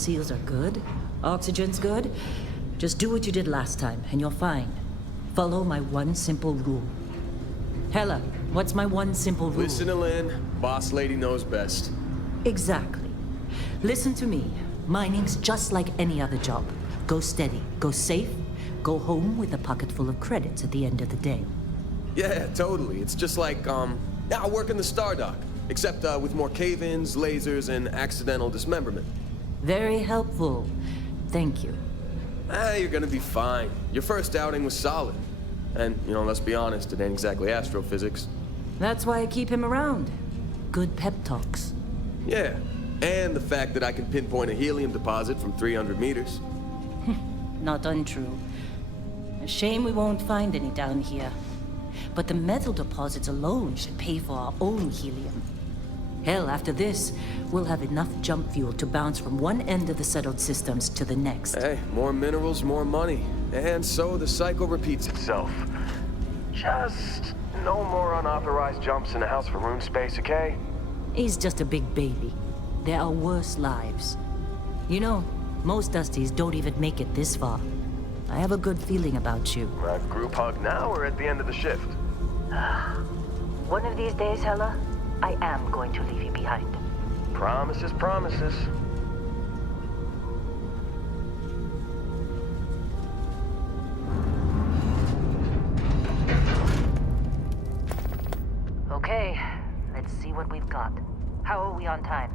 Seals are good. Oxygen's good. Just do what you did last time, and you're fine. Follow my one simple rule. Hella, what's my one simple rule? Listen to Lynn. Boss lady knows best. Exactly. Listen to me. Mining's just like any other job. Go steady, go safe, go home with a pocket full of credits at the end of the day. Yeah, totally. It's just like, I work in the Star Dock. Except with more cave-ins, lasers, and accidental dismemberment. Very helpful. Thank you. You're gonna be fine. Your first outing was solid. And, let's be honest, it ain't exactly astrophysics. That's why I keep him around. Good pep talks. Yeah, and the fact that I can pinpoint a helium deposit from 300 meters. Not untrue. A shame we won't find any down here. But the metal deposits alone should pay for our own helium. Hell, after this, we'll have enough jump fuel to bounce from one end of the settled systems to the next. Hey, more minerals, more money. And so the cycle repeats itself. Just no more unauthorized jumps in the house for room space, okay? He's just a big baby. There are worse lives. Most Dusties don't even make it this far. I have a good feeling about you. A group hug now or at the end of the shift? One of these days, Hella, I am going to leave you behind. Promises, promises. Okay, let's see what we've got. How are we on time?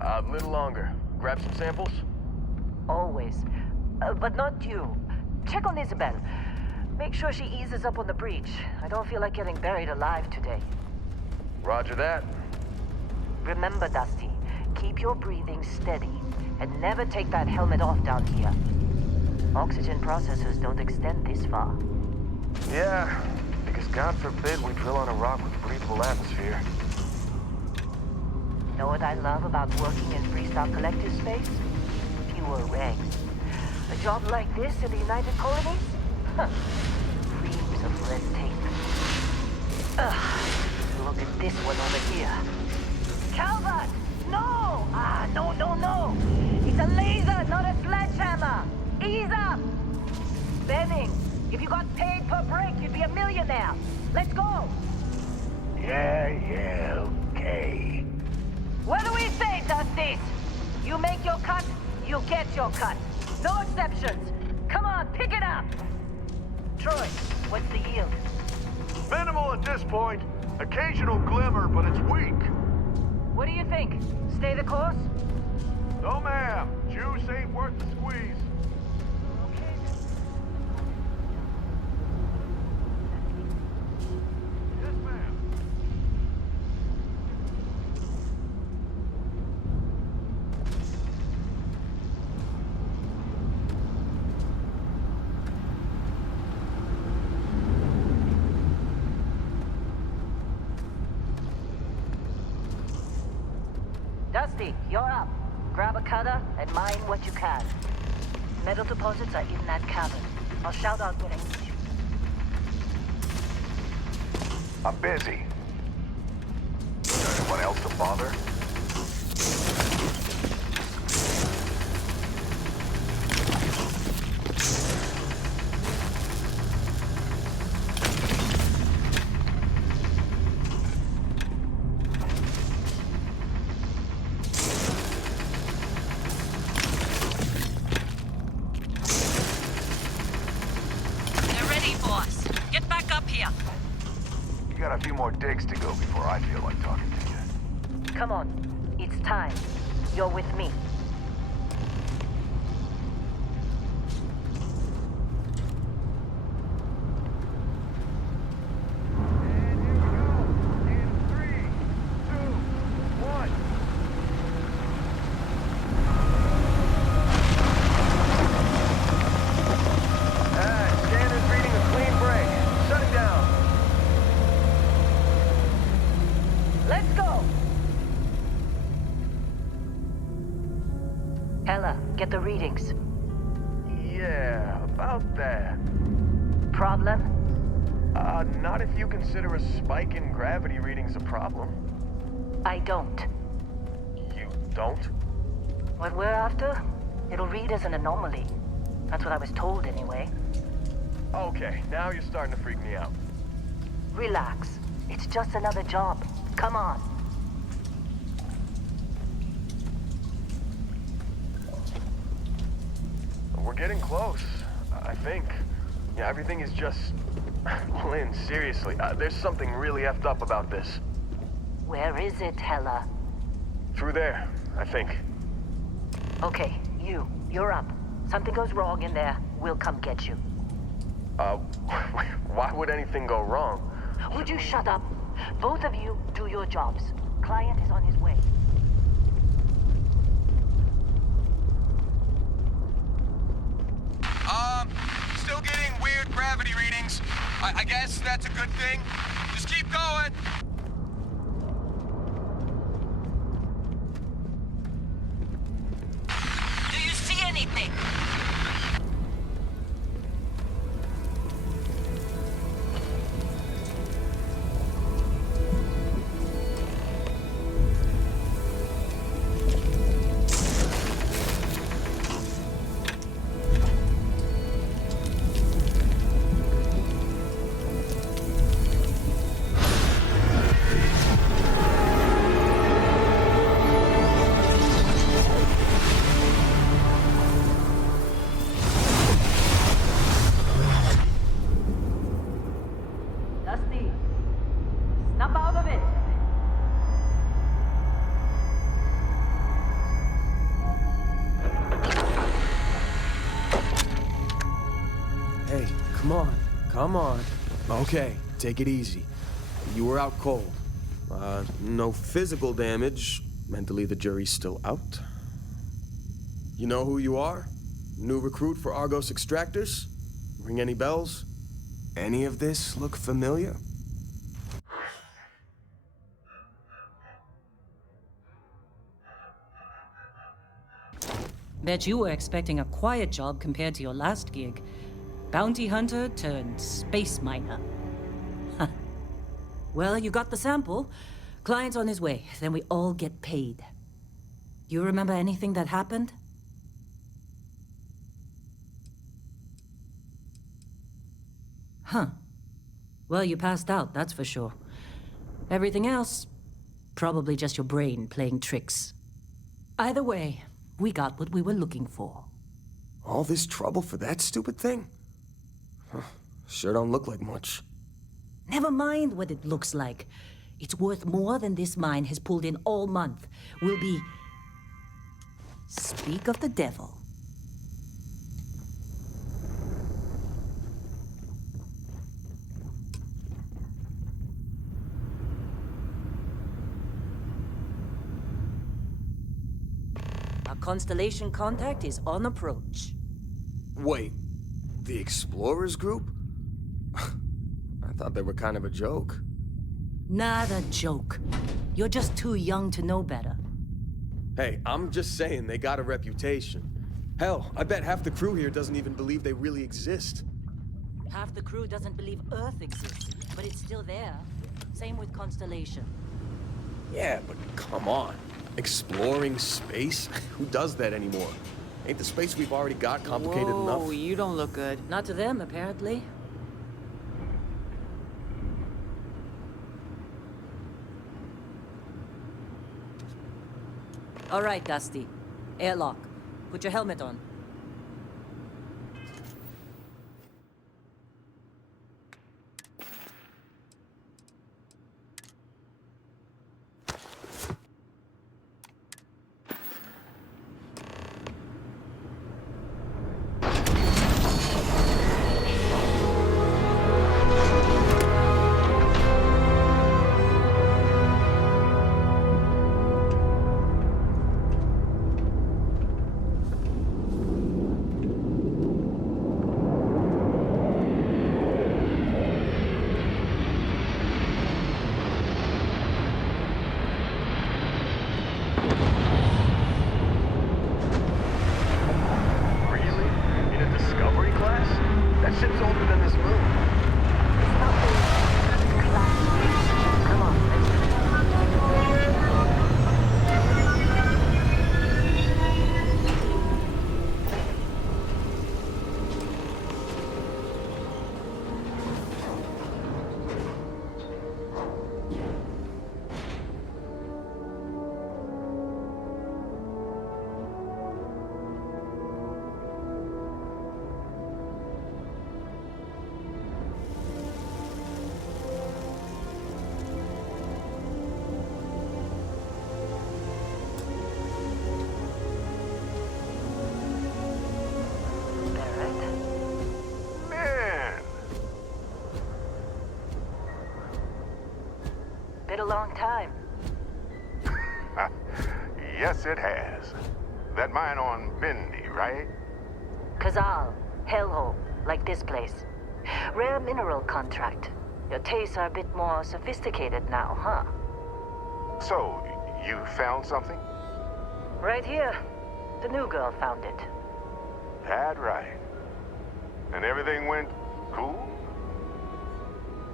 A little longer. Grab some samples? Always. But not you. Check on Isabel. Make sure she eases up on the breach. I don't feel like getting buried alive today. Roger that. Remember, Dusty, keep your breathing steady and never take that helmet off down here. Oxygen processors don't extend this far. Yeah, because God forbid we drill on a rock with a breathable atmosphere. Know what I love about working in Freestock Collective space? Fewer regs. A job like this in the United Colonies? Huh. Reams of red tape. Look at this one over here. Calvert! No! No. It's a laser, not a sledgehammer. Ease up! Benning, if you got paid per break, you'd be a millionaire. Let's go! Yeah, okay. What do we say, Dusties? You make your cut, you get your cut. No exceptions. Come on, pick it up. Troy, what's the yield? Minimal at this point. Occasional glimmer, but it's weak. What do you think? Stay the course? No, ma'am. Juice ain't worth the squeeze. Yes, ma'am. Dusty, you're up. Grab a cutter and mine what you can. Metal deposits are in that cabin. I'll shout out when I need you. I'm busy. Is there anyone else to bother? Got a few more digs to go before I feel like talking to you. Come on. It's time. You're with me. Get the readings. Yeah, about that. Problem? Not if you consider a spike in gravity readings a problem. I don't. You don't? What we're after? It'll read as an anomaly. That's what I was told anyway. Okay, now you're starting to freak me out. Relax. It's just another job. Come on. We're getting close, I think. Yeah, everything is just... Lynn, seriously, there's something really effed up about this. Where is it, Hella? Through there, I think. Okay, you're up. Something goes wrong in there, we'll come get you. Why would anything go wrong? Would you shut up? Both of you do your jobs. Client is on his way. Still getting weird gravity readings. I guess that's a good thing. Just keep going. Do you see anything? Snap out of it! Hey, come on. Okay, take it easy. You were out cold. No physical damage. Mentally, the jury's still out. You know who you are? New recruit for Argos Extractors? Ring any bells? Any of this look familiar? Bet you were expecting a quiet job compared to your last gig. Bounty hunter turned space miner. Huh. Well, you got the sample. Client's on his way, then we all get paid. You remember anything that happened? Huh. Well, you passed out, that's for sure. Everything else, probably just your brain playing tricks. Either way, we got what we were looking for. All this trouble for that stupid thing? Huh. Sure don't look like much. Never mind what it looks like. It's worth more than this mine has pulled in all month. We'll be... Speak of the devil. Our constellation contact is on approach. Wait, the Explorers group? I thought they were kind of a joke. Not a joke. You're just too young to know better. Hey, I'm just saying they got a reputation. Hell, I bet half the crew here doesn't even believe they really exist. Half the crew doesn't believe Earth exists, but it's still there. Same with Constellation. Yeah, but come on. Exploring space? Who does that anymore? Ain't the space we've already got complicated enough? Oh, you don't look good. Not to them, apparently. All right, Dusty. Airlock. Put your helmet on. a long time. Yes, it has. That mine on Bendy, right? Kazal, hellhole, like this place. Rare mineral contract. Your tastes are a bit more sophisticated now, huh? So, you found something? Right here. The new girl found it. That right. And everything went cool?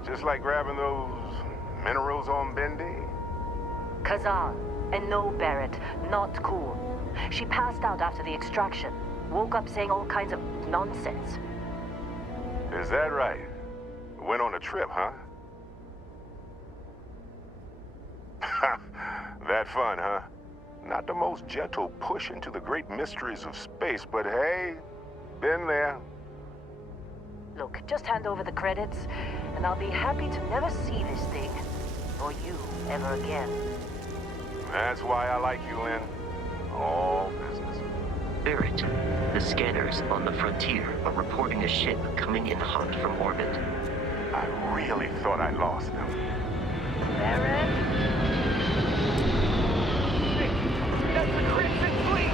Just like grabbing those minerals on Bendy? Kazal. And no, Barrett, not cool. She passed out after the extraction. Woke up saying all kinds of nonsense. Is that right? Went on a trip, huh? That fun, huh? Not the most gentle push into the great mysteries of space, but hey, been there. Look, just hand over the credits, and I'll be happy to never see this thing, or you, ever again. That's why I like you, Lynn. All business. Barrett, the scanners on the frontier are reporting a ship coming in hot from orbit. I really thought I lost them. Barrett? That's the Crimson Fleet!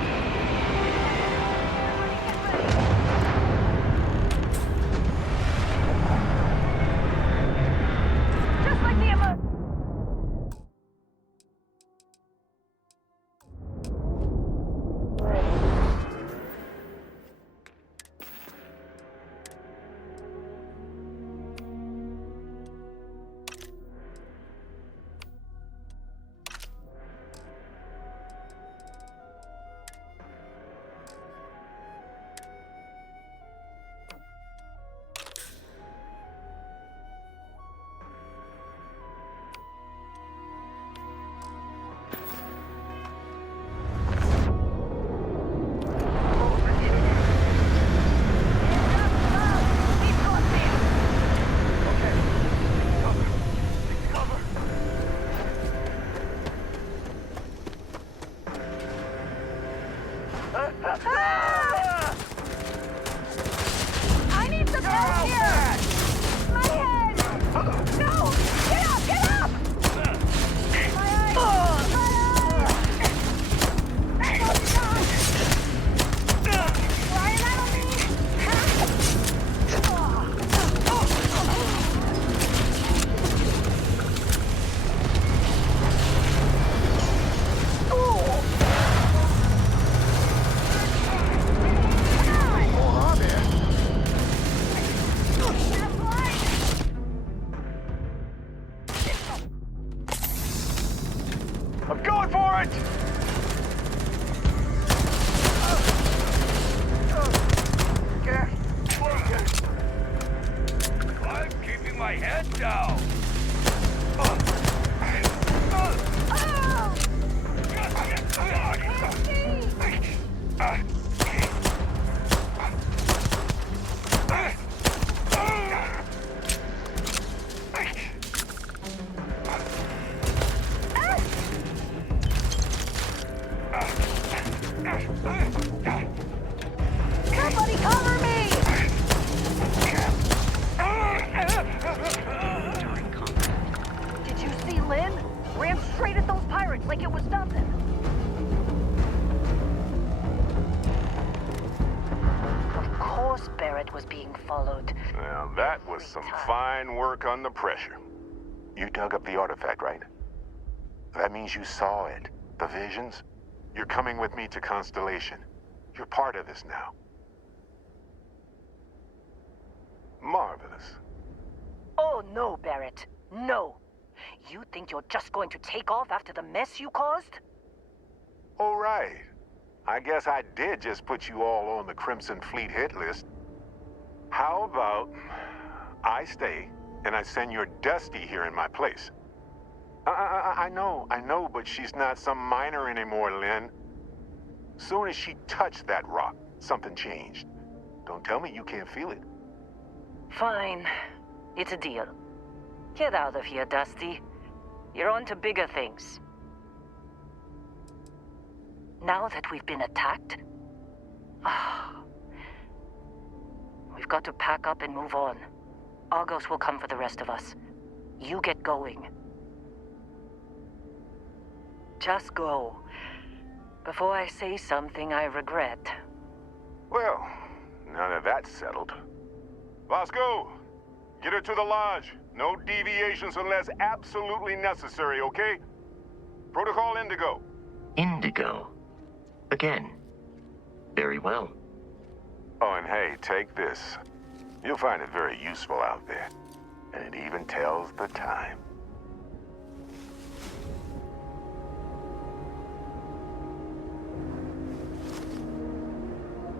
Just like the I need some help here! My head! No! Get up! Get up! My eyes! My eyes! Oh, God! Ryan, I don't mean... I'm going for it! I'm keeping my head down. Somebody cover me! During combat, Did you see Lynn? Ran straight at those pirates like it was nothing. Of course Barrett was being followed. Now, that was some fine work under pressure. You dug up the artifact, right? That means you saw it. The visions? You're coming with me to Constellation. You're part of this now. Marvelous. Oh no, Barrett. No. You think you're just going to take off after the mess you caused? All right. I guess I did just put you all on the Crimson Fleet hit list. How about I stay and I send your Dusty here in my place? I know, but she's not some minor anymore, Lynn. Soon as she touched that rock, something changed. Don't tell me you can't feel it. Fine. It's a deal. Get out of here, Dusty. You're on to bigger things. Now that we've been attacked, we've got to pack up and move on. Argos will come for the rest of us. You get going. Just go. Before I say something I regret. Well, now that that's settled. Vasco, get her to the lodge. No deviations unless absolutely necessary, okay? Protocol Indigo. Indigo. Again. Very well. Oh, and hey, take this. You'll find it very useful out there. And it even tells the time.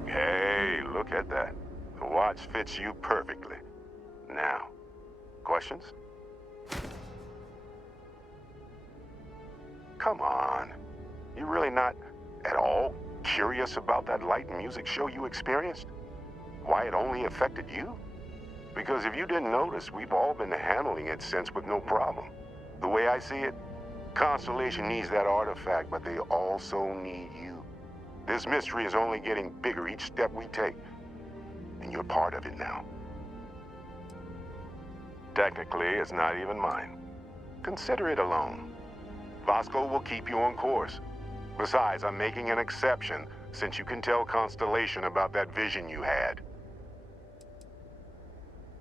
Hey, look at that. The watch fits you perfectly. Now, questions? Come on. You really not at all curious about that light and music show you experienced? Why it only affected you? Because if you didn't notice, we've all been handling it since with no problem. The way I see it, Constellation needs that artifact, but they also need you. This mystery is only getting bigger each step we take, and you're part of it now. Technically, it's not even mine. Consider it a loan. Vasco will keep you on course. Besides, I'm making an exception since you can tell Constellation about that vision you had.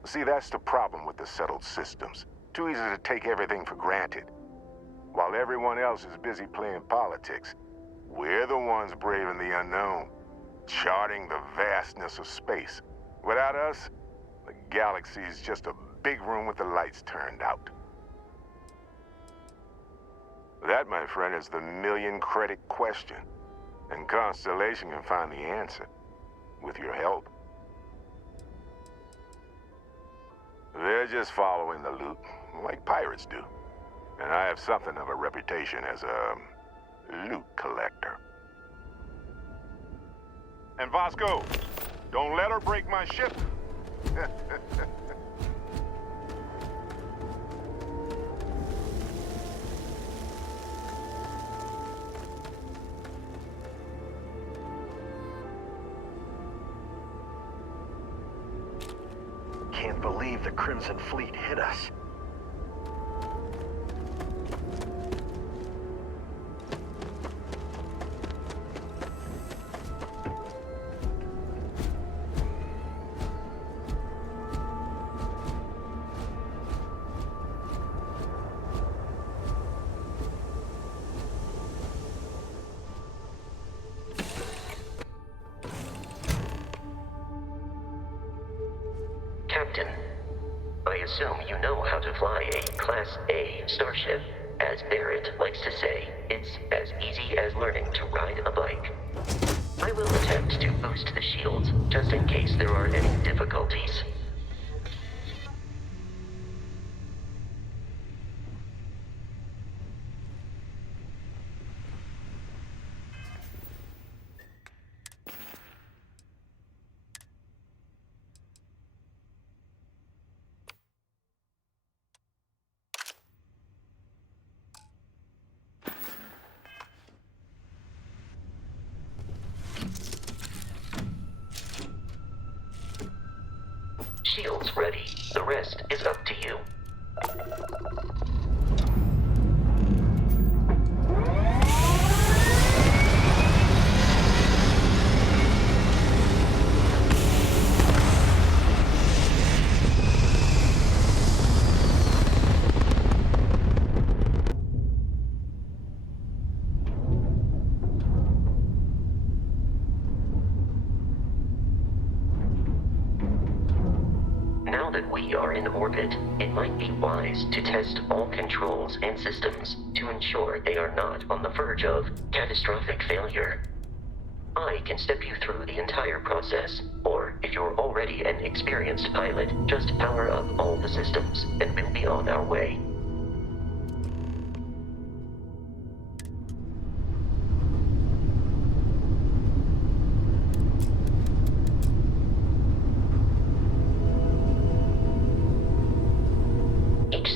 See, that's the problem with the settled systems. Too easy to take everything for granted. While everyone else is busy playing politics, we're the ones braving the unknown, charting the vastness of space. Without us, the galaxy is just a big room with the lights turned out. That, my friend, is the million-credit question. And Constellation can find the answer, with your help. They're just following the loot, like pirates do. And I have something of a reputation as a loot collector. And Vasco, don't let her break my ship. Can't believe the Crimson Fleet hit us. Captain, I assume you know how to fly a Class A starship. As Barrett likes to say, it's as easy as learning to ride a bike. I will attempt to boost the shields, just in case there are any difficulties. Shields ready. The rest is up to you. Now that we are in orbit, it might be wise to test all controls and systems to ensure they are not on the verge of catastrophic failure. I can step you through the entire process, or if you're already an experienced pilot, just power up all the systems and we'll be on our way.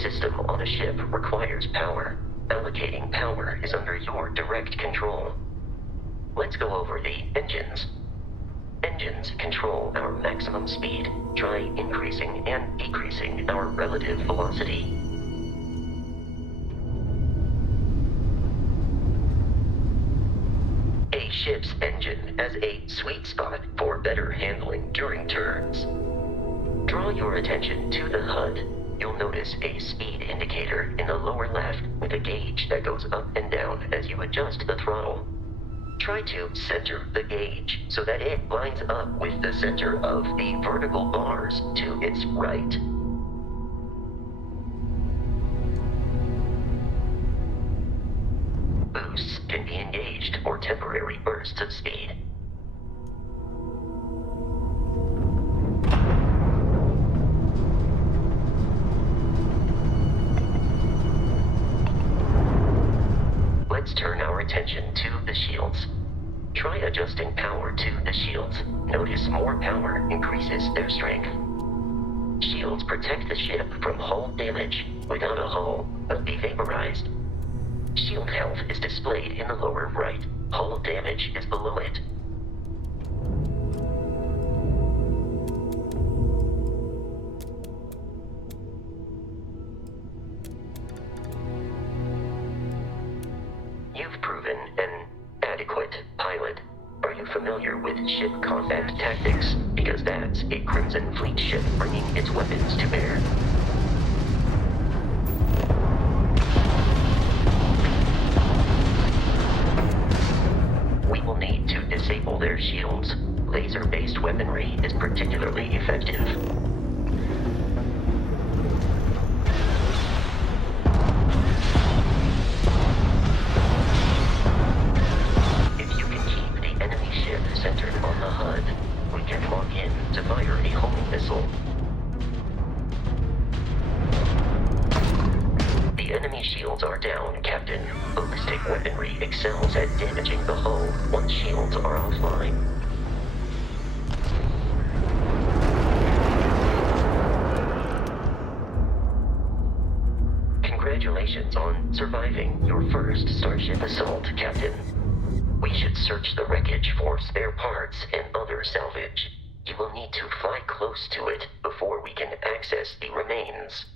System on a ship requires power. Allocating power is under your direct control. Let's go over the engines. Engines control our maximum speed. Try increasing and decreasing our relative velocity. the ship's engine as a sweet spot for better handling during turns. Draw your attention to the HUD. You'll notice a speed indicator in the lower left with a gauge that goes up and down as you adjust the throttle. Try to center the gauge so that it lines up with the center of the vertical bars to its right. Boosts can be engaged or temporary bursts of speed. Let's turn our attention to the shields. Try adjusting power to the shields. Notice more power increases their strength. Shields protect the ship from hull damage. Without a hull, but be vaporized. Shield health is displayed in the lower right. Hull damage is below it. You've proven an adequate pilot. Are you familiar with ship combat tactics? Because that's a Crimson Fleet ship bringing its weapons to bear. We will need to disable their shields. Laser-based weaponry is particularly effective. Centered on the HUD, we can lock in to fire a homing missile. The enemy shields are down, Captain. Ballistic weaponry excels at damaging the hull once shields are offline. Congratulations on surviving your first Starship assault, Captain. We should search the wreckage for spare parts and other salvage. You will need to fly close to it before we can access the remains.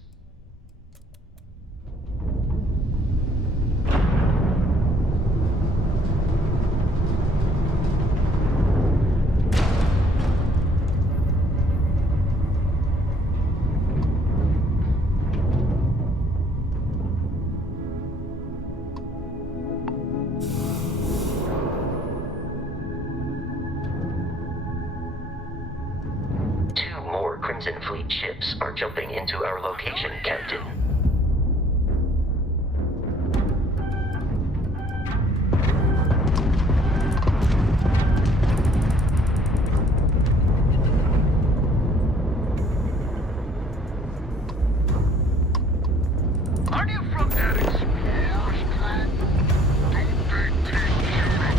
Crimson Fleet ships are jumping into our location, Captain. Are you from that explorers planet? Don't they teach you to fly?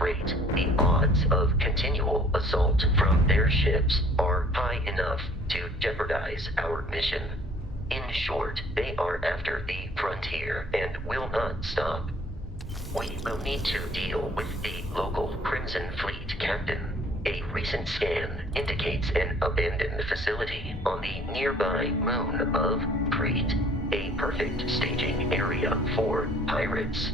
rate, the odds of continual assault from their ships are high enough to jeopardize our mission. In short, they are after the frontier and will not stop. We will need to deal with the local Crimson Fleet captain. A recent scan indicates an abandoned facility on the nearby moon of Crete, a perfect staging area for pirates.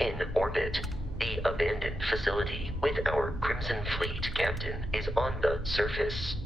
In orbit, the abandoned facility with our Crimson Fleet captain is on the surface.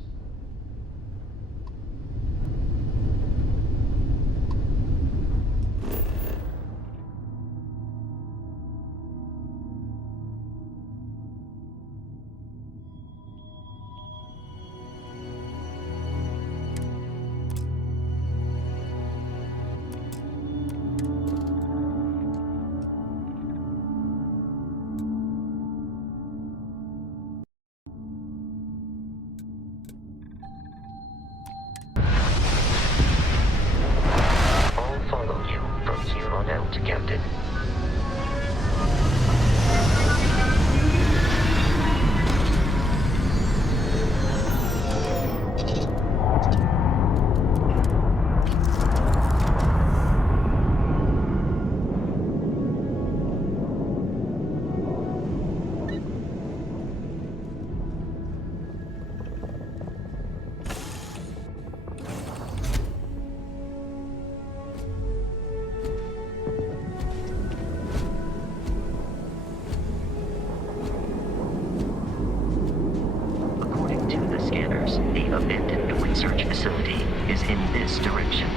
Captain. The abandoned research facility is in this direction.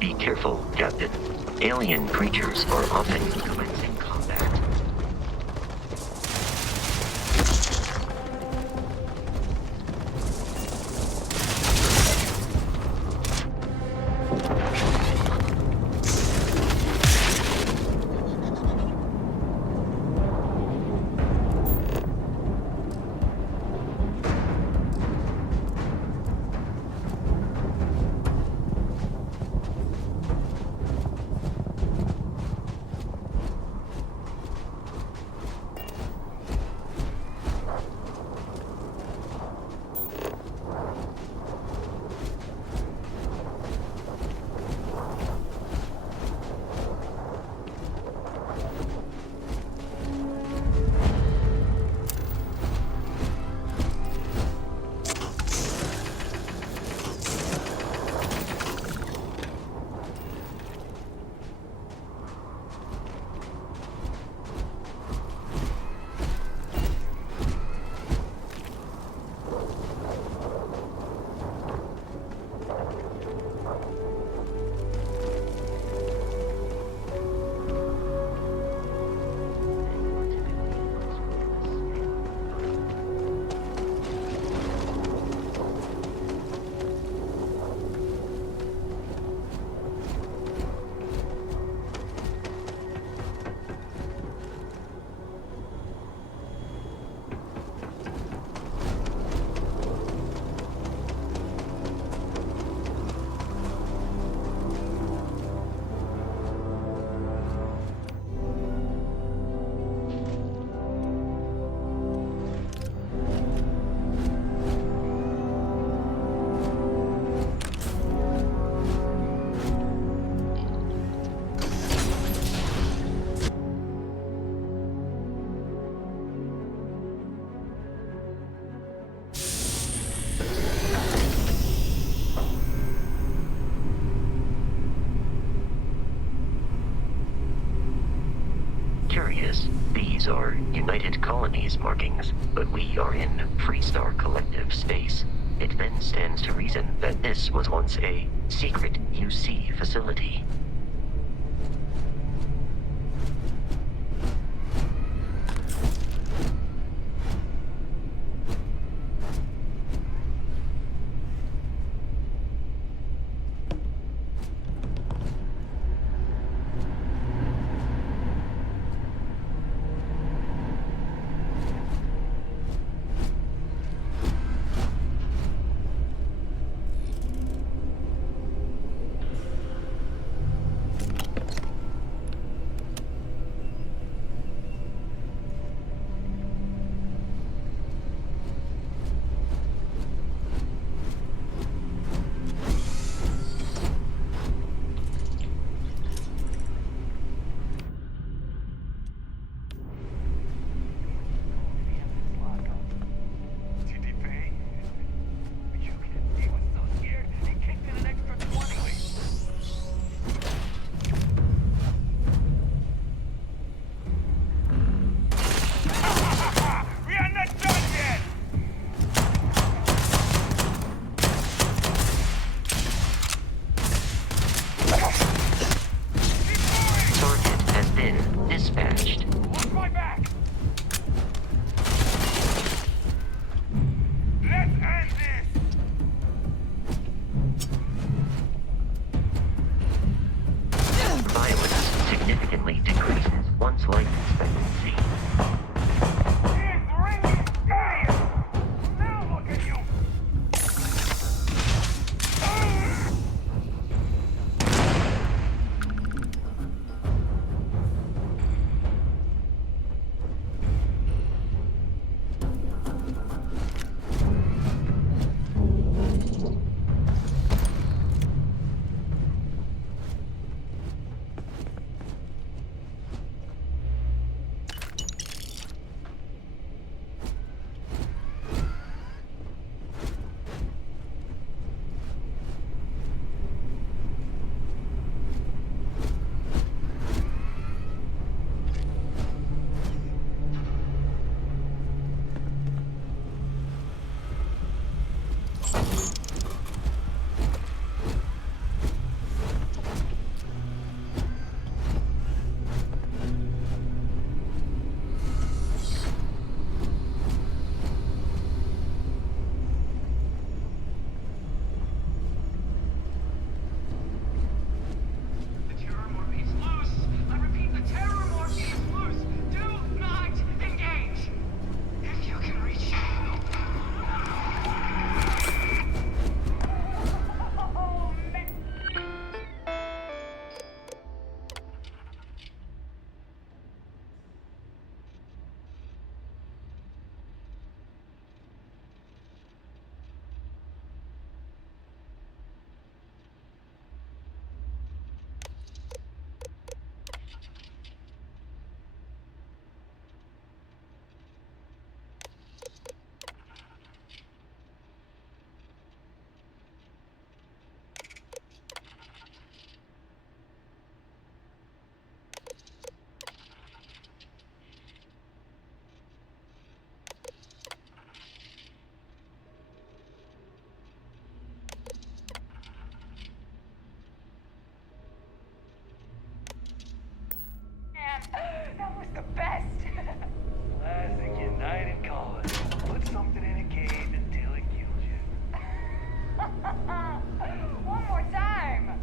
Be careful, Captain. Alien creatures are often commencing combat. this. These are United Colonies markings, but we are in Freestar Collective space. It then stands to reason that this was once a secret UC facility. That was the best. Classic United Colonies. Put something in a cave until it kills you. One more time.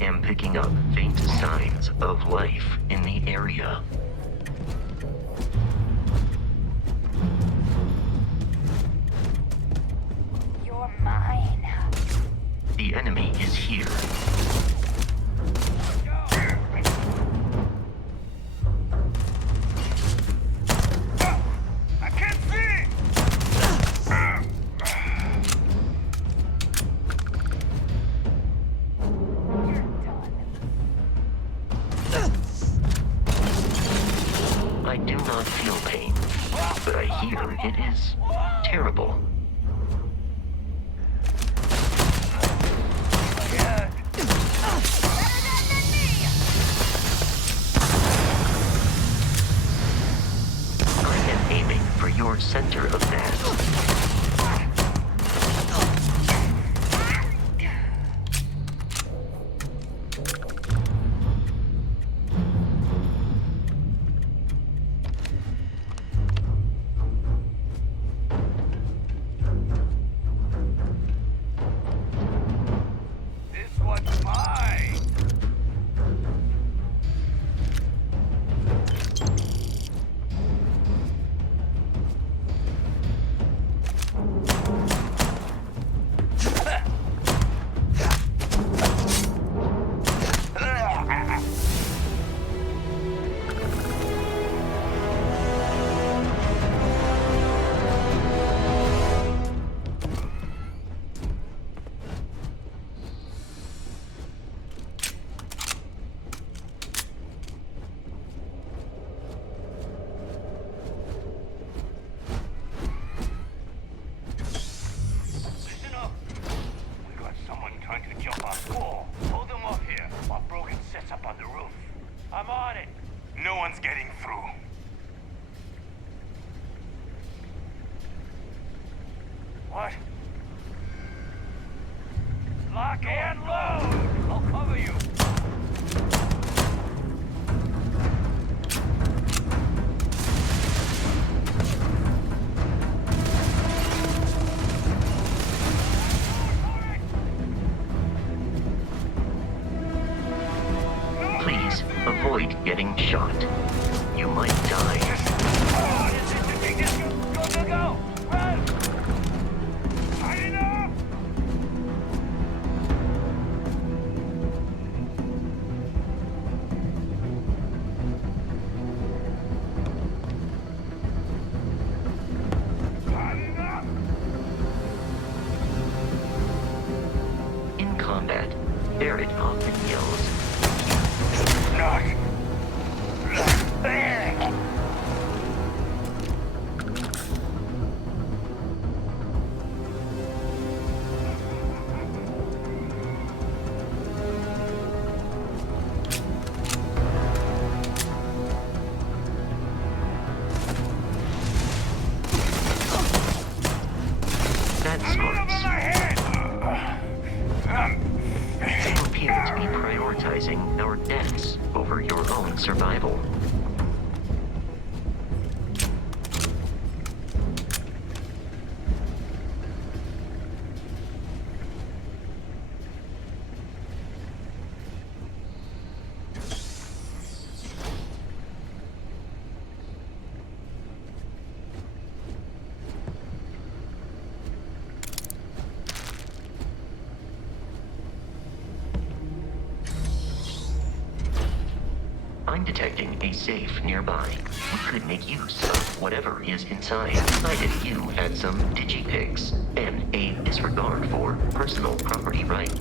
am picking up faint signs of life in the area. You're mine. The enemy is here. I can't see! You're done. I do not feel pain, but I hear it is terrible. I am aiming for your center of mass. This one's mine! Listen up! We got someone trying to jump our wall. Hold them off here while Brogan sets up on the roof. I'm on it. No one's getting through. What? Lock and load! I'll cover you. Please avoid getting shot. You might die. Go, go, go! Run! Tight enough! Tight enough! In combat, Barrett often yells, Not. "That Over smarts." my head! You appear to be prioritizing our deaths over your own survival. I'm detecting a safe nearby. We could make use of whatever is inside. Decided you had some digipics and a disregard for personal property rights.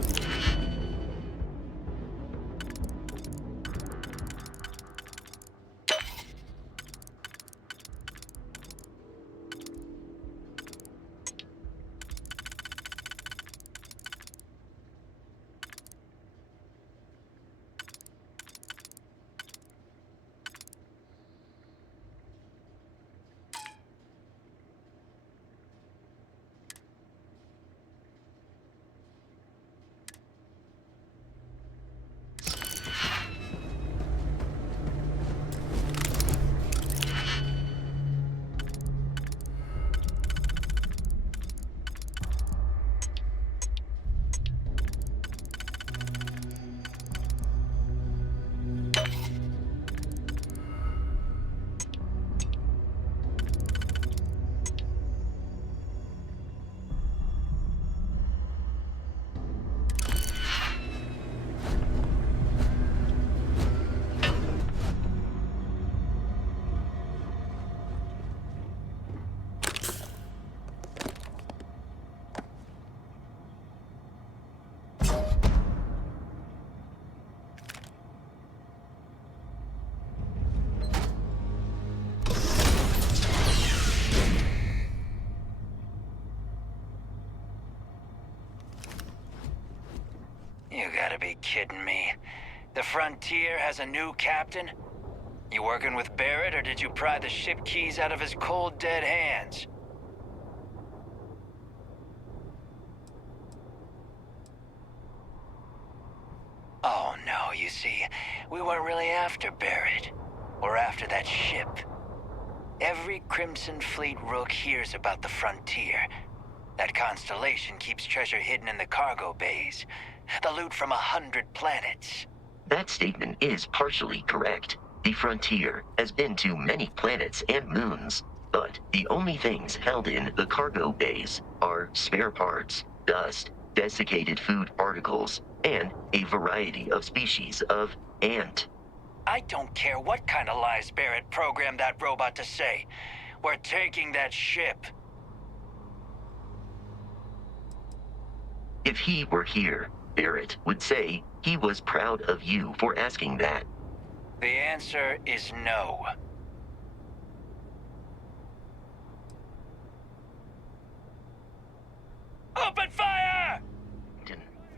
kidding me? The Frontier has a new captain? You working with Barrett, or did you pry the ship keys out of his cold, dead hands? Oh no, you see, we weren't really after Barrett. We're after that ship. Every Crimson Fleet rook hears about the Frontier. That constellation keeps treasure hidden in the cargo bays. The loot from 100 planets. That statement is partially correct. The Frontier has been to many planets and moons, but the only things held in the cargo bays are spare parts, dust, desiccated food particles, and a variety of species of ant. I don't care what kind of lies Barrett programmed that robot to say. We're taking that ship. If he were here, Barrett would say he was proud of you for asking that. The answer is no. Open fire!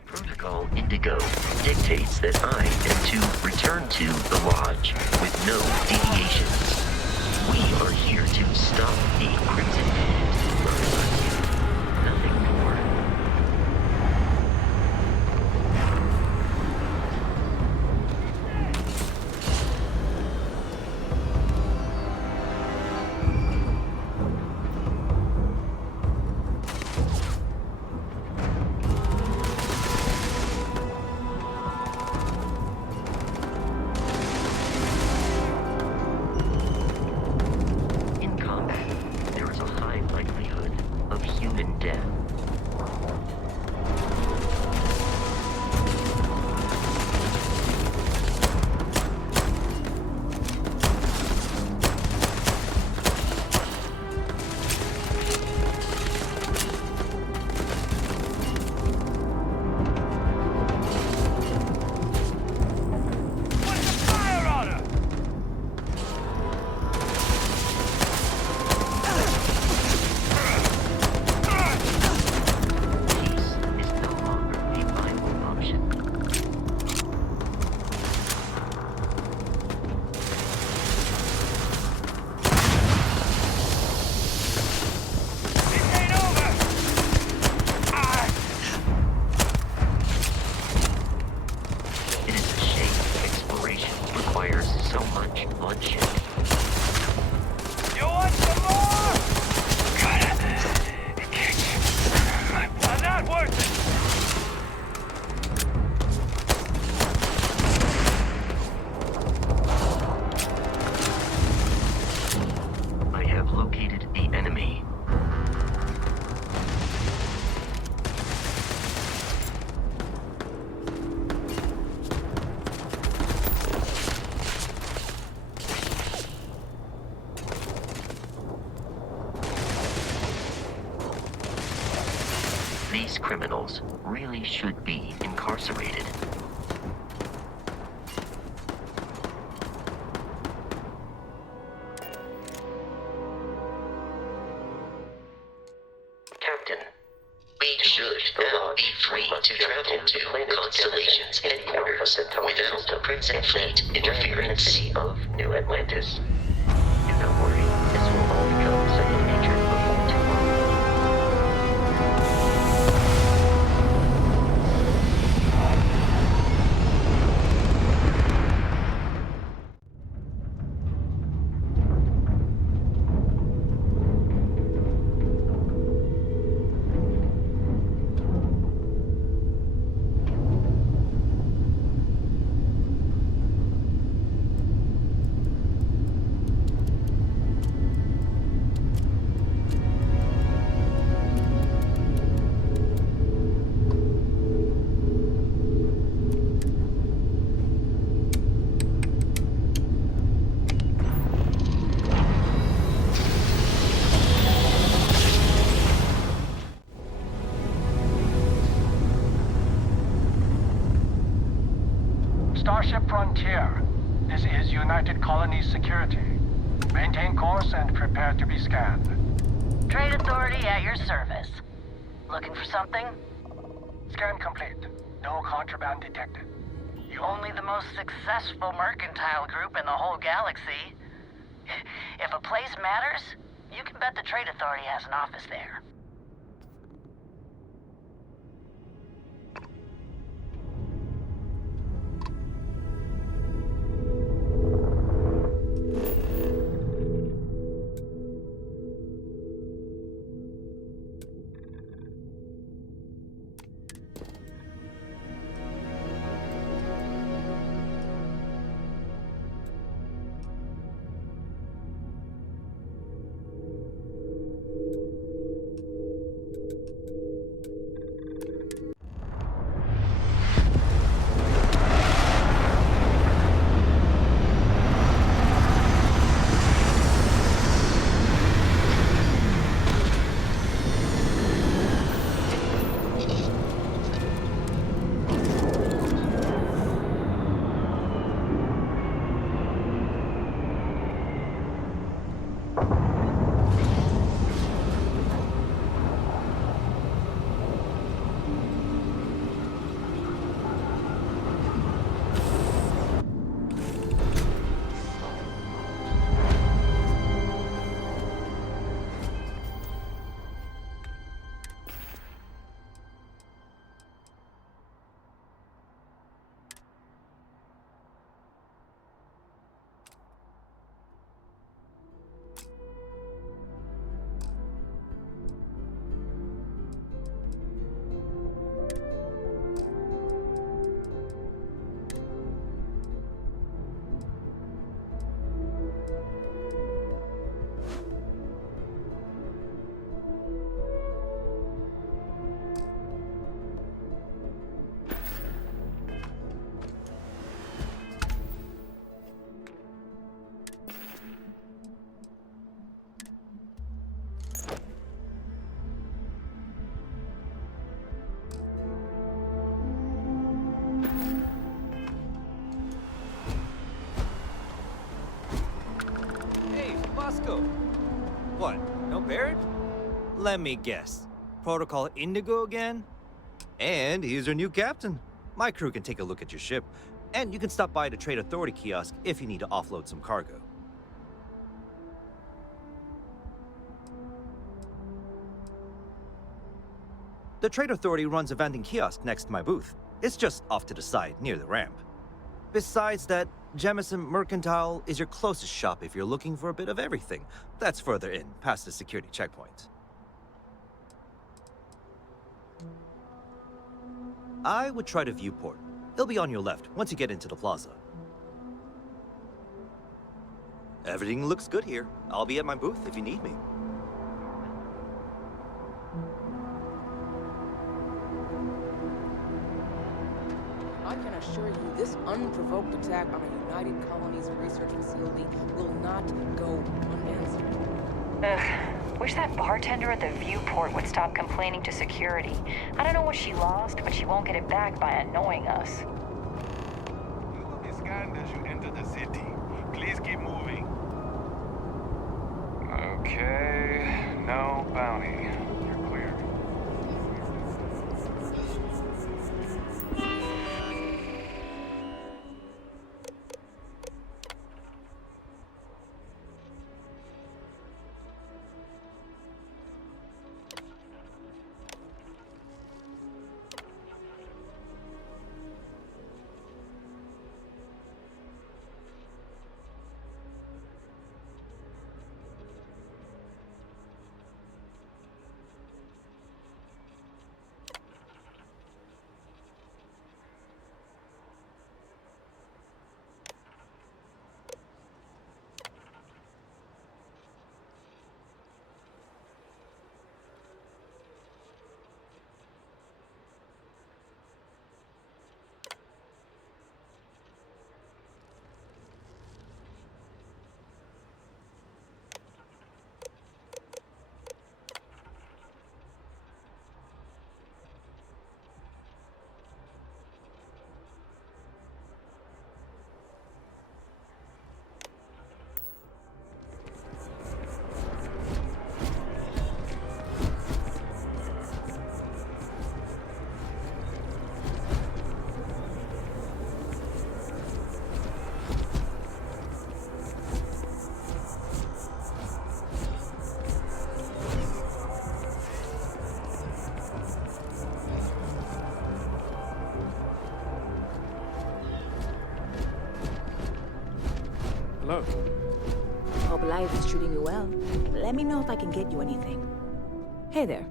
Protocol Indigo dictates that I am to return to the lodge with no deviations. We are here to stop the Crimson Fleet. Nothing more. These criminals really should be incarcerated. Captain, we should now be free to travel to Constellation's headquarters without the Crimson Fleet interference. Of New Atlantis. Do not worry, this will all become second nature before too long. Starship Frontier. This is United Colonies Security. Maintain course and prepare to be scanned. Trade Authority at your service. Looking for something? Scan complete. No contraband detected. Only the most successful mercantile group in the whole galaxy. If a place matters, you can bet the Trade Authority has an office there. What? No Barrett? Let me guess. Protocol Indigo again? And he's your new captain. My crew can take a look at your ship, and you can stop by the Trade Authority kiosk if you need to offload some cargo. The Trade Authority runs a vending kiosk next to my booth. It's just off to the side, near the ramp. Besides that, Jemison Mercantile is your closest shop if you're looking for a bit of everything. That's further in, past the security checkpoint. I would try the viewport. It'll be on your left once you get into the plaza. Everything looks good here. I'll be at my booth if you need me. I can assure you, this unprovoked attack on a United Colonies research facility will not go unanswered. Ugh. Wish that bartender at the viewport would stop complaining to security. I don't know what she lost, but she won't get it back by annoying us. You will be scanned as you enter the city. Please keep moving. Okay, no bounty. You're clear. Hello. Hope life is treating you well. Let me know if I can get you anything. Hey there.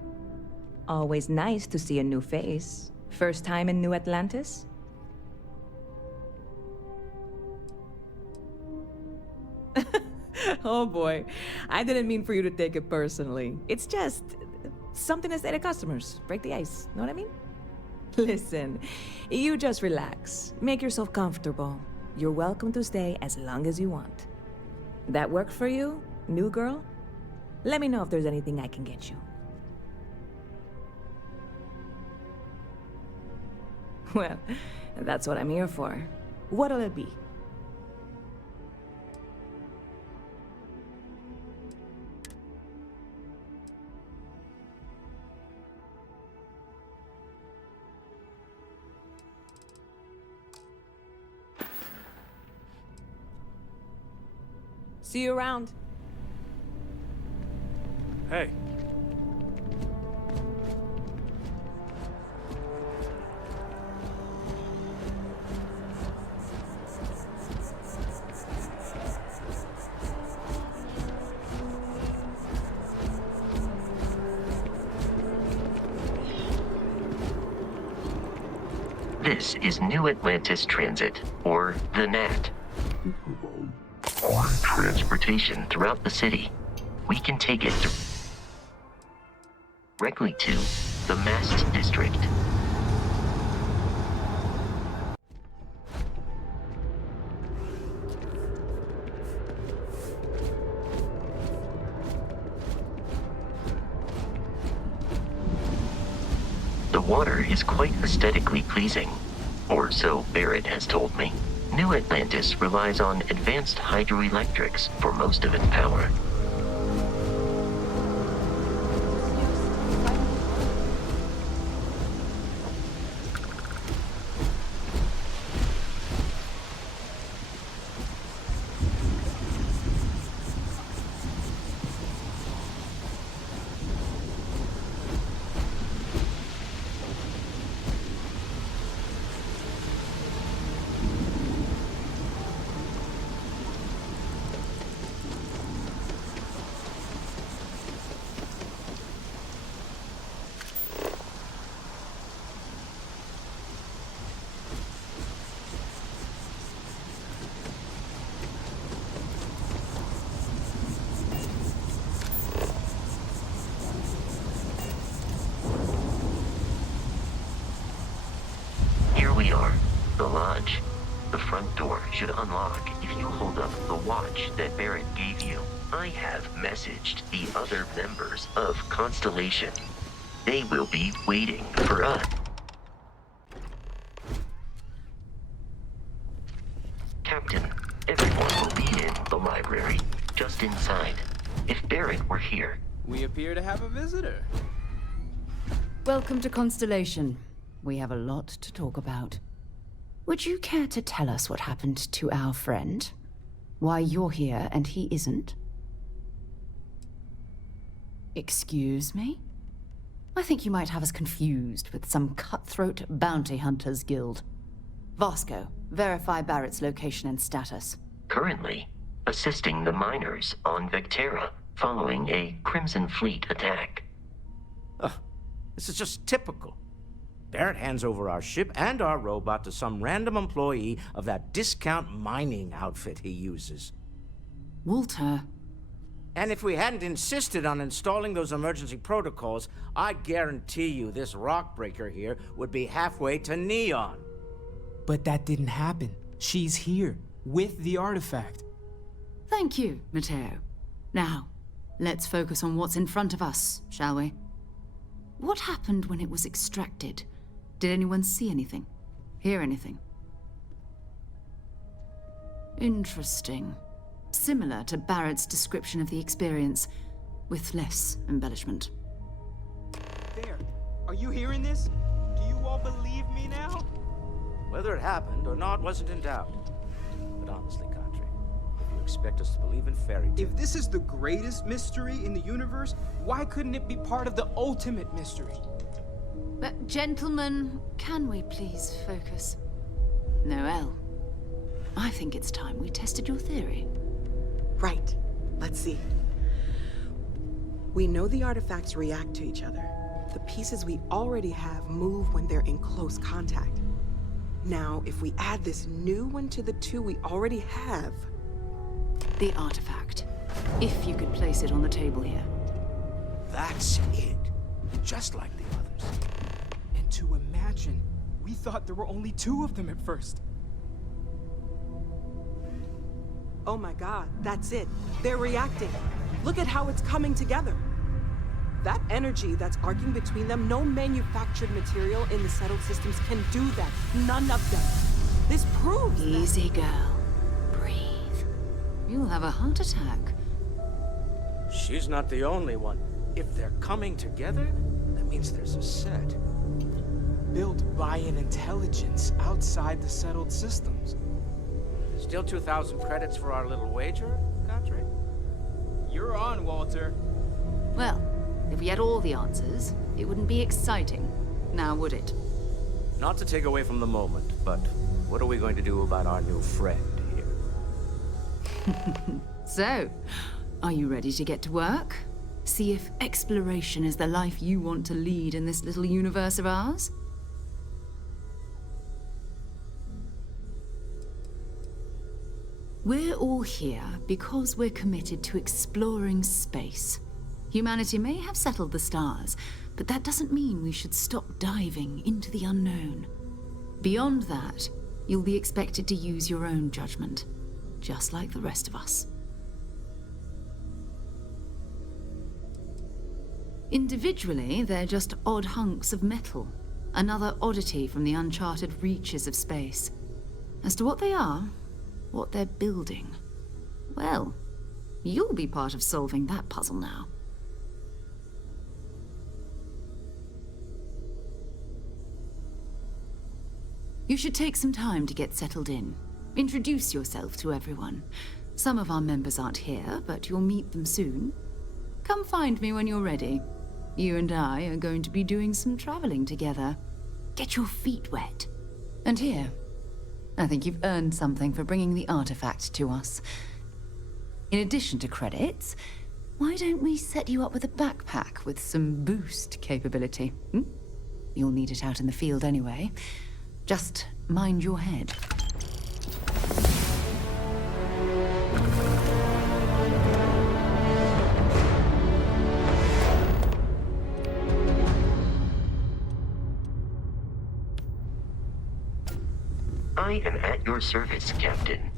Always nice to see a new face. First time in New Atlantis? Oh boy, I didn't mean for you to take it personally. It's just something to say to customers. Break the ice, know what I mean? Listen, you just relax. Make yourself comfortable. You're welcome to stay as long as you want. That work for you, new girl? Let me know if there's anything I can get you. Well, that's what I'm here for. What'll it be? See you around. Hey. This is New Atlantis Transit, or the NAT. Transportation throughout the city. We can take it directly to the Mast District. The water is quite aesthetically pleasing, or so Barrett has told me. New Atlantis relies on advanced hydroelectrics for most of its power. We are the lodge. The front door should unlock if you hold up the watch that Barrett gave you. I have messaged the other members of Constellation. They will be waiting for us. Captain, everyone will be in the library, just inside. If Barrett were here... We appear to have a visitor. Welcome to Constellation. We have a lot to talk about. Would you care to tell us what happened to our friend? Why you're here and he isn't? Excuse me? I think you might have us confused with some cutthroat bounty hunters guild. Vasco, verify Barrett's location and status. Currently, assisting the miners on Vectera following a Crimson Fleet attack. This is just typical. Barrett hands over our ship and our robot to some random employee of that discount mining outfit he uses. Walter. And if we hadn't insisted on installing those emergency protocols, I guarantee you this rock breaker here would be halfway to Neon. But that didn't happen. She's here, with the artifact. Thank you, Matteo. Now, let's focus on what's in front of us, shall we? What happened when it was extracted? Did anyone see anything? Hear anything? Interesting. Similar to Barrett's description of the experience, with less embellishment. There. Are you hearing this? Do you all believe me now? Whether it happened or not wasn't in doubt. But honestly, Country, if you expect us to believe in fairy tales... If this is the greatest mystery in the universe, why couldn't it be part of the ultimate mystery? But gentlemen, can we please focus? Noel, I think it's time we tested your theory. Right. Let's see. We know the artifacts react to each other. The pieces we already have move when they're in close contact. Now, if we add this new one to the two we already have... The artifact. If you could place it on the table here. That's it. Just like the others. And to imagine, we thought there were only 2 of them at first. Oh my god, that's it. They're reacting. Look at how it's coming together. That energy that's arcing between them, no manufactured material in the settled systems can do that. None of them. This proves Easy, girl. Breathe. You'll have a heart attack. She's not the only one. If they're coming together, that means there's a set. Built by an intelligence outside the settled systems. Still 2,000 credits for our little wager, Godric? You're on, Walter. Well, if we had all the answers, it wouldn't be exciting, now would it? Not to take away from the moment, but what are we going to do about our new friend here? So, are you ready to get to work? See if exploration is the life you want to lead in this little universe of ours? We're all here because we're committed to exploring space. Humanity may have settled the stars, but that doesn't mean we should stop diving into the unknown. Beyond that, you'll be expected to use your own judgment, just like the rest of us. Individually, they're just odd hunks of metal, another oddity from the uncharted reaches of space. As to what they are, what they're building, well, you'll be part of solving that puzzle now. You should take some time to get settled in. Introduce yourself to everyone. Some of our members aren't here, but you'll meet them soon. Come find me when you're ready. You and I are going to be doing some traveling together. Get your feet wet. And here, I think you've earned something for bringing the artifact to us. In addition to credits, why don't we set you up with a backpack with some boost capability? You'll need it out in the field anyway. Just mind your head. I am at your service, Captain.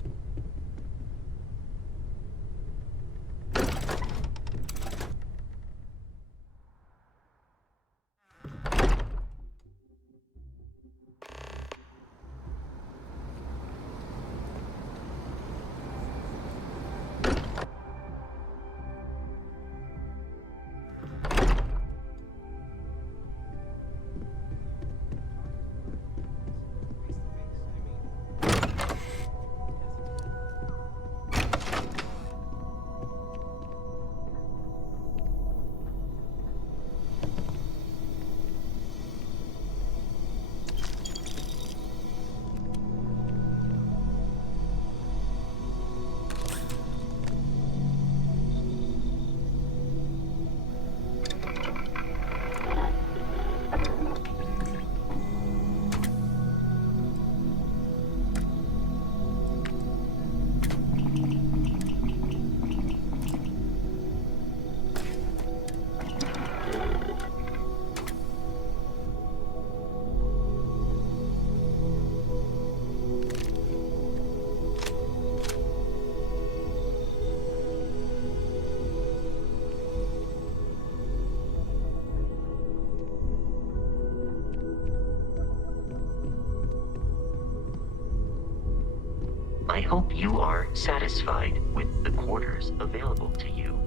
I hope you are satisfied with the quarters available to you.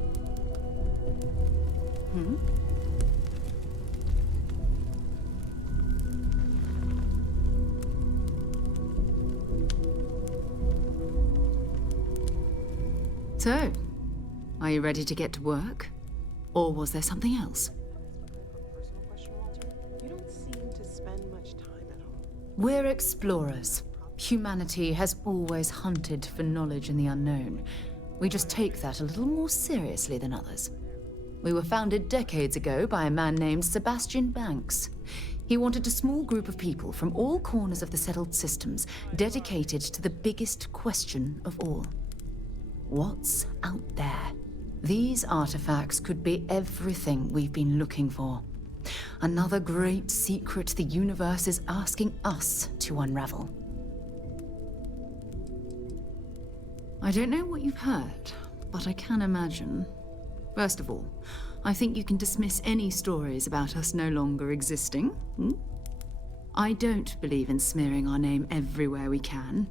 So, are you ready to get to work? Or was there something else? Personal question, Walter. You don't seem to spend much time at home. We're explorers. Humanity has always hunted for knowledge in the unknown. We just take that a little more seriously than others. We were founded decades ago by a man named Sebastian Banks. He wanted a small group of people from all corners of the settled systems dedicated to the biggest question of all. What's out there? These artifacts could be everything we've been looking for. Another great secret the universe is asking us to unravel. I don't know what you've heard, but I can imagine. First of all, I think you can dismiss any stories about us no longer existing. I don't believe in smearing our name everywhere we can.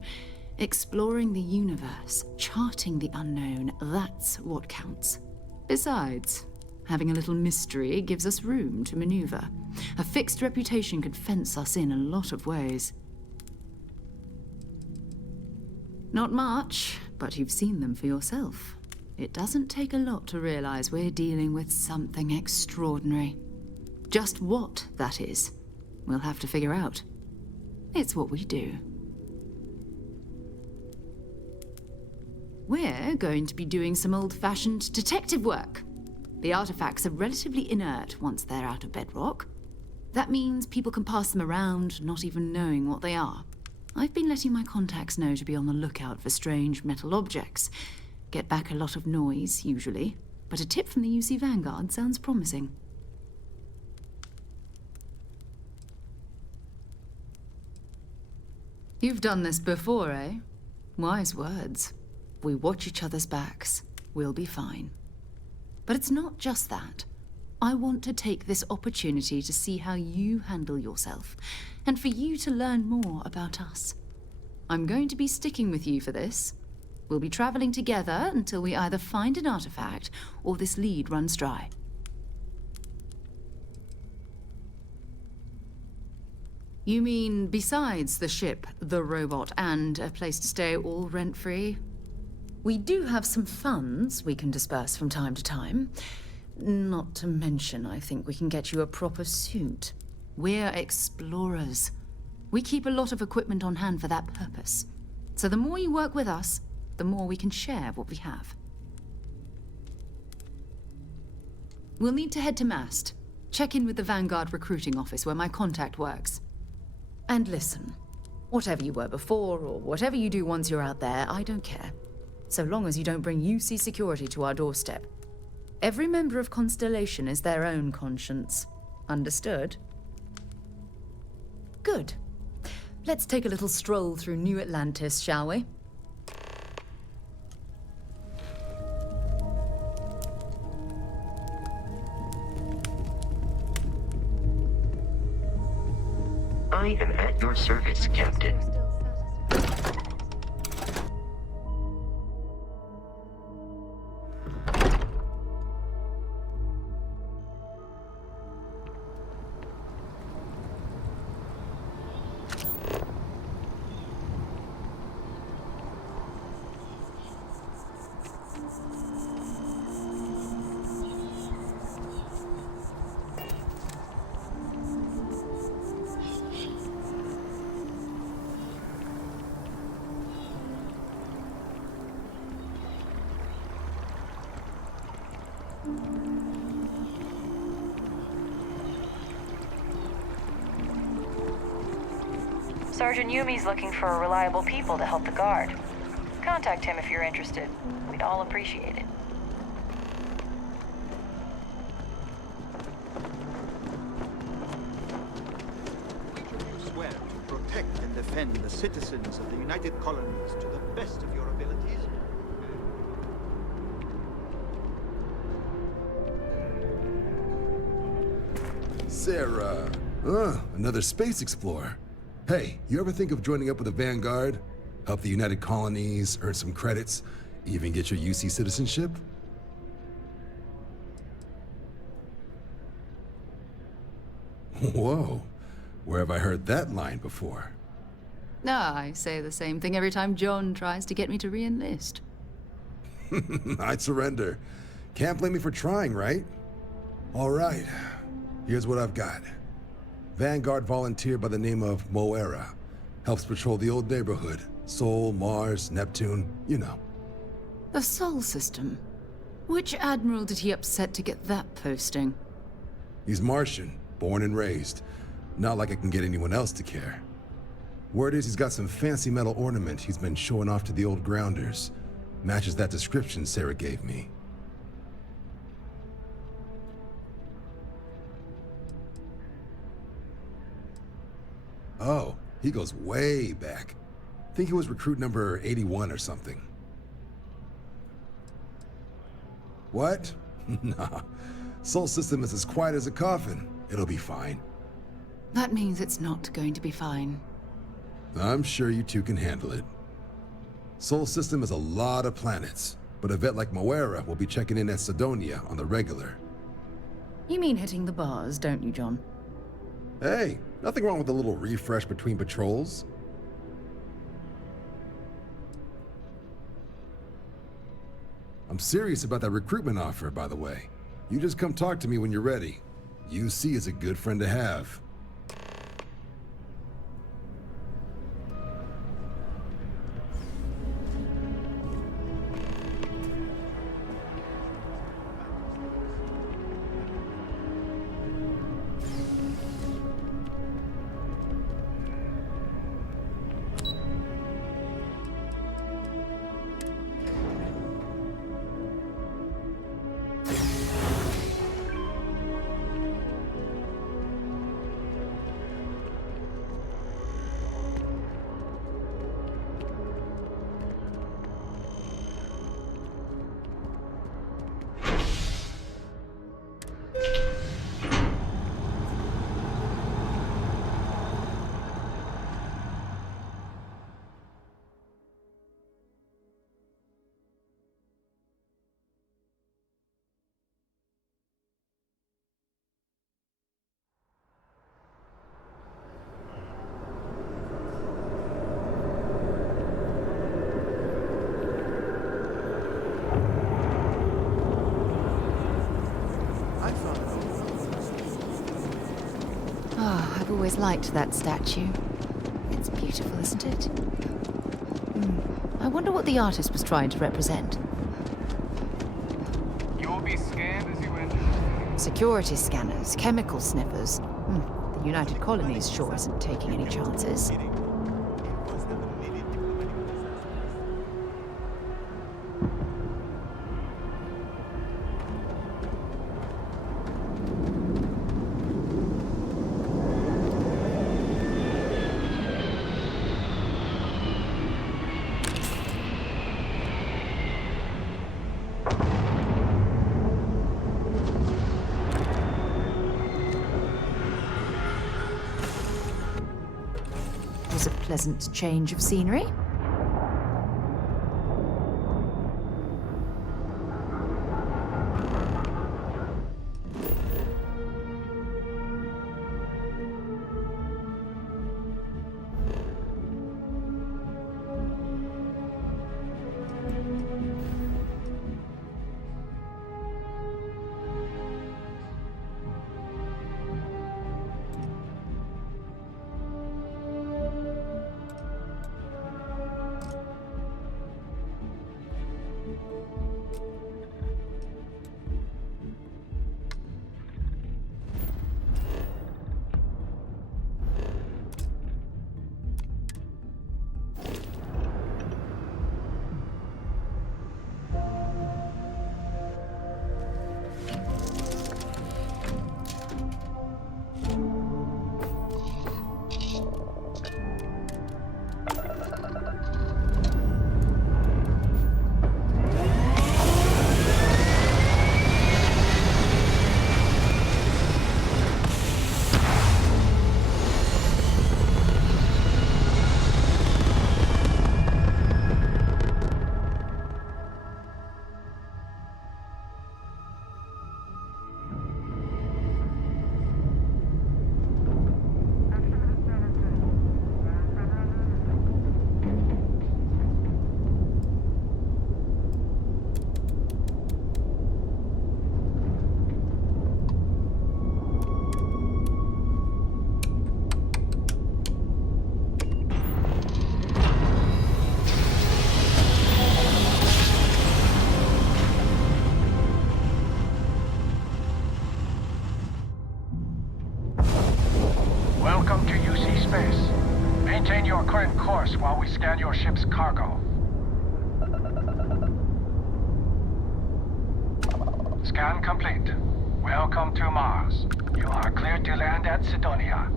Exploring the universe, charting the unknown, that's what counts. Besides, having a little mystery gives us room to maneuver. A fixed reputation could fence us in a lot of ways. Not much, but you've seen them for yourself. It doesn't take a lot to realize we're dealing with something extraordinary. Just what that is, we'll have to figure out. It's what we do. We're going to be doing some old-fashioned detective work. The artifacts are relatively inert once they're out of bedrock. That means people can pass them around, not even knowing what they are. I've been letting my contacts know to be on the lookout for strange metal objects. Get back a lot of noise, usually, but a tip from the UC Vanguard sounds promising. You've done this before, eh? Wise words. We watch each other's backs, we'll be fine. But it's not just that. I want to take this opportunity to see how you handle yourself, and for you to learn more about us. I'm going to be sticking with you for this. We'll be traveling together until we either find an artifact or this lead runs dry. You mean besides the ship, the robot, and a place to stay all rent-free? We do have some funds we can disperse from time to time. Not to mention, I think we can get you a proper suit. We're explorers. We keep a lot of equipment on hand for that purpose. So the more you work with us, the more we can share what we have. We'll need to head to Mast. Check in with the Vanguard recruiting office where my contact works. And listen, whatever you were before or whatever you do once you're out there, I don't care. So long as you don't bring UC security to our doorstep. Every member of Constellation is their own conscience. Understood? Good. Let's take a little stroll through New Atlantis, shall we? I am at your service, Captain. Sergeant Yumi's looking for reliable people to help the guard. Contact him if you're interested. We'd all appreciate it. Swear to protect and defend the citizens of the United Colonies to the best of your abilities. Sarah. Another space explorer. Hey, you ever think of joining up with the Vanguard? Help the United Colonies, earn some credits, even get your UC citizenship? Whoa, where have I heard that line before? I say the same thing every time John tries to get me to re-enlist. I'd surrender. Can't blame me for trying, right? All right, here's what I've got. Vanguard volunteer by the name of Moera. Helps patrol the old neighborhood. Sol, Mars, Neptune, you know. The Sol system? Which admiral did he upset to get that posting? He's Martian, born and raised. Not like I can get anyone else to care. Word is he's got some fancy metal ornament he's been showing off to the old grounders. Matches that description Sarah gave me. Oh, he goes way back. Think he was recruit number 81 or something. What? Nah. Sol system is as quiet as a coffin. It'll be fine. That means it's not going to be fine. I'm sure you two can handle it. Sol system is a lot of planets, but a vet like Moera will be checking in at Sidonia on the regular. You mean hitting the bars, don't you, John? Hey, nothing wrong with a little refresh between patrols. I'm serious about that recruitment offer, by the way. You just come talk to me when you're ready. UC is a good friend to have. I've always liked that statue. It's beautiful, isn't it? I wonder what the artist was trying to represent. You'll be scanned as you enter. Security scanners, chemical sniffers. The United Colonies sure isn't taking any chances. A pleasant change of scenery. space. Maintain your current course while we scan your ship's cargo. Scan complete. Welcome to Mars. You are cleared to land at Sidonia.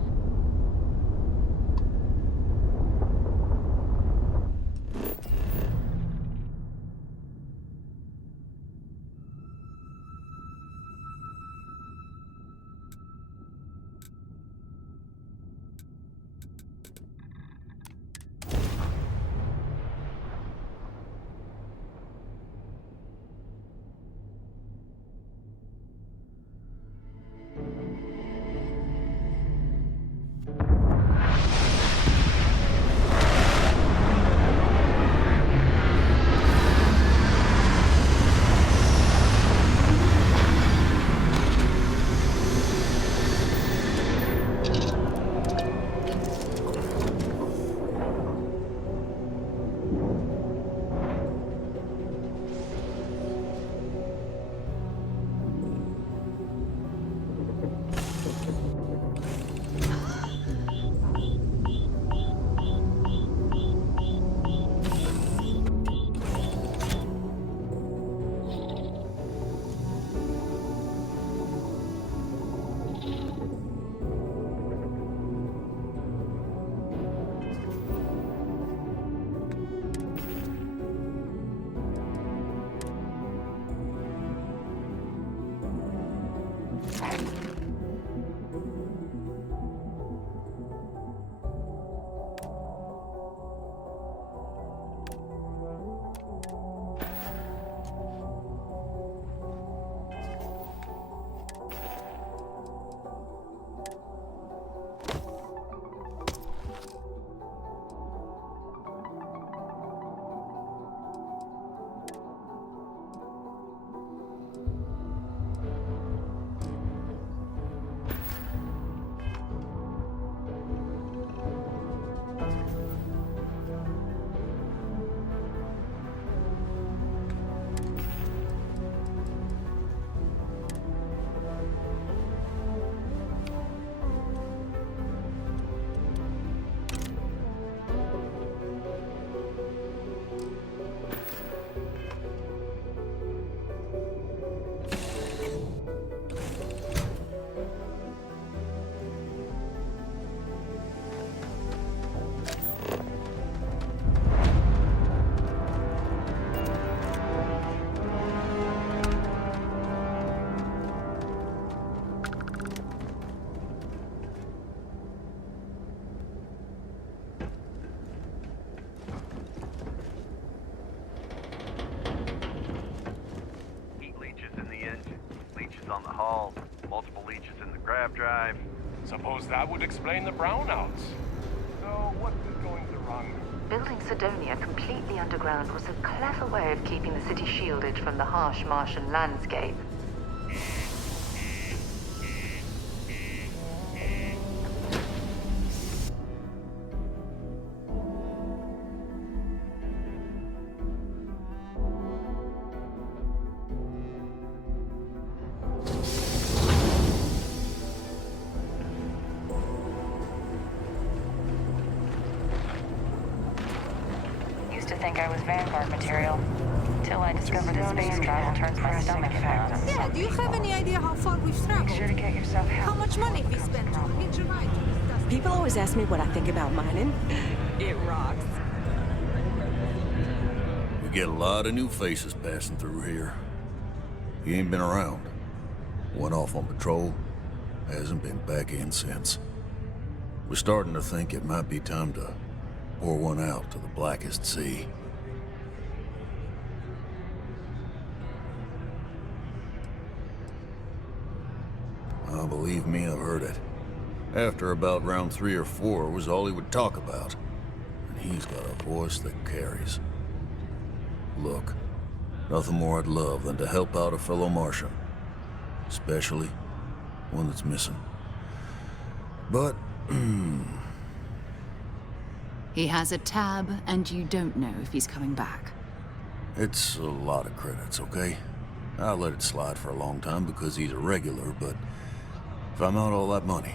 On the hull, multiple leeches in the grav drive. Suppose that would explain the brownouts. So what was going so wrong? Building Sidonia completely underground was a clever way of keeping the city shielded from the harsh Martian landscape. Think I was Vanguard material. Till I discovered that space travel turns my stomach in knots. Yeah, do you have any idea how far we've traveled? Make sure to get yourself help. How much money we spent to hitch a ride to this dusty... People always ask me what I think about mining. It rocks. We get a lot of new faces passing through here. He ain't been around. Went off on patrol. Hasn't been back in since. We're starting to think it might be time to pour one out to the blackest sea. Believe me, I've heard it. After about round 3 or 4 was all he would talk about. And he's got a voice that carries. Look, nothing more I'd love than to help out a fellow Martian. Especially one that's missing. But, He has a tab, and you don't know if he's coming back. it's a lot of credits, okay? I let it slide for a long time because he's a regular, but if I'm out all that money,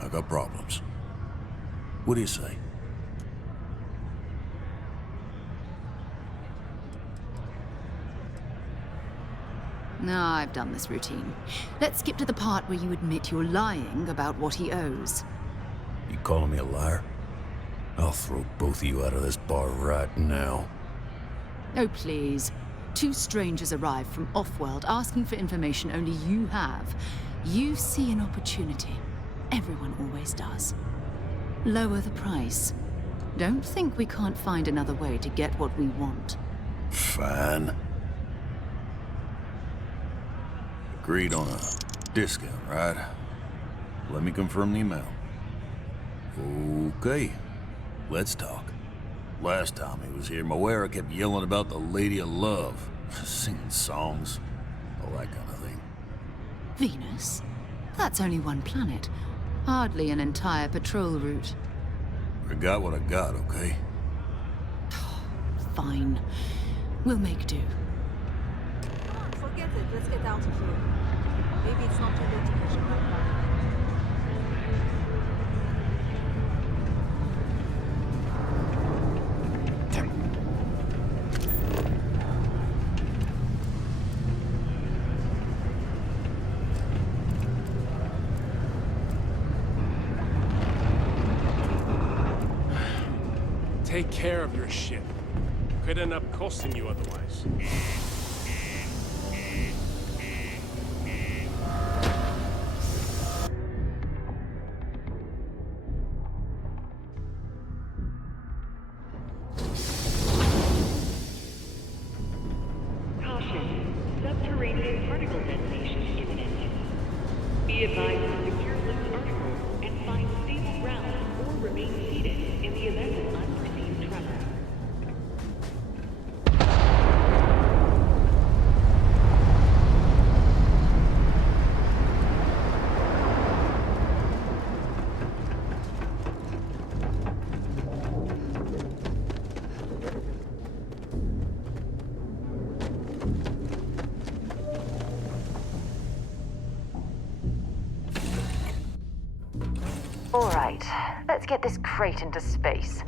I got problems. What do you say? No, I've done this routine. Let's skip to the part where you admit you're lying about what he owes. You calling me a liar? I'll throw both of you out of this bar right now. Oh, please. Two strangers arrive from off-world asking for information only you have. You see an opportunity. Everyone always does. Lower the price. Don't think we can't find another way to get what we want. Fine. Agreed on a discount, right? Let me confirm the amount. Okay, let's talk. Last time he was here, Moira kept yelling about the Lady of Love, singing songs, all that kind of thing. Venus? That's only one planet. Hardly an entire patrol route. I got what I got, okay? Fine. We'll make do. Come on, forget it. Let's get out of here. Maybe it's not too late to catch a ride back. Take care of your ship. Could end up costing you otherwise. Caution. Subterranean particle detonation imminent. Be advised to secure loose articles and find stable ground or remain seated in the event of unforeseen tremor. All right, let's get this crate into space.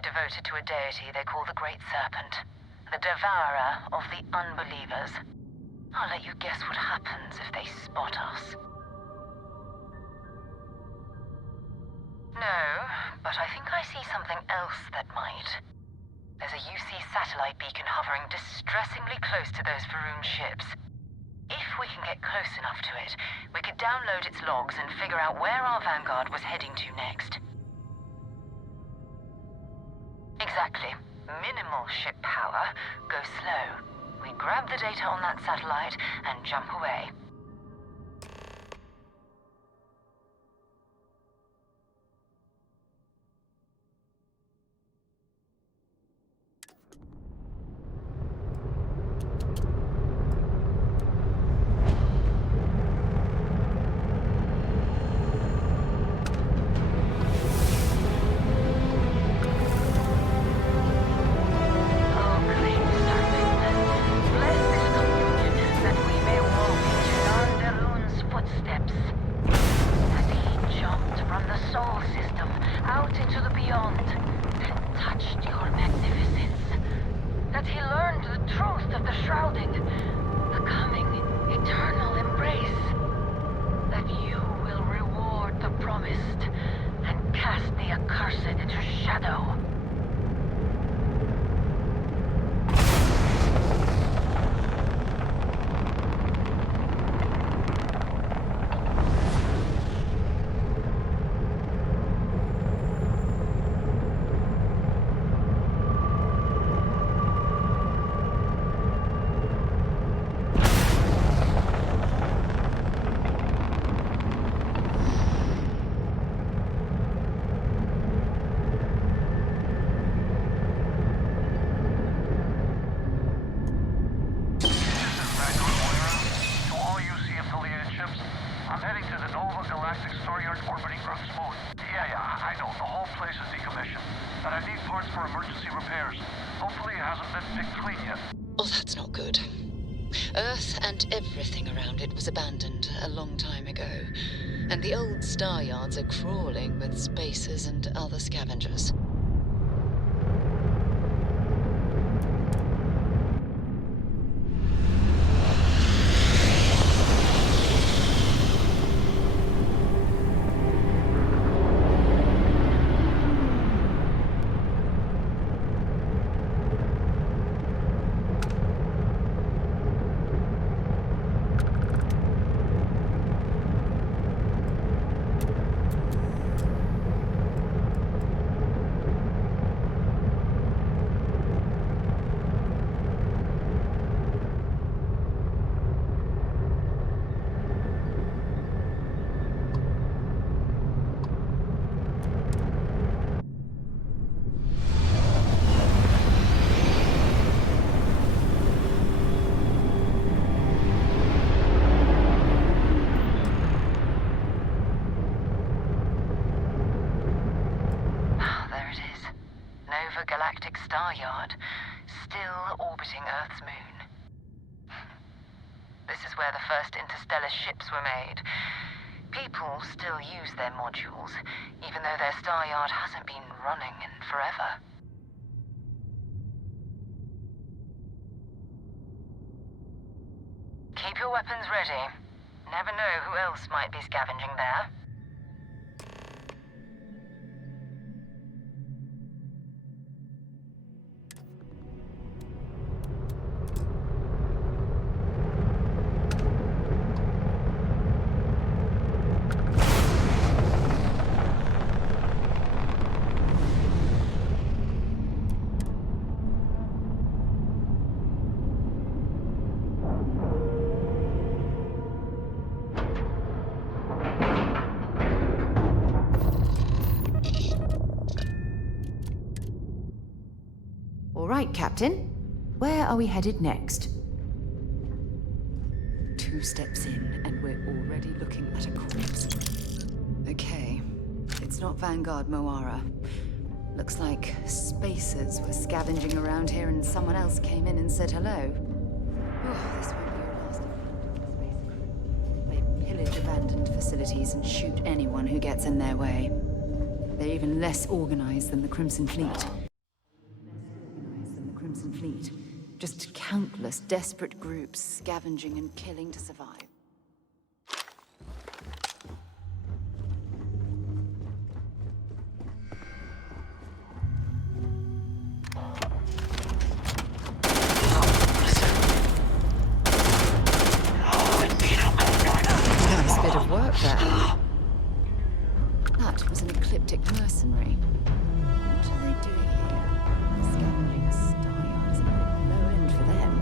Devoted to a deity they call the Great Serpent, the devourer of the unbelievers. I'll let you guess what happens if they spot us. No, but I think I see something else that might. There's a UC satellite beacon hovering distressingly close to those Varun ships. If we can get close enough to it, we could download its logs and figure out where our vanguard was heading to next. Exactly. Minimal ship power, go slow. We grab the data on that satellite and jump away. Bless this communion, that we may walk in and everything around it was abandoned a long time ago. And the old star yards are crawling with spacers and other scavengers. Galactic Star Yard, still orbiting Earth's moon. This is where the first interstellar ships were made. People still use their modules, even though their star yard hasn't been running in forever. Keep your weapons ready. Never know who else might be scavenging there. Right, Captain. Where are we headed next? 2 steps in, and we're already looking at a corpse. Okay. It's not Vanguard Moara. Looks like spacers were scavenging around here and someone else came in and said hello. Oh, this won't be your last encounter with space crew. They pillage abandoned facilities and shoot anyone who gets in their way. They're even less organized than the Crimson Fleet. Just countless desperate groups scavenging and killing to survive. Nice bit of work there. That was an ecliptic mercenary. What are they doing here? Scavenging a star yard is a bit low end for them.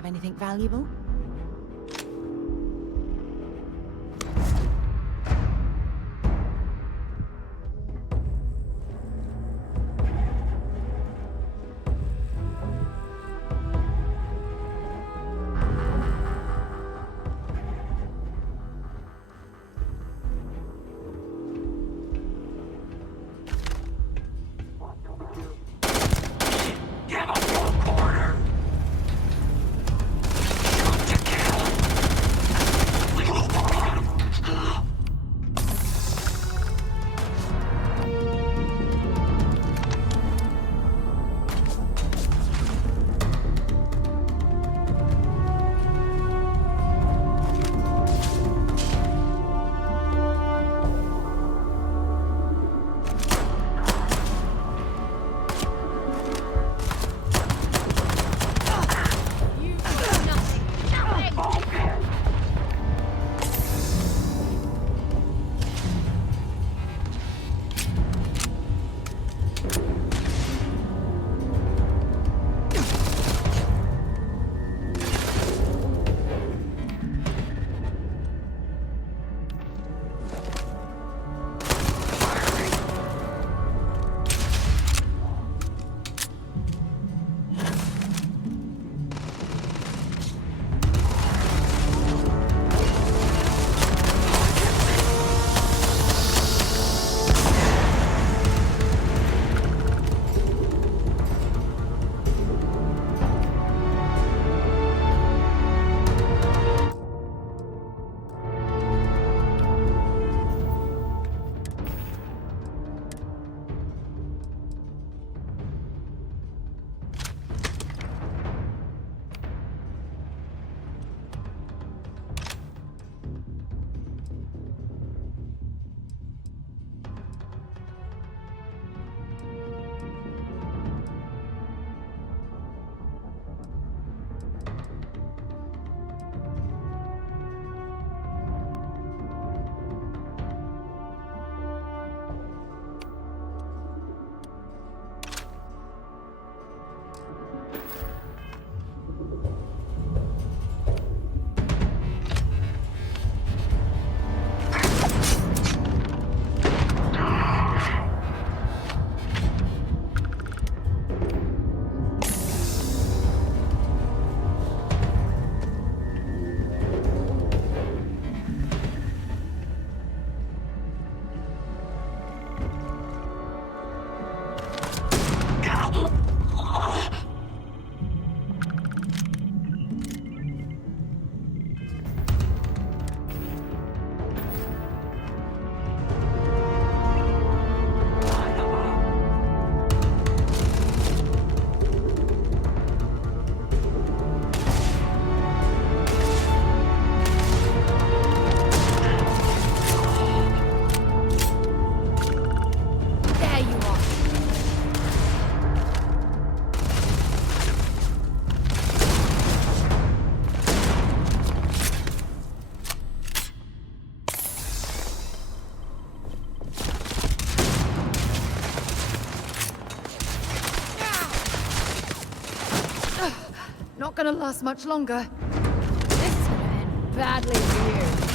have anything valuable? Not gonna last much longer. This is gonna end badly for you.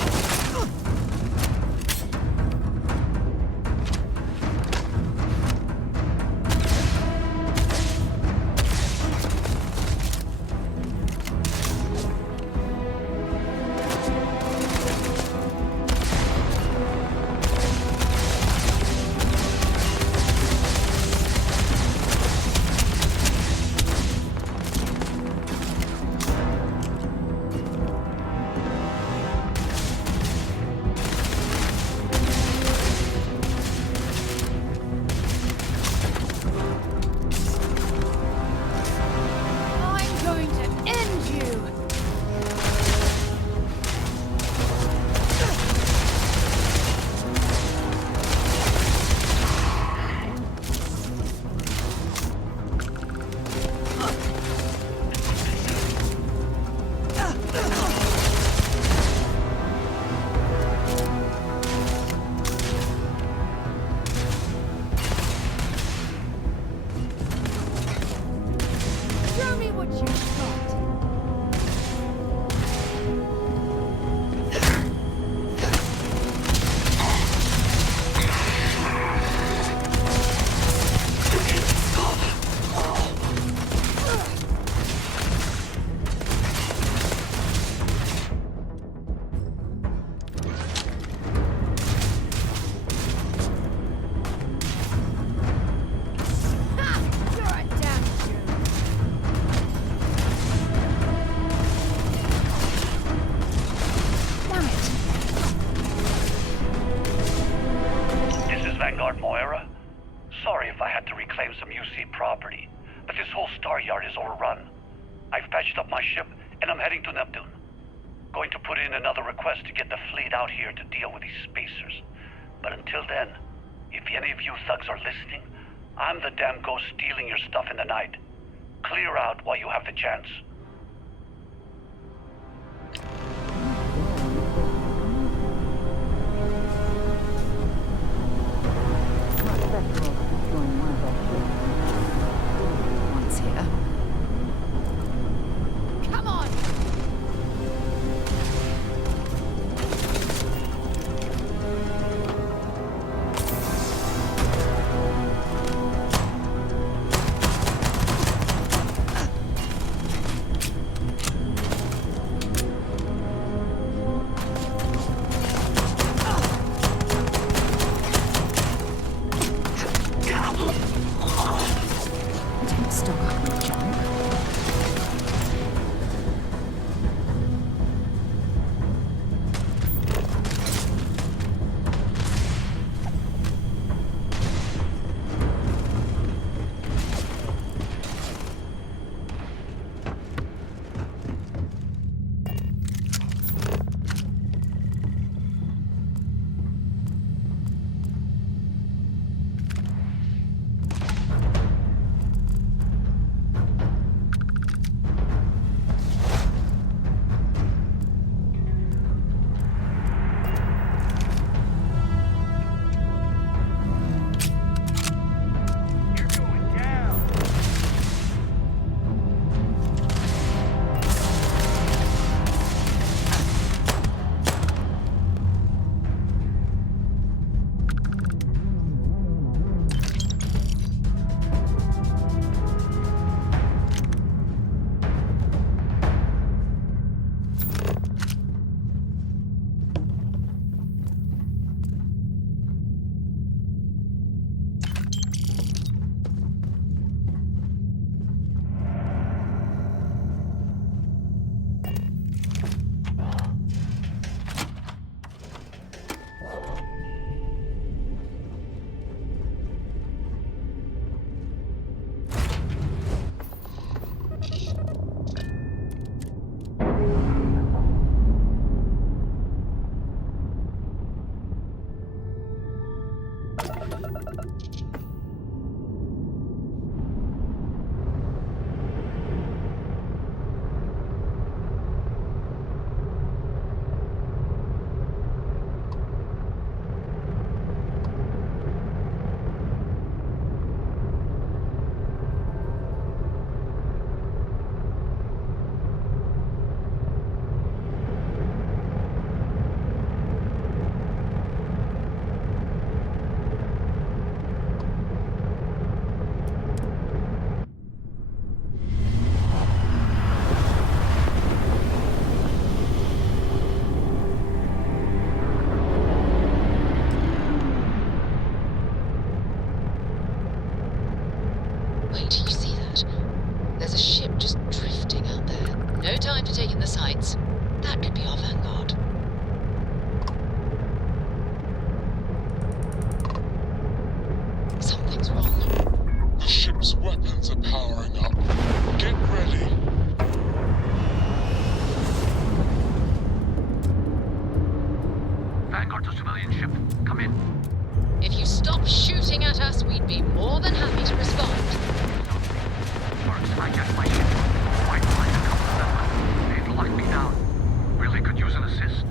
I've patched up my ship, and I'm heading to Neptune. Going to put in another request to get the fleet out here to deal with these spacers. But until then, if any of you thugs are listening, I'm the damn ghost stealing your stuff in the night. Clear out while you have the chance. Once here. Come on! Don't stock up with junk. Wait, you see that? There's a ship just drifting out there. No time to take in the sights. That could be our vanguard. Something's wrong. The ship's weapons are powering up. Get ready. Vanguard to civilian ship. Come in. If you stop shooting at us, we'd be more than happy to respond. I guess my ship. White line a couple of them. They'd locked me down. Really could use an assist.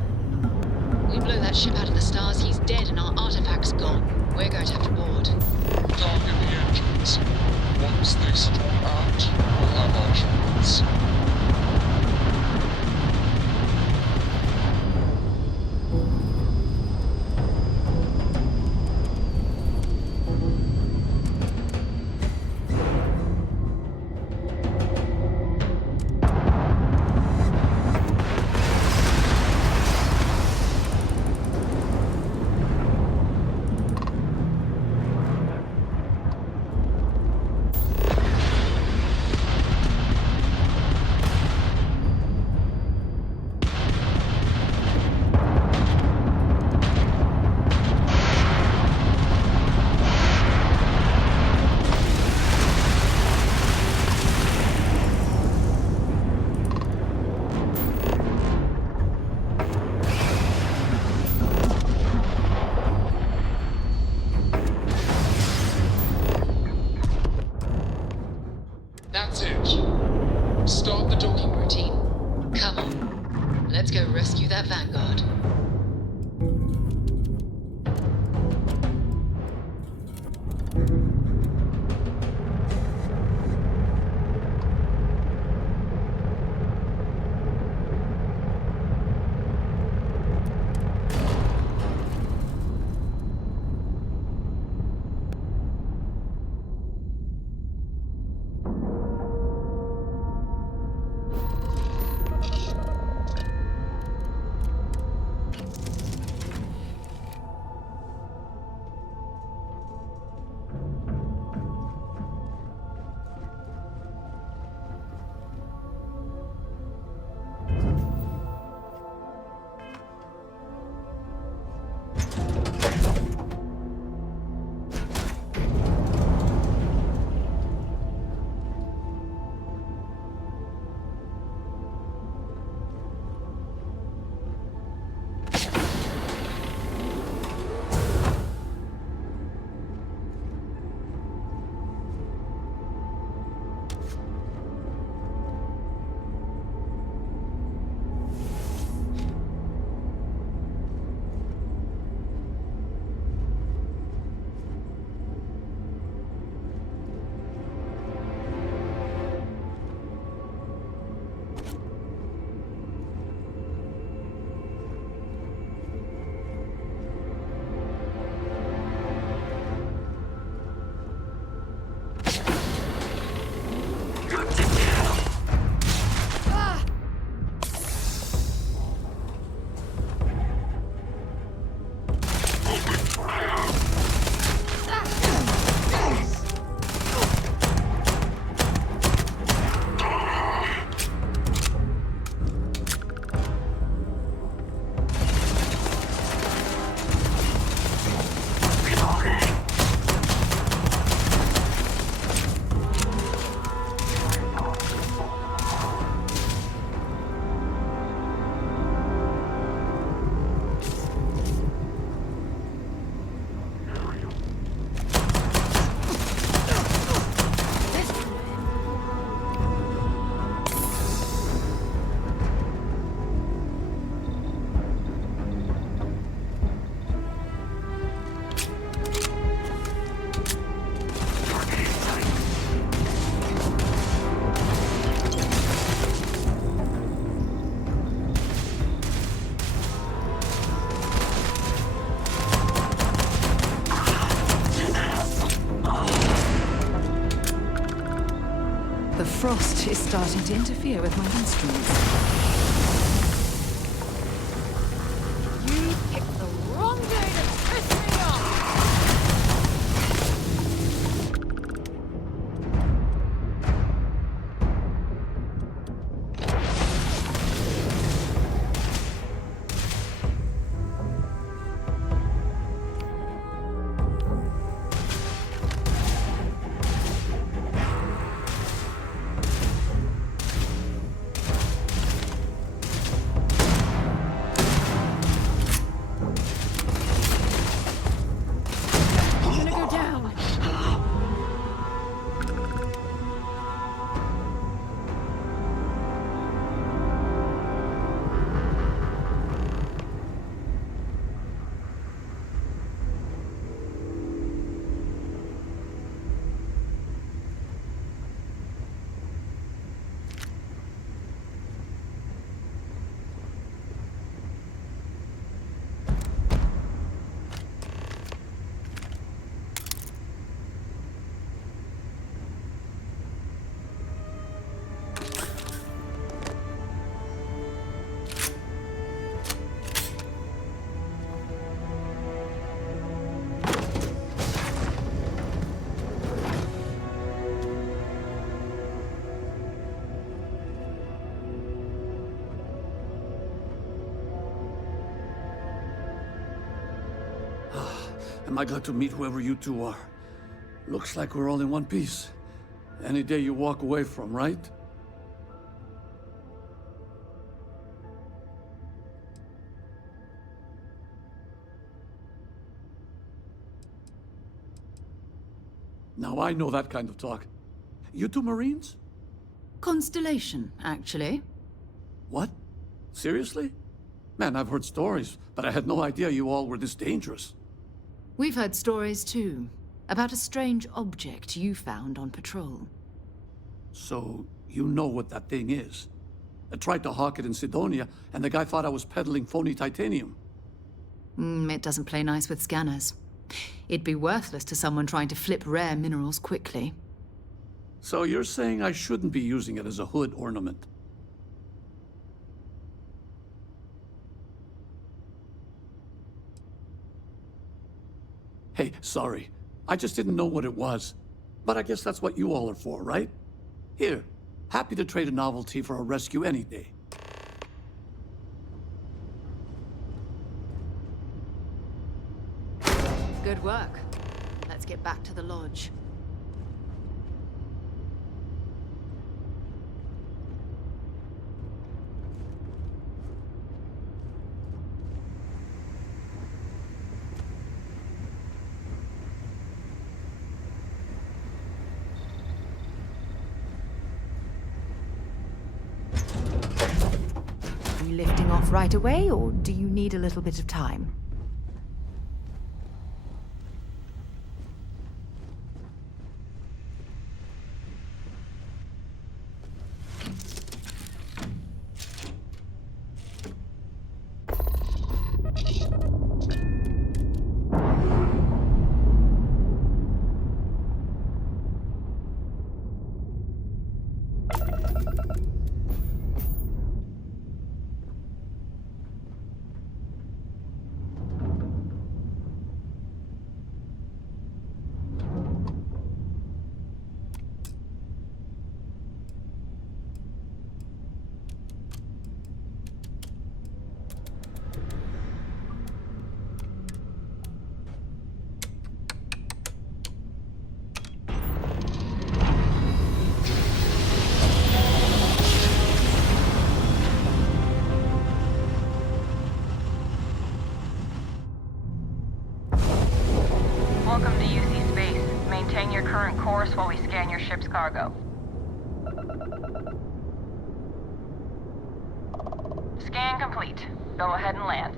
the docking routine. Come on, let's go rescue that Vanguard. The frost is starting to interfere with my instruments. You picked the wrong day to piss me off! Am I glad to meet whoever you two are? Looks like we're all in one piece. Any day you walk away from, right? Now I know that kind of talk. You two Marines? Constellation, actually. What? Seriously? Man, I've heard stories, but I had no idea you all were this dangerous. We've heard stories too, about a strange object you found on patrol. So, you know what that thing is? I tried to hawk it in Sidonia, and the guy thought I was peddling phony titanium. It doesn't play nice with scanners. It'd be worthless to someone trying to flip rare minerals quickly. So you're saying I shouldn't be using it as a hood ornament? Hey, sorry. I just didn't know what it was. But I guess that's what you all are for, right? Here, happy to trade a novelty for a rescue any day. Good work. Let's get back to the lodge. Are you lifting off right away, or do you need a little bit of time? Welcome to UC Space. Maintain your current course while we scan your ship's cargo. Scan complete. Go ahead and land.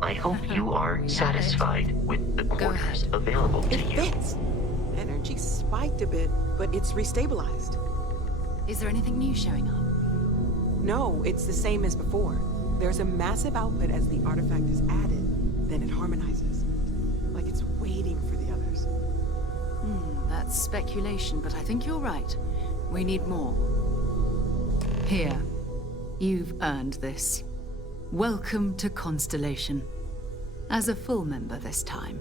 I hope you are satisfied with the quarters available to you. It fits. Energy spiked a bit, but it's restabilized. Is there anything new showing up? No, it's the same as before. There's a massive output as the artifact is added, then it harmonizes. Like it's waiting for the others. That's speculation, but I think you're right. We need more. Here. You've earned this. Welcome to Constellation. As a full member this time.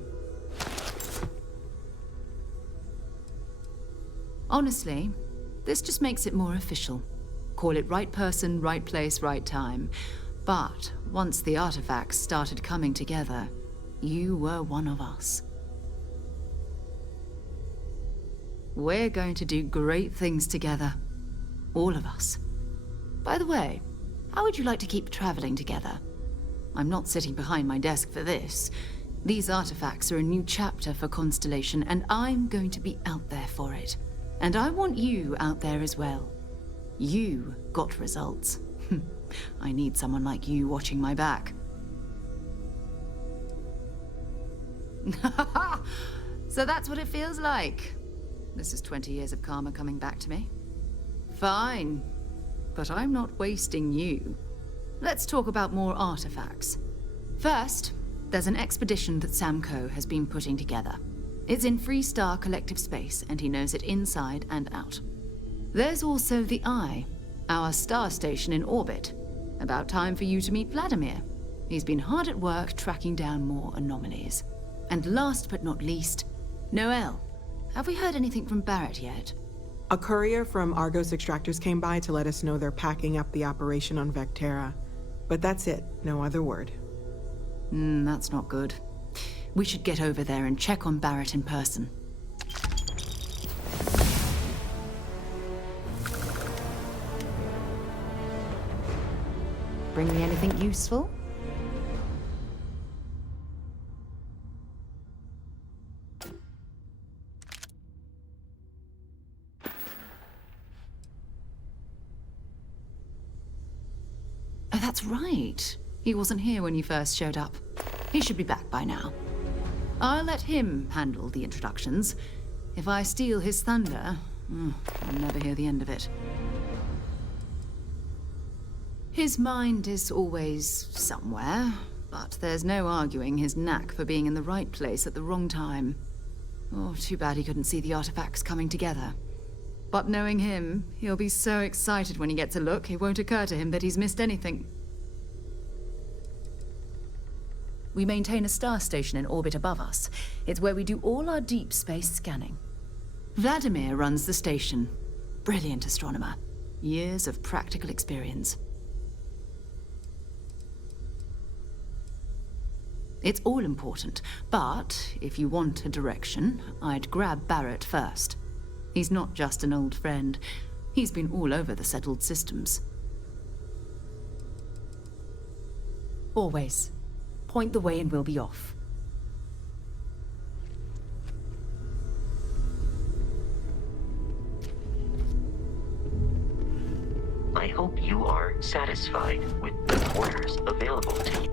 Honestly, this just makes it more official. Call it right person, right place, right time. But once the artifacts started coming together, you were one of us. We're going to do great things together. All of us. By the way, how would you like to keep traveling together? I'm not sitting behind my desk for this. These artifacts are a new chapter for Constellation, and I'm going to be out there for it. And I want you out there as well. You got results. I need someone like you watching my back. So that's what it feels like. This is 20 years of karma coming back to me. Fine, but I'm not wasting you. Let's talk about more artifacts. First, there's an expedition that Samco has been putting together. It's in Freestar Collective Space, and he knows it inside and out. There's also the Eye, our star station in orbit. About time for you to meet Vladimir. He's been hard at work tracking down more anomalies. And last but not least, Noel. Have we heard anything from Barrett yet? A courier from Argos Extractors came by to let us know they're packing up the operation on Vectera. But that's it, no other word. That's not good. We should get over there and check on Barrett in person. Bring me anything useful? Oh, that's right. He wasn't here when you first showed up. He should be back by now. I'll let him handle the introductions. If I steal his thunder, I'll never hear the end of it. His mind is always somewhere, but there's no arguing his knack for being in the right place at the wrong time. Oh, too bad he couldn't see the artifacts coming together. But knowing him, he'll be so excited when he gets a look, it won't occur to him that he's missed anything. We maintain a star station in orbit above us. It's where we do all our deep space scanning. Vladimir runs the station. Brilliant astronomer. Years of practical experience. It's all important, but if you want a direction, I'd grab Barrett first. He's not just an old friend. He's been all over the settled systems. Always. Point the way and we'll be off. I hope you are satisfied with the orders available to you.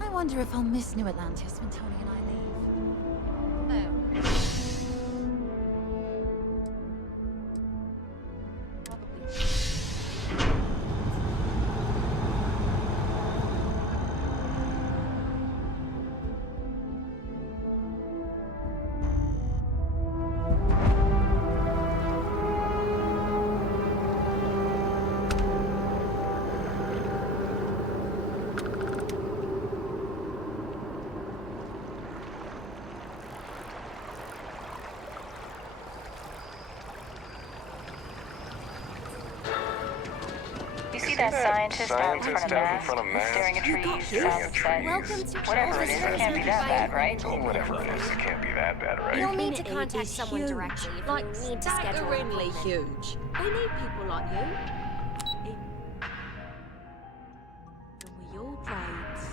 I wonder if I'll miss New Atlantis when Tony and I leave. Oh. that scientist out in front of mass, staring at trees, sunset, whatever it is, it can't be that bad, right? Oh, whatever it is, it can't be that bad, right? You'll need to contact someone directly if like you need to schedule. staggeringly huge. We need people like you. And we all trades.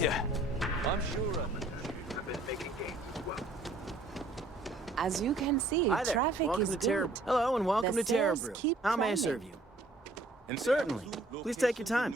Yeah, I'm sure I've been making gains as well. As you can see, Hi there. traffic Welcome is to good. Terra. Hello and welcome The to Terra sales Brew. keep How may I climbing. serve you? And certainly, please take your time.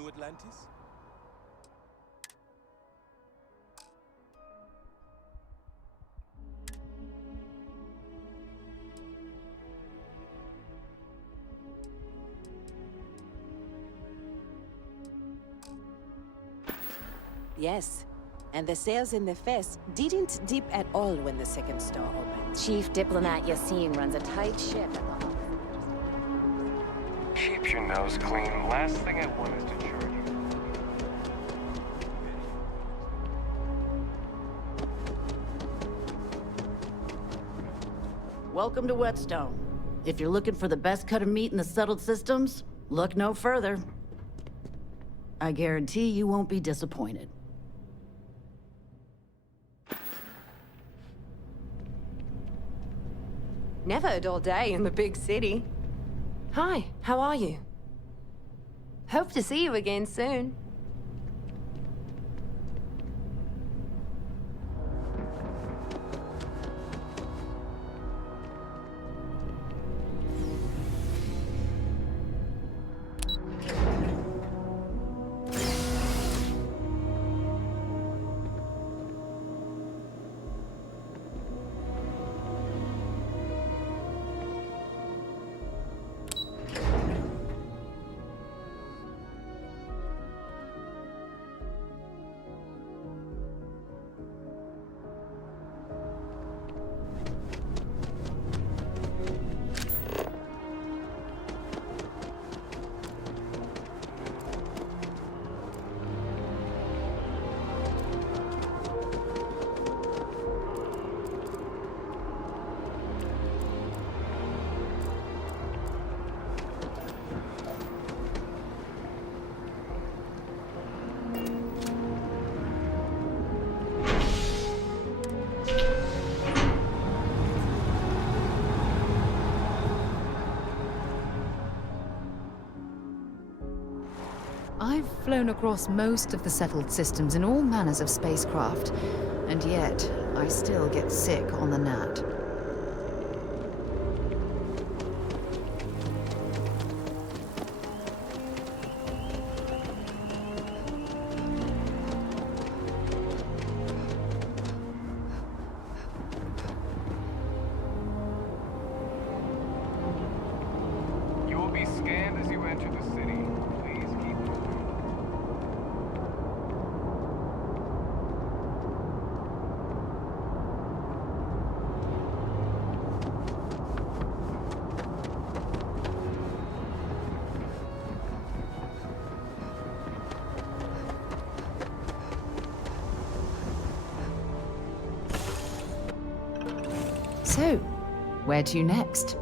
Yes, and the sales in the fest didn't dip at all when the second store opened. Chief Diplomat Yassine runs a tight ship at the hub. Keep your nose clean. Last thing I want is to charge you. Welcome to Whetstone. If you're looking for the best cut of meat in the settled systems, look no further. I guarantee you won't be disappointed. Never a dull day in the big city. Hi, how are you? Hope to see you again soon. I've flown across most of the settled systems in all manners of spacecraft, and yet I still get sick on the gnat. You will be scanned as you enter the city. Please keep moving. So, where to next?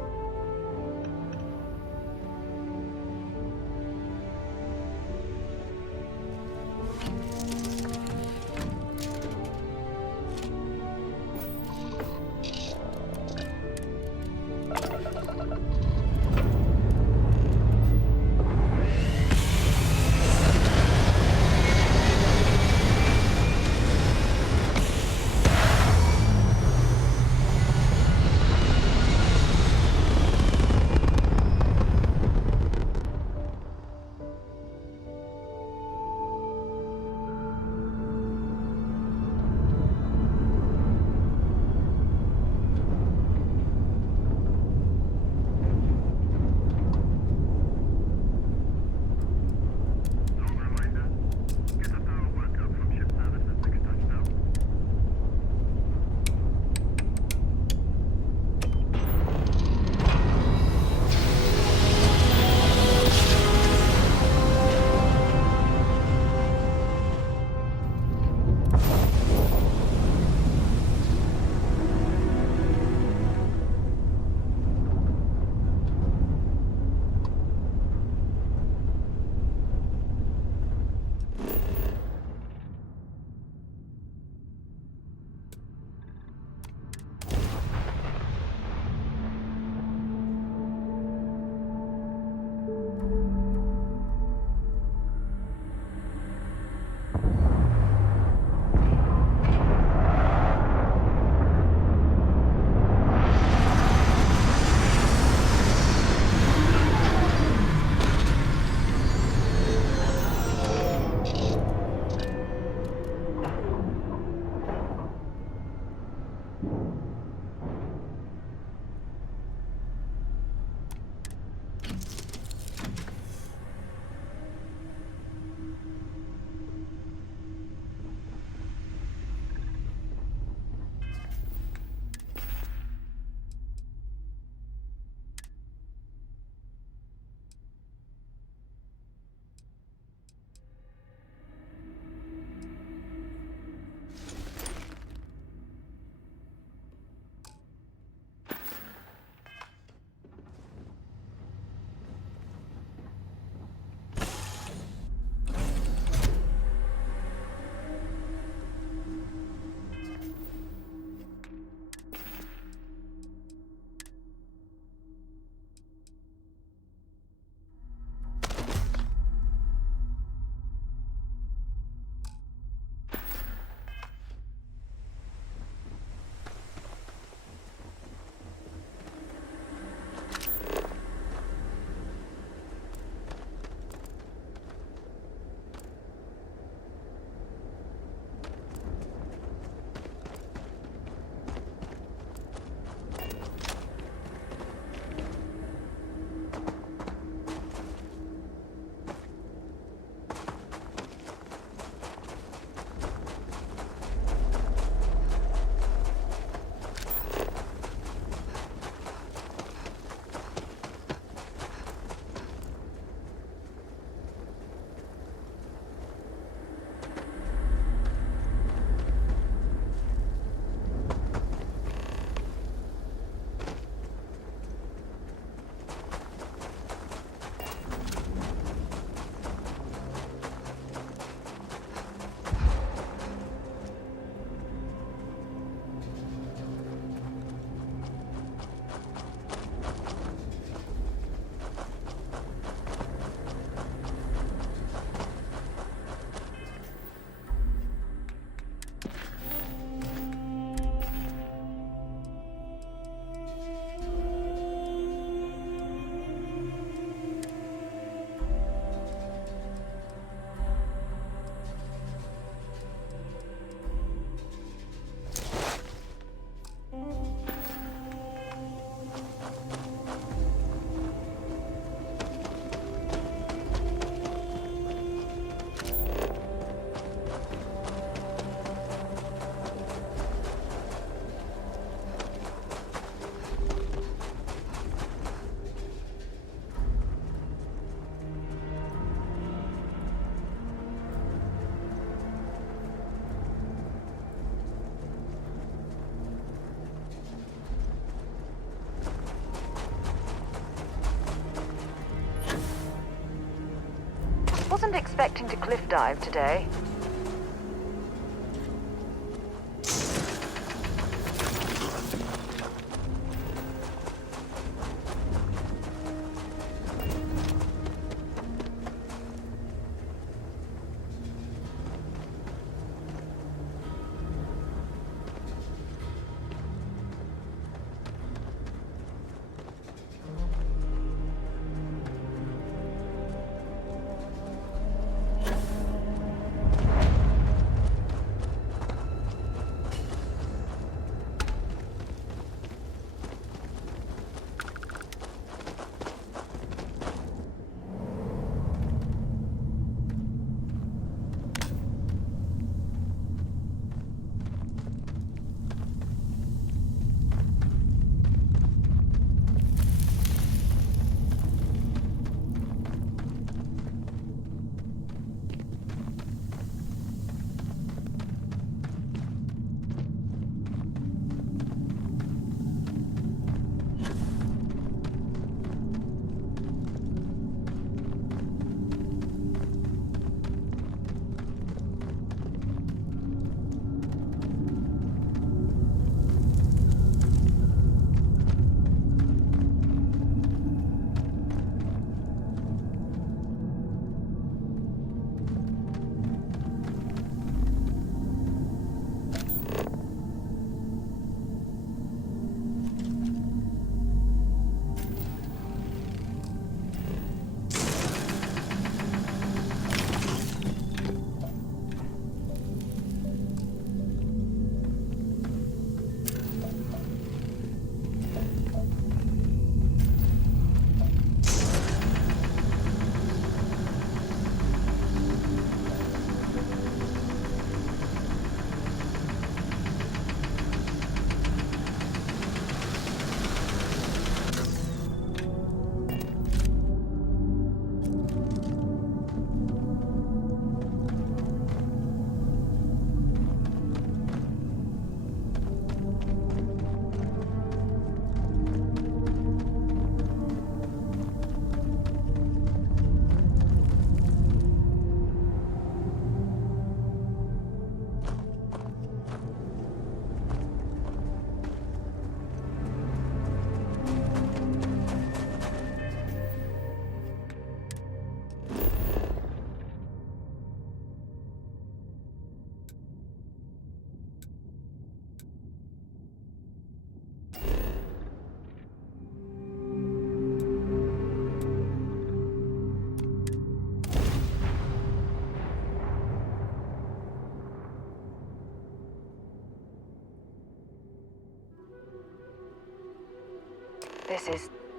expecting to cliff dive today.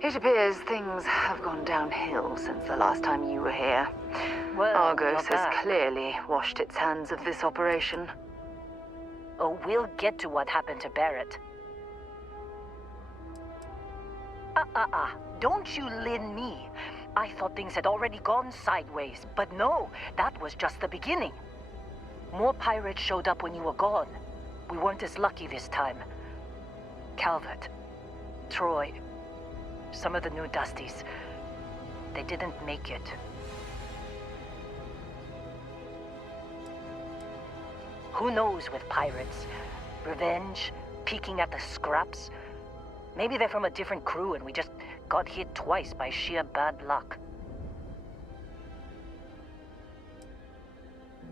It appears things have gone downhill since the last time you were here. Well, Argos has clearly washed its hands of this operation. Oh, we'll get to what happened to Barrett. Don't you lin me. I thought things had already gone sideways, but no, that was just the beginning. More pirates showed up when you were gone. We weren't as lucky this time. Calvert, Troy, some of the new Dusties, they didn't make it. Who knows with pirates? Revenge, peeking at the scraps. Maybe they're from a different crew and we just got hit twice by sheer bad luck.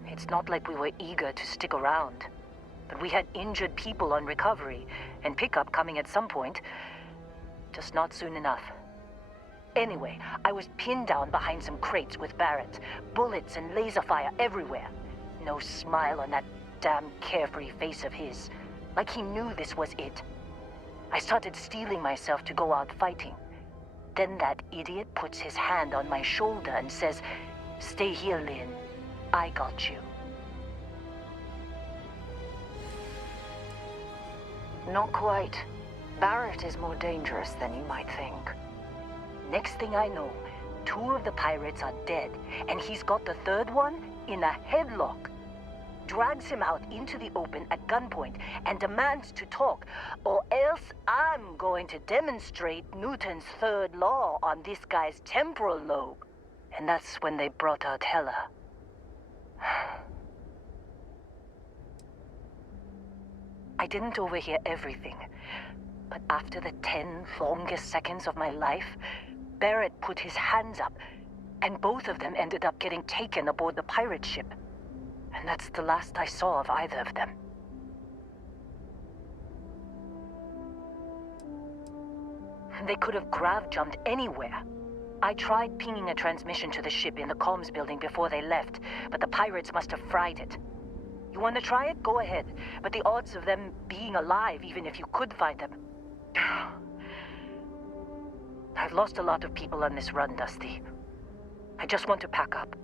It's not like we were eager to stick around, but we had injured people on recovery and pickup coming at some point. Just not soon enough. Anyway, I was pinned down behind some crates with Barrett. Bullets and laser fire everywhere. No smile on that damn carefree face of his. Like he knew this was it. I started steeling myself to go out fighting. Then that idiot puts his hand on my shoulder and says, "Stay here, Lynn. I got you." Not quite. Barrett is more dangerous than you might think. Next thing I know, 2 of the pirates are dead, and he's got the 3rd one in a headlock. Drags him out into the open at gunpoint and demands to talk, or else I'm going to demonstrate Newton's 3rd law on this guy's temporal lobe. And that's when they brought out Hela. I didn't overhear everything, but after the 10 longest seconds of my life, Barrett put his hands up, and both of them ended up getting taken aboard the pirate ship. And that's the last I saw of either of them. They could have grav-jumped anywhere. I tried pinging a transmission to the ship in the comms building before they left, but the pirates must have fried it. You want to try it? Go ahead. But the odds of them being alive, even if you could find them... I've lost a lot of people on this run, Dusty. I just want to pack up.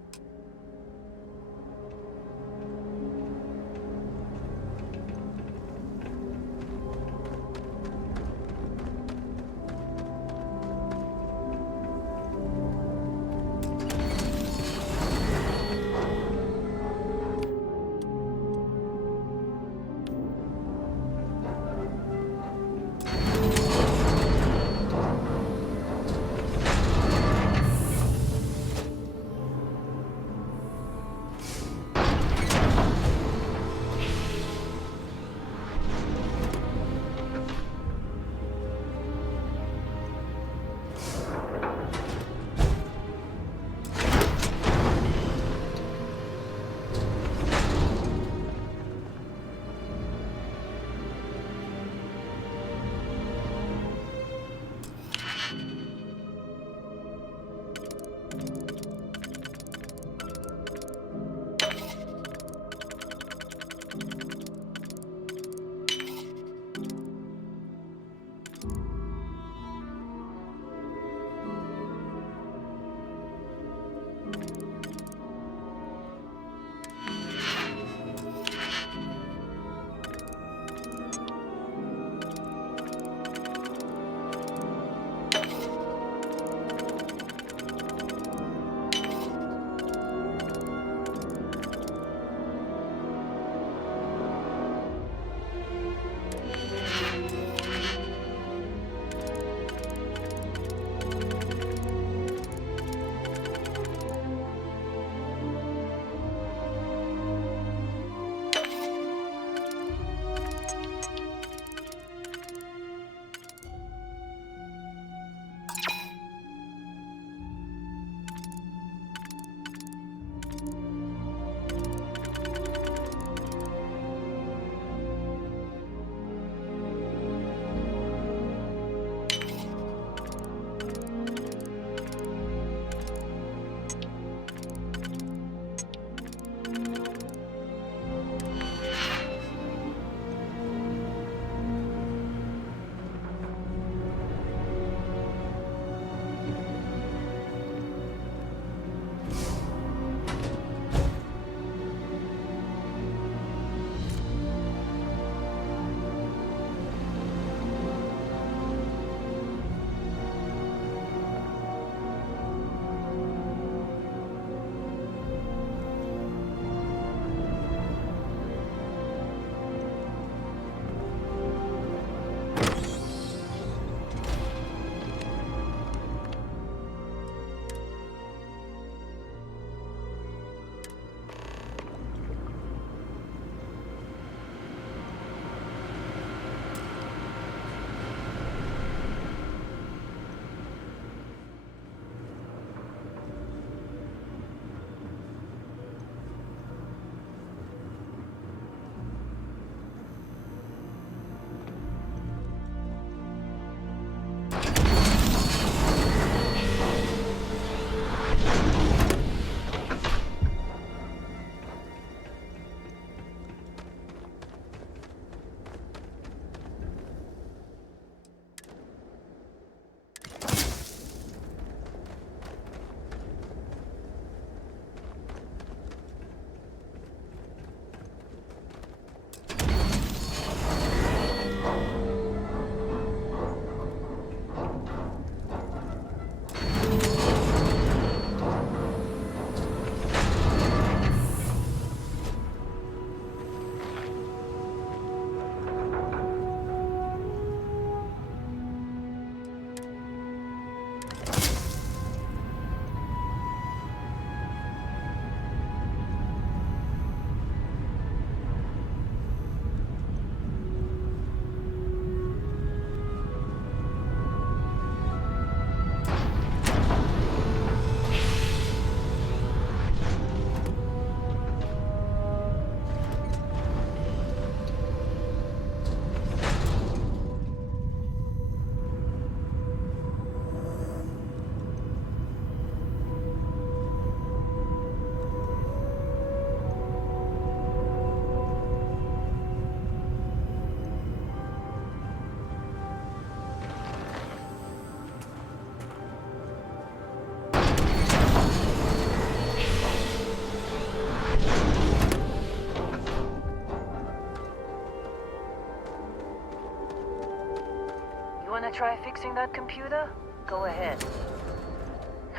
try fixing that computer? Go ahead.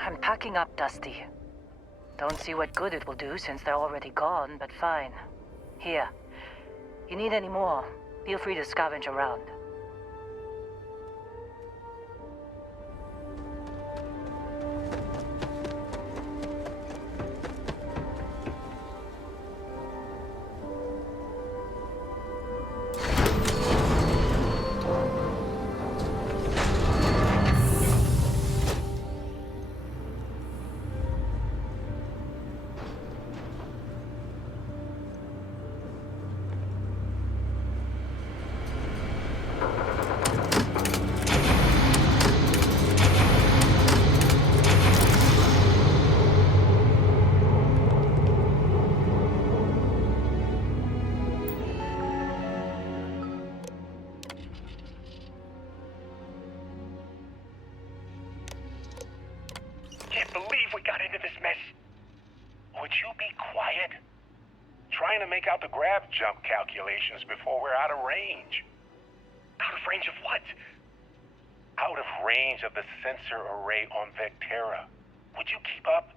I'm packing up, Dusty. Don't see what good it will do since they're already gone, but fine. Here. You need any more? Feel free to scavenge around. Make out the grav jump calculations before we're out of range. Out of range of what? Out of range of the sensor array on Vectera. Would you keep up?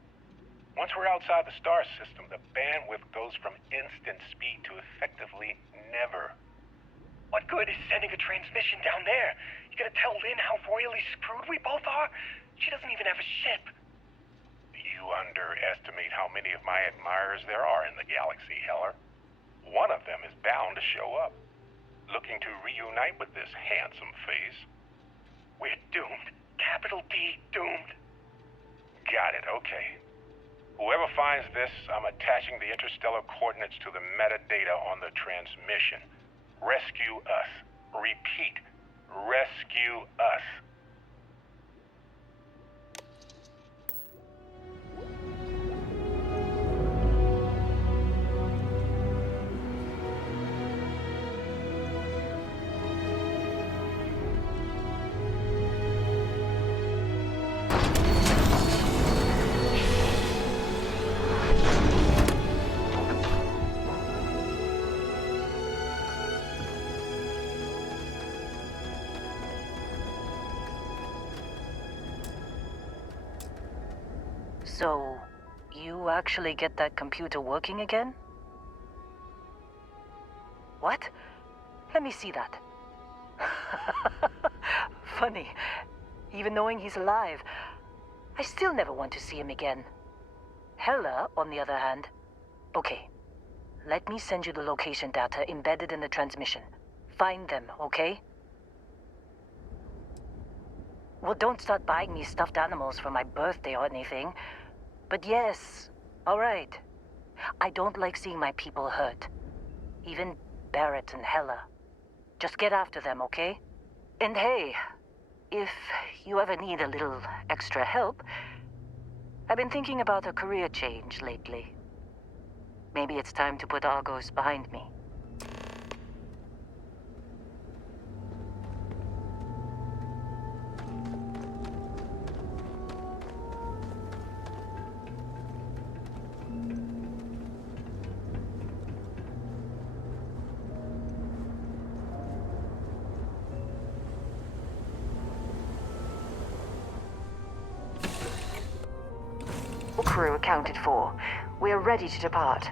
Once we're outside the star system, the bandwidth goes from instant speed to effectively never. What good is sending a transmission down there? You gonna tell Lynn how royally screwed we both are? She doesn't even have a ship. You underestimate how many of my admirers there are in the galaxy, Heller. One of them is bound to show up, looking to reunite with this handsome face. We're doomed. Capital D, doomed. Got it, okay. Whoever finds this, I'm attaching the interstellar coordinates to the metadata on the transmission. Rescue us. Repeat, rescue us. So, you actually get that computer working again? What? Let me see that. Funny. Even knowing he's alive, I still never want to see him again. Hella, on the other hand. Okay. Let me send you the location data embedded in the transmission. Find them, okay? Well, don't start buying me stuffed animals for my birthday or anything. But yes, all right. I don't like seeing my people hurt. Even Barrett and Hella. Just get after them, okay? And hey, if you ever need a little extra help, I've been thinking about a career change lately. Maybe it's time to put Argos behind me. Crew accounted for. We are ready to depart.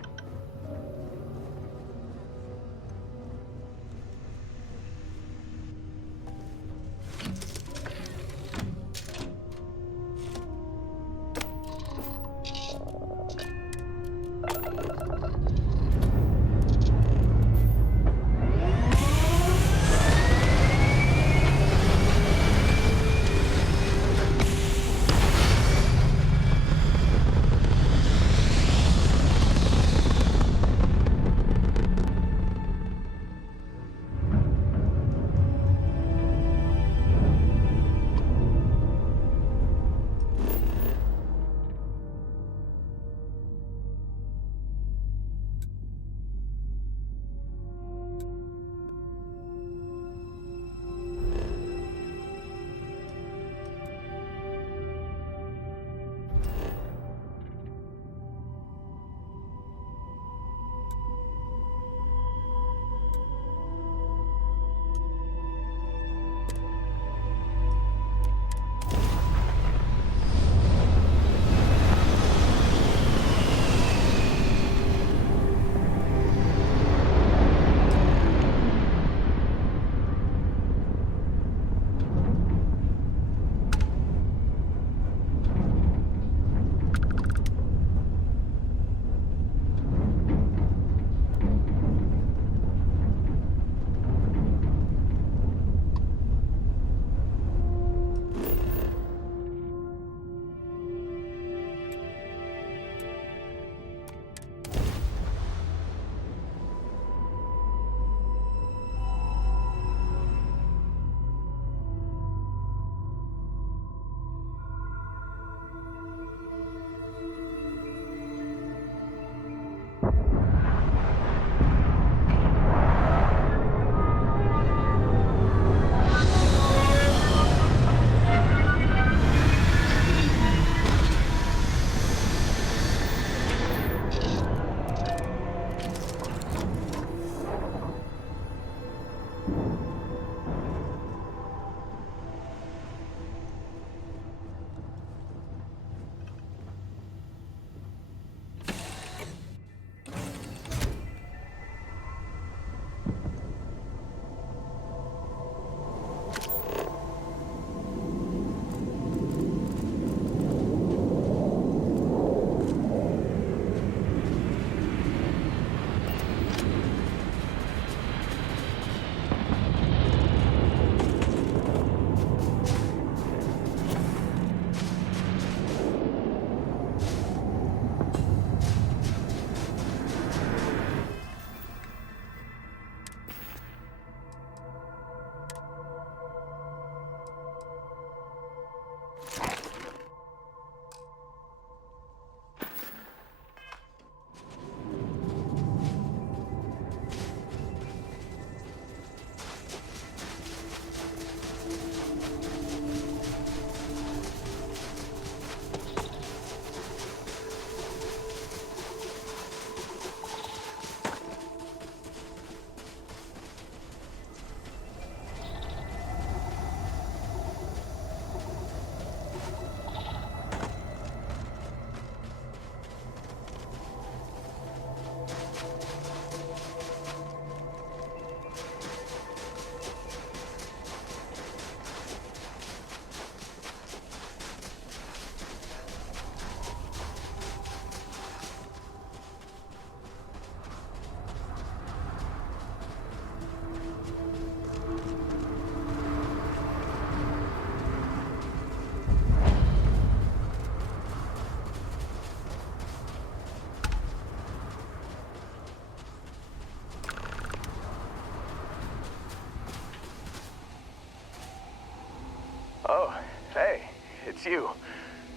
it's you.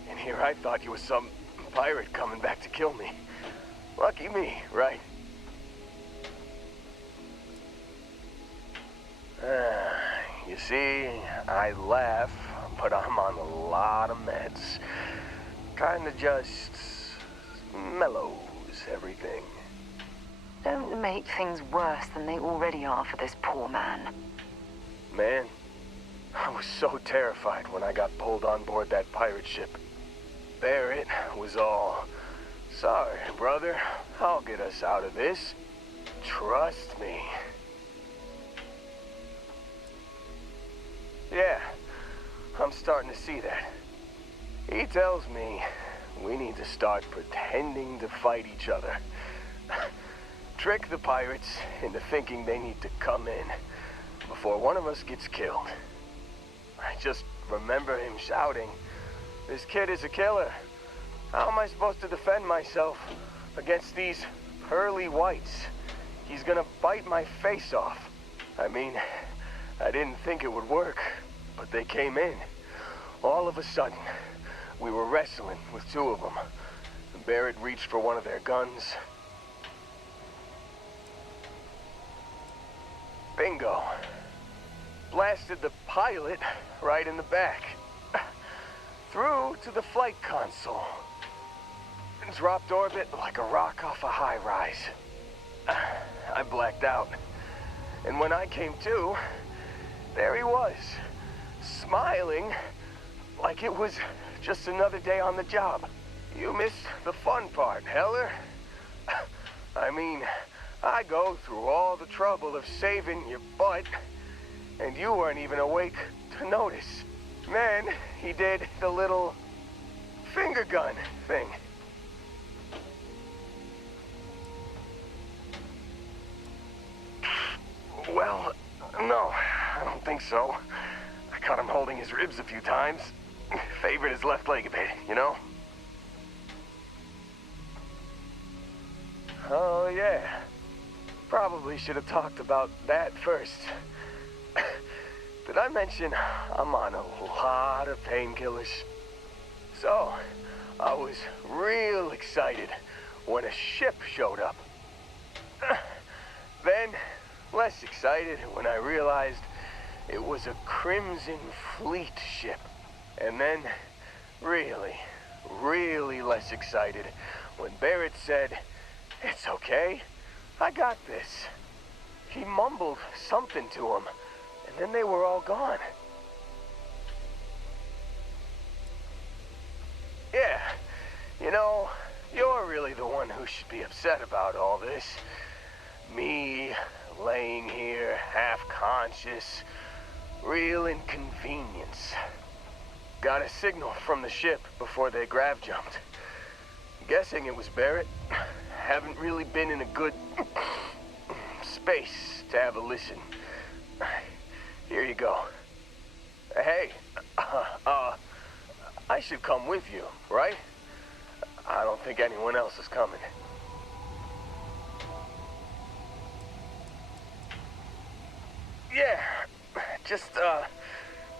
And here I thought you was some pirate coming back to kill me. Lucky me, right? You see, I laugh, but I'm on a lot of meds. Kinda just mellows everything. Don't make things worse than they already are for this poor man. Man, I was so terrified when I got pulled on board that pirate ship. Barrett was all, "Sorry, brother, I'll get us out of this. Trust me." Yeah, I'm starting to see that. He tells me we need to start pretending to fight each other. Trick the pirates into thinking they need to come in before one of us gets killed. I just remember him shouting, "This kid is a killer. How am I supposed to defend myself against these pearly whites? He's gonna bite my face off." I mean, I didn't think it would work, but they came in. All of a sudden, we were wrestling with two of them. Barrett reached for one of their guns. Bingo. Blasted the pilot right in the back. Through to the flight console. And dropped orbit like a rock off a high rise. I blacked out. And when I came to, there he was, smiling like it was just another day on the job. You missed the fun part, Heller. I mean, I go through all the trouble of saving your butt, and you weren't even awake to notice. Then he did the little finger gun thing. Well, no, I don't think so. I caught him holding his ribs a few times. Favored his left leg a bit, you know? Oh, yeah. Probably should have talked about that first. Did I mention I'm on a lot of painkillers? So, I was real excited when a ship showed up. Then, less excited when I realized it was a Crimson Fleet ship. And then, really, really less excited when Barrett said, "It's okay, I got this." He mumbled something to him, and then they were all gone. Yeah, you know, you're really the one who should be upset about all this. Me, laying here, half-conscious, real inconvenience. Got a signal from the ship before they grav-jumped. Guessing it was Barrett. Haven't really been in a good space to have a listen. Here you go. Hey, I should come with you, right? I don't think anyone else is coming. Yeah, just,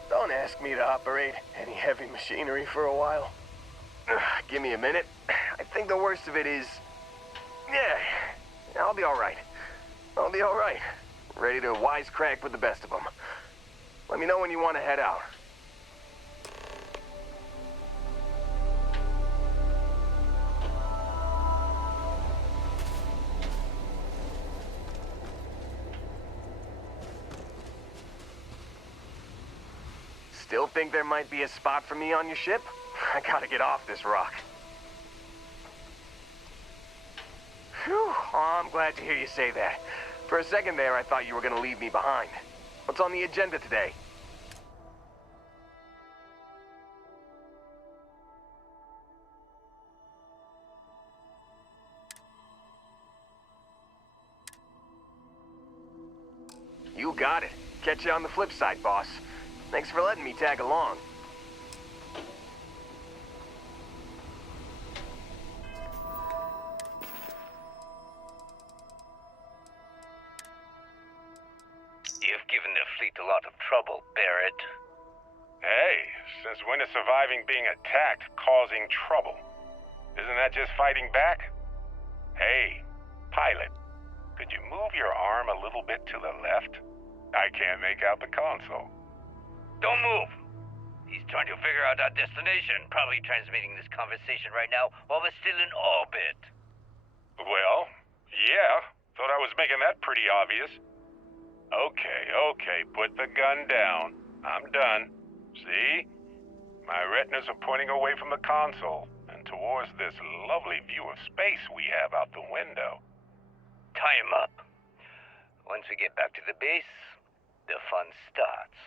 don't ask me to operate any heavy machinery for a while. Give me a minute. I think the worst of it is... Yeah, I'll be all right. I'll be all right. Ready to wisecrack with the best of them. Let me know when you want to head out. Still think there might be a spot for me on your ship? I gotta get off this rock. Whew, oh, I'm glad to hear you say that. For a second there, I thought you were gonna leave me behind. What's on the agenda today? You got it. Catch you on the flip side, boss. Thanks for letting me tag along. You've given the fleet a lot of trouble, Barrett. Hey, since when is surviving being attacked causing trouble? Isn't that just fighting back? Hey, pilot, could you move your arm a little bit to the left? I can't make out the console. Don't move. He's trying to figure out our destination. Probably transmitting this conversation right now while we're still in orbit. Well, yeah. Thought I was making that pretty obvious. Okay, put the gun down. I'm done. See? My retinas are pointing away from the console and towards this lovely view of space we have out the window. Tie him up. Once we get back to the base, the fun starts.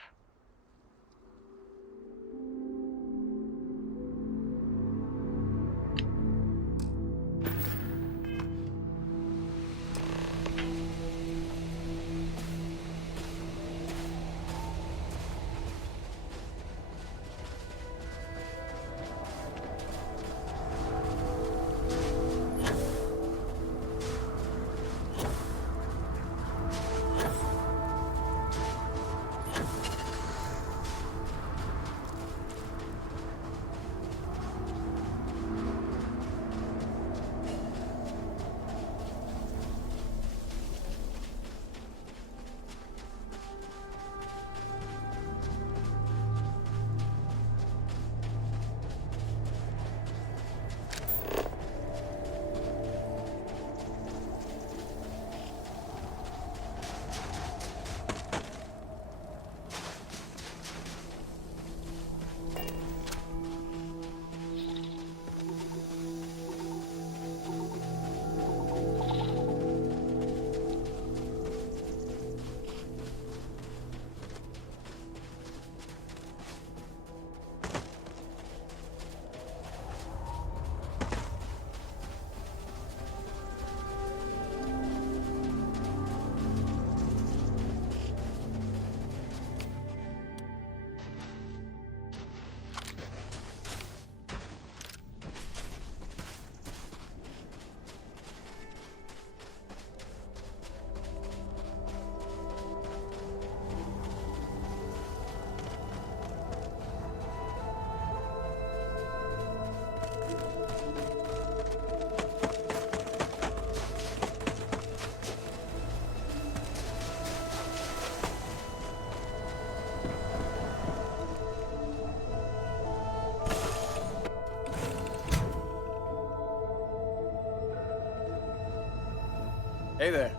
Hey there.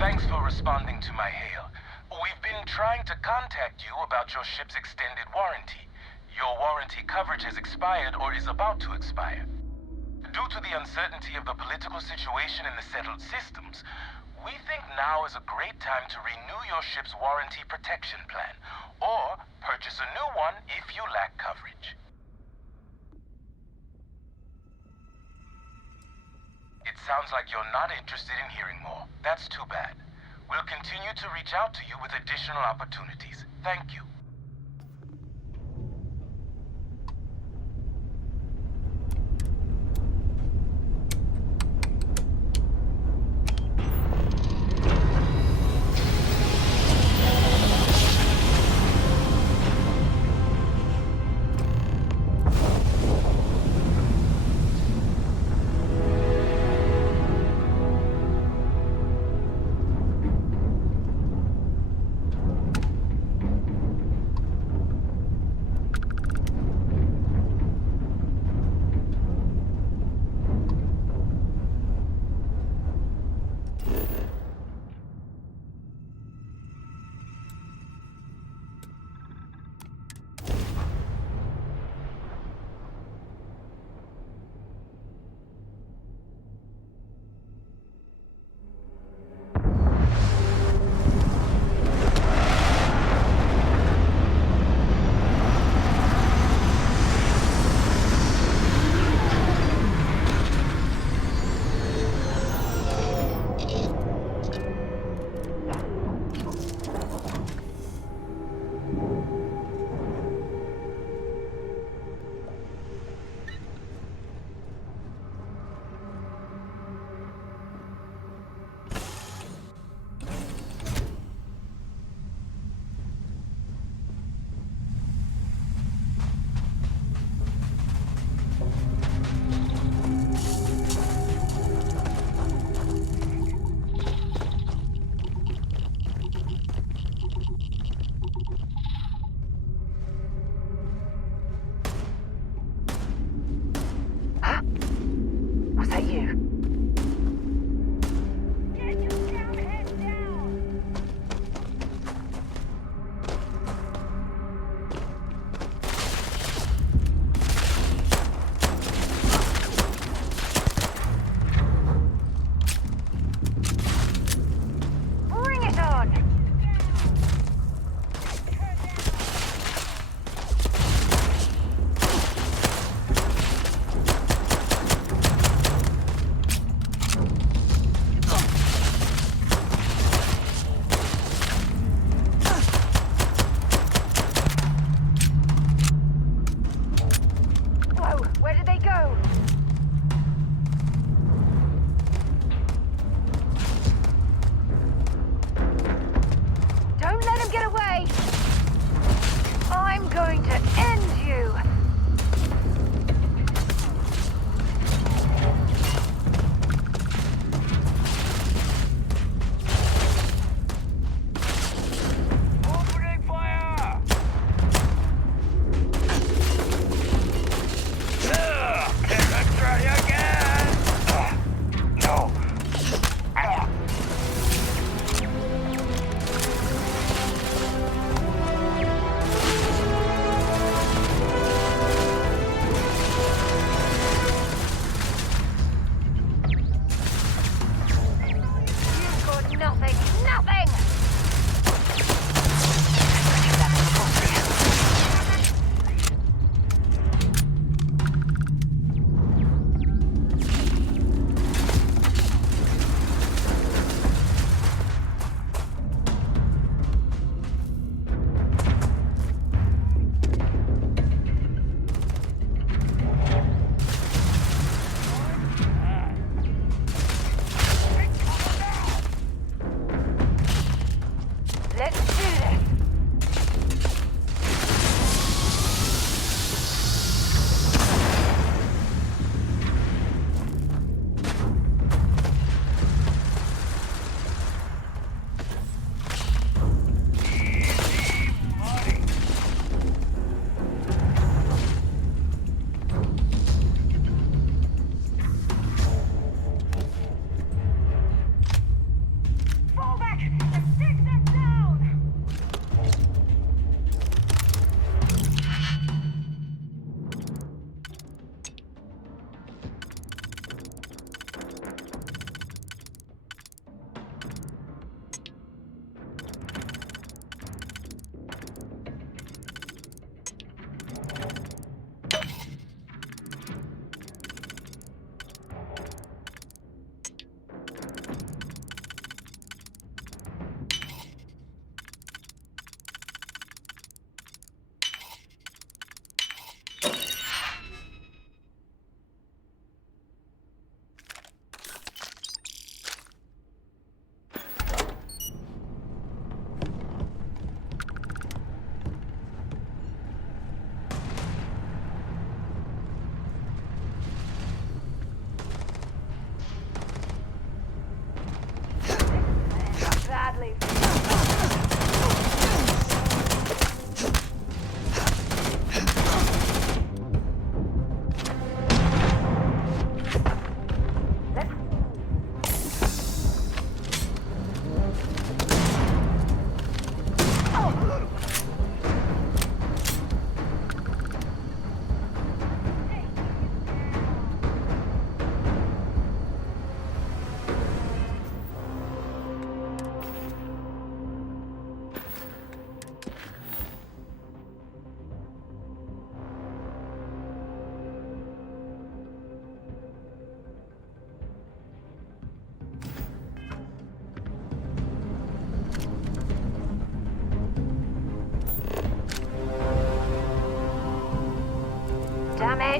Thanks for responding to my hail. We've been trying to contact you about your ship's extended warranty. Your warranty coverage has expired or is about to expire. Due to the uncertainty of the political situation in the settled systems, we think now is a great time to renew your ship's warranty protection plan, or purchase a new one if you lack coverage. It sounds like you're not interested in hearing more. That's too bad. We'll continue to reach out to you with additional opportunities. Thank you.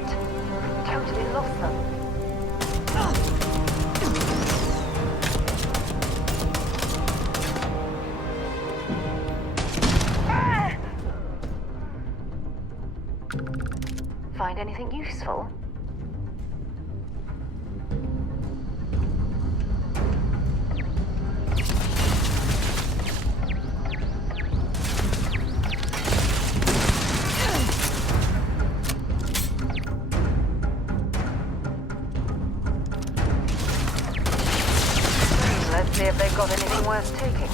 Shit! Totally lost them. Find anything useful? Let's see if they've got anything worth taking.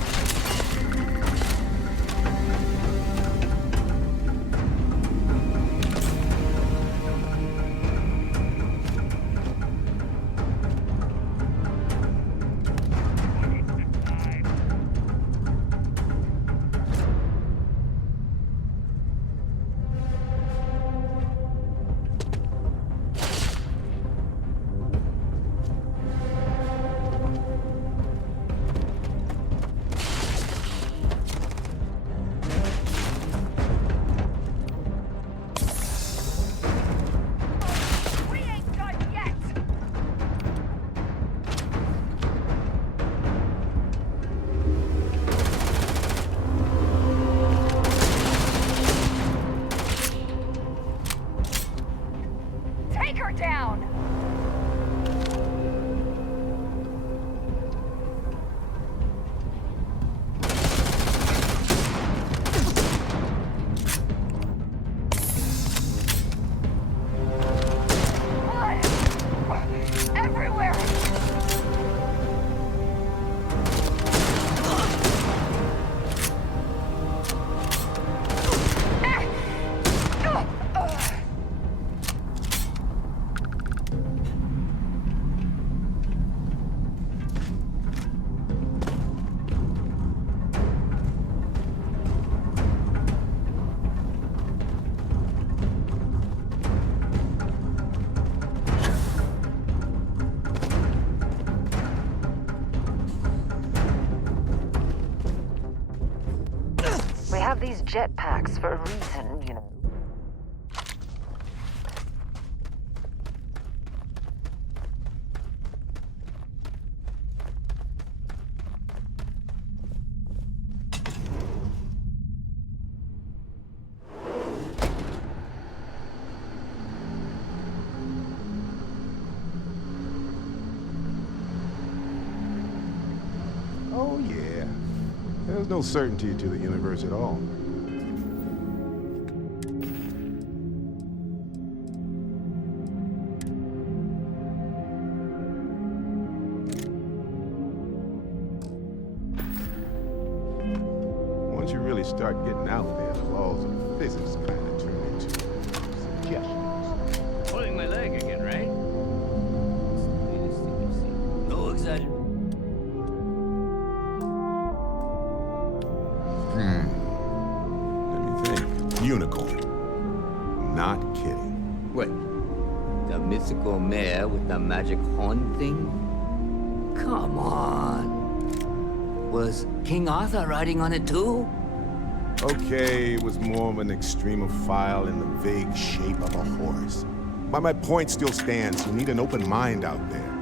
We have these jetpacks for a reason, you know. Oh, yeah. There's no certainty to the universe at all. Once you really start getting out there, the laws of physics kind of turn into suggestions. Pulling my leg again, right? No exaggeration. Let me think. Unicorn. Not kidding. What? The mythical mare with the magic horn thing? Come on. Was King Arthur riding on it too? Okay, it was more of an extremophile in the vague shape of a horse. But my point still stands. You need an open mind out there.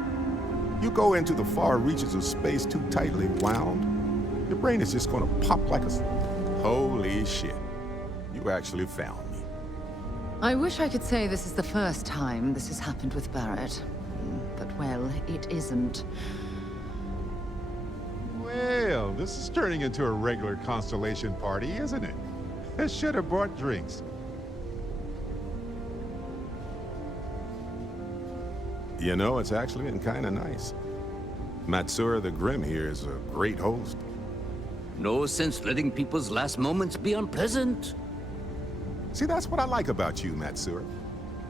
You go into the far reaches of space too tightly wound, your brain is just gonna pop like a... Holy shit. You actually found me. I wish I could say this is the first time this has happened with Barrett. But, well, it isn't. Well, this is turning into a regular Constellation party, isn't it? I should have brought drinks. You know, it's actually been kind of nice. Matsura the Grim here is a great host. No sense letting people's last moments be unpleasant. See, that's what I like about you, Matsura.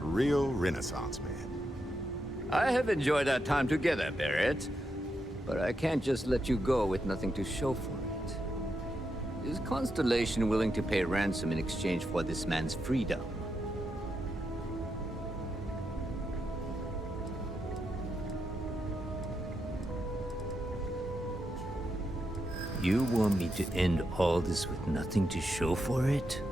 Real Renaissance man. I have enjoyed our time together, Barrett. But I can't just let you go with nothing to show for it. Is Constellation willing to pay ransom in exchange for this man's freedom? You want me to end all this with nothing to show for it?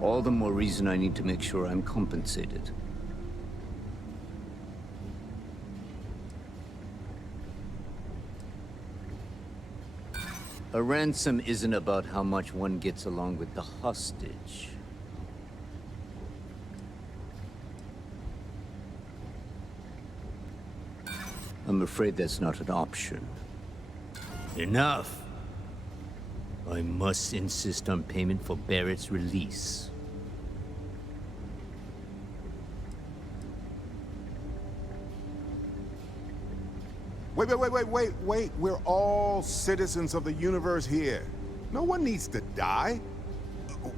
All the more reason I need to make sure I'm compensated. A ransom isn't about how much one gets along with the hostage. I'm afraid that's not an option. Enough! I must insist on payment for Barrett's release. Wait. We're all citizens of the universe here. No one needs to die.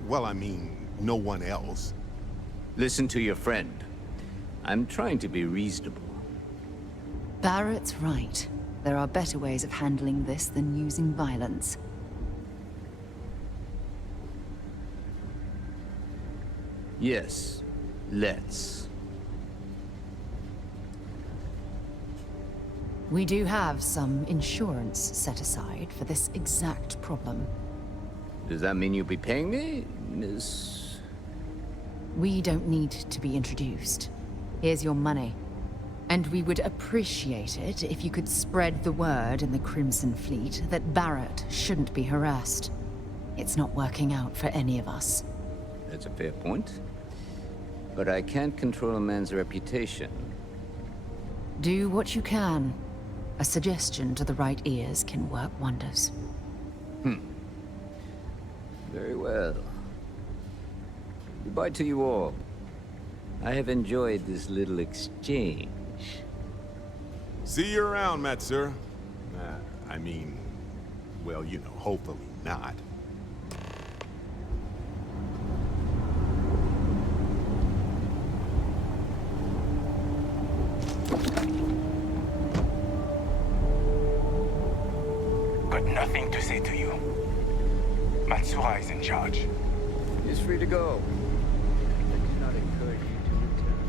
Well, I mean, no one else. Listen to your friend. I'm trying to be reasonable. Barrett's right. There are better ways of handling this than using violence. Yes, let's. We do have some insurance set aside for this exact problem. Does that mean you'll be paying me, Miss? We don't need to be introduced. Here's your money. And we would appreciate it if you could spread the word in the Crimson Fleet that Barrett shouldn't be harassed. It's not working out for any of us. That's a fair point. But I can't control a man's reputation. Do what you can. A suggestion to the right ears can work wonders. Very well. Goodbye to you all. I have enjoyed this little exchange. See you around, Metzer. I mean, well, you know, hopefully not. Got nothing to say to you. Matsura is in charge. He's free to go. I cannot encourage you to return.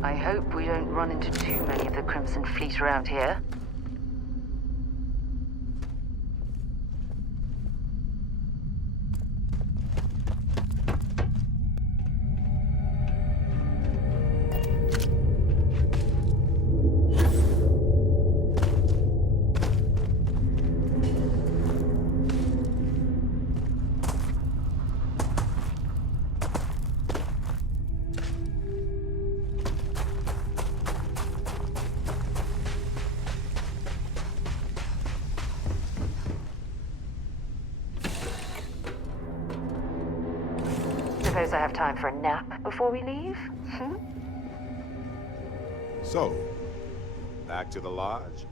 I hope we don't run into too many of the Crimson Fleet around here. Suppose I have time for a nap before we leave? So, back to the lodge?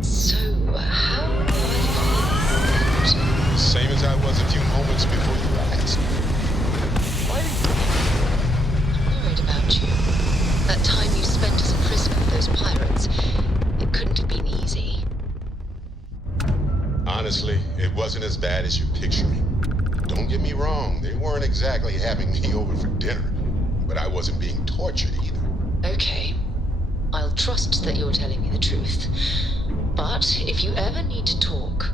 So, how are you? Same as I was a few moments before you asked. I'm worried about you. That time you spent as a prisoner with those pirates, it couldn't have been easy. Honestly, it wasn't as bad as you're picturing. Don't get me wrong, they weren't exactly having me over for dinner, but I wasn't being tortured either. Okay. I'll trust that you're telling me the truth. But if you ever need to talk,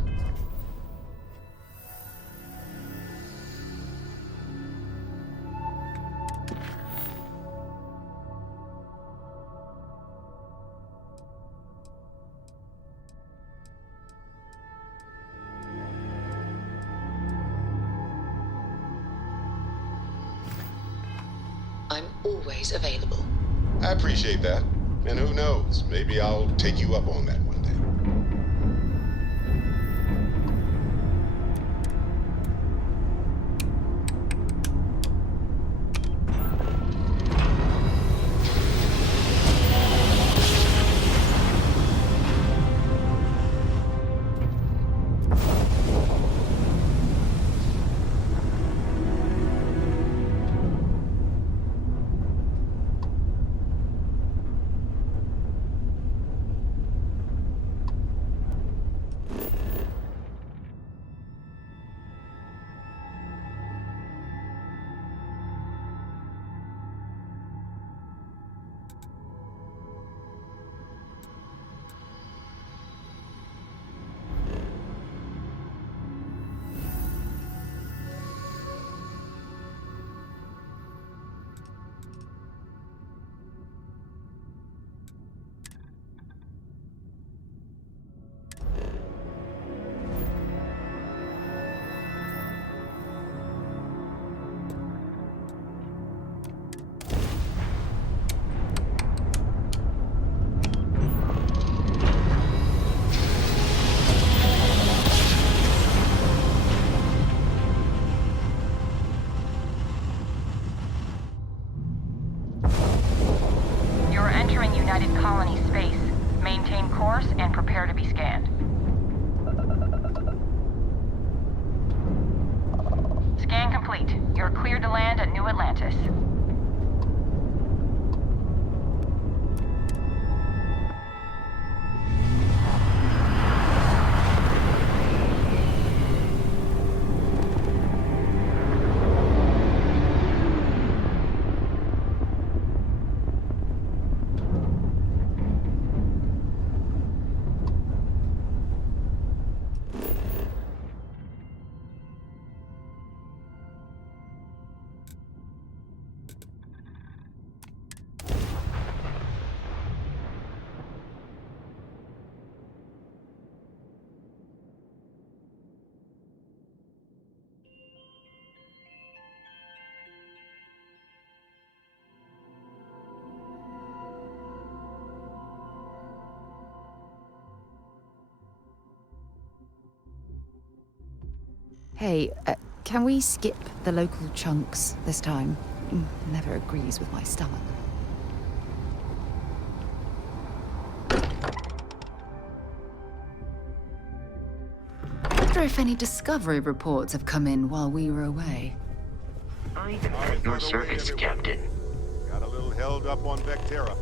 I'm always available. I appreciate that. And who knows, maybe I'll take you up on that one day. Colony space. Maintain course and prepare to be scanned. Scan complete. You're cleared to land at New Atlantis. Hey, can we skip the local chunks this time? Never agrees with my stomach. I wonder if any discovery reports have come in while we were away. I am at your service, Captain. Got a little held up on Vectera.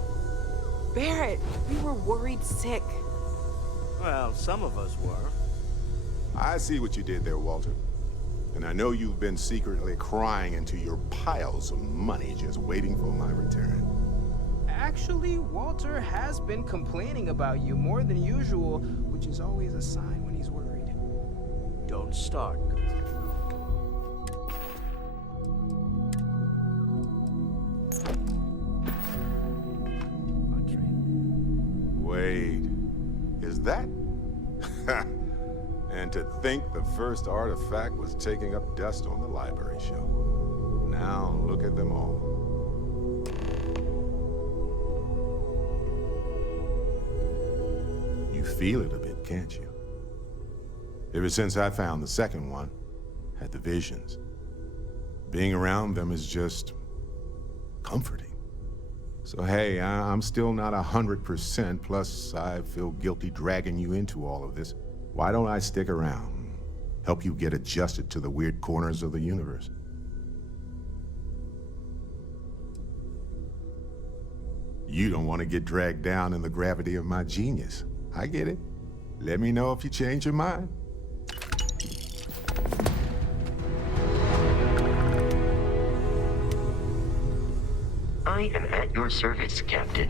Barrett, we were worried sick. Well, some of us were. I see what you did there, Walter. And I know you've been secretly crying into your piles of money just waiting for my return. Actually, Walter has been complaining about you more than usual, which is always a sign when he's worried. Don't start. Wait, is that? And to think the first artifact was taking up dust on the library shelf. Now look at them all. You feel it a bit, can't you? Ever since I found the second one, had the visions. Being around them is just comforting. So hey, I'm still not 100%, plus I feel guilty dragging you into all of this. Why don't I stick around, help you get adjusted to the weird corners of the universe? You don't want to get dragged down in the gravity of my genius. I get it. Let me know if you change your mind. I am at your service, Captain.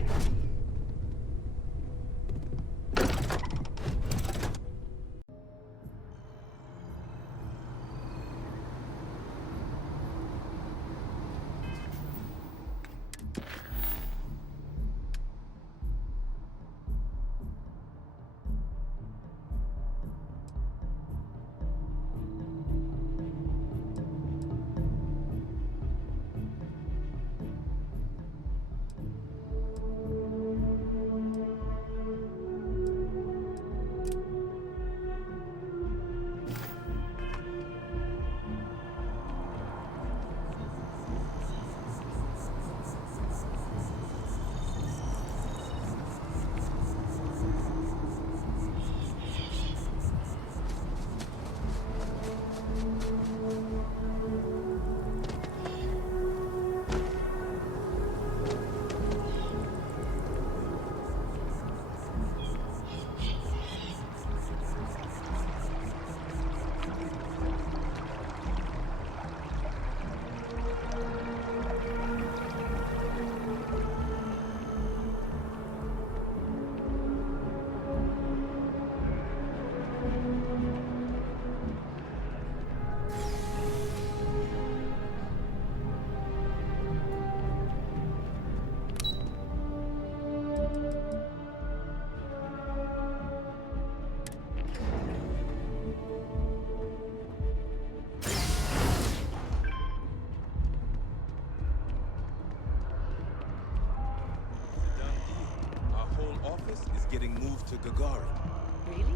Is getting moved to Gagarin. Really?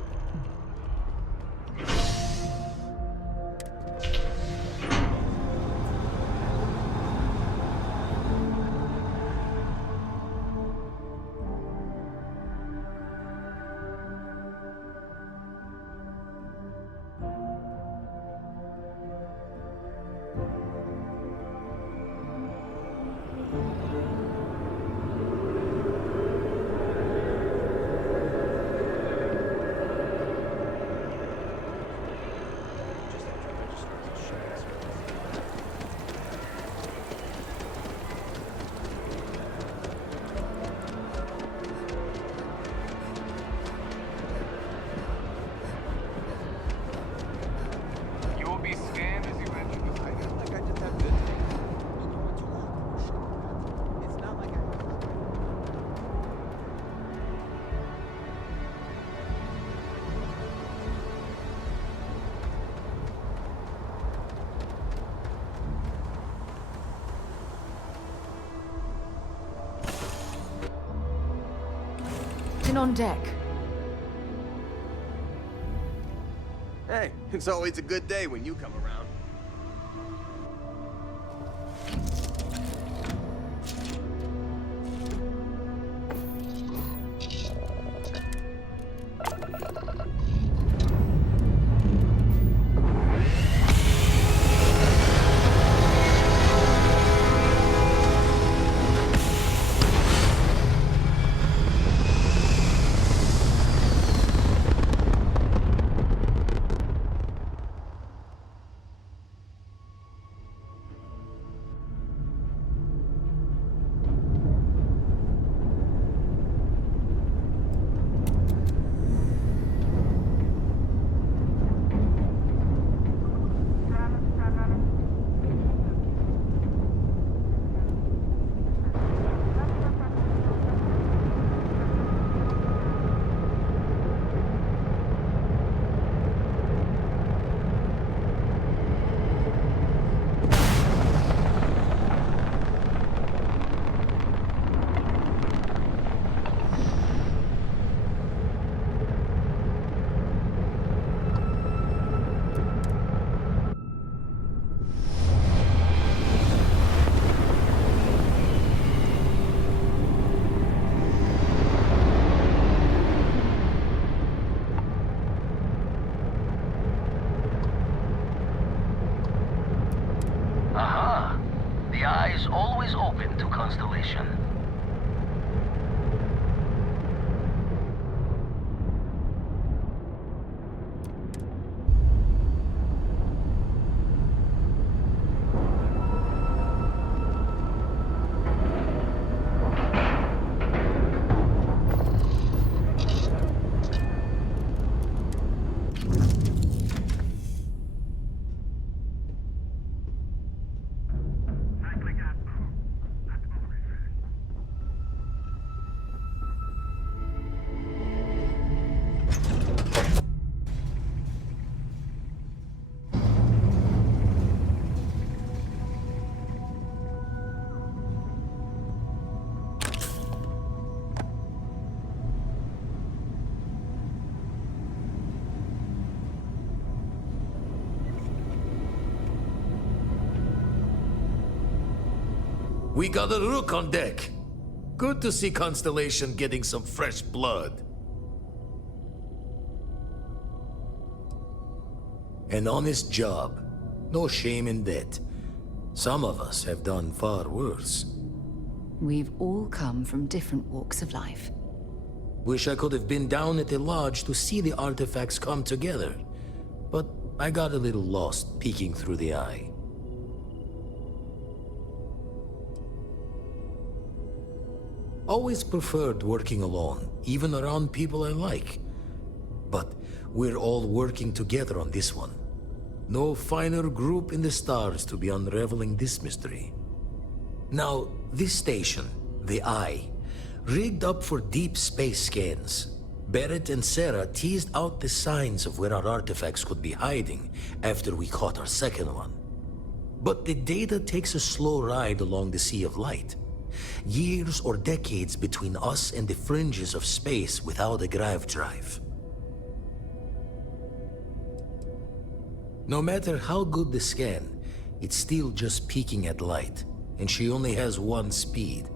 On deck. Hey, it's always a good day when you come around. We got a rook on deck. Good to see Constellation getting some fresh blood. An honest job. No shame in that. Some of us have done far worse. We've all come from different walks of life. Wish I could have been down at the lodge to see the artifacts come together. But I got a little lost peeking through the eye. Always preferred working alone, even around people I like. But we're all working together on this one. No finer group in the stars to be unraveling this mystery. Now, this station, the Eye, rigged up for deep space scans. Barrett and Sarah teased out the signs of where our artifacts could be hiding after we caught our second one. But the data takes a slow ride along the Sea of Light. Years or decades between us and the fringes of space without a grav drive. No matter how good the scan, it's still just peeking at light, and she only has one speed.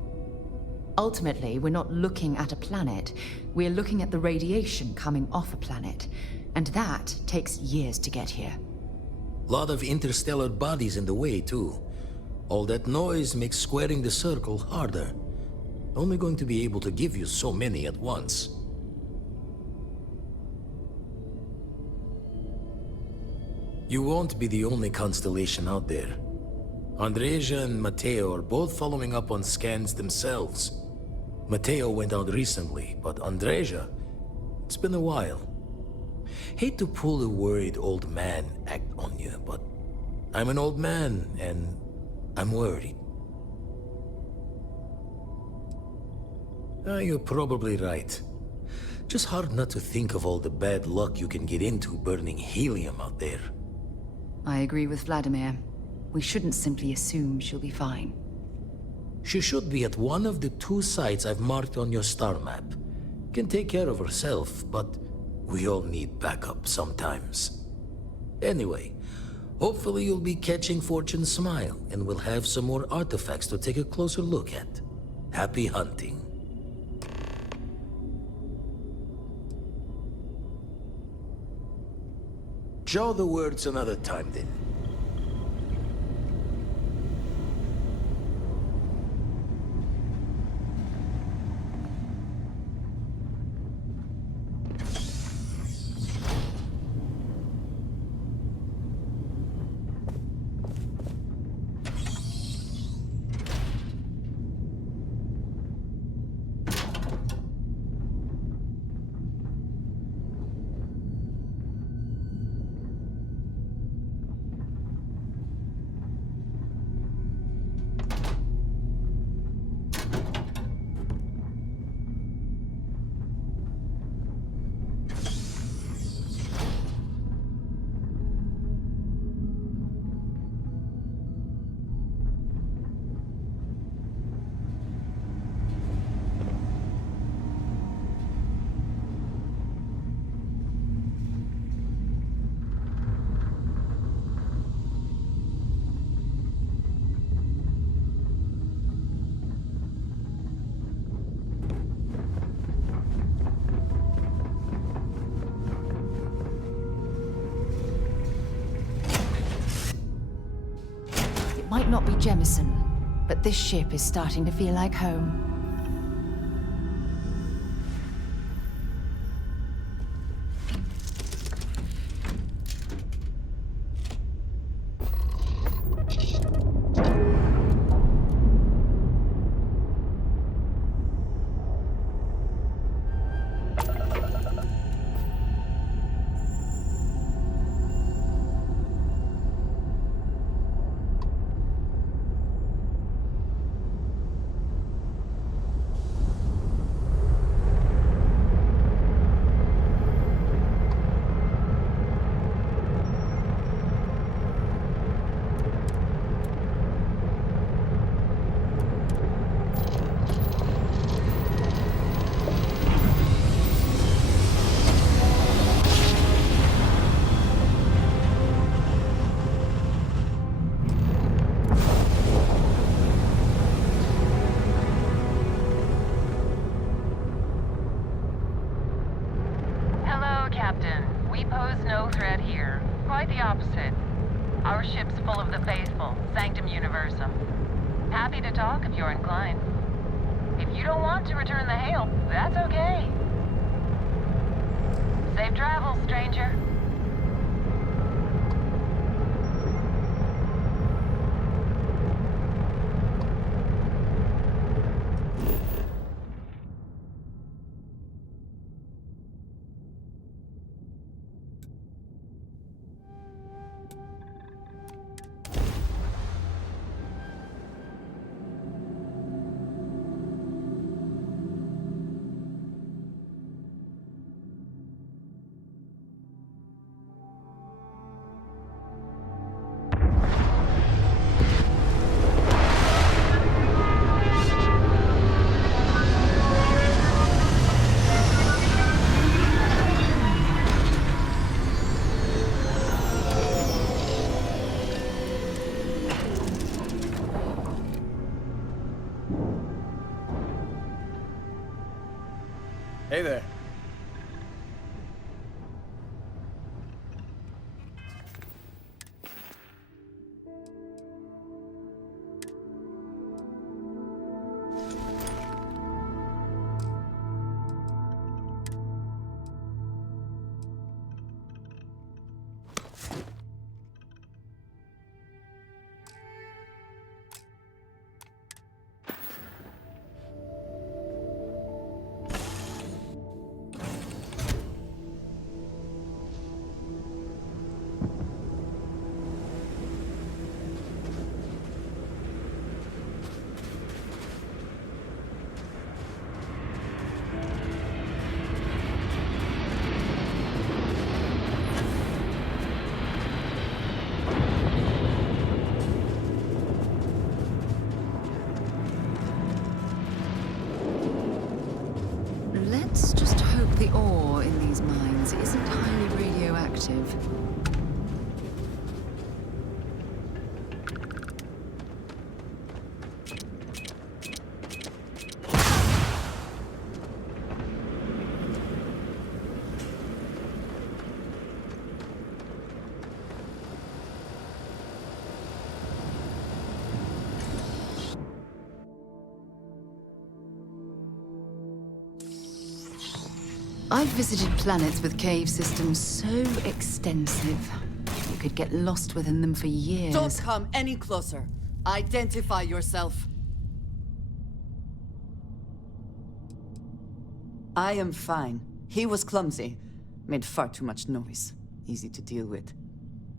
Ultimately, we're not looking at a planet. We're looking at the radiation coming off a planet. And that takes years to get here. Lot of interstellar bodies in the way, too. All that noise makes squaring the circle harder. Only going to be able to give you so many at once. You won't be the only constellation out there. Andreja and Matteo are both following up on scans themselves. Matteo went out recently, but Andreja, it's been a while. Hate to pull a worried old man act on you, but I'm an old man, and I'm worried. You're probably right. Just hard not to think of all the bad luck you can get into burning helium out there. I agree with Vladimir. We shouldn't simply assume she'll be fine. She should be at one of the 2 sites I've marked on your star map. Can take care of herself, but we all need backup sometimes. Anyway, hopefully you'll be catching Fortune's smile, and we'll have some more artifacts to take a closer look at. Happy hunting. Jaw the words another time, then. Might not be Jemison, but this ship is starting to feel like home. Captain. We pose no threat here. Quite the opposite. Our ship's full of the faithful, Sanctum Universum. Happy to talk if you're inclined. If you don't want to return the hail, that's okay. Safe travels, stranger. Hey there. Let's just hope the ore in these mines isn't highly radioactive. I've visited planets with cave systems so extensive, you could get lost within them for years. Don't come any closer. Identify yourself. I am fine. He was clumsy. Made far too much noise. Easy to deal with.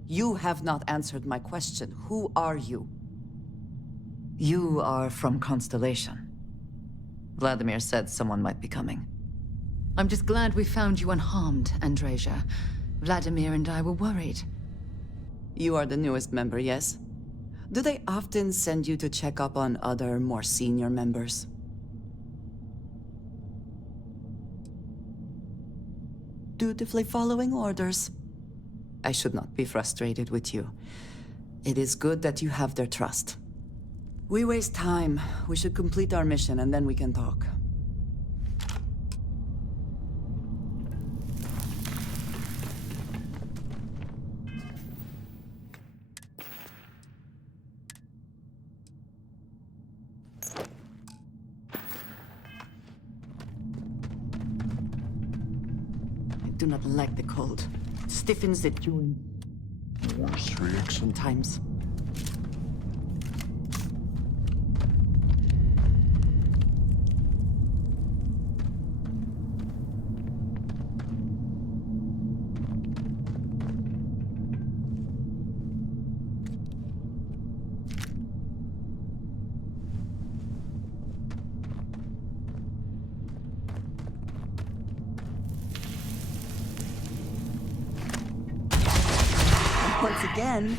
You have not answered my question. Who are you? You are from Constellation. Vladimir said someone might be coming. I'm just glad we found you unharmed, Andreja. Vladimir and I were worried. You are the newest member, yes? Do they often send you to check up on other, more senior members? Dutifully following orders. I should not be frustrated with you. It is good that you have their trust. We waste time. We should complete our mission and then we can talk. I do not like the cold. It stiffens the joint. Worse reaction sometimes. Once again,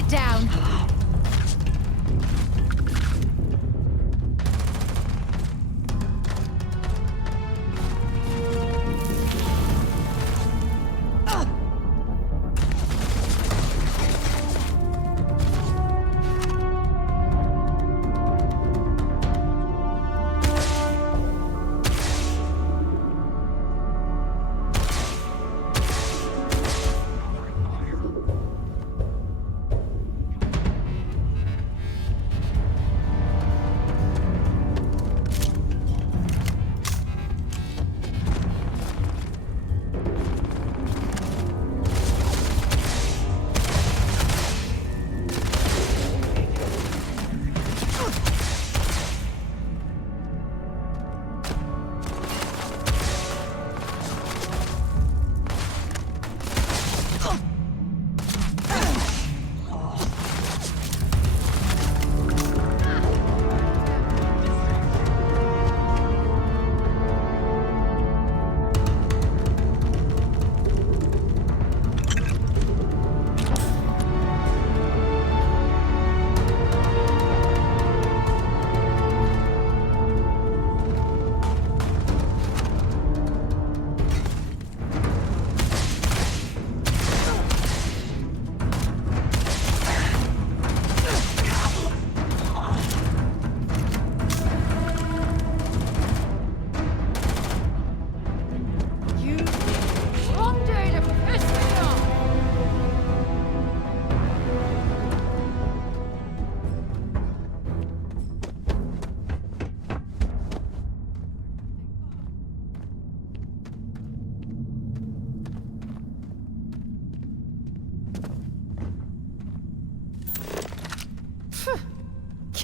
it down.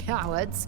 Cowards.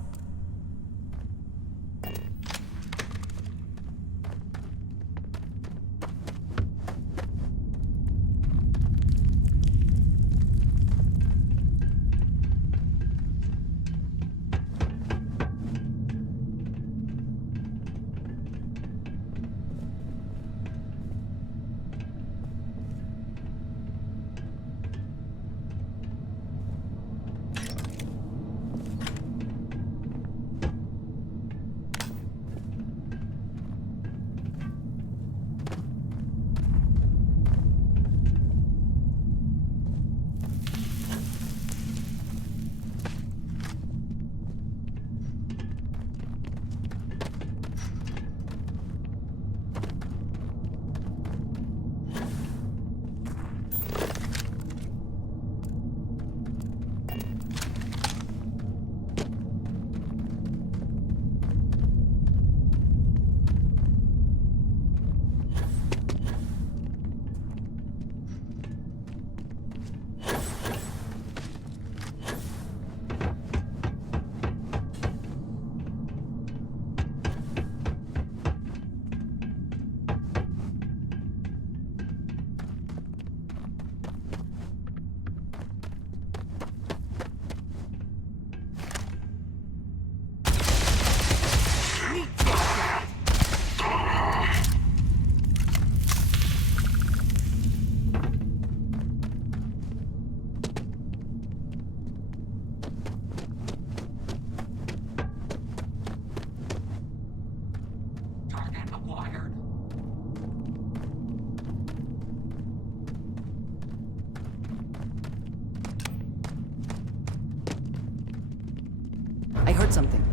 I heard something.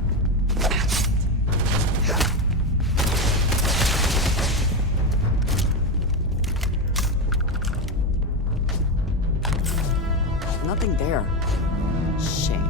Nothing there. Shame.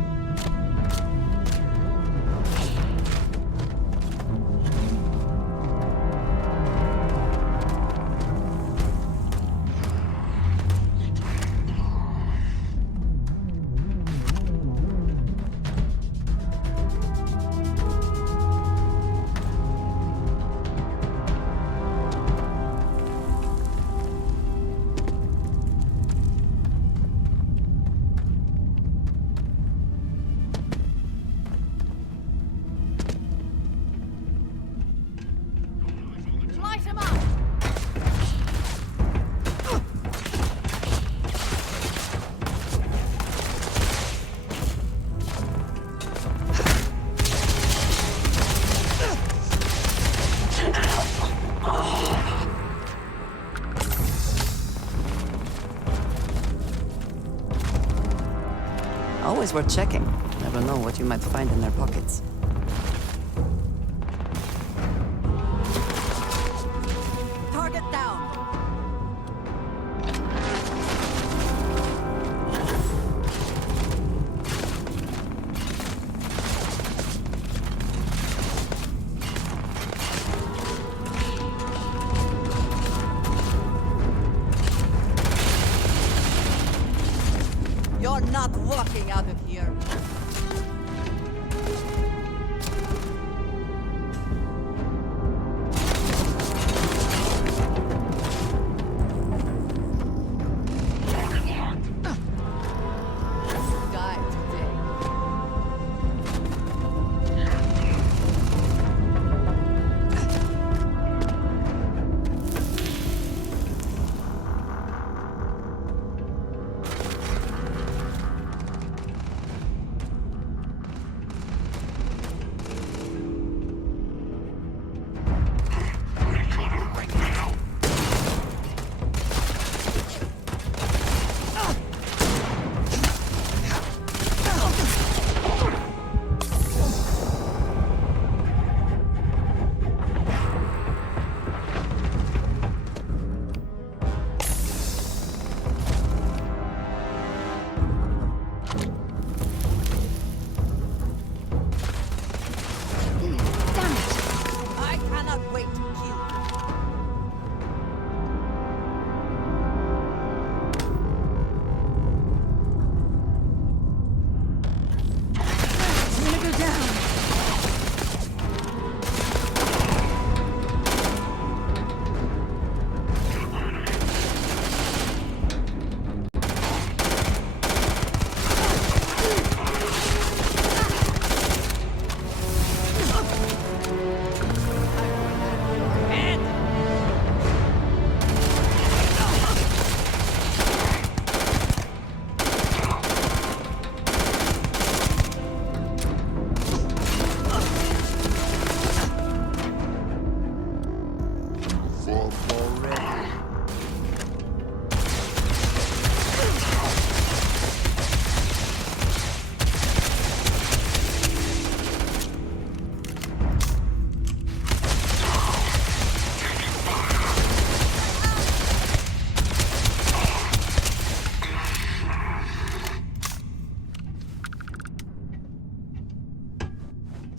Always worth checking. Never know what you might find in their pockets. Target down. You're not walking out of here. Die today. I cannot wait to kill. I'm gonna go down.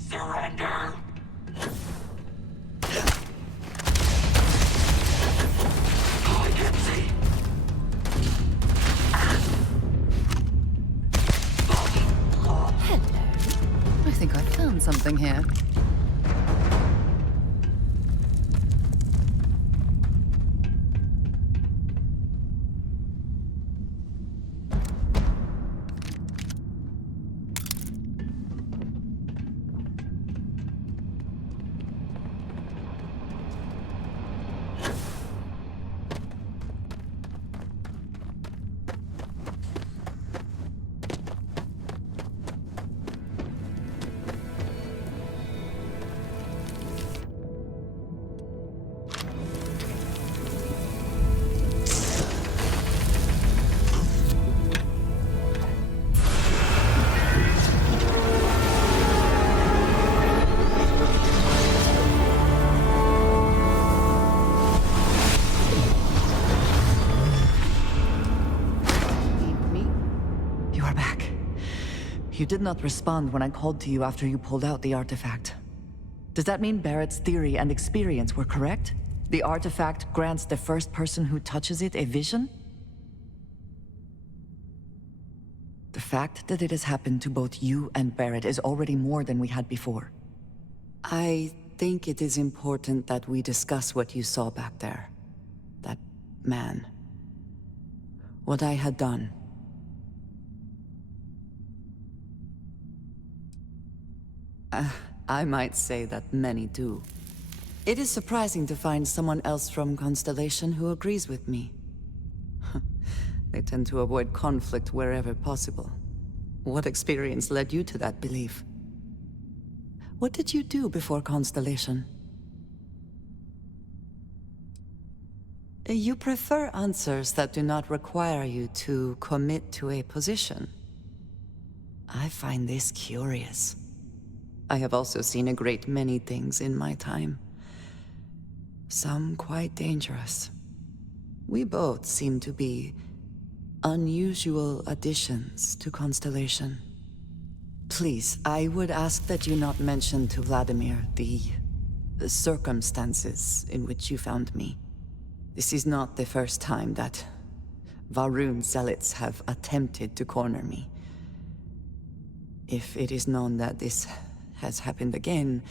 Surrender. I think I found something here. You did not respond when I called to you after you pulled out the artifact. Does that mean Barrett's theory and experience were correct? The artifact grants the first person who touches it a vision? The fact that it has happened to both you and Barrett is already more than we had before. I think it is important that we discuss what you saw back there. That man. What I had done. I might say that many do. It is surprising to find someone else from Constellation who agrees with me. They tend to avoid conflict wherever possible. What experience led you to that belief? What did you do before Constellation? You prefer answers that do not require you to commit to a position. I find this curious. I have also seen a great many things in my time. Some quite dangerous. We both seem to be unusual additions to Constellation. Please, I would ask that you not mention to Vladimir the circumstances in which you found me. This is not the first time that Va'ruun zealots have attempted to corner me. If it is known that this has happened again,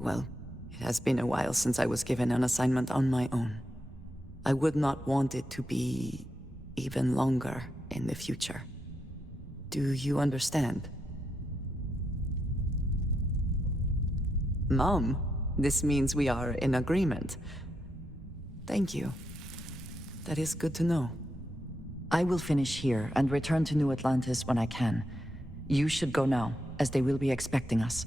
well, it has been a while since I was given an assignment on my own. I would not want it to be even longer in the future. Do you understand? Mom, this means we are in agreement. Thank you. That is good to know. I will finish here and return to New Atlantis when I can. You should go now, as they will be expecting us.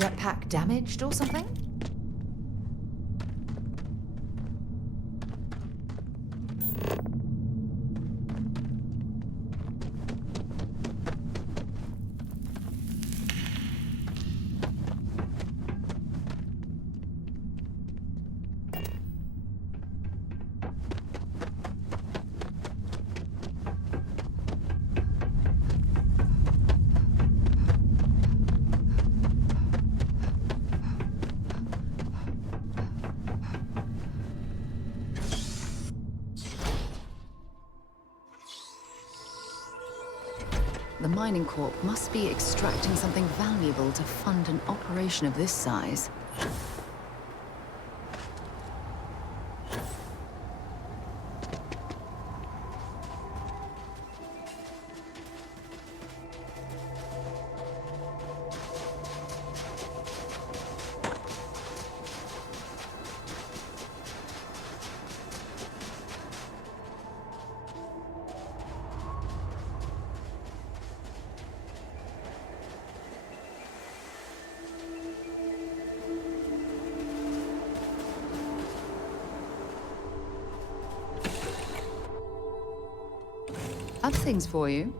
Jetpack damaged or something? The mining corp must be extracting something valuable to fund an operation of this size. Other things for you.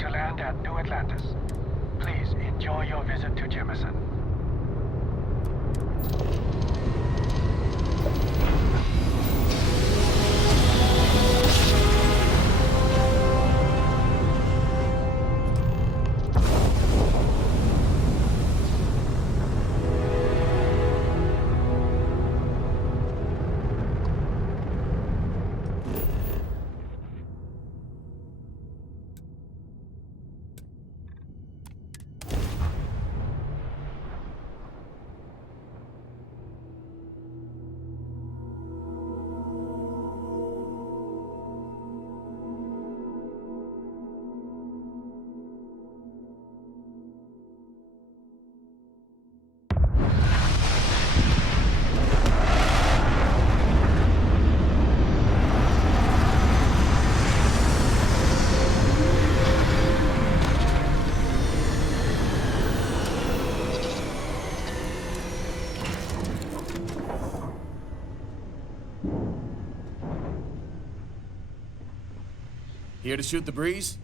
to land at New Atlantis. Please enjoy your visit to Jemison. Here to shoot the breeze?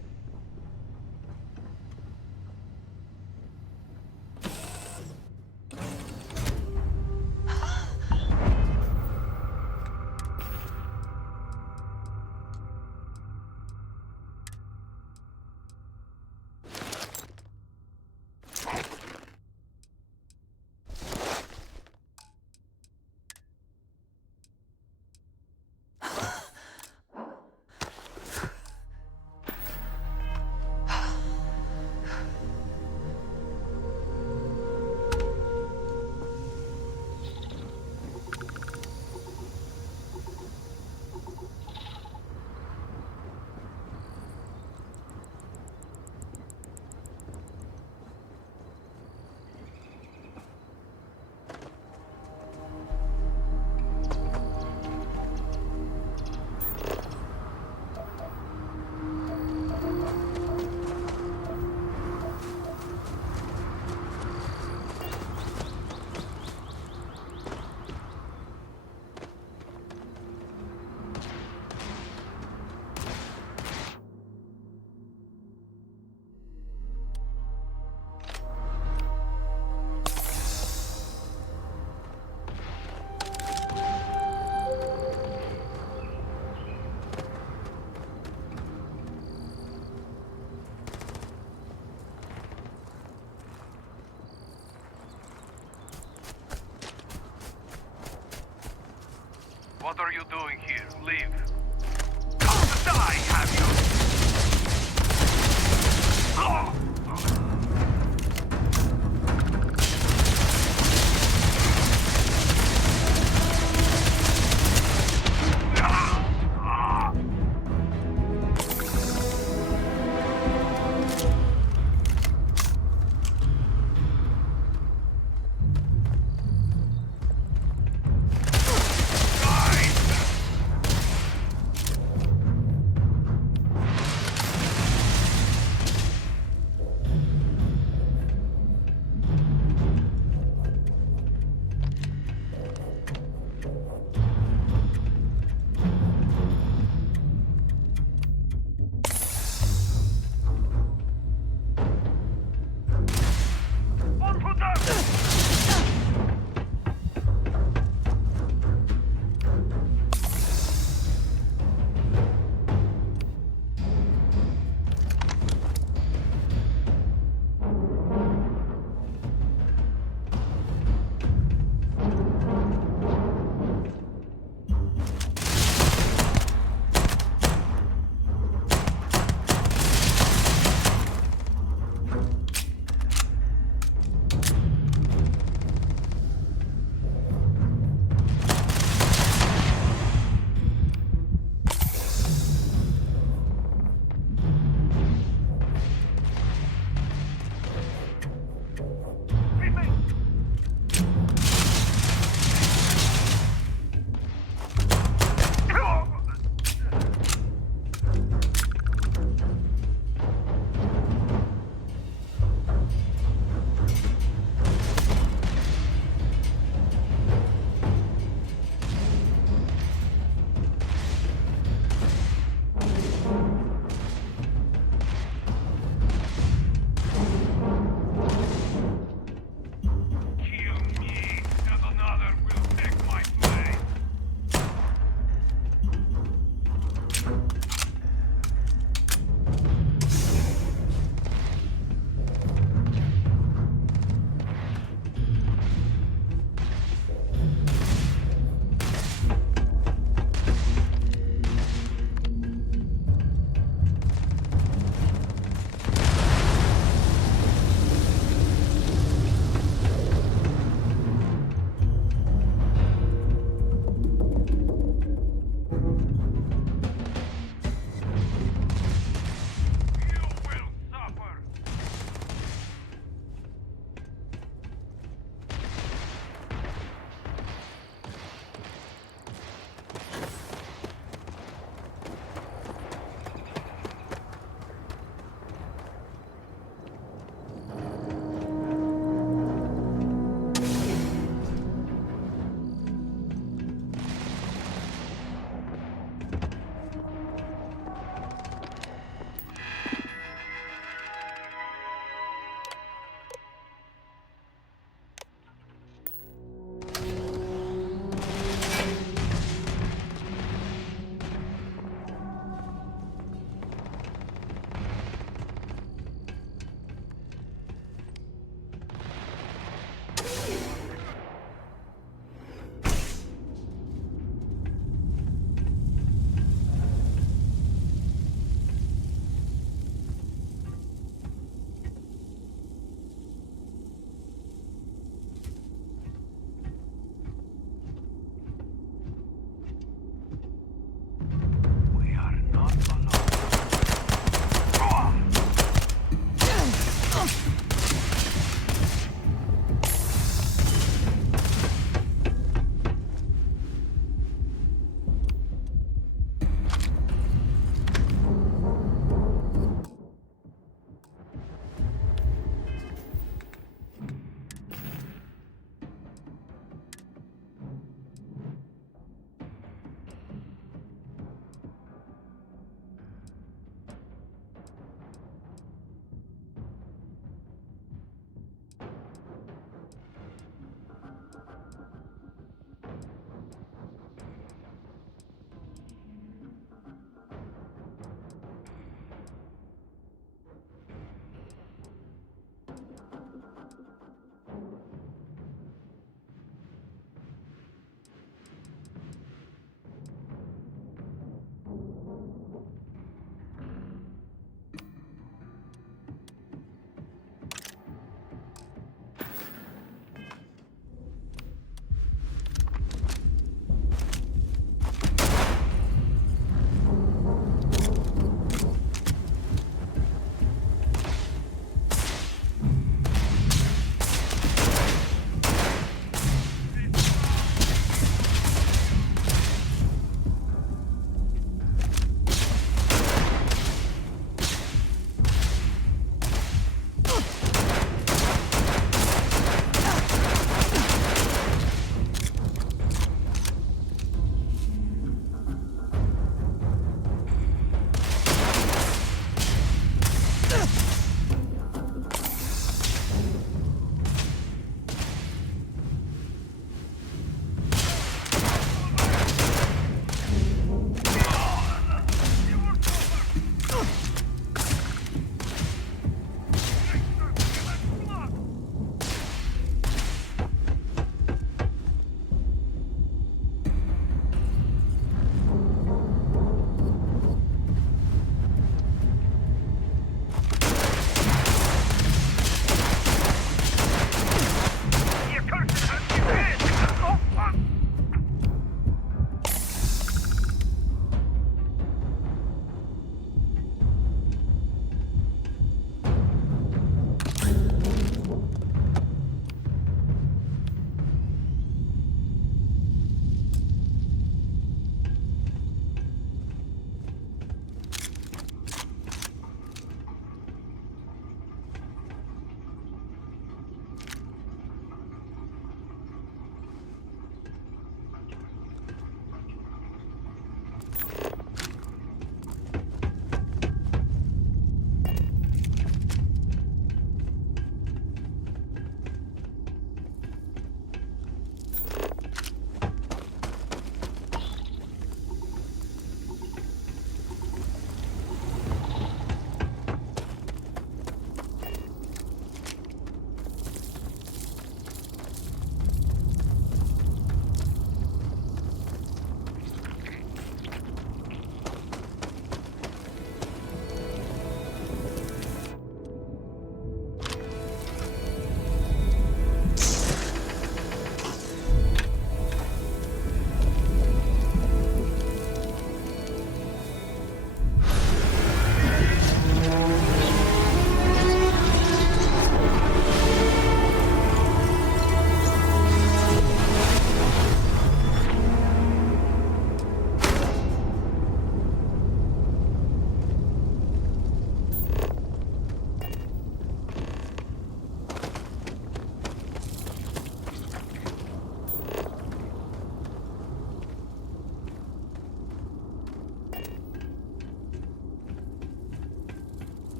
What are you doing here? Leave. Come to die, have you? Oh!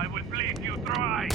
I will bleed you dry.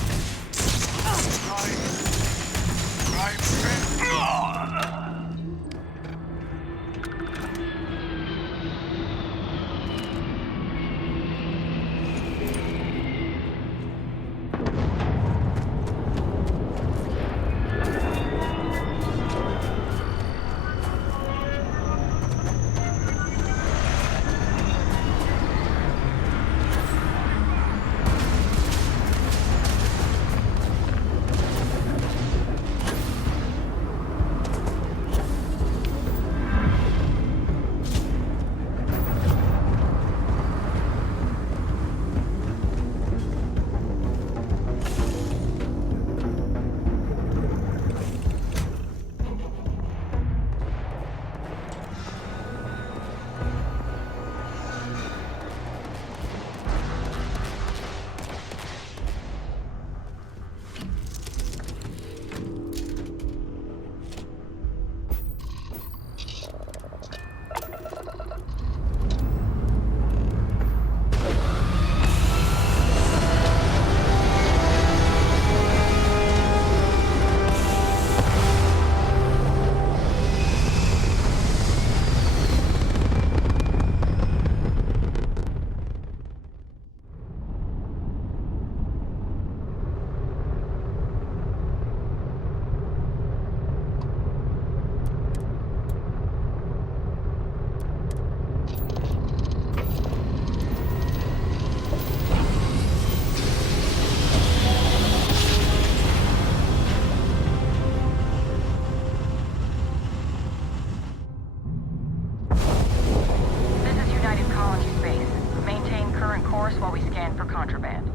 while we scan for contraband.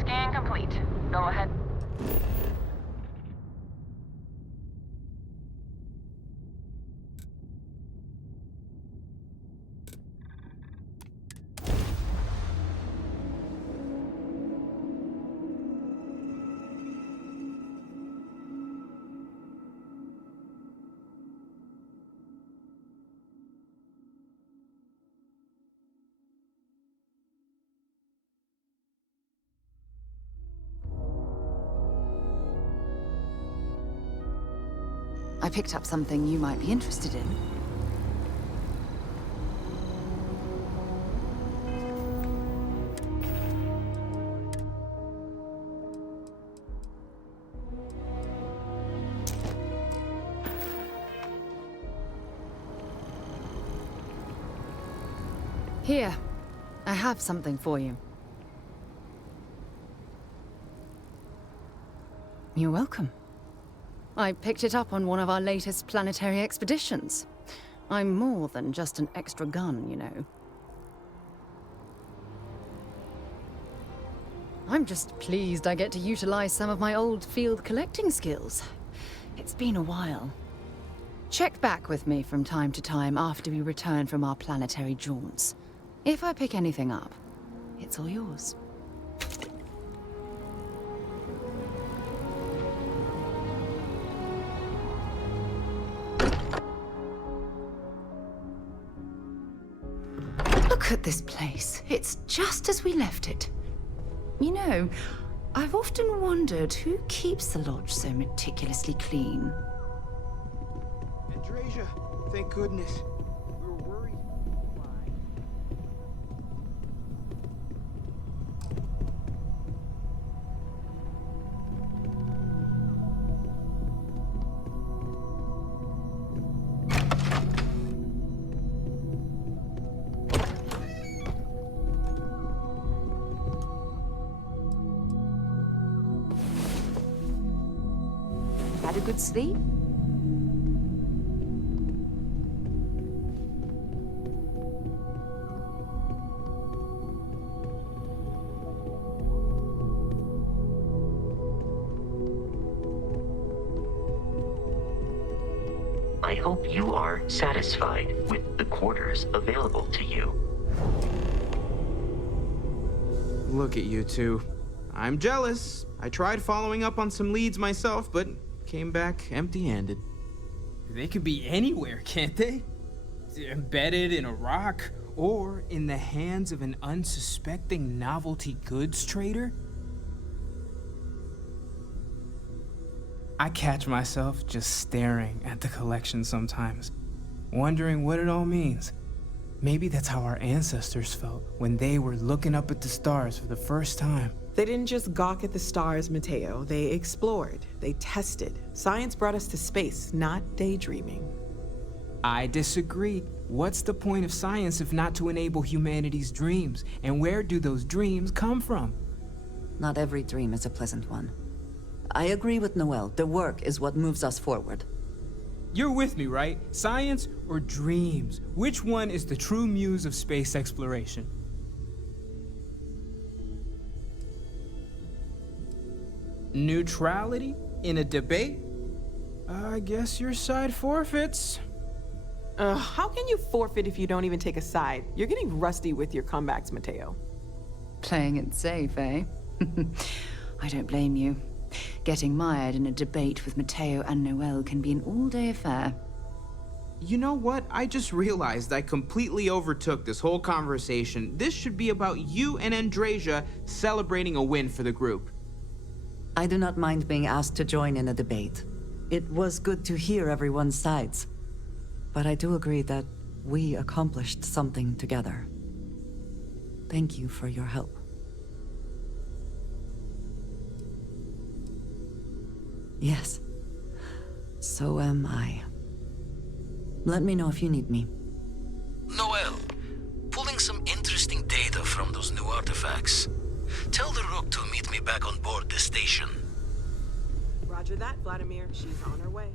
Scan complete. Go ahead. I picked up something you might be interested in. Here, I have something for you. You're welcome. I picked it up on one of our latest planetary expeditions. I'm more than just an extra gun, you know. I'm just pleased I get to utilize some of my old field collecting skills. It's been a while. Check back with me from time to time after we return from our planetary jaunts. If I pick anything up, it's all yours. Look at this place. It's just as we left it. You know, I've often wondered who keeps the lodge so meticulously clean. Andresia, thank goodness. We were worried. Had a good sleep? I hope you are satisfied with the quarters available to you. Look at you two. I'm jealous. I tried following up on some leads myself, but came back empty-handed. They could be anywhere, can't they? Embedded in a rock or in the hands of an unsuspecting novelty goods trader? I catch myself just staring at the collection sometimes, wondering what it all means. Maybe that's how our ancestors felt when they were looking up at the stars for the first time. They didn't just gawk at the stars, Mateo. They explored. They tested. Science brought us to space, not daydreaming. I disagree. What's the point of science if not to enable humanity's dreams? And where do those dreams come from? Not every dream is a pleasant one. I agree with Noel. The work is what moves us forward. You're with me, right? Science or dreams? Which one is the true muse of space exploration? Neutrality in a debate? I guess your side forfeits. How can you forfeit if you don't even take a side? You're getting rusty with your comebacks, Mateo. Playing it safe, eh? I don't blame you. Getting mired in a debate with Mateo and Noel can be an all-day affair. You know what? I just realized I completely overtook this whole conversation. This should be about you and Andreja celebrating a win for the group. I do not mind being asked to join in a debate. It was good to hear everyone's sides. But I do agree that we accomplished something together. Thank you for your help. Yes, so am I. Let me know if you need me. Noel, pulling some interesting data from those new artifacts. Tell the Rook to meet me back on board the station. Roger that, Vladimir. She's on her way.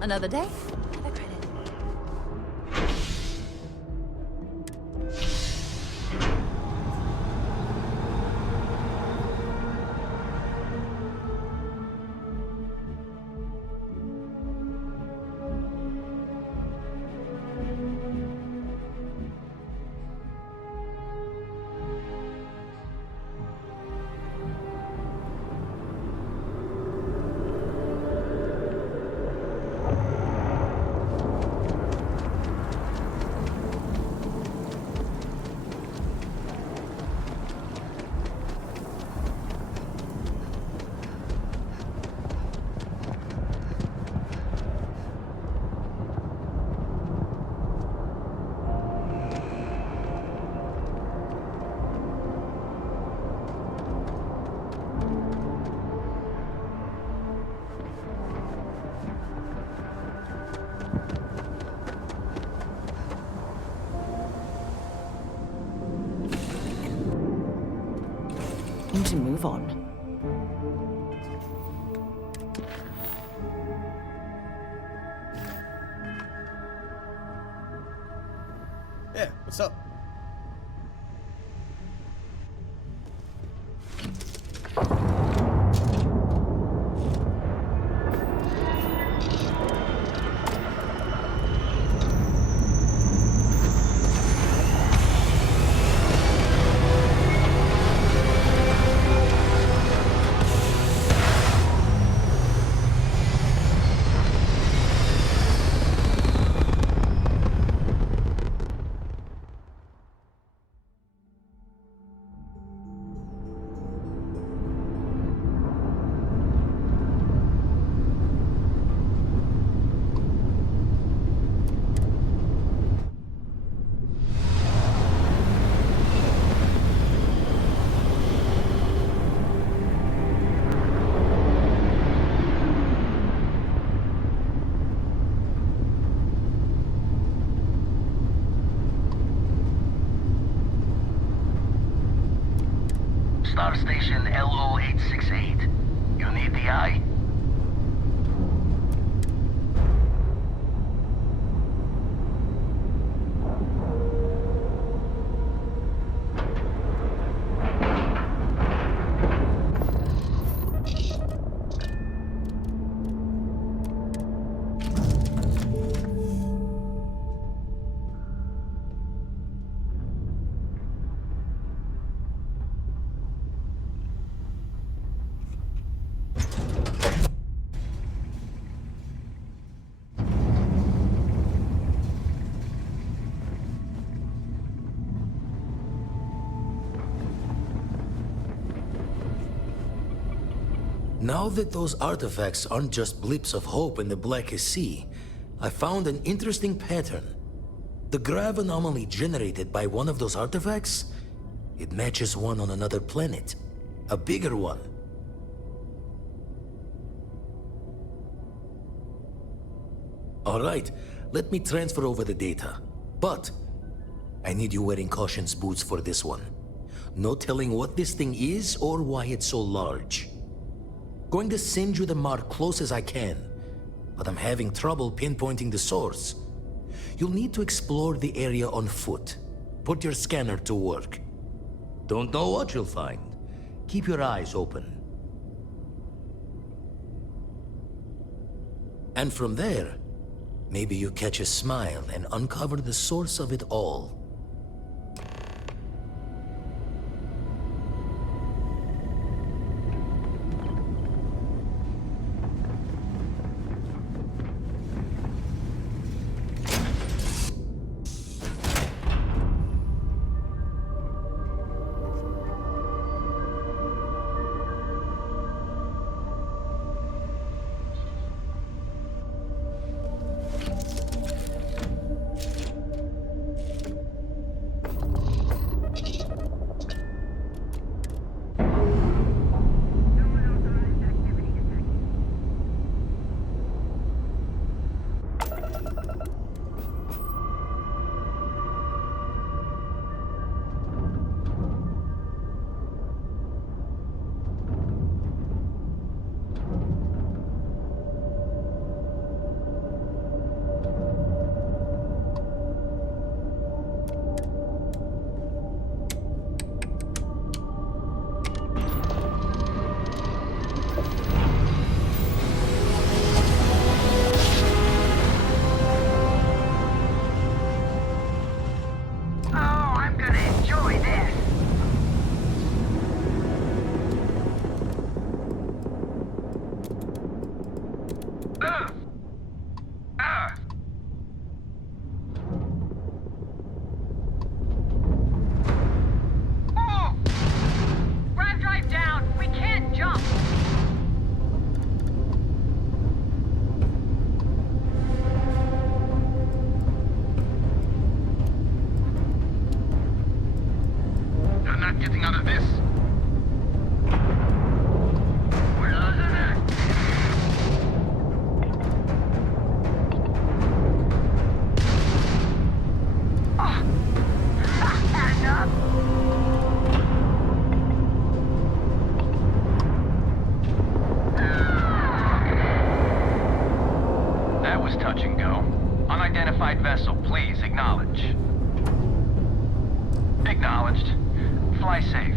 Another day? Need to move on. Yeah, what's up? Constellation LO868. You need the eye? Now that those artifacts aren't just blips of hope in the blackest sea, I found an interesting pattern. The grav anomaly generated by one of those artifacts, it matches one on another planet. A bigger one. Alright, let me transfer over the data. But I need you wearing caution's boots for this one. No telling what this thing is or why it's so large. Going to send you the mark close as I can, but I'm having trouble pinpointing the source. You'll need to explore the area on foot. Put your scanner to work. Don't know what you'll find. Keep your eyes open. And from there, maybe you catch a smile and uncover the source of it all. Vessel, please acknowledge. Acknowledged. Fly safe.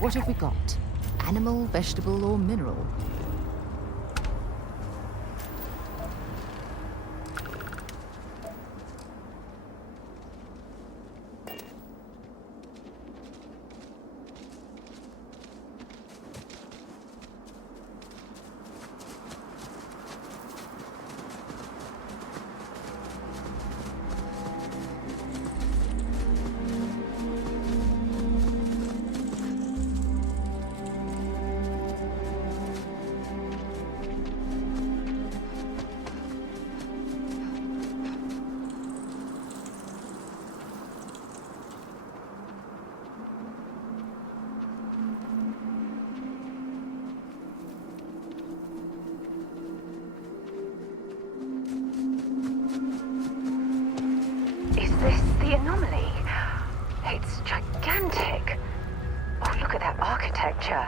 what have we got? Animal, vegetable, or mineral? Is this the anomaly? It's gigantic. Oh, look at that architecture.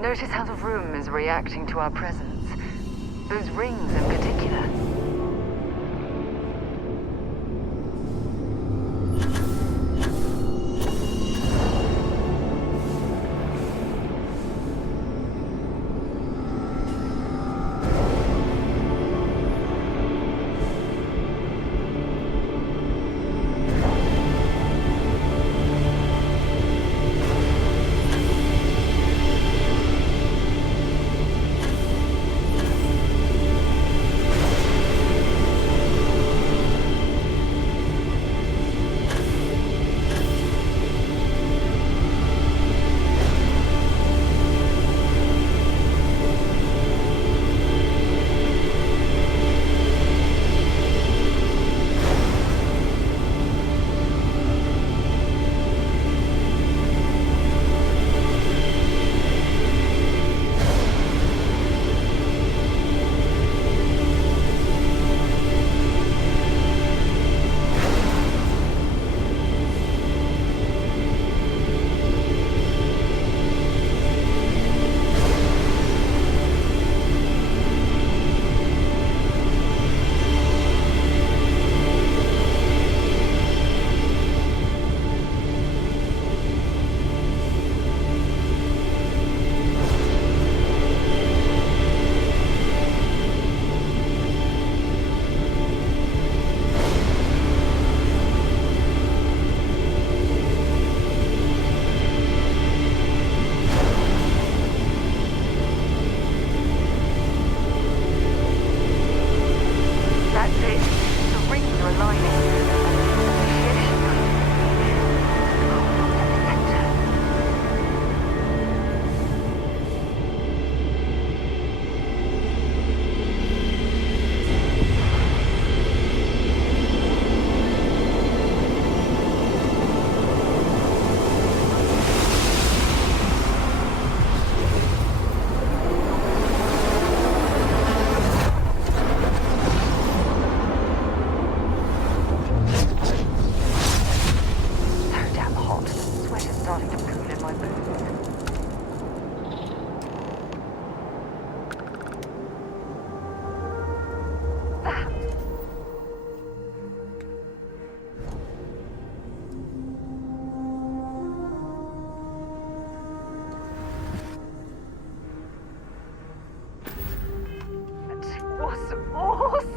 Notice how the room is reacting to our presence. Those rings in particular.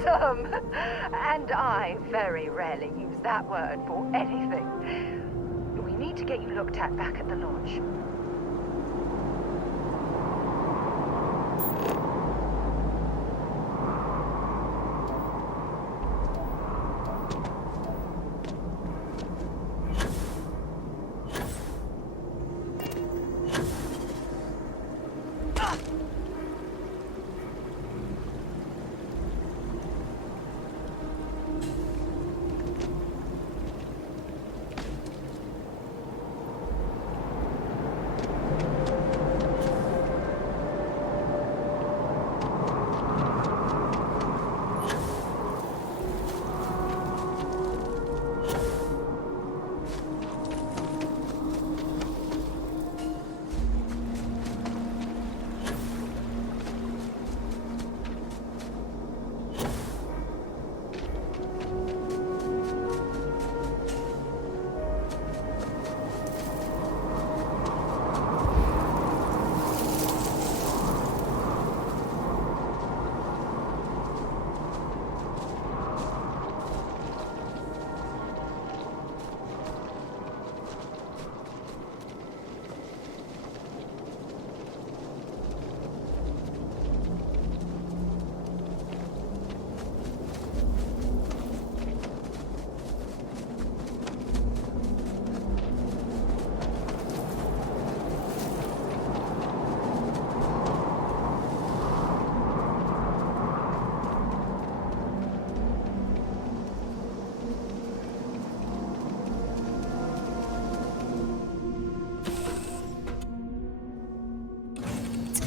awesome! And I very rarely use that word for anything. We need to get you looked at back at the launch.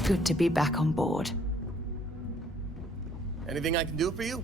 Good to be back on board. Anything I can do for you?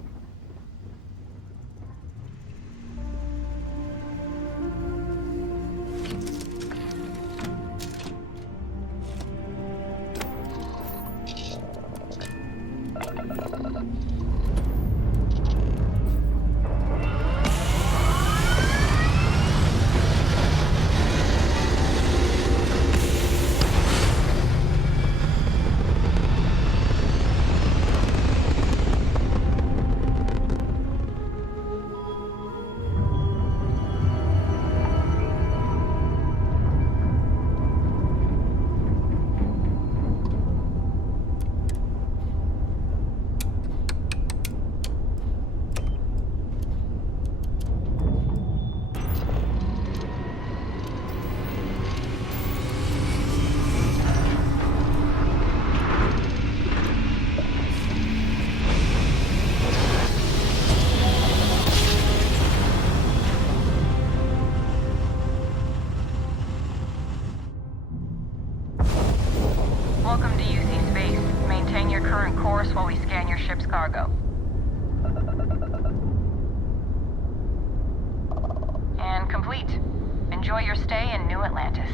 Welcome to UC Space. Maintain your current course while we scan your ship's cargo. And complete. Enjoy your stay in New Atlantis.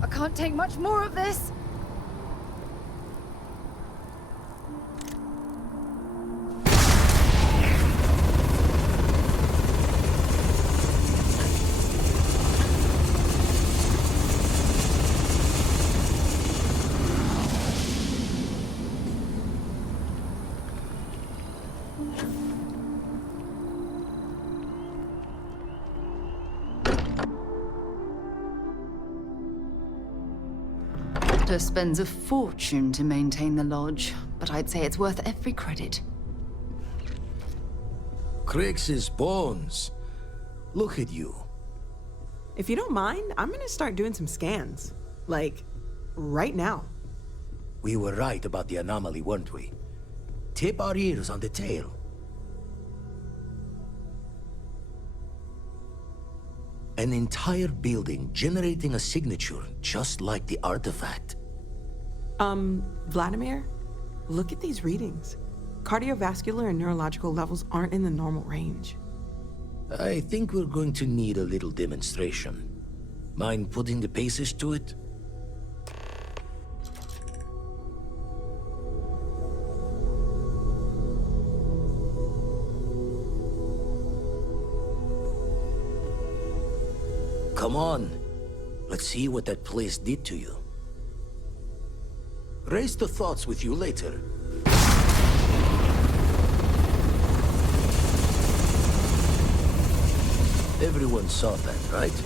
I can't take much more of this. Spends a fortune to maintain the lodge, but I'd say it's worth every credit. Crix's bones. Look at you. If you don't mind, I'm gonna start doing some scans. Like, right now. We were right about the anomaly, weren't we? Tip our ears on the tail. An entire building generating a signature just like the artifact. Vladimir, look at these readings. Cardiovascular and neurological levels aren't in the normal range. I think we're going to need a little demonstration. Mind putting the paces to it? Come on. Let's see what that place did to you. Raise the thoughts with you later. Everyone saw that, right?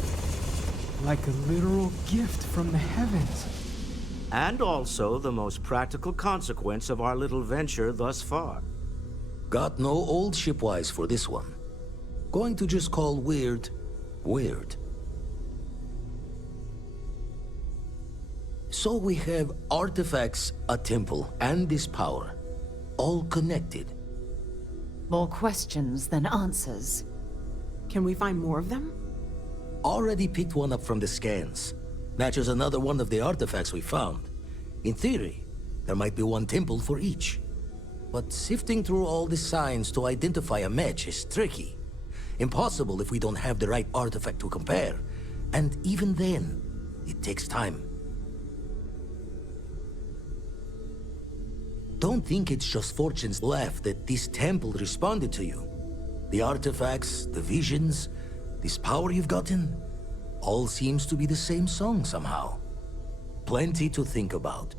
Like a literal gift from the heavens. And also the most practical consequence of our little venture thus far. Got no old shipwise for this one. Going to just call weird, weird. So we have artifacts, a temple, and this power. All connected. More questions than answers. Can we find more of them? Already picked one up from the scans. Matches another one of the artifacts we found. In theory, there might be one temple for each. But sifting through all the signs to identify a match is tricky. Impossible if we don't have the right artifact to compare. And even then, it takes time. Don't think it's just Fortune's laugh that this temple responded to you. The artifacts, the visions, this power you've gotten, all seems to be the same song somehow. Plenty to think about.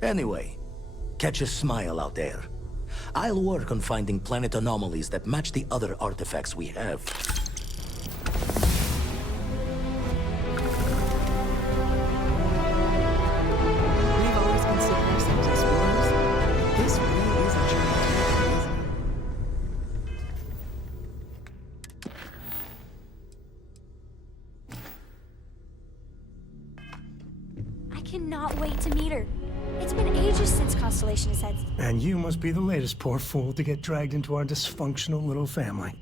Anyway, catch a smile out there. I'll work on finding planet anomalies that match the other artifacts we have. We've always considered ourselves explorers, but this really is a journey to isn't it? I cannot wait to meet her. It's been ages since Constellation has had... And you must be the latest poor fool to get dragged into our dysfunctional little family.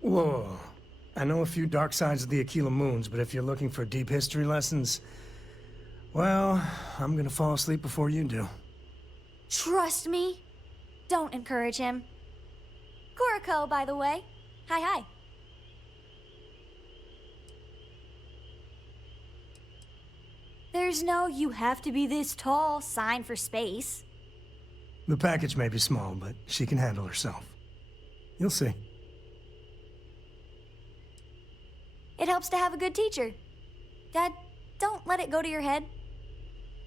Whoa. I know a few dark sides of the Aquila Moons, but if you're looking for deep history lessons, well, I'm gonna fall asleep before you do. Trust me. Don't encourage him. Koriko, by the way. Hi. There's no "you have to be this tall" sign for space. The package may be small, but she can handle herself. You'll see. It helps to have a good teacher. Dad, don't let it go to your head.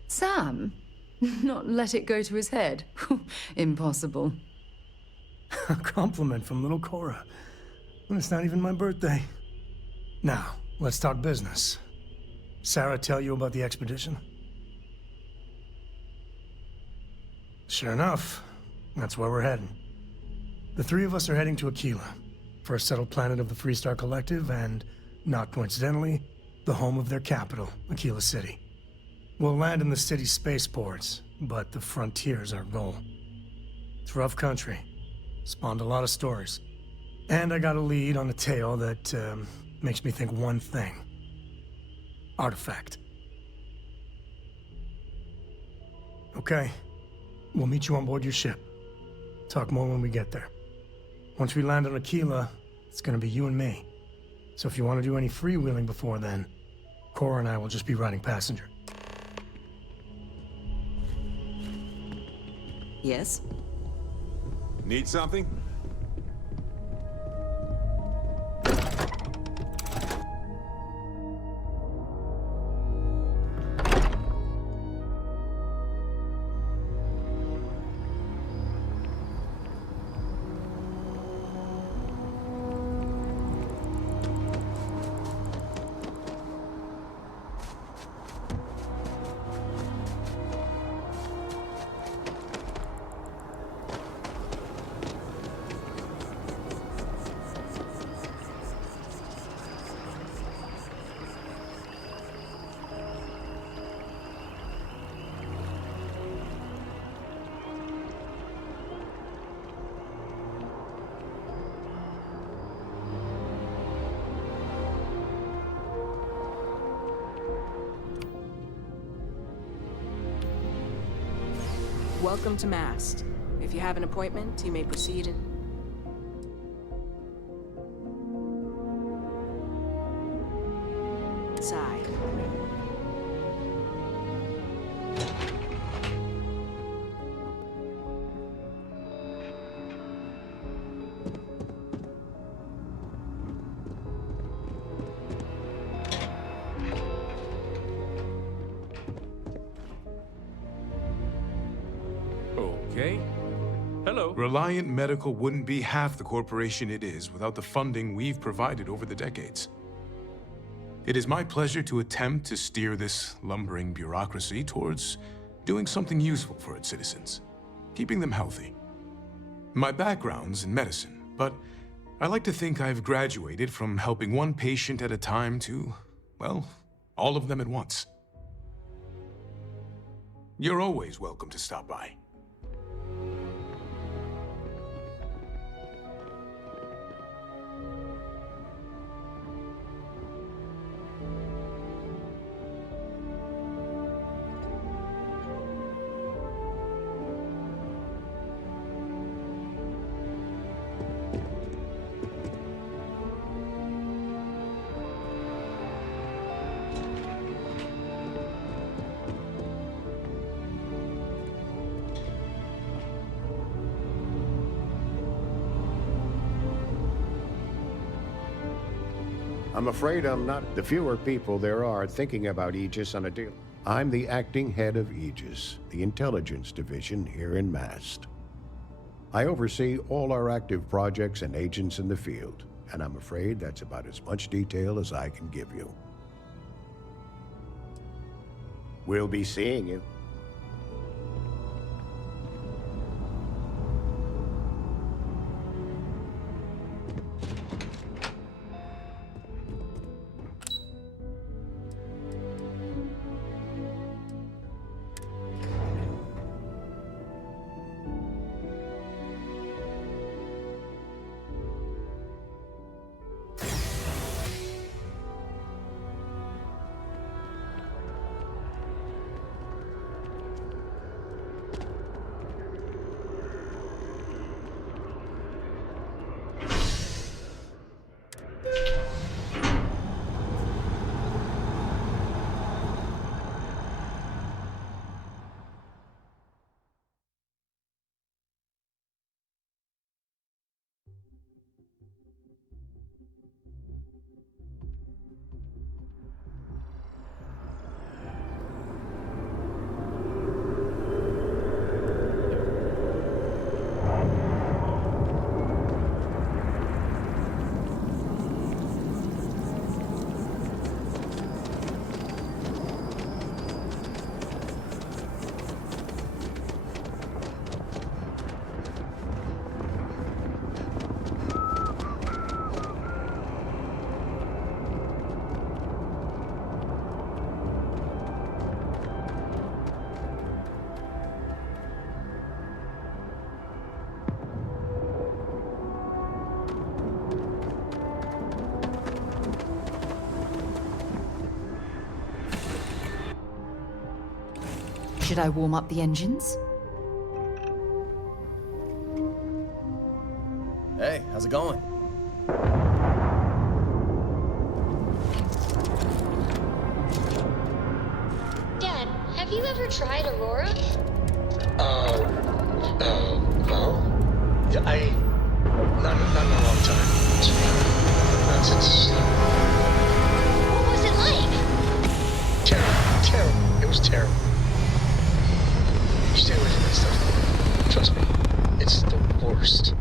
Sam? Not let it go to his head? Impossible. A compliment from little Cora. And it's not even my birthday. Now, let's talk business. Sarah tell you about the expedition? Sure enough, that's where we're heading. The three of us are heading to Aquila, first settled planet of the Freestar Collective and, not coincidentally, the home of their capital, Aquila City. We'll land in the city's spaceports, but the frontier's our goal. It's rough country. Spawned a lot of stories. And I got a lead on a tale that makes me think one thing. Artifact. Okay. We'll meet you on board your ship. Talk more when we get there. Once we land on Aquila, it's gonna be you and me. So if you want to do any freewheeling before then, Cora and I will just be riding passenger. Yes? Need something? Welcome to Mast. If you have an appointment, you may proceed in... inside. Okay. Hello. Reliant Medical wouldn't be half the corporation it is without the funding we've provided over the decades. It is my pleasure to attempt to steer this lumbering bureaucracy towards doing something useful for its citizens, keeping them healthy. My background's in medicine, but I like to think I've graduated from helping one patient at a time to, well, all of them at once. You're always welcome to stop by. I'm afraid I'm not. The fewer people there are thinking about Aegis on a deal. I'm the acting head of Aegis, the intelligence division here in Mast. I oversee all our active projects and agents in the field, and I'm afraid that's about as much detail as I can give you. We'll be seeing you. Should I warm up the engines? Hey, how's it going? Dad, have you ever tried Aurora? Well, yeah, not in a long time. Not since, What was it like? terrible. It was terrible. Stay away from that stuff. Trust me, it's the worst.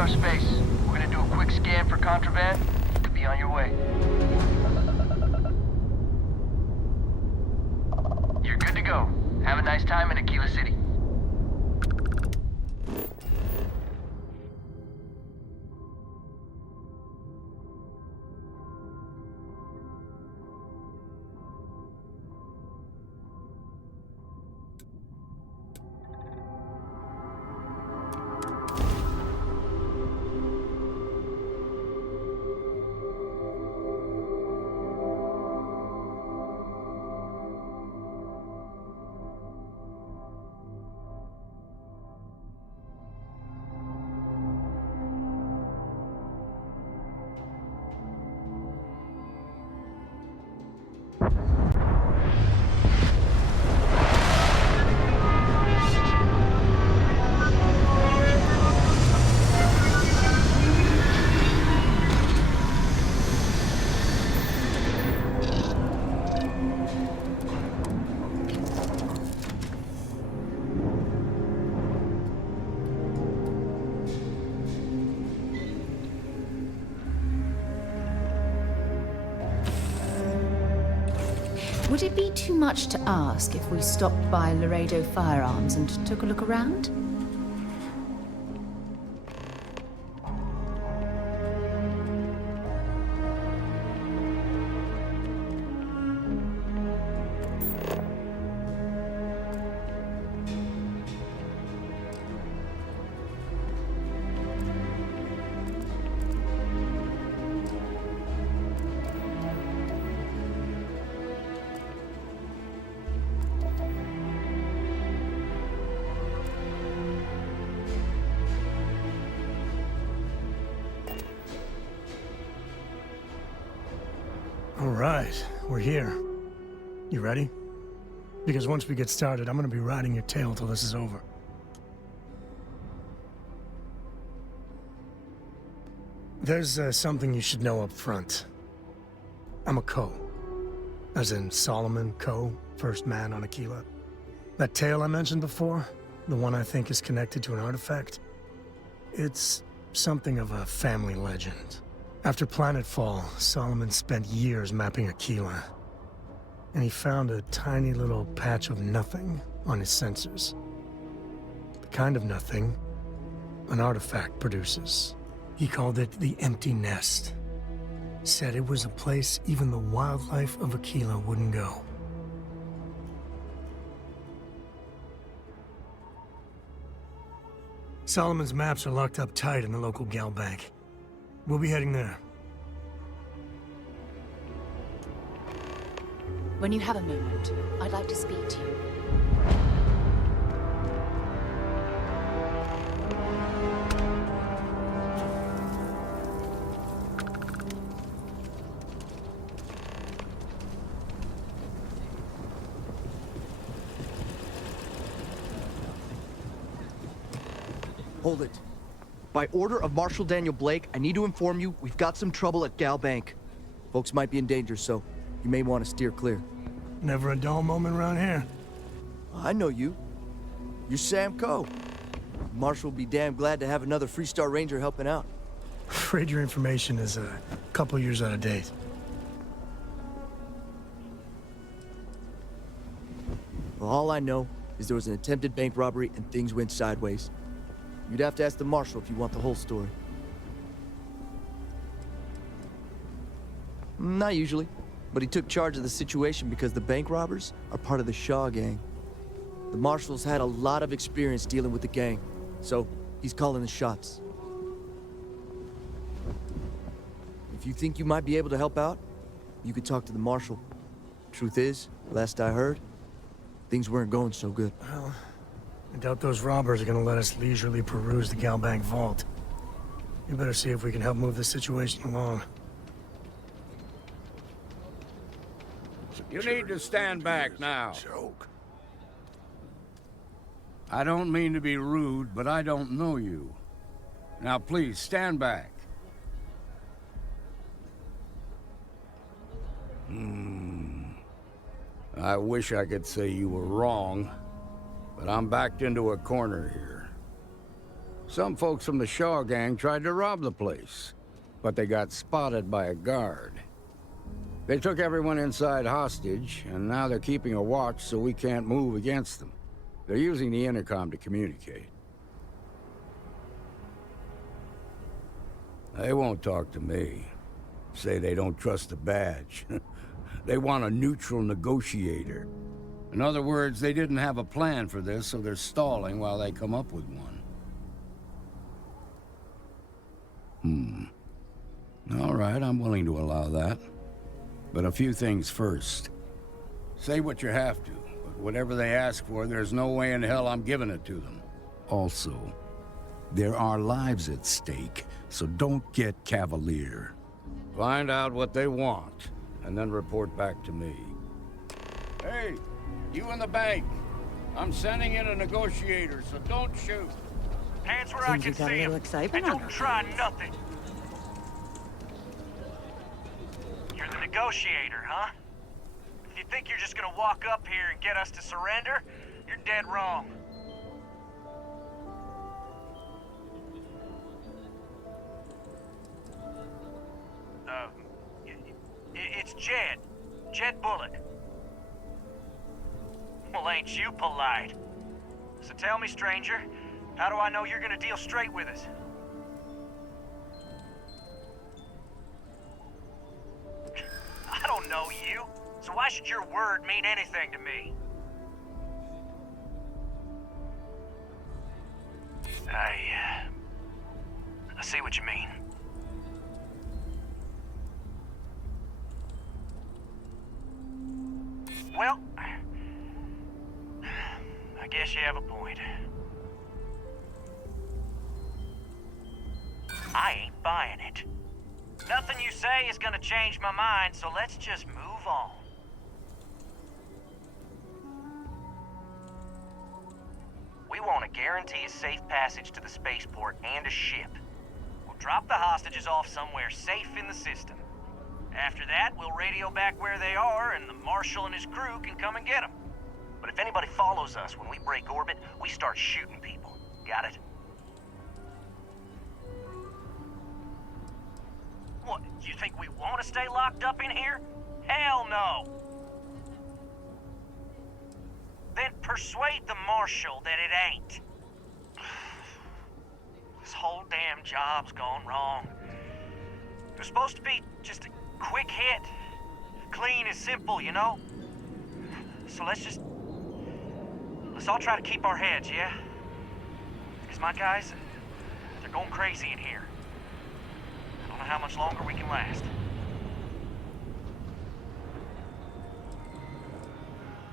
Freestar Space. We're gonna do a quick scan for contraband. You could be on your way. You're good to go. Have a nice time in Aquila City. Would it be too much to ask if we stopped by Laredo Firearms and took a look around? All right, we're here. You ready? Because once we get started, I'm gonna be riding your tail till this is over. There's something you should know up front. I'm a Co. As in Solomon Co., first man on Aquila. That tale I mentioned before, the one I think is connected to an artifact, it's something of a family legend. After Planetfall, Solomon spent years mapping Aquila, and he found a tiny little patch of nothing on his sensors. The kind of nothing an artifact produces. He called it the Empty Nest. Said it was a place even the wildlife of Aquila wouldn't go. Solomon's maps are locked up tight in the local gal bank. We'll be heading there. When you have a moment, I'd like to speak to you. Hold it. By order of Marshal Daniel Blake, I need to inform you we've got some trouble at Gal Bank. Folks might be in danger, so you may want to steer clear. Never a dull moment around here. I know you. You're Sam Coe. Marshal will be damn glad to have another Freestar Ranger helping out. Afraid your information is a couple years out of date. Well, all I know is there was an attempted bank robbery and things went sideways. You'd have to ask the Marshal if you want the whole story. Not usually, but he took charge of the situation because the bank robbers are part of the Shaw gang. The Marshal's had a lot of experience dealing with the gang, so he's calling the shots. If you think you might be able to help out, you could talk to the Marshal. Truth is, last I heard, things weren't going so good. Well, I doubt those robbers are gonna let us leisurely peruse the Gal Bank vault. You better see if we can help move the situation along. You need to stand back now. I don't mean to be rude, but I don't know you. Now please, stand back. I wish I could say you were wrong, but I'm backed into a corner here. Some folks from the Shaw gang tried to rob the place, but they got spotted by a guard. They took everyone inside hostage, and now they're keeping a watch so we can't move against them. They're using the intercom to communicate. They won't talk to me. Say they don't trust the badge. They want a neutral negotiator. In other words, they didn't have a plan for this, so they're stalling while they come up with one. All right, I'm willing to allow that. But a few things first. Say what you have to, but whatever they ask for, there's no way in hell I'm giving it to them. Also, there are lives at stake, so don't get cavalier. Find out what they want, and then report back to me. Hey, you in the bank. I'm sending in a negotiator, so don't shoot. Hands where I can see him, and don't try nothing. You're the negotiator, huh? If you think you're just gonna walk up here and get us to surrender, you're dead wrong. It's Jed. Jed Bullock. Well, ain't you polite? So tell me, stranger, how do I know you're gonna deal straight with us? I don't know you, so why should your word mean anything to me? I see what you mean. Well, I guess you have a point. I ain't buying it. Nothing you say is gonna change my mind, so let's just move on. We want to guarantee a safe passage to the spaceport and a ship. We'll drop the hostages off somewhere safe in the system. After that, we'll radio back where they are, and the Marshal and his crew can come and get them. But if anybody follows us when we break orbit, we start shooting people. Got it? What, you think we want to stay locked up in here? Hell no! Then persuade the Marshal that it ain't. This whole damn job's gone wrong. It was supposed to be just a quick hit. Clean and simple, you know? So let's all try to keep our heads, yeah? Because my guys, they're going crazy in here. I don't know how much longer we can last.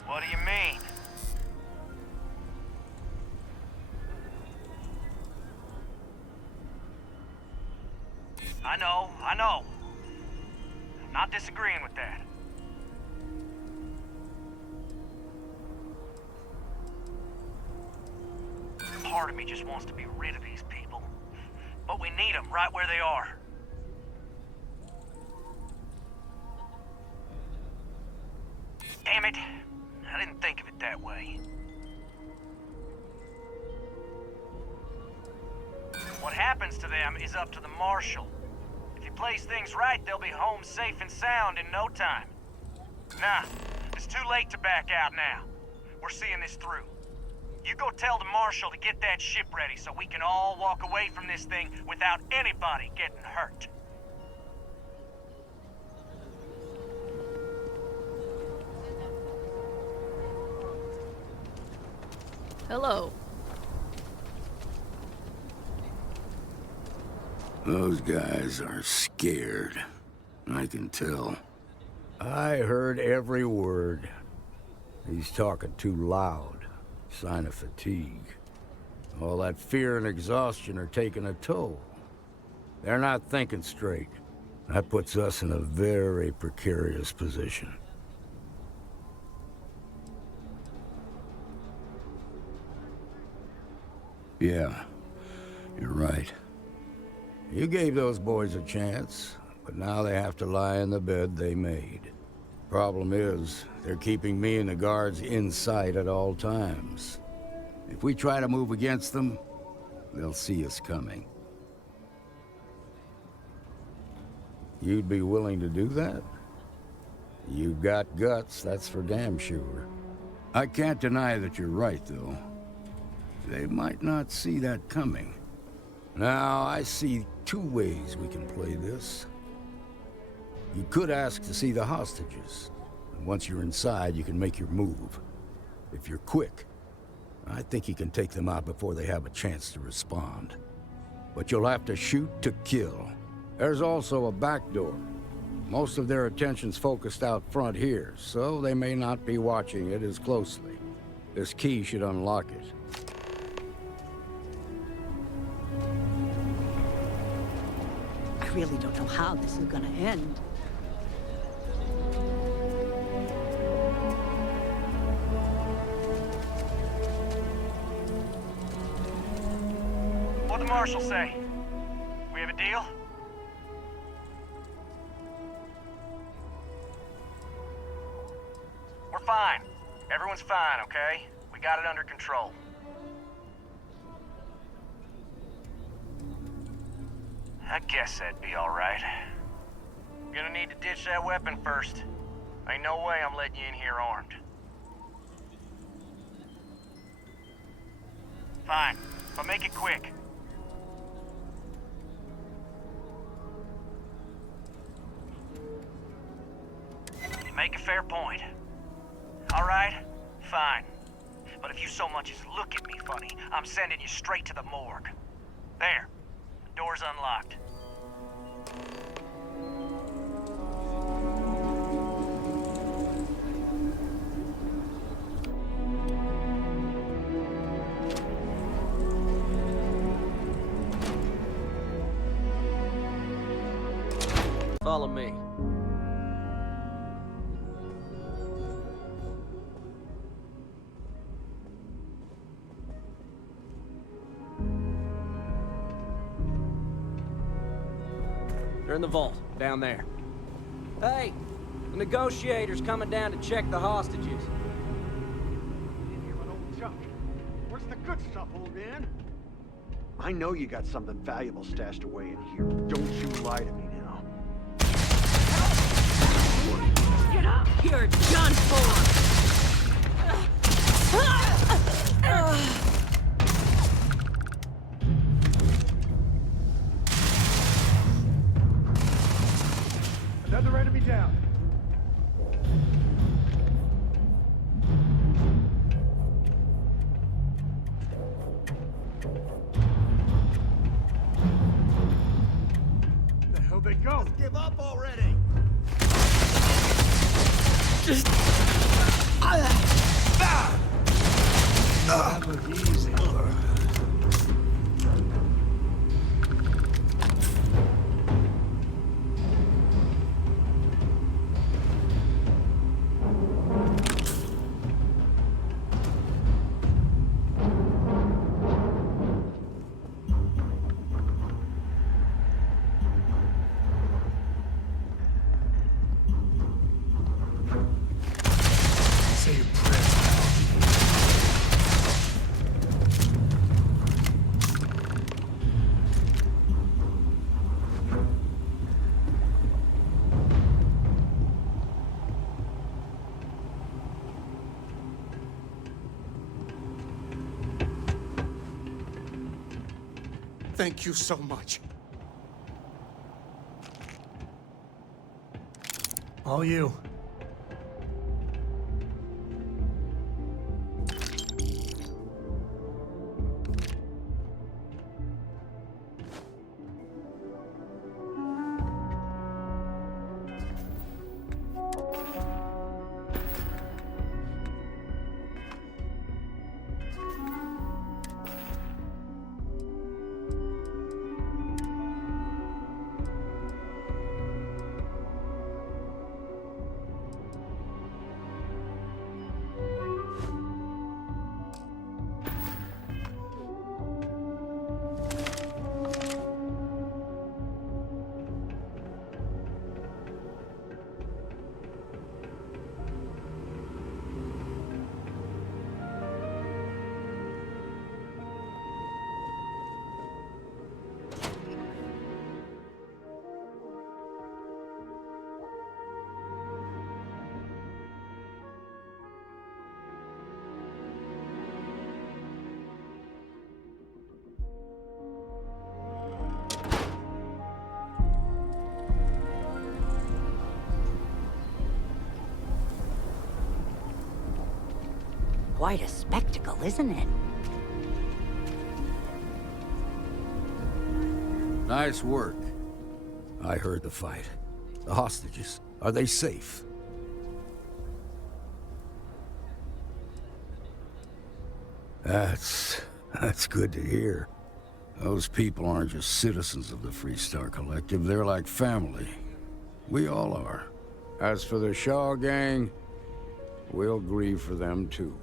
What do you mean? I know. I'm not disagreeing with that. Part of me just wants to be rid of these people. But we need them right where they are. Damn it. I didn't think of it that way. What happens to them is up to the Marshal. If he plays things right, they'll be home safe and sound in no time. Nah, it's too late to back out now. We're seeing this through. You go tell the Marshal to get that ship ready so we can all walk away from this thing without anybody getting hurt. Hello. Those guys are scared. I can tell. I heard every word. He's talking too loud. Sign of fatigue. All that fear and exhaustion are taking a toll. They're not thinking straight. That puts us in a very precarious position. Yeah, you're right. You gave those boys a chance, but now they have to lie in the bed they made. Problem is, they're keeping me and the guards in sight at all times. If we try to move against them, they'll see us coming. You'd be willing to do that? You've got guts, that's for damn sure. I can't deny that you're right, though. They might not see that coming. Now, I see two ways we can play this. You could ask to see the hostages, and once you're inside, you can make your move. If you're quick, I think you can take them out before they have a chance to respond. But you'll have to shoot to kill. There's also a back door. Most of their attention's focused out front here, so they may not be watching it as closely. This key should unlock it. I really don't know how this is gonna end. What'd the marshal say? We have a deal? We're fine. Everyone's fine, okay? We got it under control. I guess that'd be all right. Gonna need to ditch that weapon first. Ain't no way I'm letting you in here armed. Fine, but make it quick. You make a fair point. All right, fine. But if you so much as look at me funny, I'm sending you straight to the morgue. There. The door's unlocked. Follow me. They're in the vault, down there. Hey, the negotiator's coming down to check the hostages. In here with old Chuck. Where's the good stuff, old man? I know you got something valuable stashed away in here. Don't you lie to me now. Get up! You're done for! Another enemy down. Where the hell they go? Let's give up already. That look easy. Say your prayers, pal. Thank you so much. All you. quite a spectacle, isn't it? Nice work. I heard the fight. The hostages, are they safe? That's good to hear. Those people aren't just citizens of the Freestar Collective, they're like family. We all are. As for the Shaw gang, we'll grieve for them too.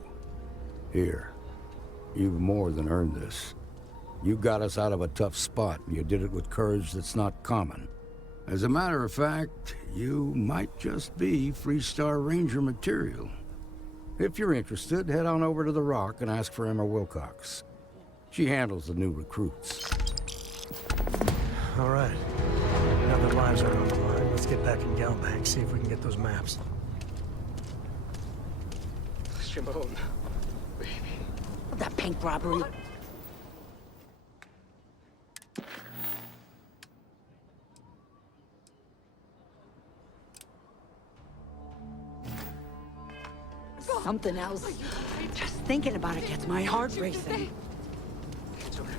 Here, you've more than earned this. You got us out of a tough spot, and you did it with courage that's not common. As a matter of fact, you might just be Freestar Ranger material. If you're interested, head on over to the Rock and ask for Emma Wilcox. She handles the new recruits. All right. Now that lives are on the line, let's get back in Galbank, see if we can get those maps. Shimon, baby. That bank robbery. Something else. Just thinking about it gets my heart racing. It's okay.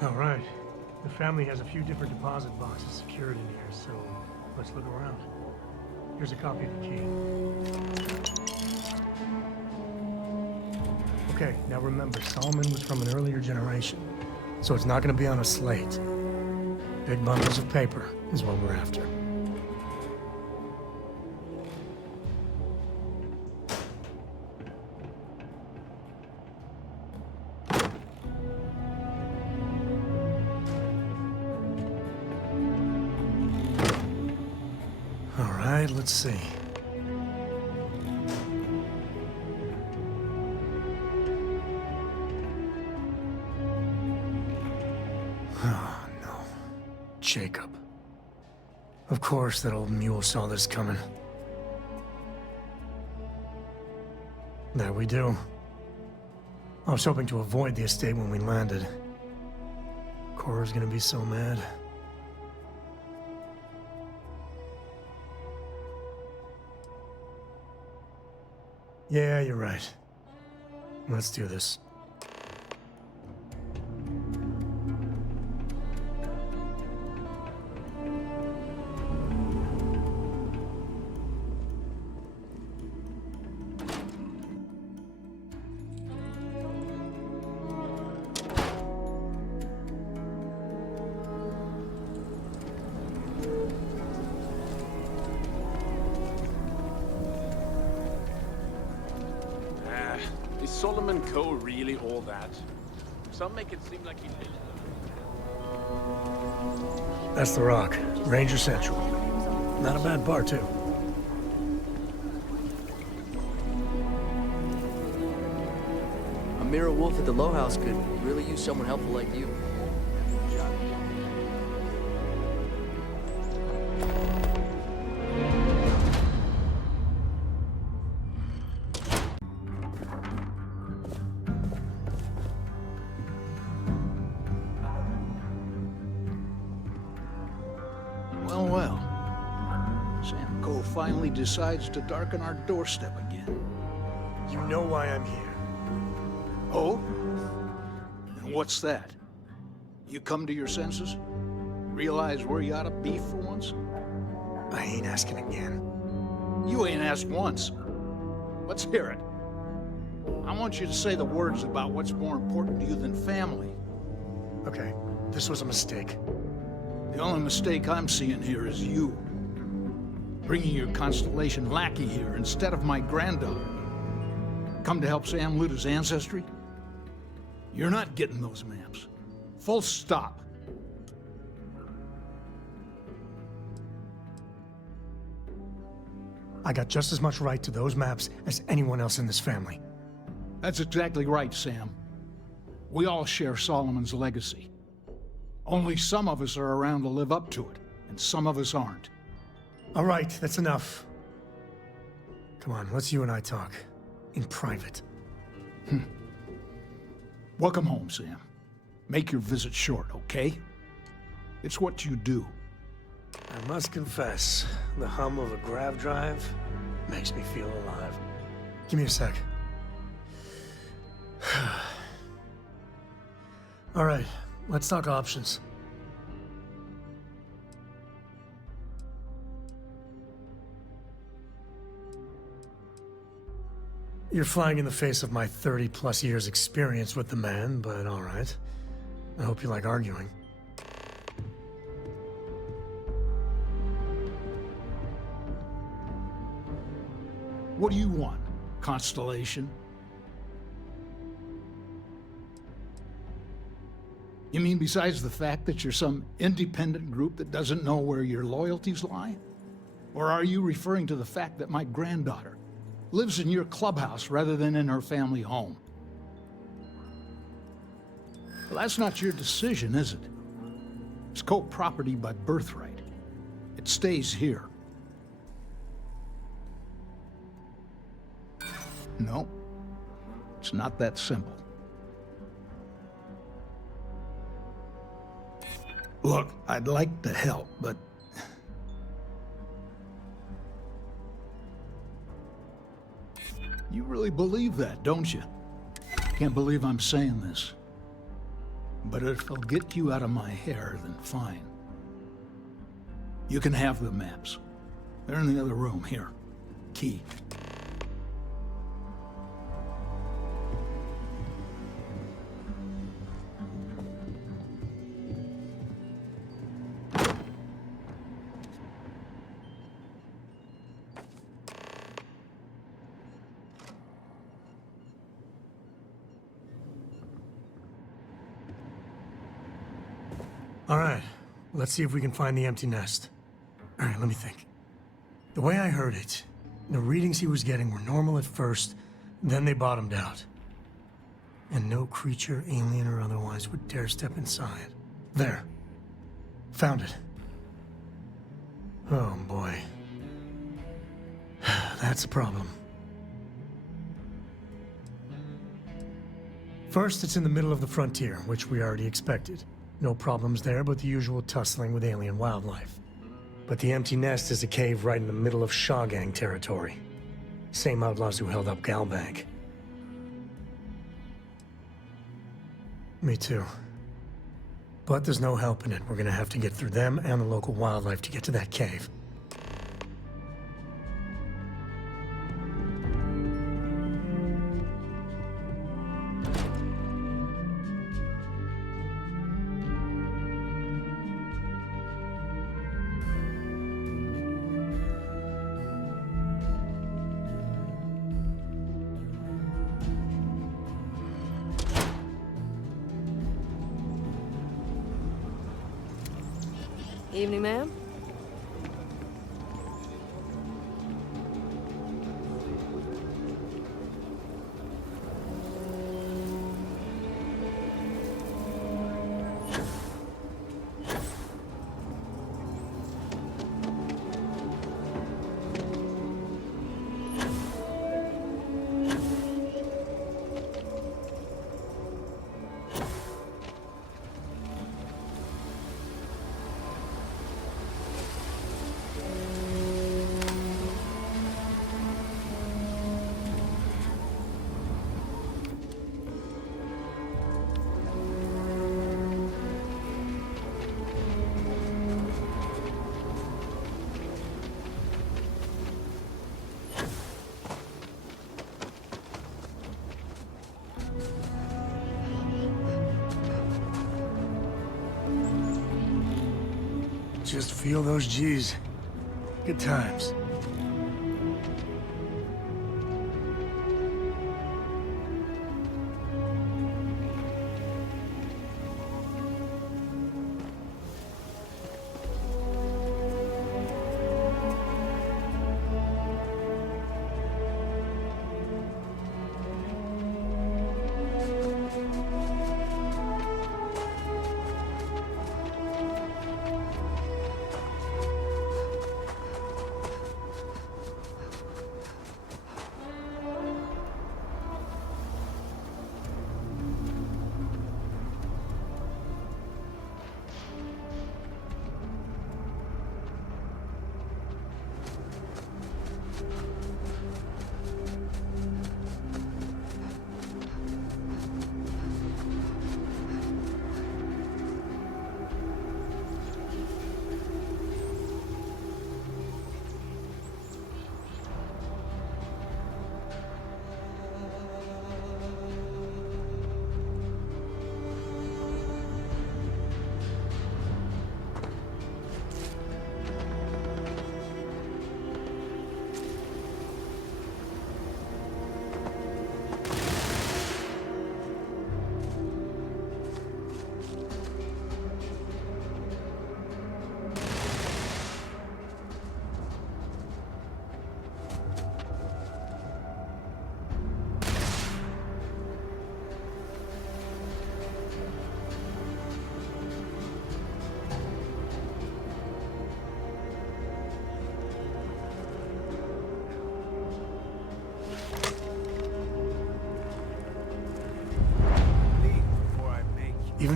All right. The family has a few different deposit boxes secured in here, so let's look around. Here's a copy of the key. Okay, now remember, Solomon was from an earlier generation, so it's not going to be on a slate. Big bundles of paper is what we're after. Let's see. Oh, no. Jacob. Of course that old mule saw this coming. There we do. I was hoping to avoid the estate when we landed. Cora's gonna be so mad. Yeah, you're right. Let's do this. Is Solomon Co. really all that? Some make it seem like he did. That's the Rock. Ranger Central. Not a bad bar, too. A mirror wolf at the Low House could really use someone helpful like you. Well. Sam Cole finally decides to darken our doorstep again. You know why I'm here. Oh? And what's that? You come to your senses? Realize where you ought to be for once? I ain't asking again. You ain't asked once. Let's hear it. I want you to say the words about what's more important to you than family. Okay, this was a mistake. The only mistake I'm seeing here is you. Bringing your Constellation lackey here instead of my granddaughter. Come to help Sam loot his ancestry? You're not getting those maps. Full stop. I got just as much right to those maps as anyone else in this family. That's exactly right, Sam. We all share Solomon's legacy. Only some of us are around to live up to it, and some of us aren't. All right, that's enough. Come on, let's you and I talk. In private. Welcome home, Sam. Make your visit short, okay? It's what you do. I must confess, the hum of a grav drive makes me feel alive. Give me a sec. All right, let's talk options. You're flying in the face of my 30-plus years experience with the man, but all right. I hope you like arguing. What do you want? Constellation? You mean besides the fact that you're some independent group that doesn't know where your loyalties lie? Or are you referring to the fact that my granddaughter lives in your clubhouse rather than in her family home? Well, that's not your decision, is it? It's co-property by birthright. It stays here. No, it's not that simple. Look, I'd like to help, but you really believe that, don't you? Can't believe I'm saying this. But if it'll get you out of my hair, then fine. You can have the maps. They're in the other room. Here. Key. All right, let's see if we can find the empty nest. All right, let me think. The way I heard it, the readings he was getting were normal at first, then they bottomed out. And no creature, alien or otherwise, would dare step inside. There. Found it. Oh, boy. That's a problem. First, it's in the middle of the frontier, which we already expected. No problems there, but the usual tussling with alien wildlife. But the empty nest is a cave right in the middle of Shaw Gang territory. Same outlaws who held up Galbank. Me too. But there's no helping it. We're gonna have to get through them and the local wildlife to get to that cave. Evening, ma'am. Just feel those G's. Good times.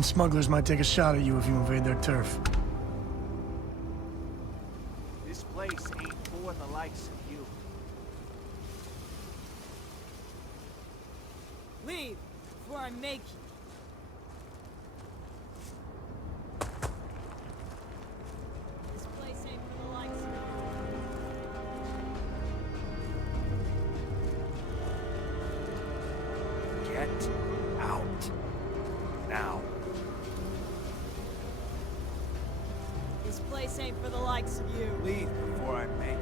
Some smugglers might take a shot at you if you invade their turf. This place ain't for the likes of you. Leave before I make you. This place ain't for the likes of you. Get out. Now. This place ain't for the likes of you. Leave before I make you.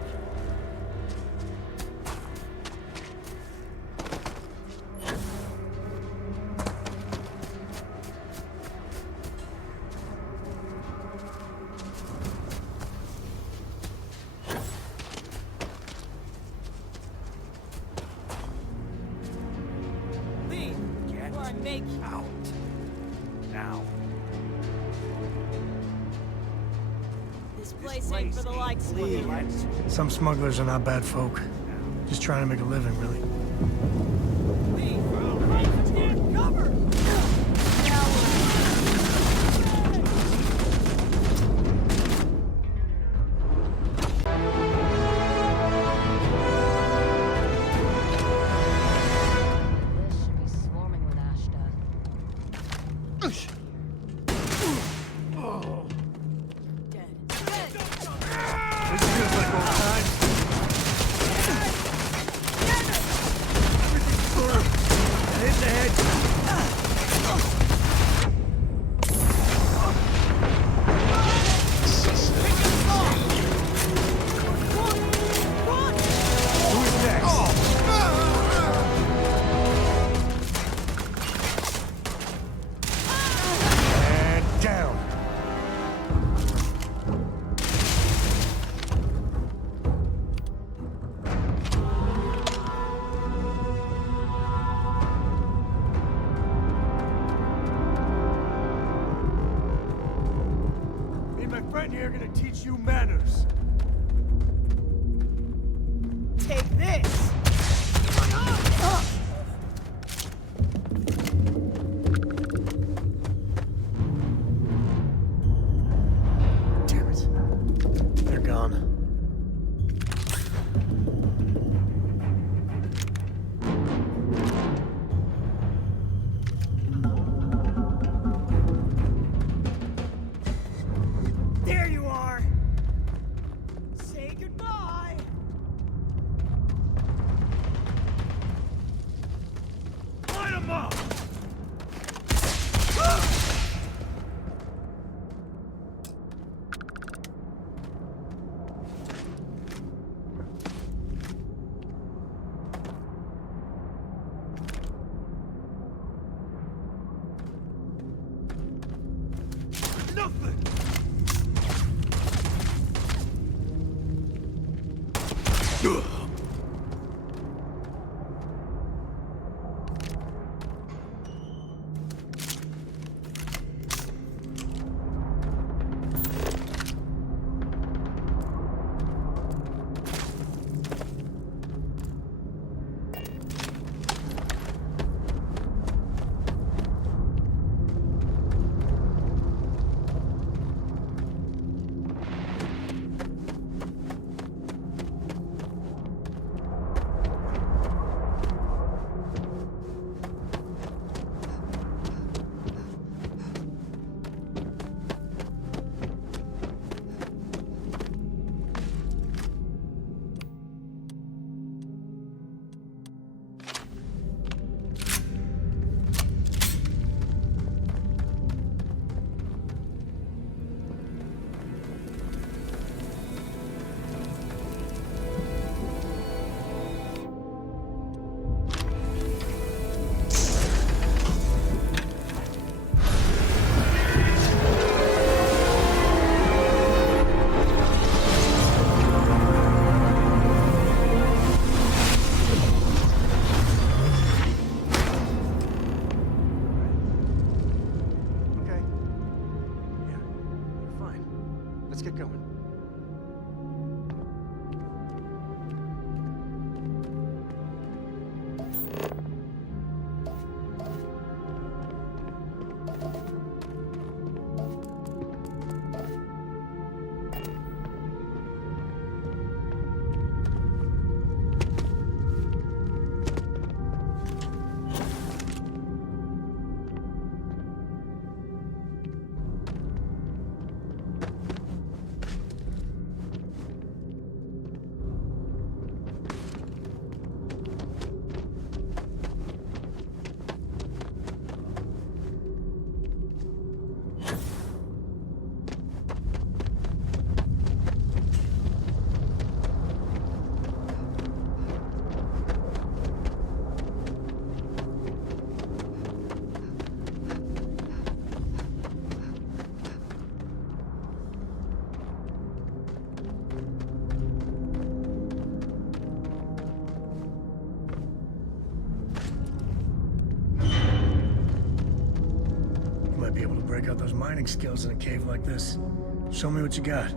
Leave before I make you. Out. Now. This place ain't for the likes of you. Some smugglers are not bad folk. Just trying to make a living, really. Leave. Stand cover. Here gonna teach you manners. Take this. Damn it. They're gone. There you are. Say goodbye. break out those mining skills in a cave like this. Show me what you got.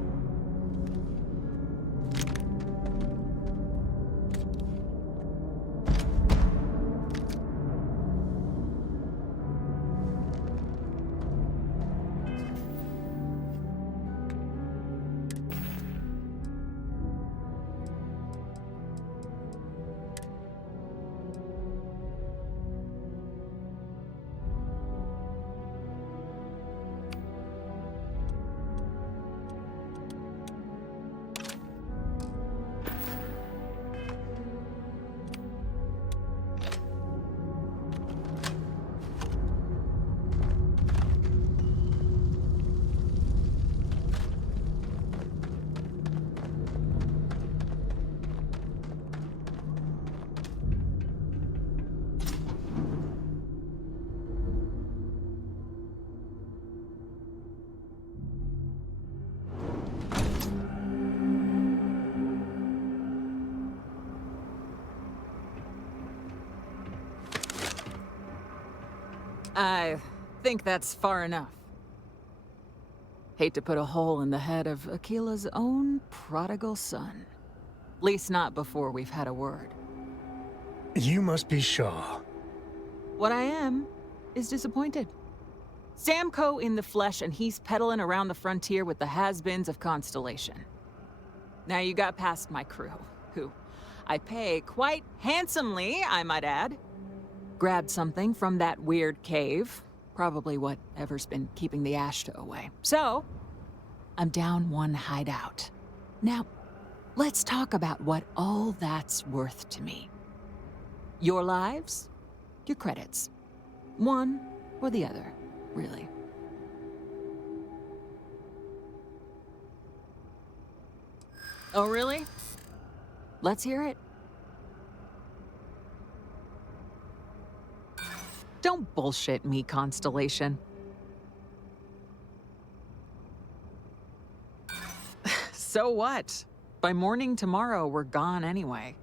I think that's far enough. Hate to put a hole in the head of Akila's own prodigal son. At least not before we've had a word. You must be Shaw. What I am is disappointed. Samco in the flesh, and he's peddling around the frontier with the has-beens of Constellation. Now you got past my crew, who I pay quite handsomely, I might add. Grabbed something from that weird cave. Probably whatever's been keeping the Ashta away. So, I'm down one hideout. Now, let's talk about what all that's worth to me. Your lives, your credits. One or the other, really. Oh, really? Let's hear it. Don't bullshit me, Constellation. So what? By morning tomorrow, we're gone anyway.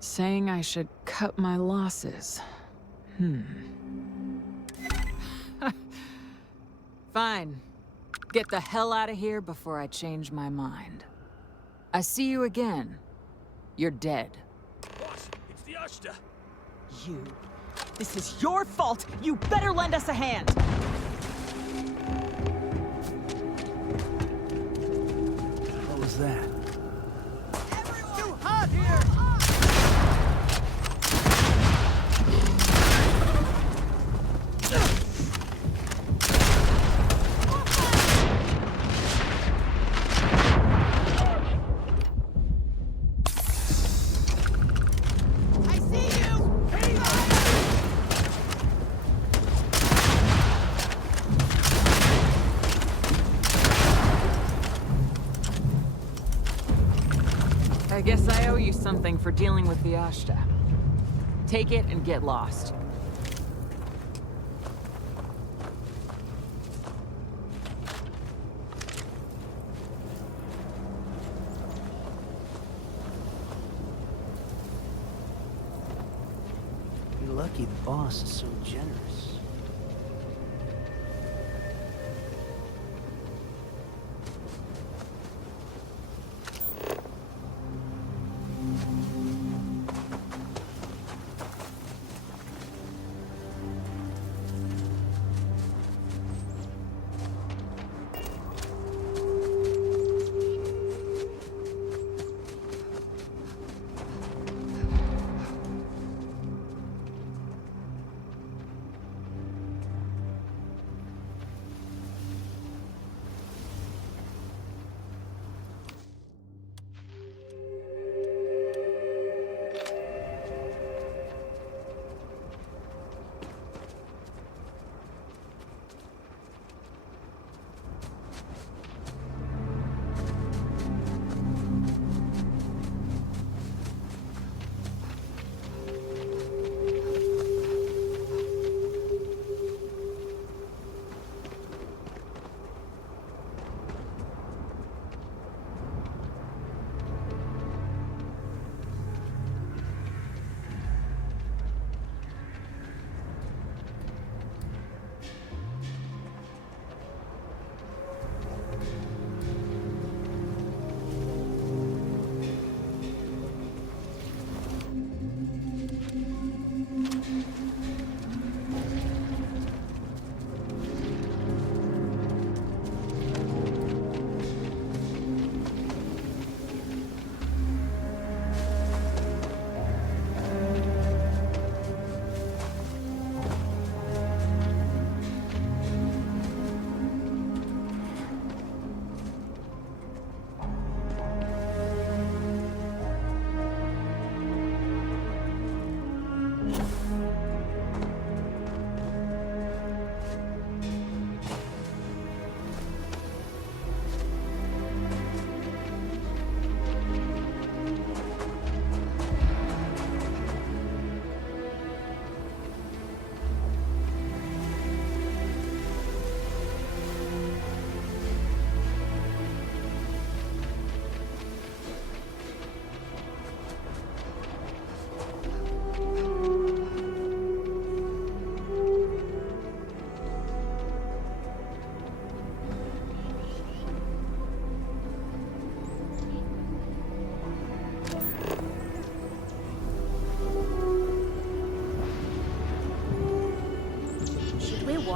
Saying I should cut my losses. Fine. Get the hell out of here before I change my mind. I see you again. You're dead. Boss, it's the Ashta. You. This is your fault. You better lend us a hand. What was that? It's too hot here! I guess I owe you something for dealing with the Ashta. Take it and get lost. You're lucky the boss is so generous.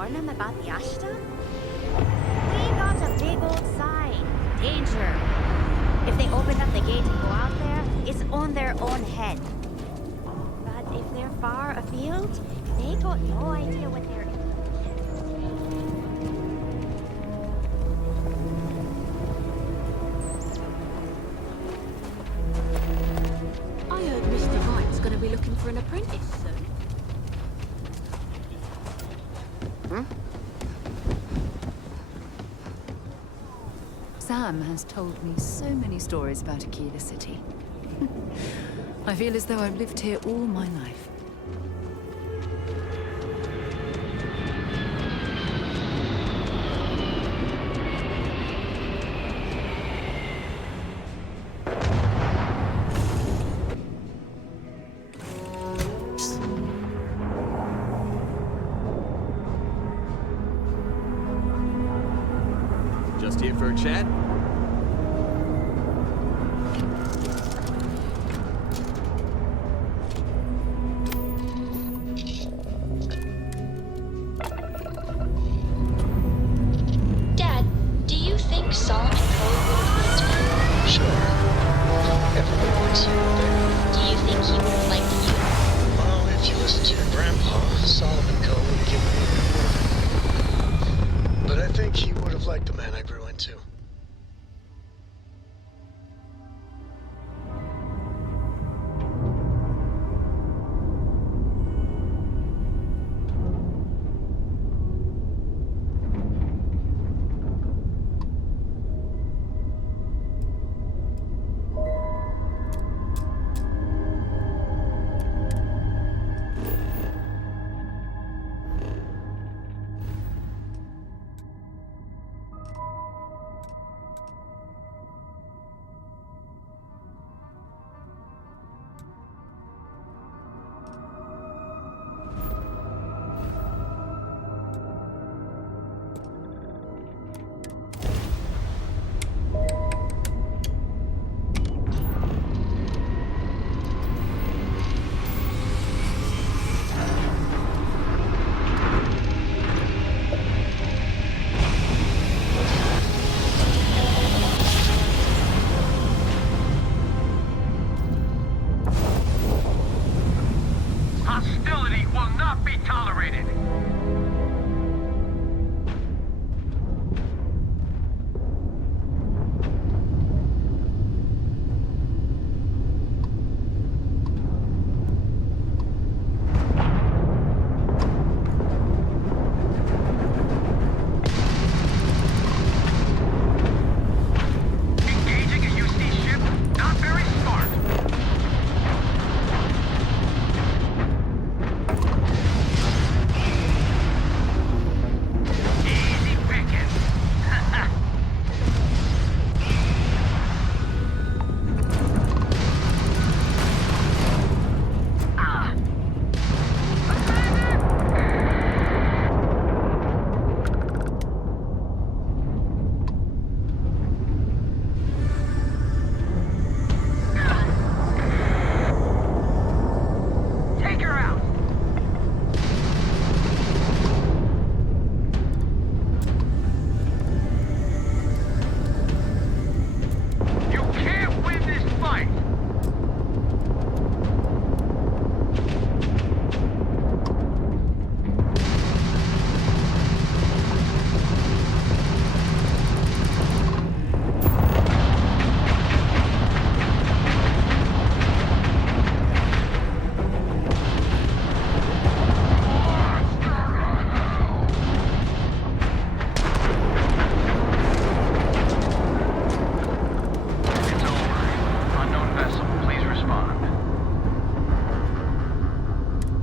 warn them about the Ashta? We got a big old sign. Danger. If they open up the gate and go out there, it's on their own head. But if they're far afield, they got no idea what they're in. I heard Mr. Wright's gonna be looking for an apprentice soon. Sam has told me so many stories about Aquila City. I feel as though I've lived here all my life. Just here for a chat? Dad, do you think Solomon Cole would have liked me? Sure. Everybody likes you, babe. Do you think he would have liked you? Well, if you listen to your grandpa, Solomon Cole would have given me a reward. But I think he would have liked the man I grew into. Hostility will not be tolerated. Engaging a UC ship? Not very smart. Easy pickings. Ah. Take her out. You can't win this fight! It's over. Unknown vessel, please respond.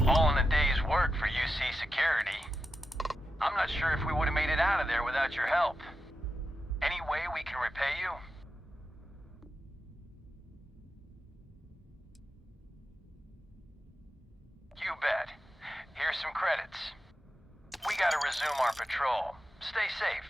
All in a day's work for UC security. I'm not sure if we would have made it out of there without your help. Any way we can repay you? You bet. Here's some credits. We gotta resume our patrol. Stay safe.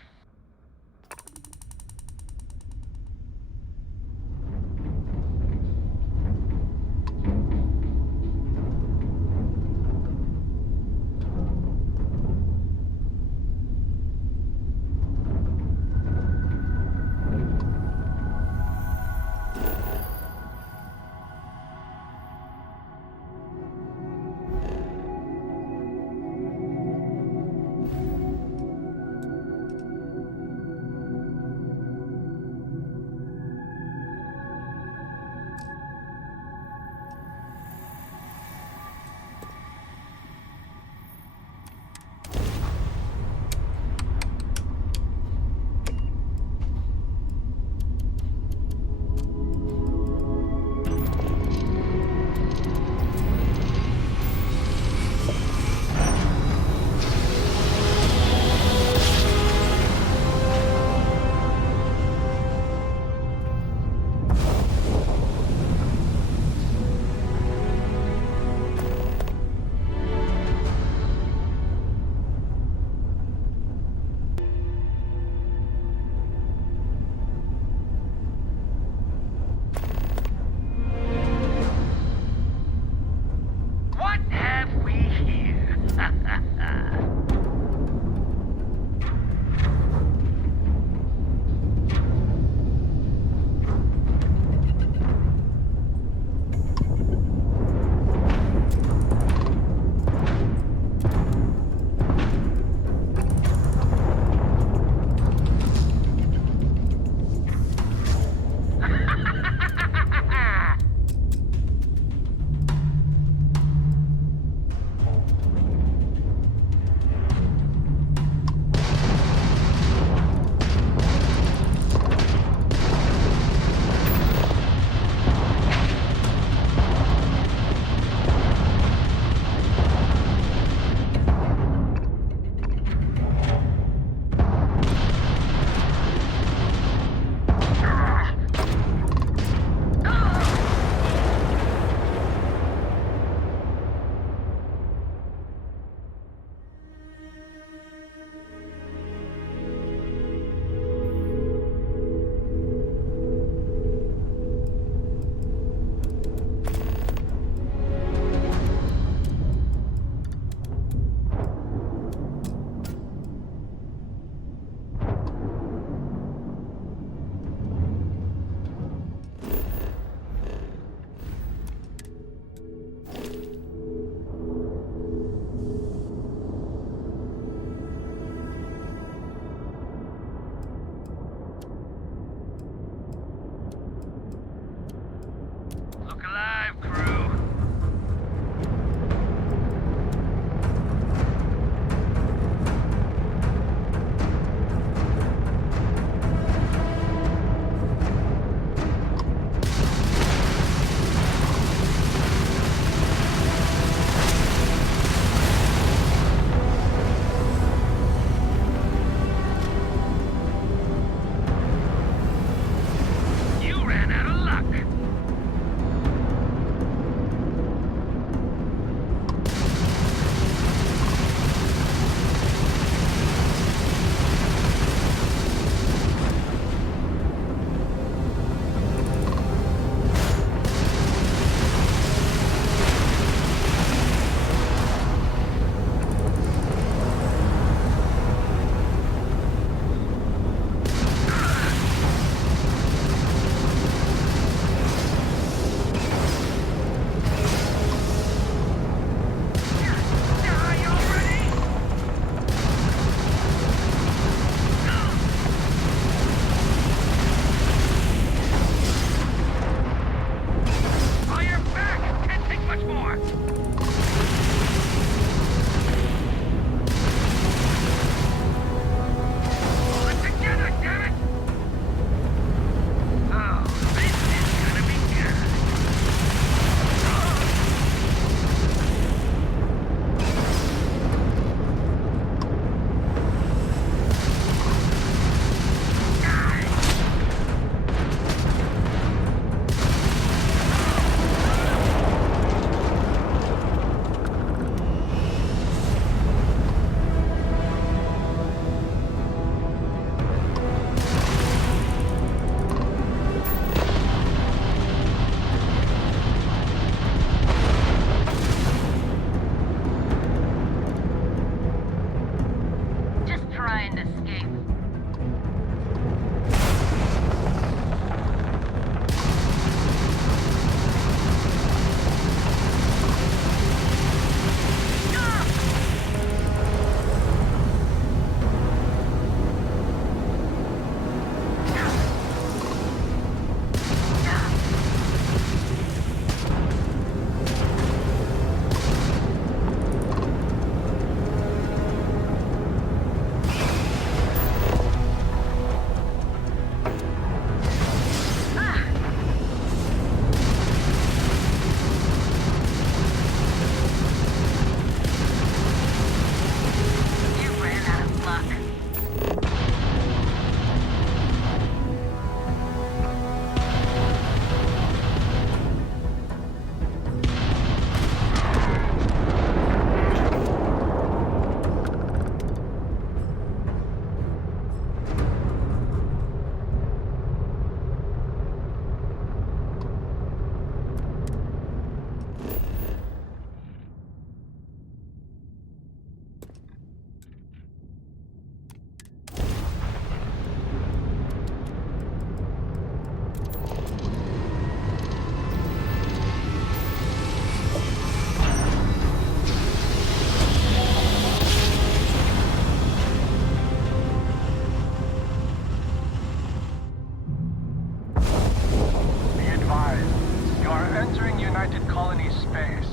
United Colonies space.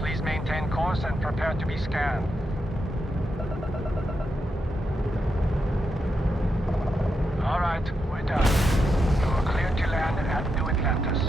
Please maintain course and prepare to be scanned. All right, we're done. You are cleared to land at New Atlantis.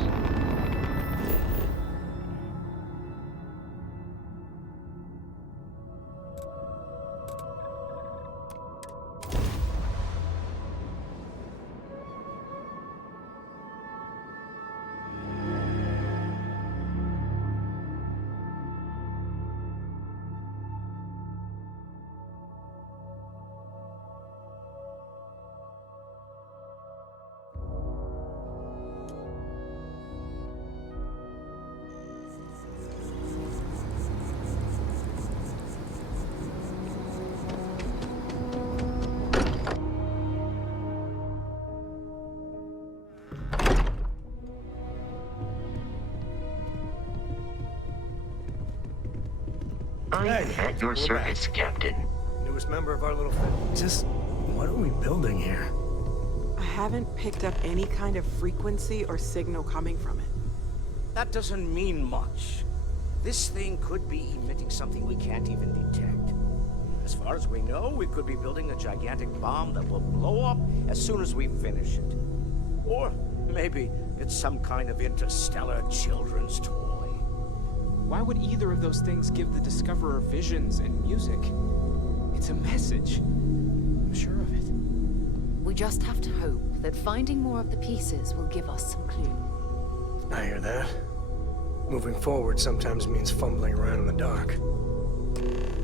Hey, Your service, Captain. Newest member of our little family. Just what are we building here? I haven't picked up any kind of frequency or signal coming from it. That doesn't mean much. This thing could be emitting something we can't even detect. As far as we know, we could be building a gigantic bomb that will blow up as soon as we finish it. Or maybe it's some kind of interstellar children's toy. Why would either of those things give the Discoverer visions and music? It's a message. I'm sure of it. We just have to hope that finding more of the pieces will give us some clue. I hear that. Moving forward sometimes means fumbling around in the dark.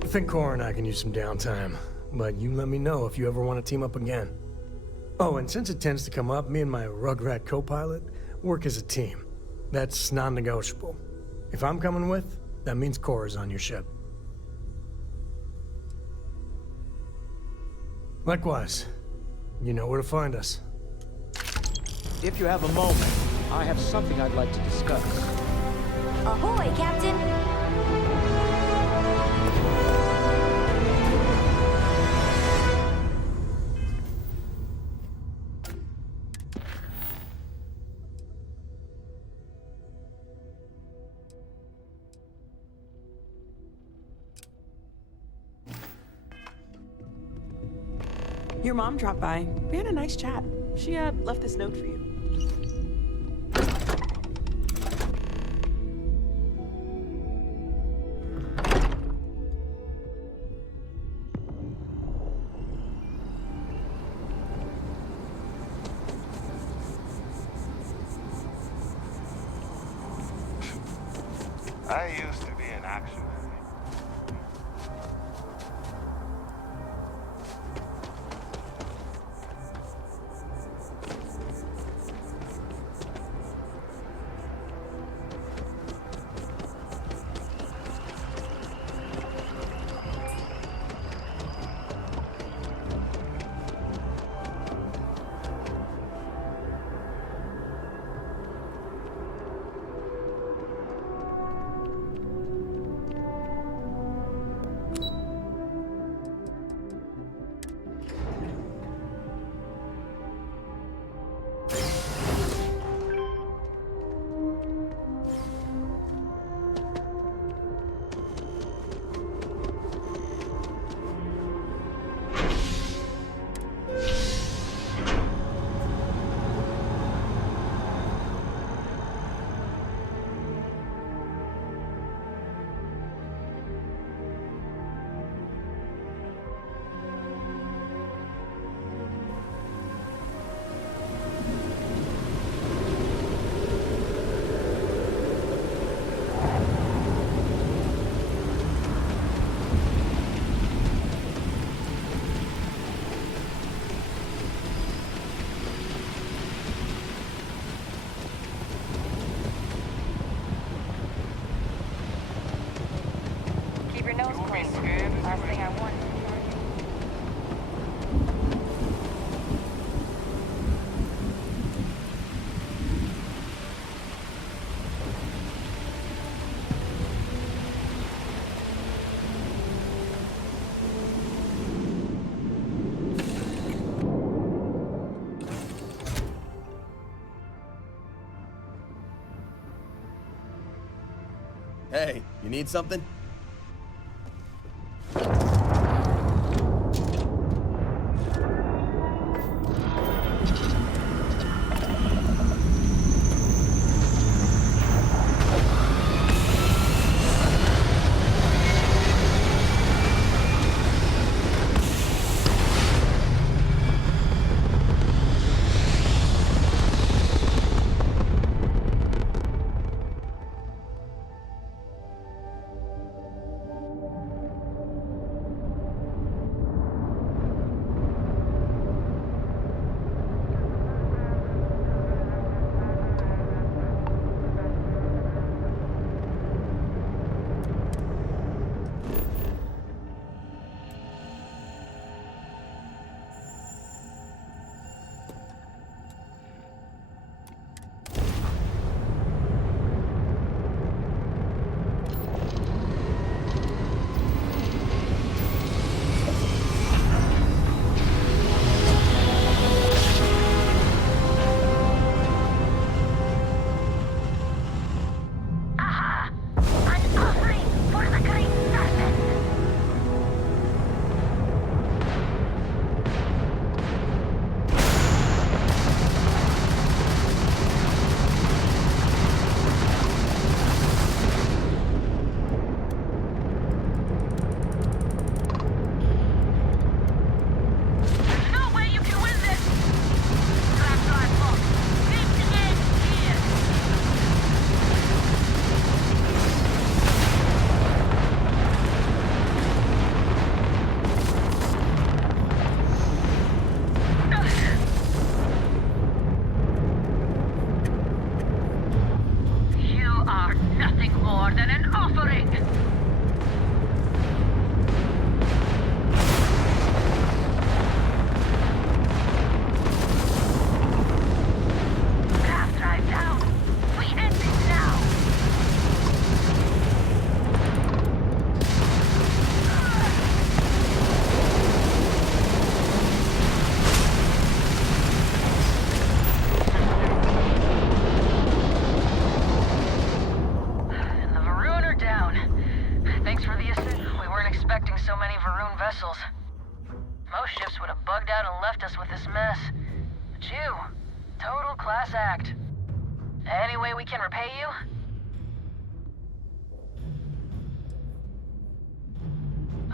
I think Cora and I can use some downtime, but you let me know if you ever want to team up again. Oh, and since it tends to come up, me and my Rugrat co-pilot work as a team. That's non-negotiable. If I'm coming with, that means Cora's on your ship. Likewise, you know where to find us. If you have a moment, I have something I'd like to discuss. Ahoy, Captain! Your mom dropped by. We had a nice chat. She left this note for you. I used to be an action man. Hey, you need something?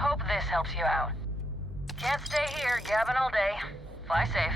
Hope this helps you out. Can't stay here gabbing all day. Fly safe.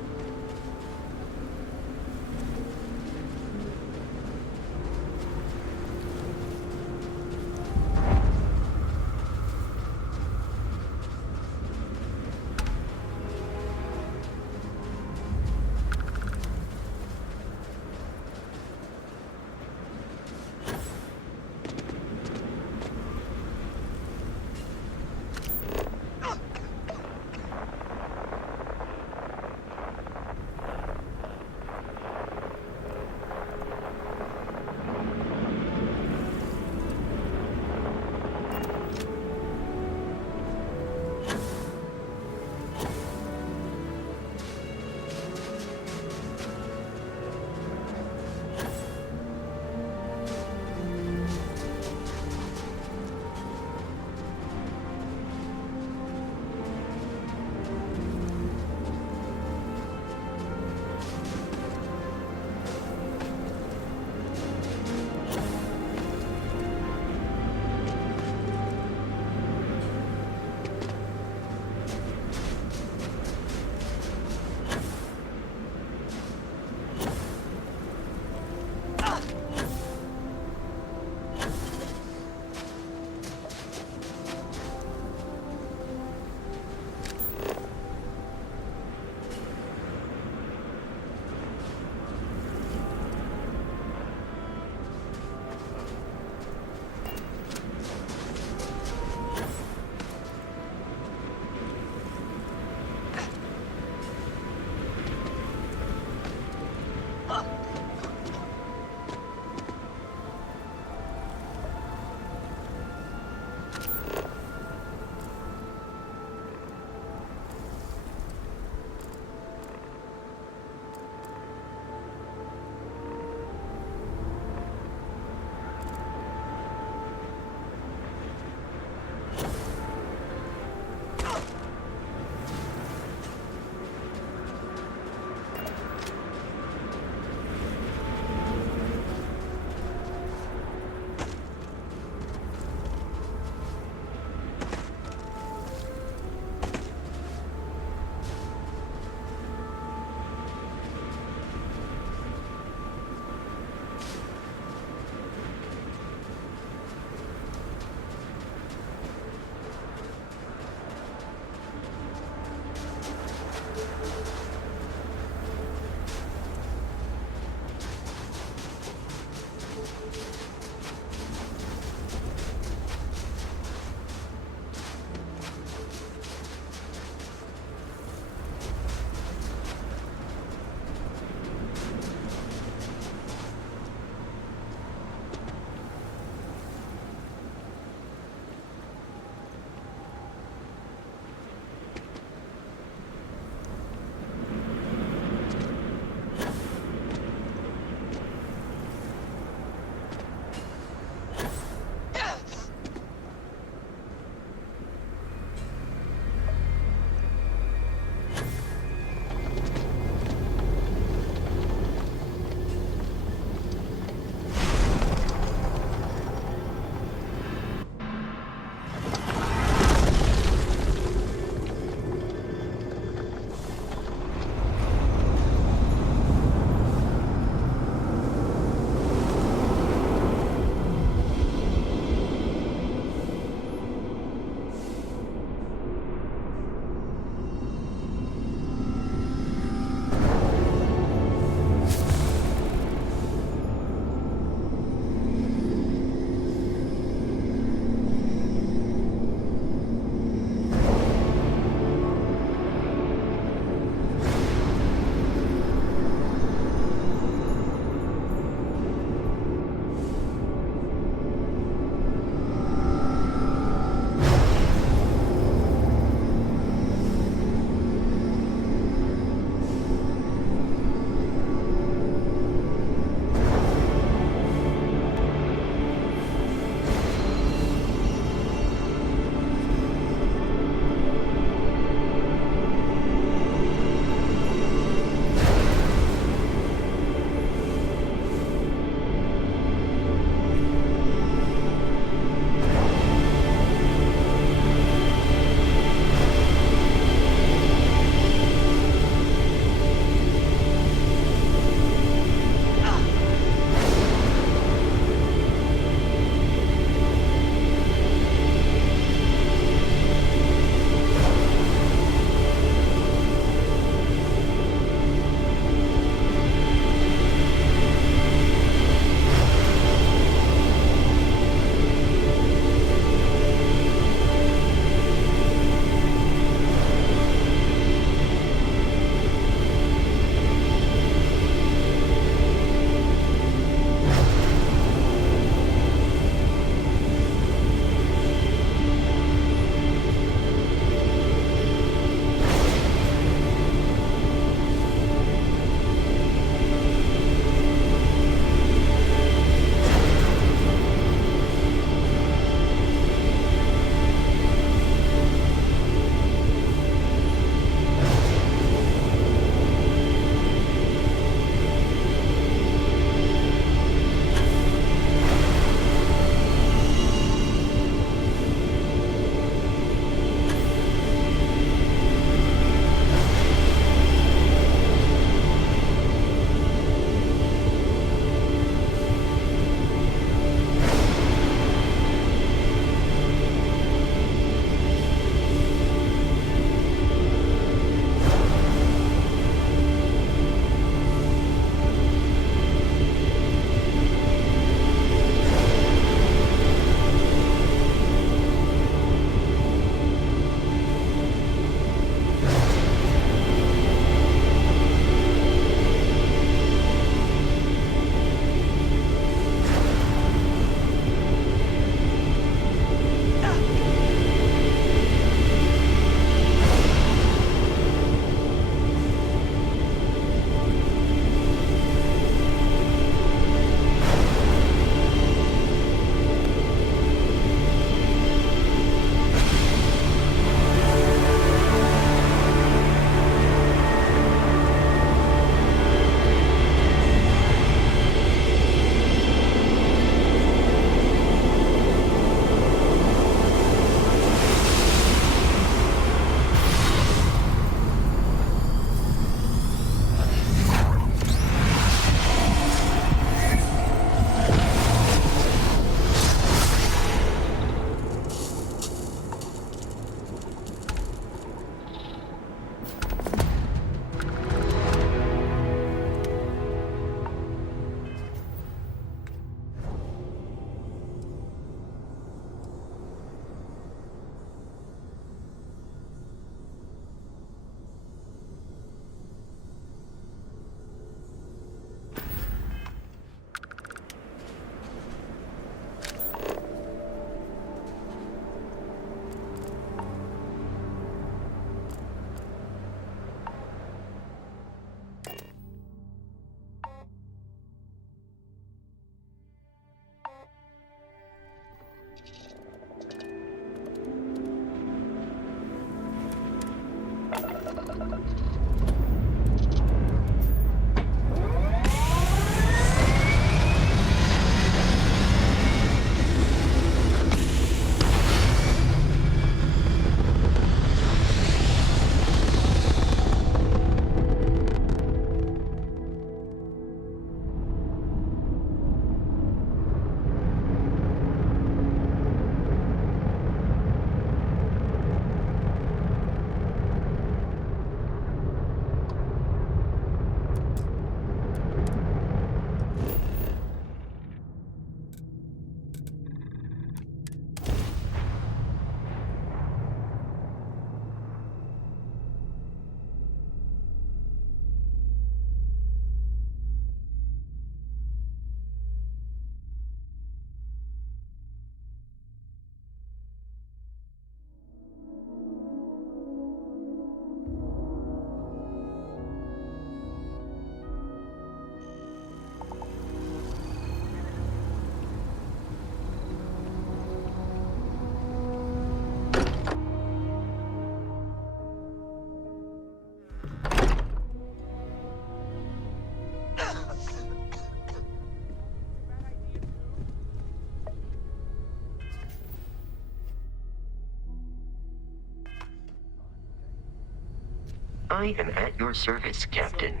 I am at your service, Captain.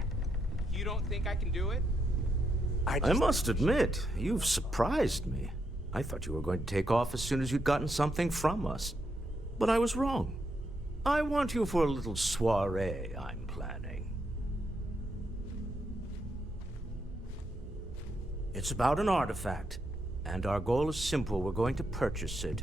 You don't think I can do it? I must admit, you've surprised me. I thought you were going to take off as soon as you'd gotten something from us. But I was wrong. I want you for a little soiree I'm planning. It's about an artifact, and our goal is simple. We're going to purchase it.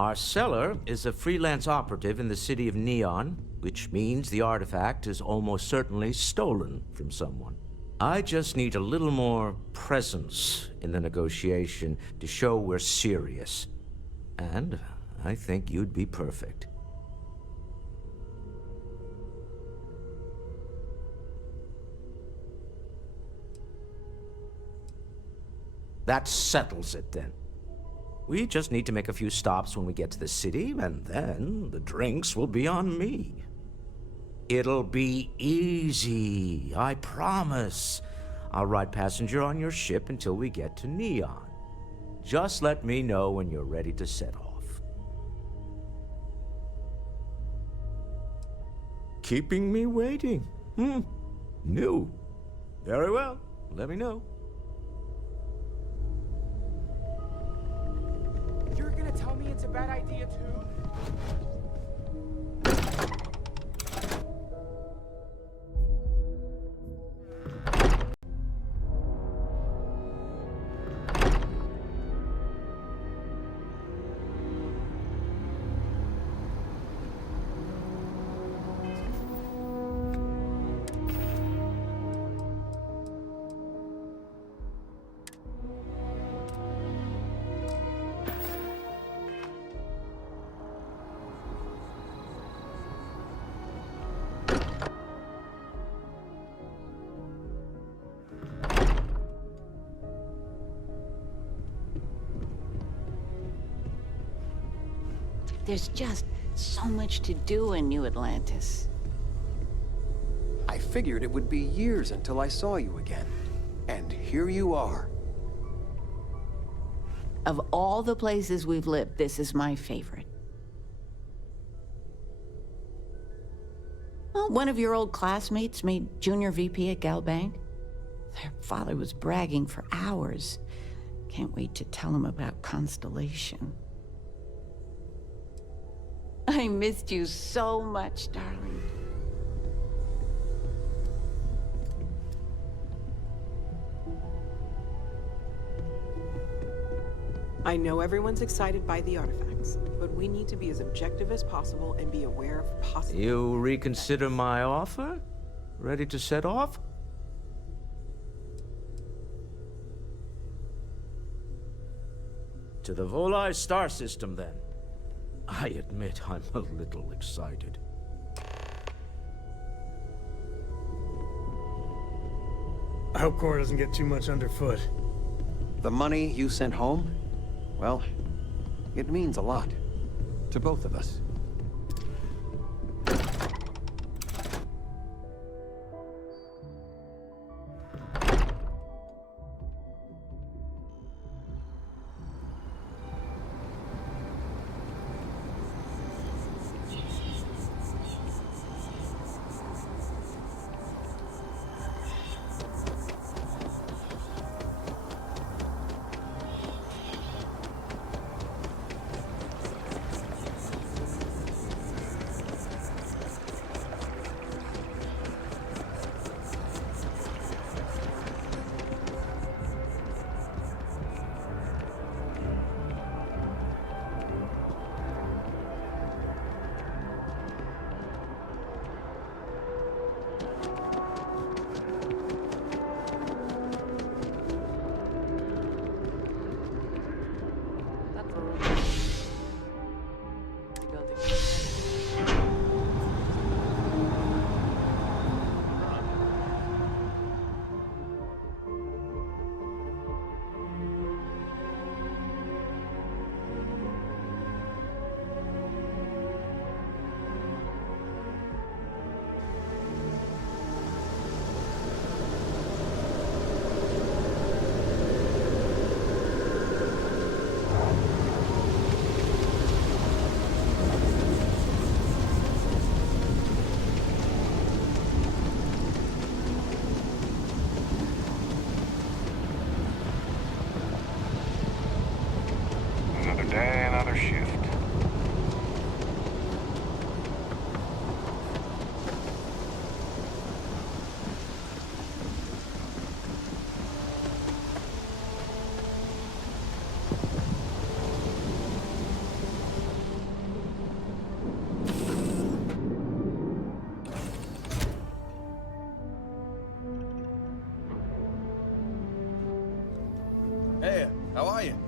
Our seller is a freelance operative in the city of Neon, which means the artifact is almost certainly stolen from someone. I just need a little more presence in the negotiation to show we're serious. And I think you'd be perfect. That settles it then. We just need to make a few stops when we get to the city, and then the drinks will be on me. It'll be easy, I promise. I'll ride passenger on your ship until we get to Neon. Just let me know when you're ready to set off. Keeping me waiting? New. Very well. Let me know. You're gonna tell me it's a bad idea too? There's just so much to do in New Atlantis. I figured it would be years until I saw you again. And here you are. Of all the places we've lived, this is my favorite. Well, one of your old classmates made junior VP at Galbank. Their father was bragging for hours. Can't wait to tell him about Constellation. I missed you so much, darling. I know everyone's excited by the artifacts, but we need to be as objective as possible and be aware of possible... You reconsider my offer? Ready to set off? To the Volai star system, then. I admit I'm a little excited. I hope Cora doesn't get too much underfoot. The money you sent home? Well, it means a lot. To both of us. Hey, how are you?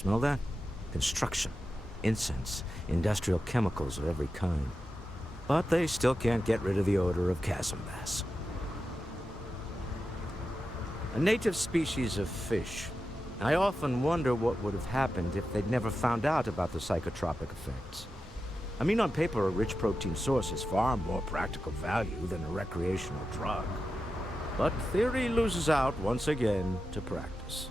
Smell that? Construction, incense, industrial chemicals of every kind. But they still can't get rid of the odor of chasm bass. A native species of fish. I often wonder what would have happened if they'd never found out about the psychotropic effects. I mean, on paper, a rich protein source is far more practical value than a recreational drug. But theory loses out once again to practice.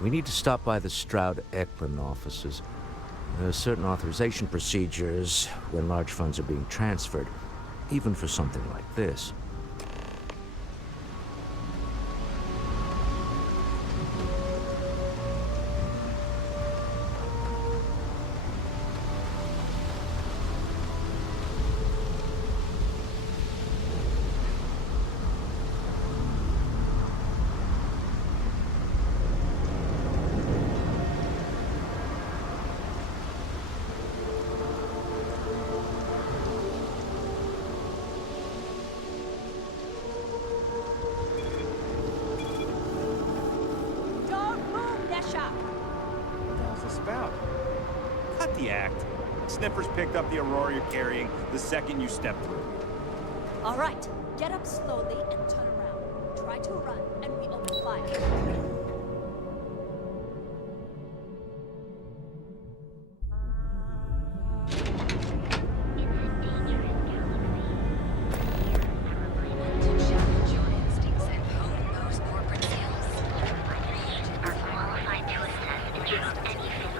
We need to stop by the Stroud-Ekman offices. There are certain authorization procedures when large funds are being transferred, even for something like this. Cut the act. Sniffers picked up the Aurora you're carrying the second you stepped through. All right, get up slowly and turn around. Try to run, and we open fire.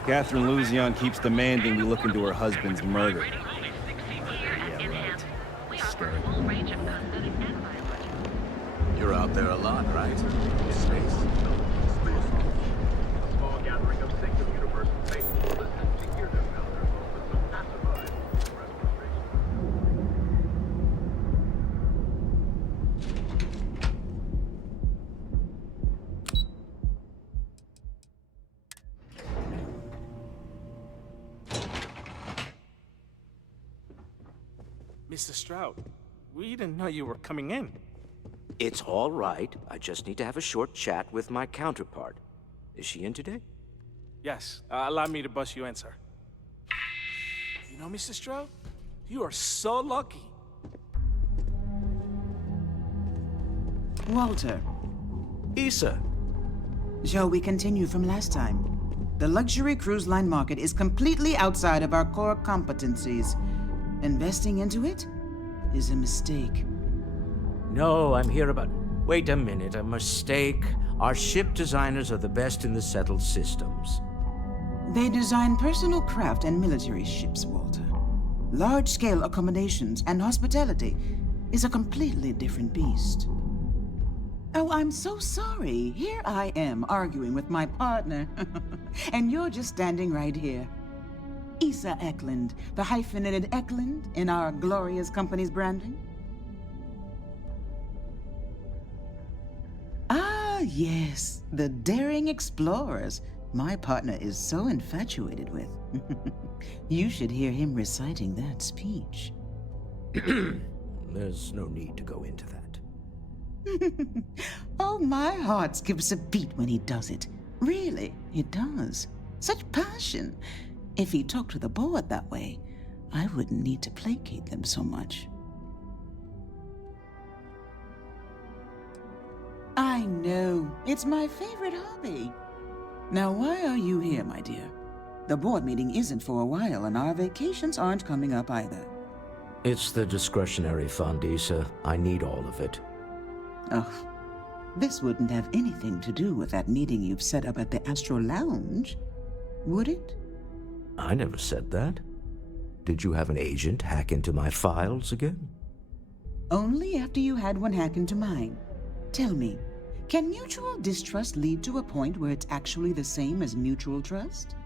Catherine Luzion keeps demanding we look into her husband's murder. Yeah, right. Scary. You're out there a lot, right? Space. Mr. Stroud, we didn't know you were coming in. It's all right. I just need to have a short chat with my counterpart. Is she in today? Yes, allow me to bust you in, sir. You know, Mr. Stroud, you are so lucky. Walter. Issa. Shall we continue from last time? The luxury cruise line market is completely outside of our core competencies. Investing into it is a mistake. No, I'm here about... Wait a minute, a mistake? Our ship designers are the best in the settled systems. They design personal craft and military ships, Walter. Large-scale accommodations and hospitality is a completely different beast. Oh, I'm so sorry. Here I am arguing with my partner, and you're just standing right here. Issa Eklund, the hyphenated Eklund in our glorious company's branding? Ah, yes, the daring explorers my partner is so infatuated with. You should hear him reciting that speech. There's no need to go into that. Oh, my heart skips a beat when he does it. Really, it does. Such passion. If he talked to the board that way, I wouldn't need to placate them so much. I know. It's my favorite hobby. Now, why are you here, my dear? The board meeting isn't for a while, and our vacations aren't coming up either. It's the discretionary fund, Issa. I need all of it. Oh, this wouldn't have anything to do with that meeting you've set up at the Astro Lounge, would it? I never said that. Did you have an agent hack into my files again? Only after you had one hack into mine. Tell me, can mutual distrust lead to a point where it's actually the same as mutual trust?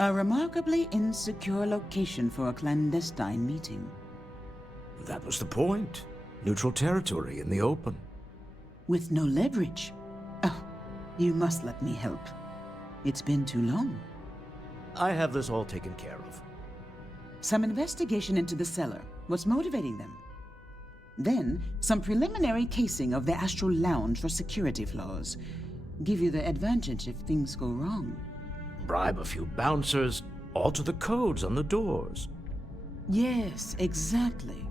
A remarkably insecure location for a clandestine meeting. That was the point. Neutral territory in the open. With no leverage. Oh, you must let me help. It's been too long. I have this all taken care of. Some investigation into the seller. What's motivating them? Then, some preliminary casing of the Astral Lounge for security flaws. Give you the advantage if things go wrong. Bribe a few bouncers, alter the codes on the doors. Yes, exactly.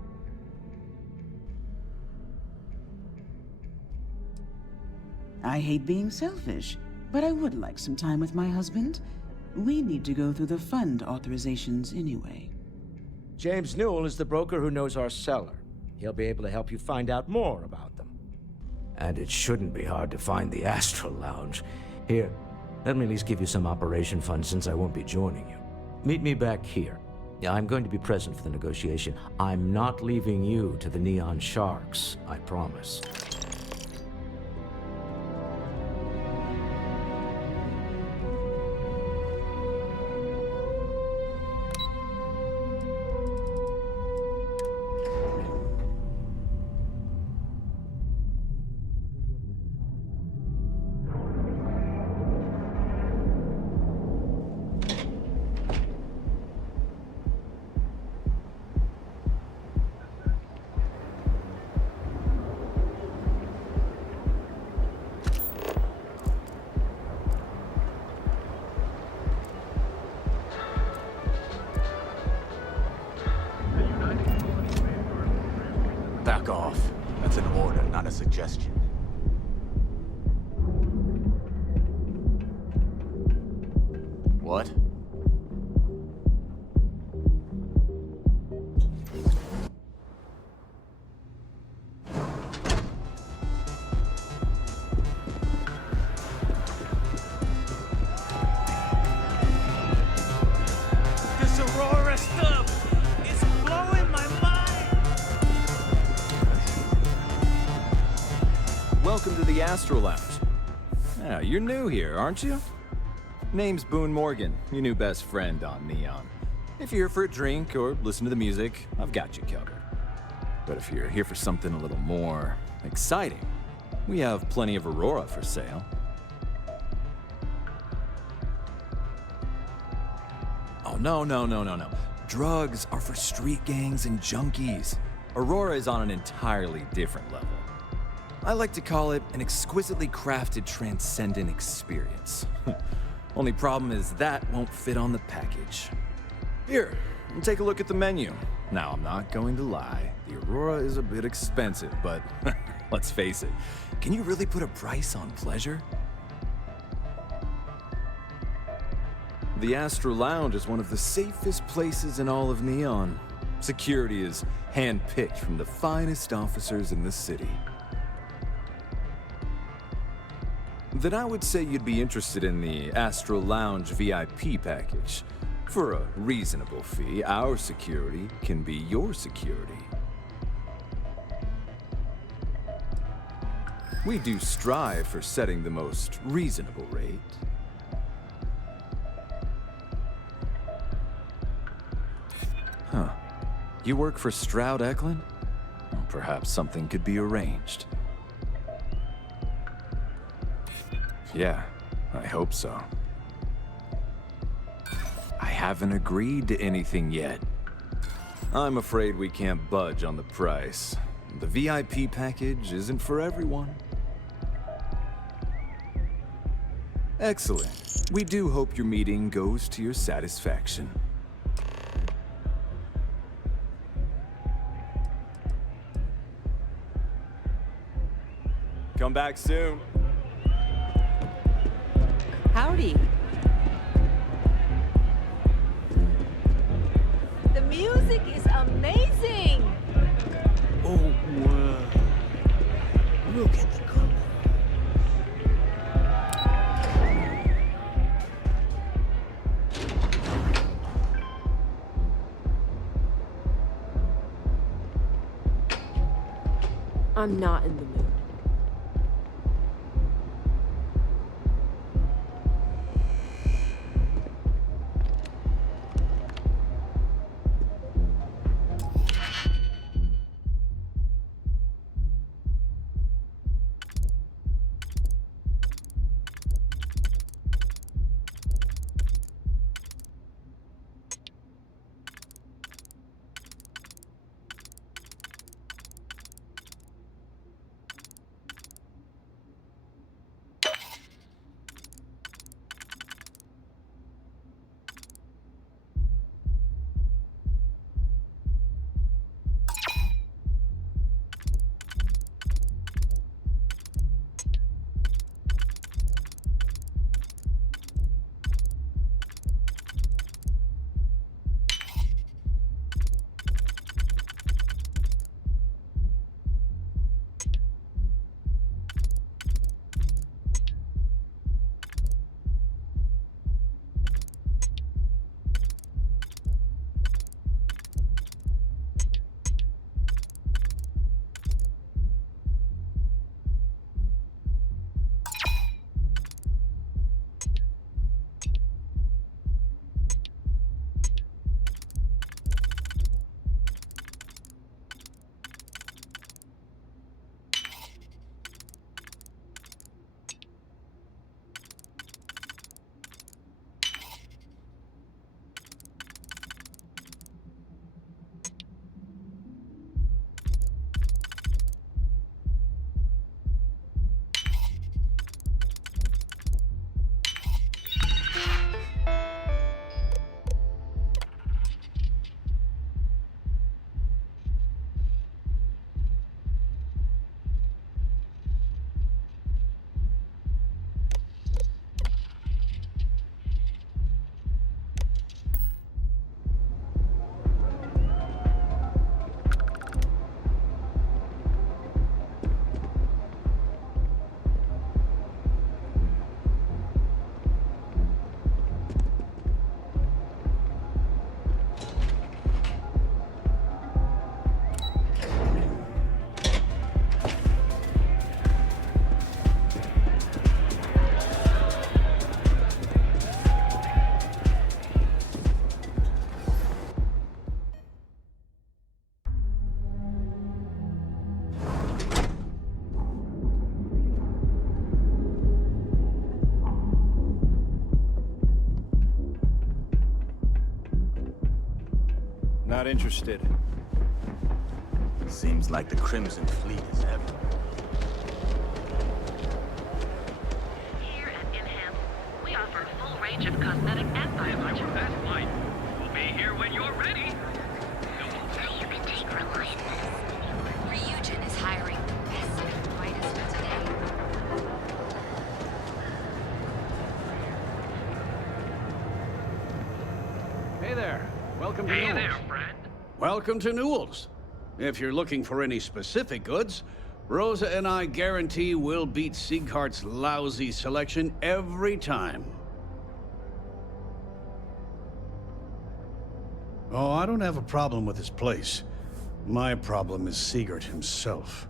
I hate being selfish, but I would like some time with my husband. We need to go through the fund authorizations anyway. James Newell is the broker who knows our seller. He'll be able to help you find out more about them. And it shouldn't be hard to find the Astral Lounge. Here, let me at least give you some operation funds since I won't be joining you. Meet me back here. I'm going to be present for the negotiation. I'm not leaving you to the Neon Sharks, I promise. What? This Aurora stuff is blowing my mind. Welcome to the Astro Lounge. Yeah, you're new here, aren't you? Name's Boone Morgan, your new best friend on Neon. If you're here for a drink or listen to the music, I've got you covered. But if you're here for something a little more exciting, we have plenty of Aurora for sale. Oh, no. Drugs are for street gangs and junkies. Aurora is on an entirely different level. I like to call it an exquisitely crafted, transcendent experience. Only problem is that won't fit on the package. Here, take a look at the menu. Now, I'm not going to lie. The Aurora is a bit expensive, but let's face it. Can you really put a price on pleasure? The Astro Lounge is one of the safest places in all of Neon. Security is hand-picked from the finest officers in the city. Then I would say you'd be interested in the Astro Lounge VIP package. For a reasonable fee, our security can be your security. We do strive for setting the most reasonable rate. Huh. You work for Stroud Eklund? Well, perhaps something could be arranged. Yeah, I hope so. I haven't agreed to anything yet. I'm afraid we can't budge on the price. The VIP package isn't for everyone. Excellent. We do hope your meeting goes to your satisfaction. Come back soon. Howdy. The music is amazing. Oh, wow. Look at the color. I'm not in the mood. Not interested. Seems like the Crimson Fleet is heavy. Here at Enhance, we offer a full range of cosmetic and biological. That's fine. We'll be here when you're ready. So you can take reliance. Ryujin is hiring the best and brightest for today. Hey there. Welcome to Newell's. Hey there, friend. Welcome to Newell's. If you're looking for any specific goods, Rosa and I guarantee we'll beat Sieghart's lousy selection every time. Oh, I don't have a problem with his place. My problem is Sieghart himself.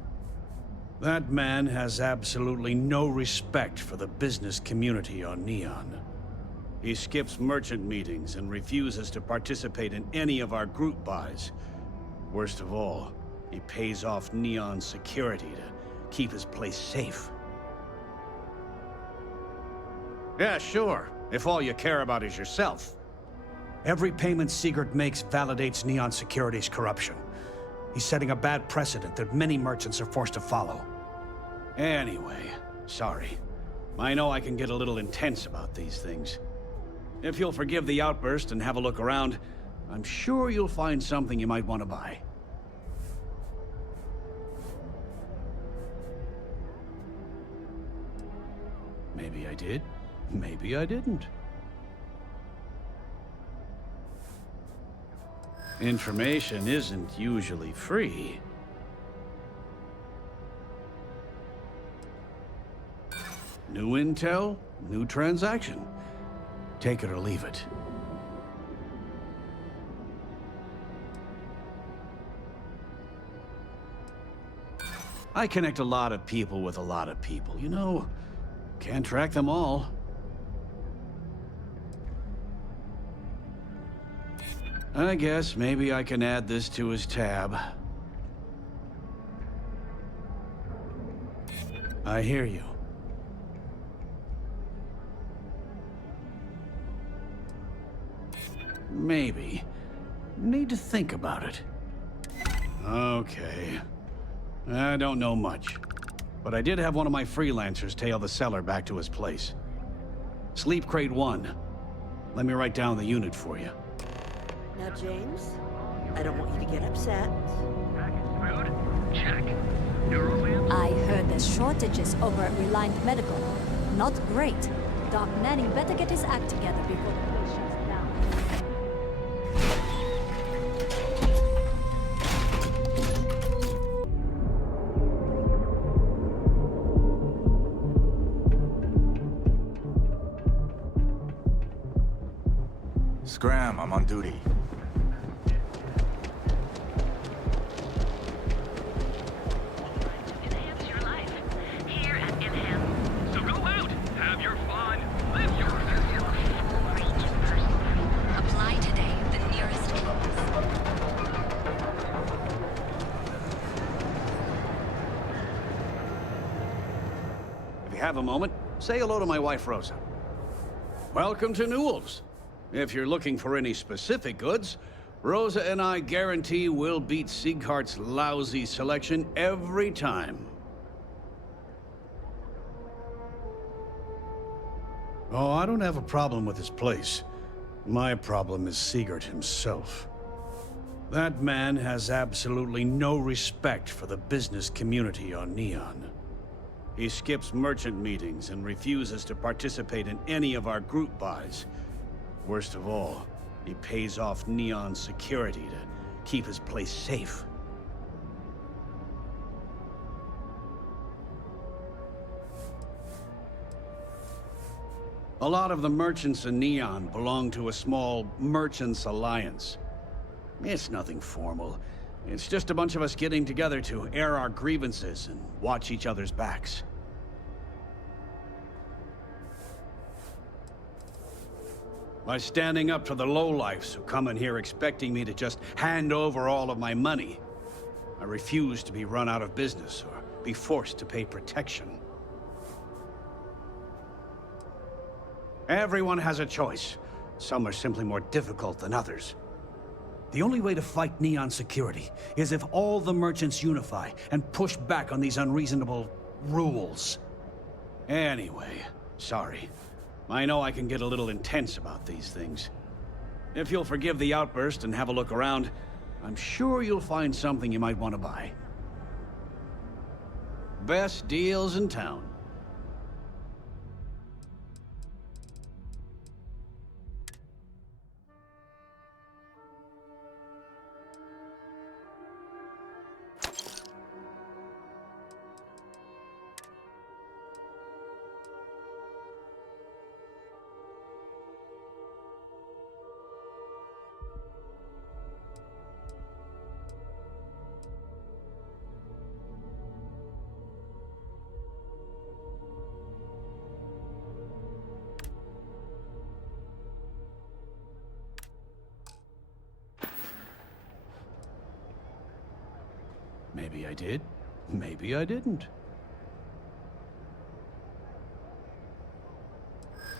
That man has absolutely no respect for the business community on Neon. He skips merchant meetings and refuses to participate in any of our group buys. Worst of all, he pays off Neon's security to keep his place safe. Yeah, sure, if all you care about is yourself. Every payment Sieghart makes validates Neon Security's corruption. He's setting a bad precedent that many merchants are forced to follow. Anyway, sorry. I know I can get a little intense about these things. If you'll forgive the outburst and have a look around, I'm sure you'll find something you might want to buy. Maybe I did, maybe I didn't. Information isn't usually free. New intel, new transaction. Take it or leave it. I connect a lot of people with a lot of people, you know. Can't track them all. I guess maybe I can add this to his tab. I hear you. Maybe. Need to think about it. Okay. I don't know much. But I did have one of my freelancers tail the seller back to his place. Sleep Crate 1. Let me write down the unit for you. Now, James, I don't want you to get upset. Food? Check. I heard there's shortages over at Reliant Medical. Not great. Doc Manning better get his act together before the place shuts down. Scram, I'm on duty. Enhance your life. Here at Enhance. So go out, have your fun, live your Apply today, the nearest If you have a moment, say hello to my wife, Rosa. Welcome to Newell's. If you're looking for any specific goods, Rosa and I guarantee we'll beat Sieghart's lousy selection every time. Oh, I don't have a problem with his place. My problem is Sieghart himself. That man has absolutely no respect for the business community on Neon. He skips merchant meetings and refuses to participate in any of our group buys. Worst of all, he pays off Neon's security to keep his place safe. A lot of the merchants in Neon belong to a small merchants alliance. It's nothing formal. It's just a bunch of us getting together to air our grievances and watch each other's backs. By standing up to the lowlifes who come in here expecting me to just hand over all of my money, I refuse to be run out of business or be forced to pay protection. Everyone has a choice. Some are simply more difficult than others. The only way to fight Neon security is if all the merchants unify and push back on these unreasonable rules. Anyway, sorry. I know I can get a little intense about these things. If you'll forgive the outburst and have a look around, I'm sure you'll find something you might want to buy. Best deals in town. Maybe I did, maybe I didn't.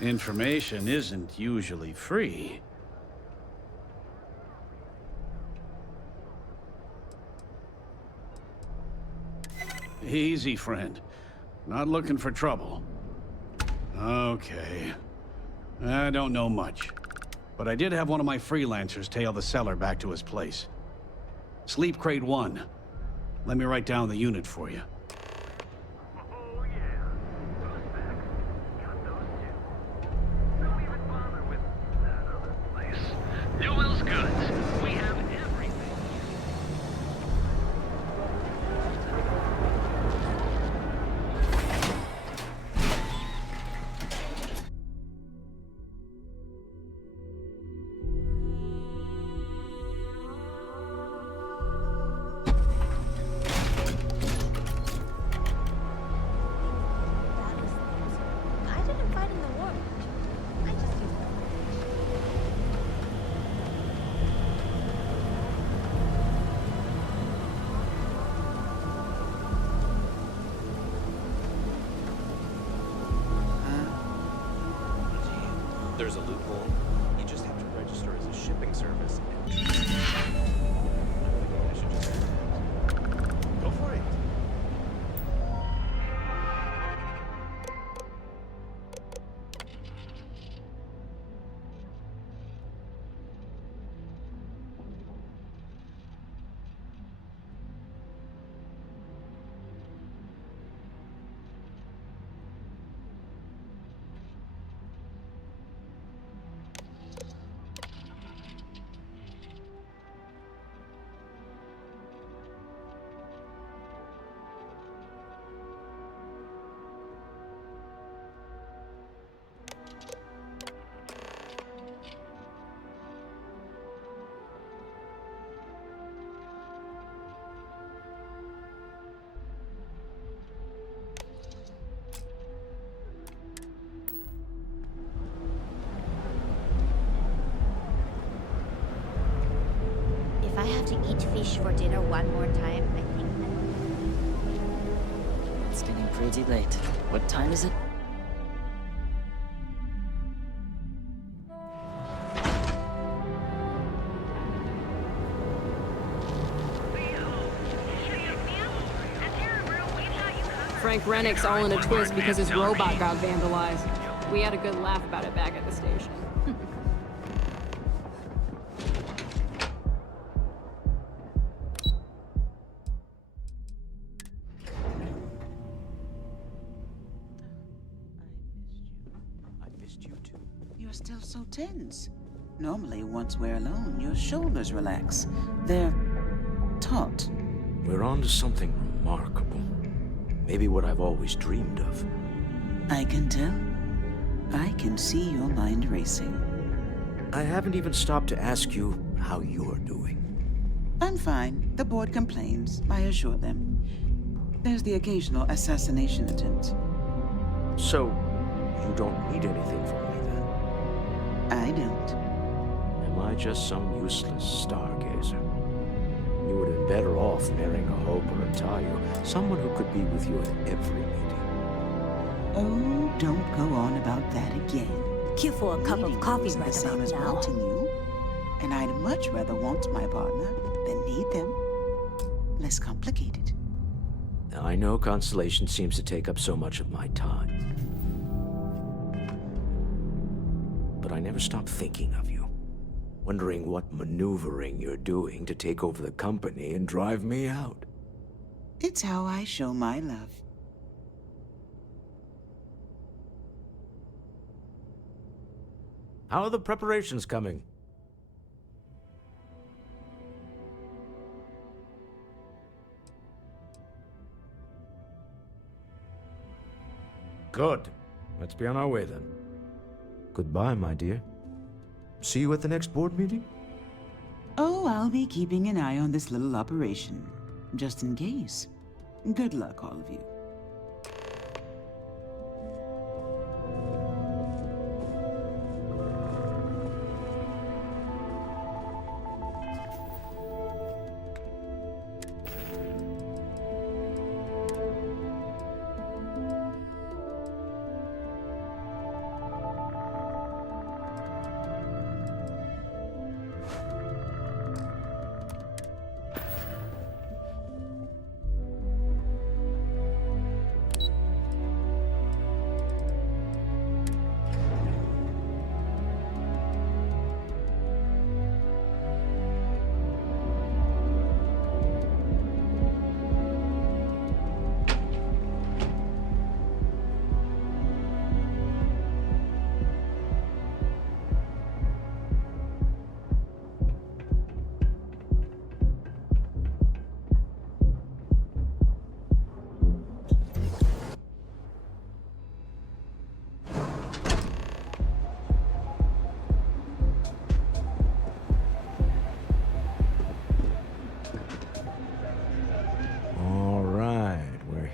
Information isn't usually free. Easy, friend. Not looking for trouble. Okay. I don't know much. But I did have one of my freelancers tail the seller back to his place. Sleep Crate 1. Let me write down the unit for you. Newell's Goods. We have everything. There's a loophole. You just have to register as a shipping service. Go for it. If I have to eat fish for dinner one more time, I think It's getting pretty late. What time is it? Frank Rennick's all in a twist because his robot got vandalized. We had a good laugh about it back at the station. You're still so tense. Normally, once we're alone, your shoulders relax. They're taut. We're on to something remarkable. Maybe what I've always dreamed of. I can tell. I can see your mind racing. I haven't even stopped to ask you how you're doing. I'm fine. The board complains. I assure them. There's the occasional assassination attempt. So, you don't need anything from me then? I don't. Am I just some useless stargazer? You would have been better off marrying a Hope or a Tayo, someone who could be with you at every meeting. Oh, don't go on about that again. Cue for a cup of coffee is right the same about as now. wanting you. And I'd much rather want my partner than need them. Less complicated. I know Constellation seems to take up so much of my time. But I never stop thinking of you. Wondering what maneuvering you're doing to take over the company and drive me out. It's how I show my love. How are the preparations coming? Good. Let's be on our way then. Goodbye, my dear. See you at the next board meeting? Oh, I'll be keeping an eye on this little operation, just in case. Good luck, all of you.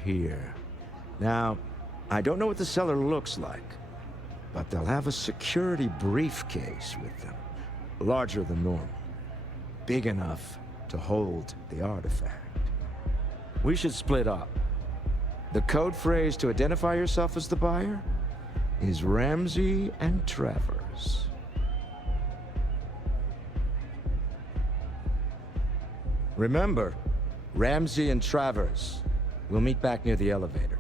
Here. Now, I don't know what the cellar looks like, but they'll have a security briefcase with them, larger than normal, big enough to hold the artifact. We should split up. The code phrase to identify yourself as the buyer is Ramsey and Travers. Remember, Ramsey and Travers. We'll meet back near the elevator.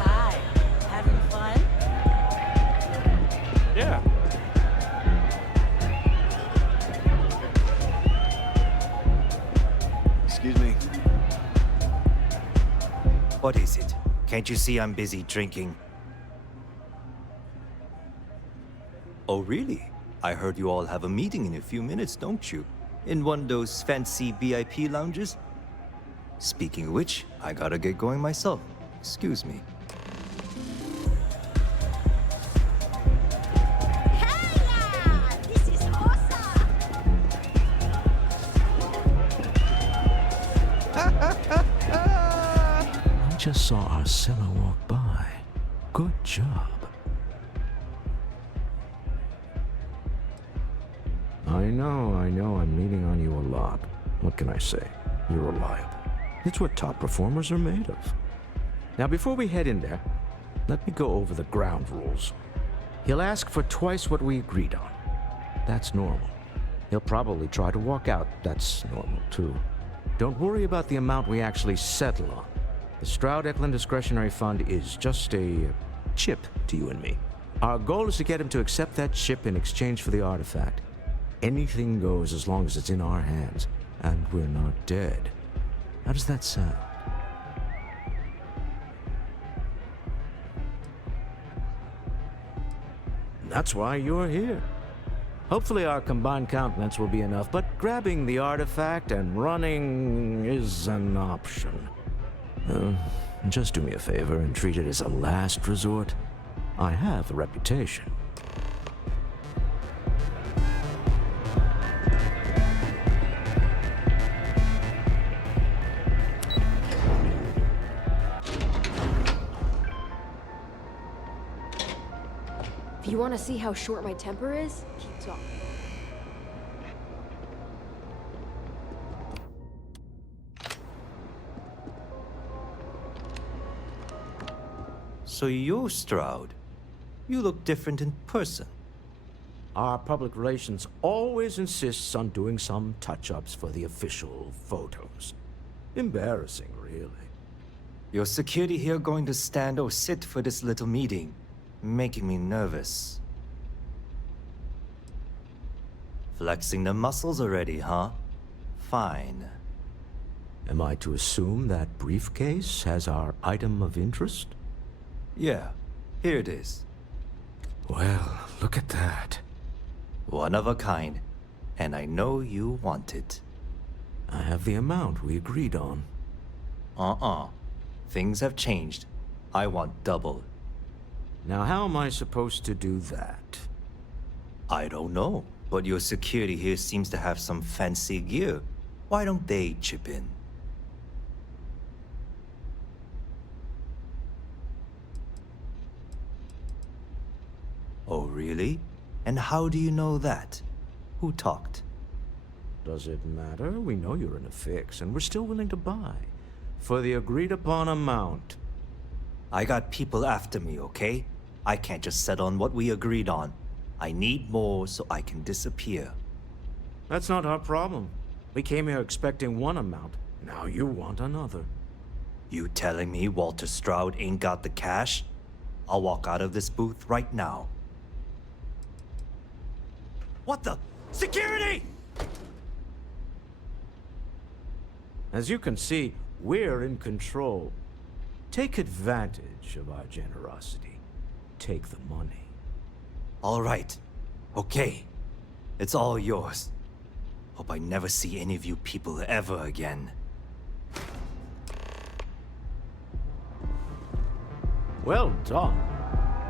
Hi. Having fun? Yeah. Excuse me. What is it? Can't you see I'm busy drinking? Oh, really? I heard you all have a meeting in a few minutes, don't you? In one of those fancy VIP lounges? Speaking of which, I gotta get going myself. Excuse me. This is awesome! I just saw Arcella walk by. Good job. I know, I'm leaning on you a lot. What can I say? You're reliable. It's what top performers are made of. Now, before we head in there, let me go over the ground rules. He'll ask for twice what we agreed on. That's normal. He'll probably try to walk out. That's normal, too. Don't worry about the amount we actually settle on. The Stroud-Eklund Discretionary Fund is just a chip to you and me. Our goal is to get him to accept that chip in exchange for the artifact. Anything goes as long as it's in our hands, and we're not dead. How does that sound? That's why you're here. Hopefully our combined countenance will be enough, but grabbing the artifact and running is an option. Just do me a favor and treat it as a last resort. I have a reputation. If you want to see how short my temper is, keep talking. So you're Stroud. You look different in person. Our public relations always insists on doing some touch-ups for the official photos. Embarrassing, really. Your security here going to stand or sit for this little meeting, making me nervous. Flexing the muscles already, huh? Fine. Am I to assume that briefcase has our item of interest? Yeah, here it is. Well, look at that. One of a kind, and I know you want it. I have the amount we agreed on. Things have changed. I want double. Now how am I supposed to do that? I don't know, but your security here seems to have some fancy gear. Why don't they chip in? Oh, really? And how do you know that? Who talked? Does it matter? We know you're in a fix, and we're still willing to buy. For the agreed-upon amount. I got people after me, okay? I can't just settle on what we agreed on. I need more so I can disappear. That's not our problem. We came here expecting one amount. Now you want another. You telling me Walter Stroud ain't got the cash? I'll walk out of this booth right now. What the? Security! As you can see, we're in control. Take advantage of our generosity. Take the money. All right. Okay. It's all yours. Hope I never see any of you people ever again. Well done.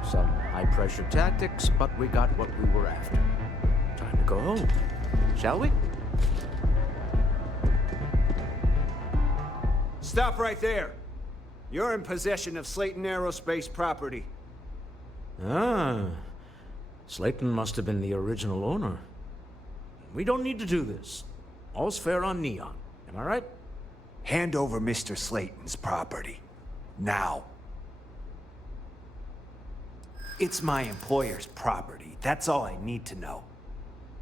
Some high-pressure tactics, but we got what we were after. Time to go home. Shall we? Stop right there. You're in possession of Slayton Aerospace property. Ah. Slayton must have been the original owner. We don't need to do this. All's fair on Neon. Am I right? Hand over Mr. Slayton's property. Now. It's my employer's property. That's all I need to know.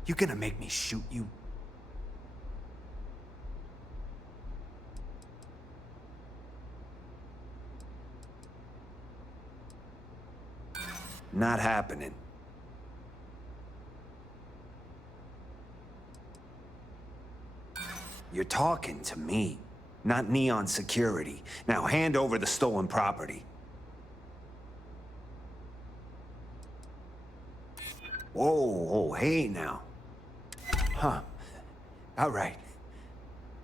You gonna make me shoot you? Not happening. You're talking to me, not Neon Security. Now hand over the stolen property. Whoa, hey now. Huh. All right.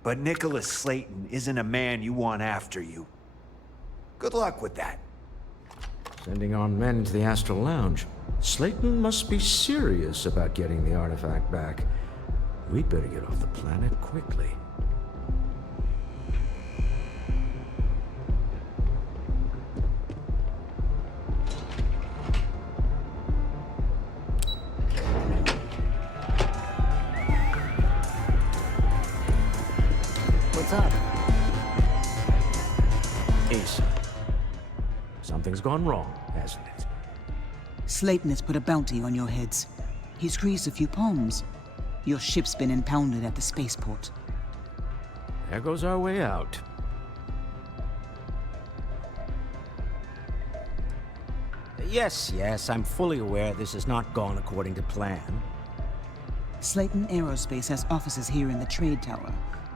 But Nicholas Slayton isn't a man you want after you. Good luck with that. Sending our men into the Astral Lounge. Slayton must be serious about getting the artifact back. We'd better get off the planet quickly. What's up? Ace. Something's gone wrong, hasn't it? Slayton has put a bounty on your heads. He's squeezed a few palms. Your ship's been impounded at the spaceport. There goes our way out. Yes, I'm fully aware this has not gone according to plan. Slayton Aerospace has offices here in the trade tower.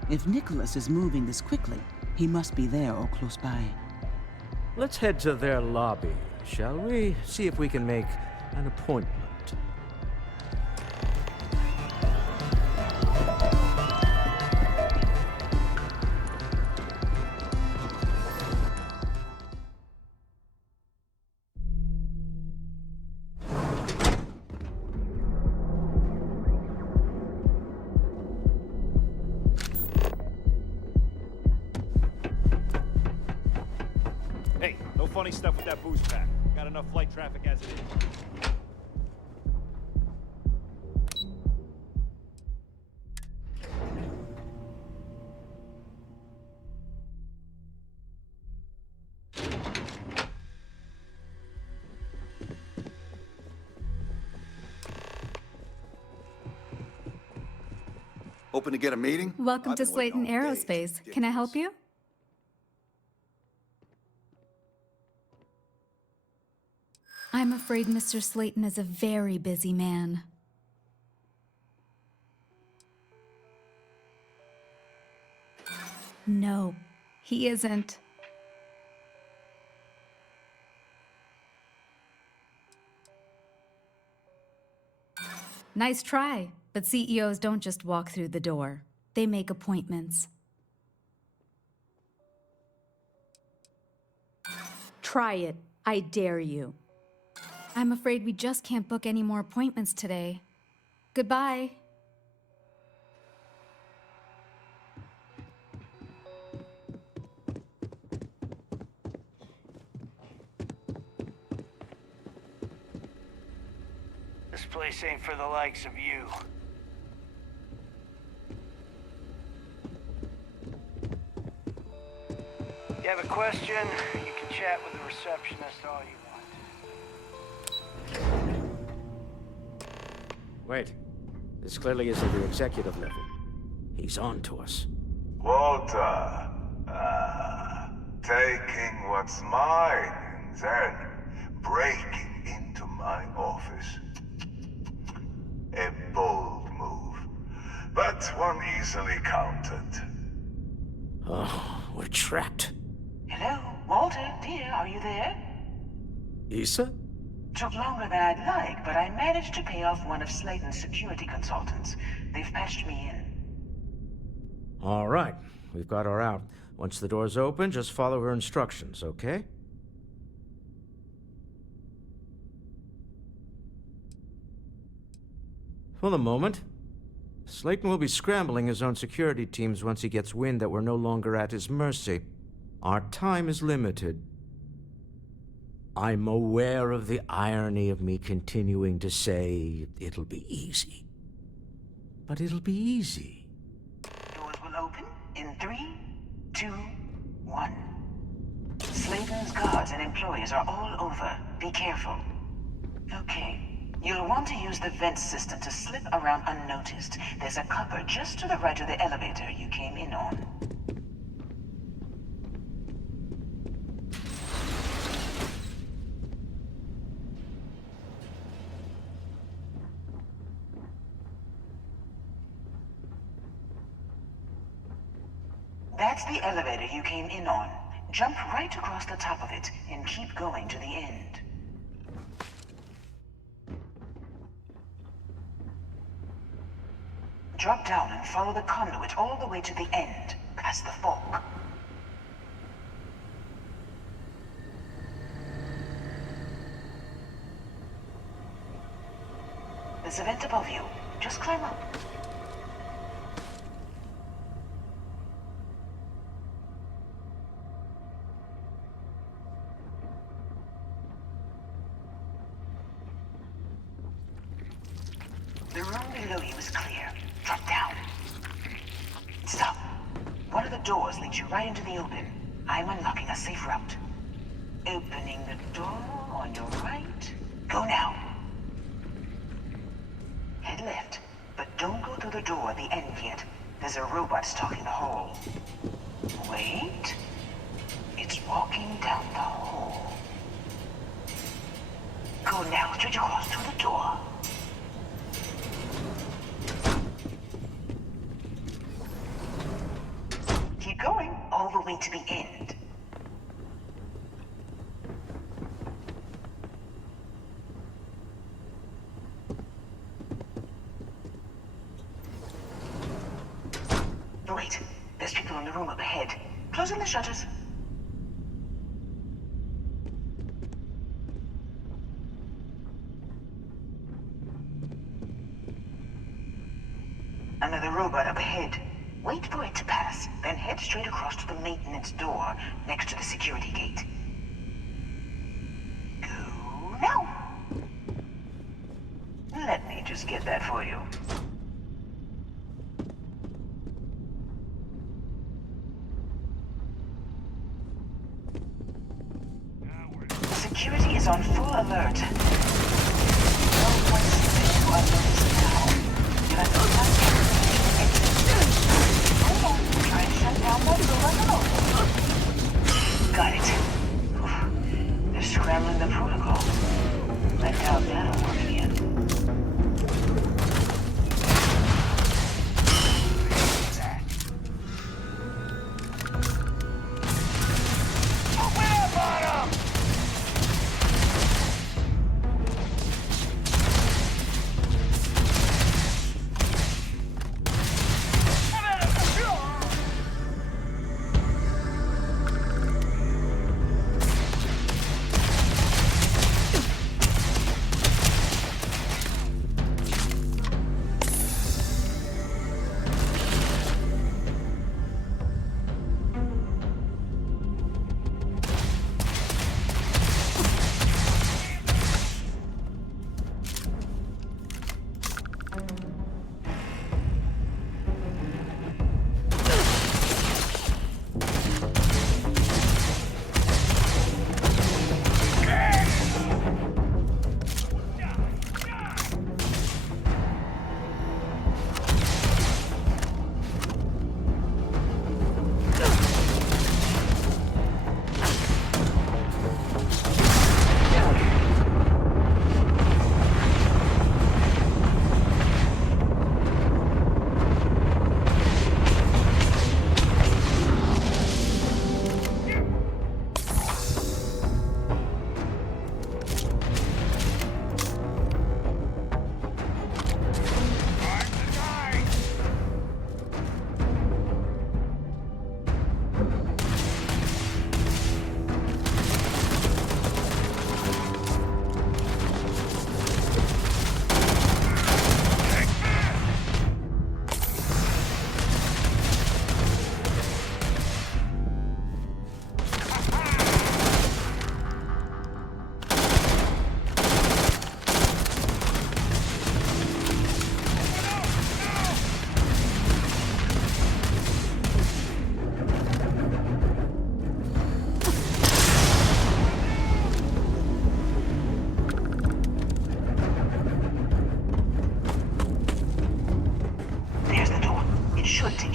If Nicholas is moving this quickly, he must be there or close by. Let's head to their lobby, shall we? See if we can make an appointment. Hey, no funny stuff with that boost pack. Got enough flight traffic as it is. Hoping to get a meeting? Welcome to Slayton Aerospace. Can I help you? I'm afraid Mr. Slayton is a very busy man. No, he isn't. Nice try, but CEOs don't just walk through the door. They make appointments. Try it. I dare you. I'm afraid we just can't book any more appointments today. Goodbye. This place ain't for the likes of you. If you have a question, you can chat with the receptionist all you want. Wait. This clearly isn't the executive level. He's on to us. Walter, taking what's mine and then breaking into my office. A bold move, but one easily countered. Oh, we're trapped. Hello, Walter, dear, are you there? Issa? Took longer than I'd like, but I managed to pay off one of Slayton's security consultants. They've patched me in. All right, we've got her out. Once the door's open, just follow her instructions, okay? For the moment, Slayton will be scrambling his own security teams once he gets wind that we're no longer at his mercy. Our time is limited. I'm aware of the irony of me continuing to say it'll be easy. But it'll be easy. Doors will open in 3, 2, 1. Slayton's guards and employees are all over. Be careful. Okay. You'll want to use the vent system to slip around unnoticed. There's a cupboard just to the right of the elevator you came in on. That's the elevator you came in on. Jump right across the top of it and keep going to the end. Drop down and follow the conduit all the way to the end, past the fork. There's a vent above you. Just climb up. The room below you is clear. Drop down. Stop. One of the doors leads you right into the open. I'm unlocking a safe route. Opening the door on your right. Go now. Head left, but don't go through the door at the end yet. There's a robot stalking the hall. Wait. It's walking down the hall. Go now, straight across to the door. Keep going all the way to the end. Wait, there's people in the room up ahead. Closing the shutters. Another robot up ahead. Wait for it to pass, then head straight across to the maintenance door next to the security gate. Go now. Let me just get that for you. Security is on full alert. No one slipping to unnoticed now. You have no time to exit.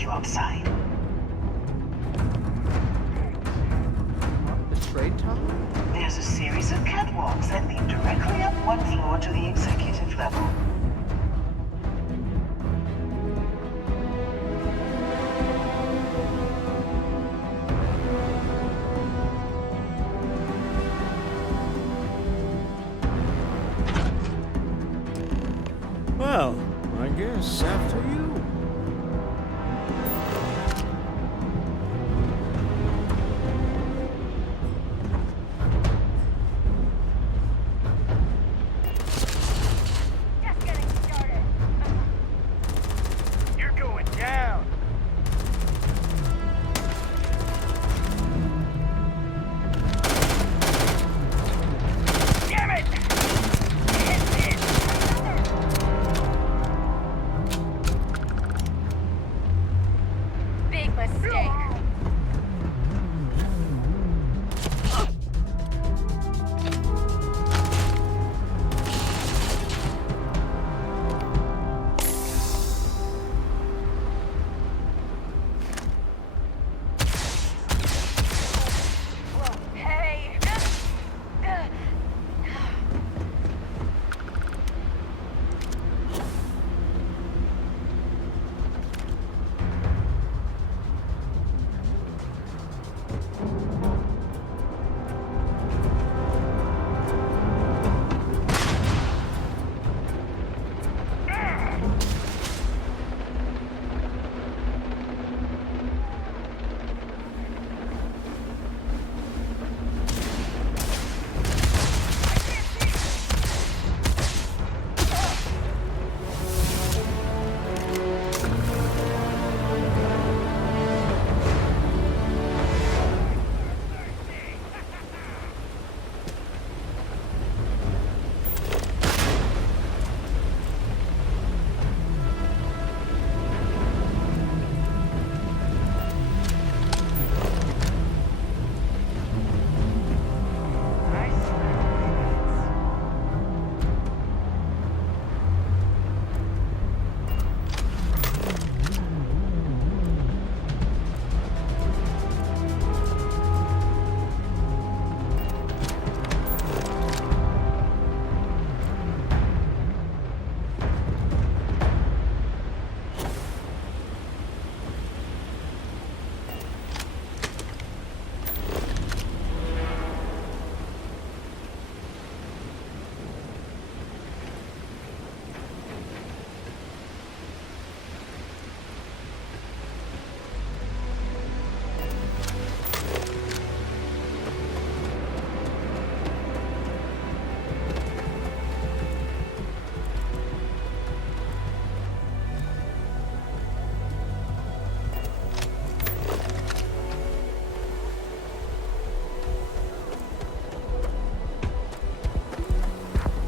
you outside. The trade tower? There's a series of catwalks that lead directly up one floor to the executive level. Well, I guess after you.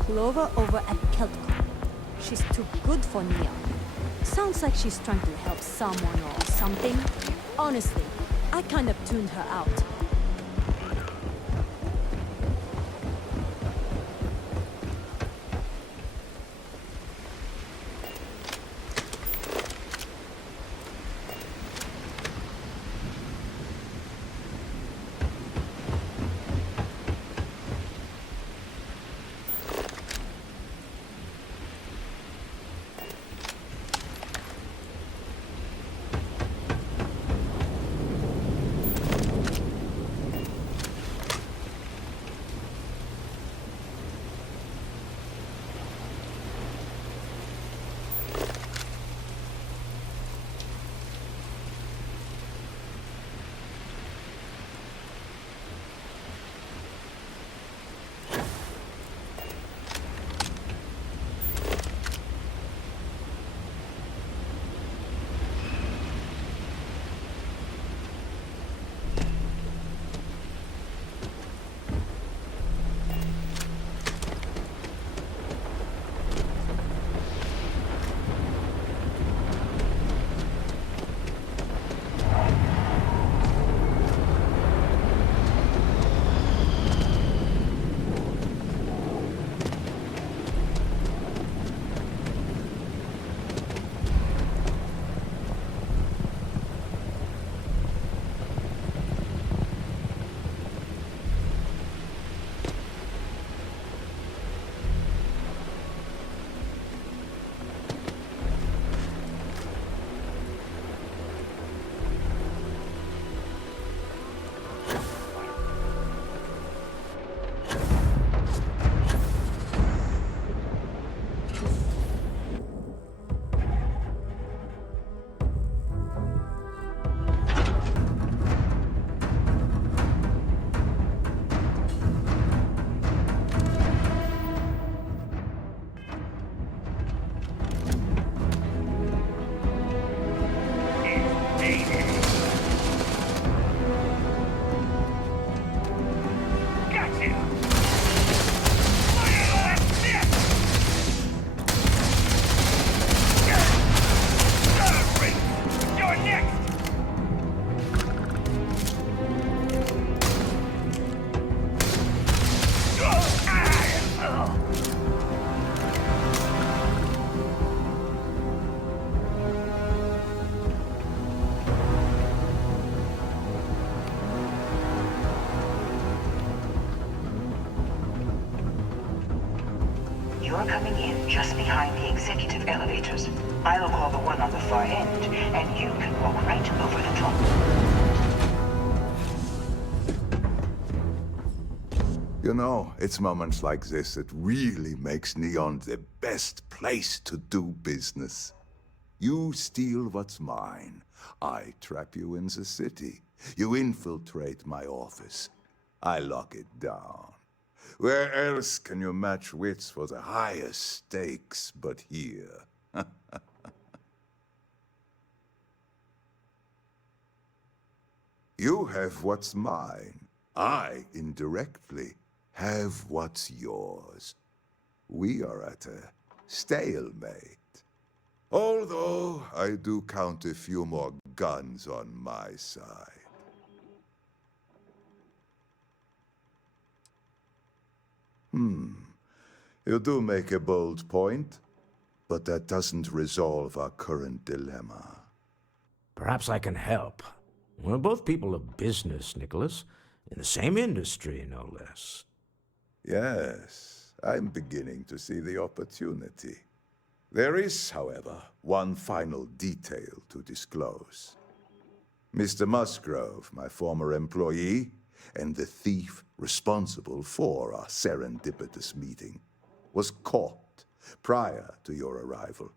Clover over at Keltcom. She's too good for Neon. Sounds like she's trying to help someone or something. Honestly, I kind of tuned her out. coming in just behind the executive elevators. I'll call the one on the far end, and you can walk right over the top. You know, it's moments like this that really makes Neon the best place to do business. You steal what's mine. I trap you in the city. You infiltrate my office. I lock it down. Where else can you match wits for the highest stakes but here? You have what's mine. I, indirectly, have what's yours. We are at a stalemate. Although I do count a few more guns on my side. You do make a bold point, but that doesn't resolve our current dilemma. Perhaps I can help. We're both people of business, Nicholas. In the same industry, no less. Yes, I'm beginning to see the opportunity. There is, however, one final detail to disclose. Mr. Musgrove, my former employee, and the thief responsible for our serendipitous meeting, was caught prior to your arrival.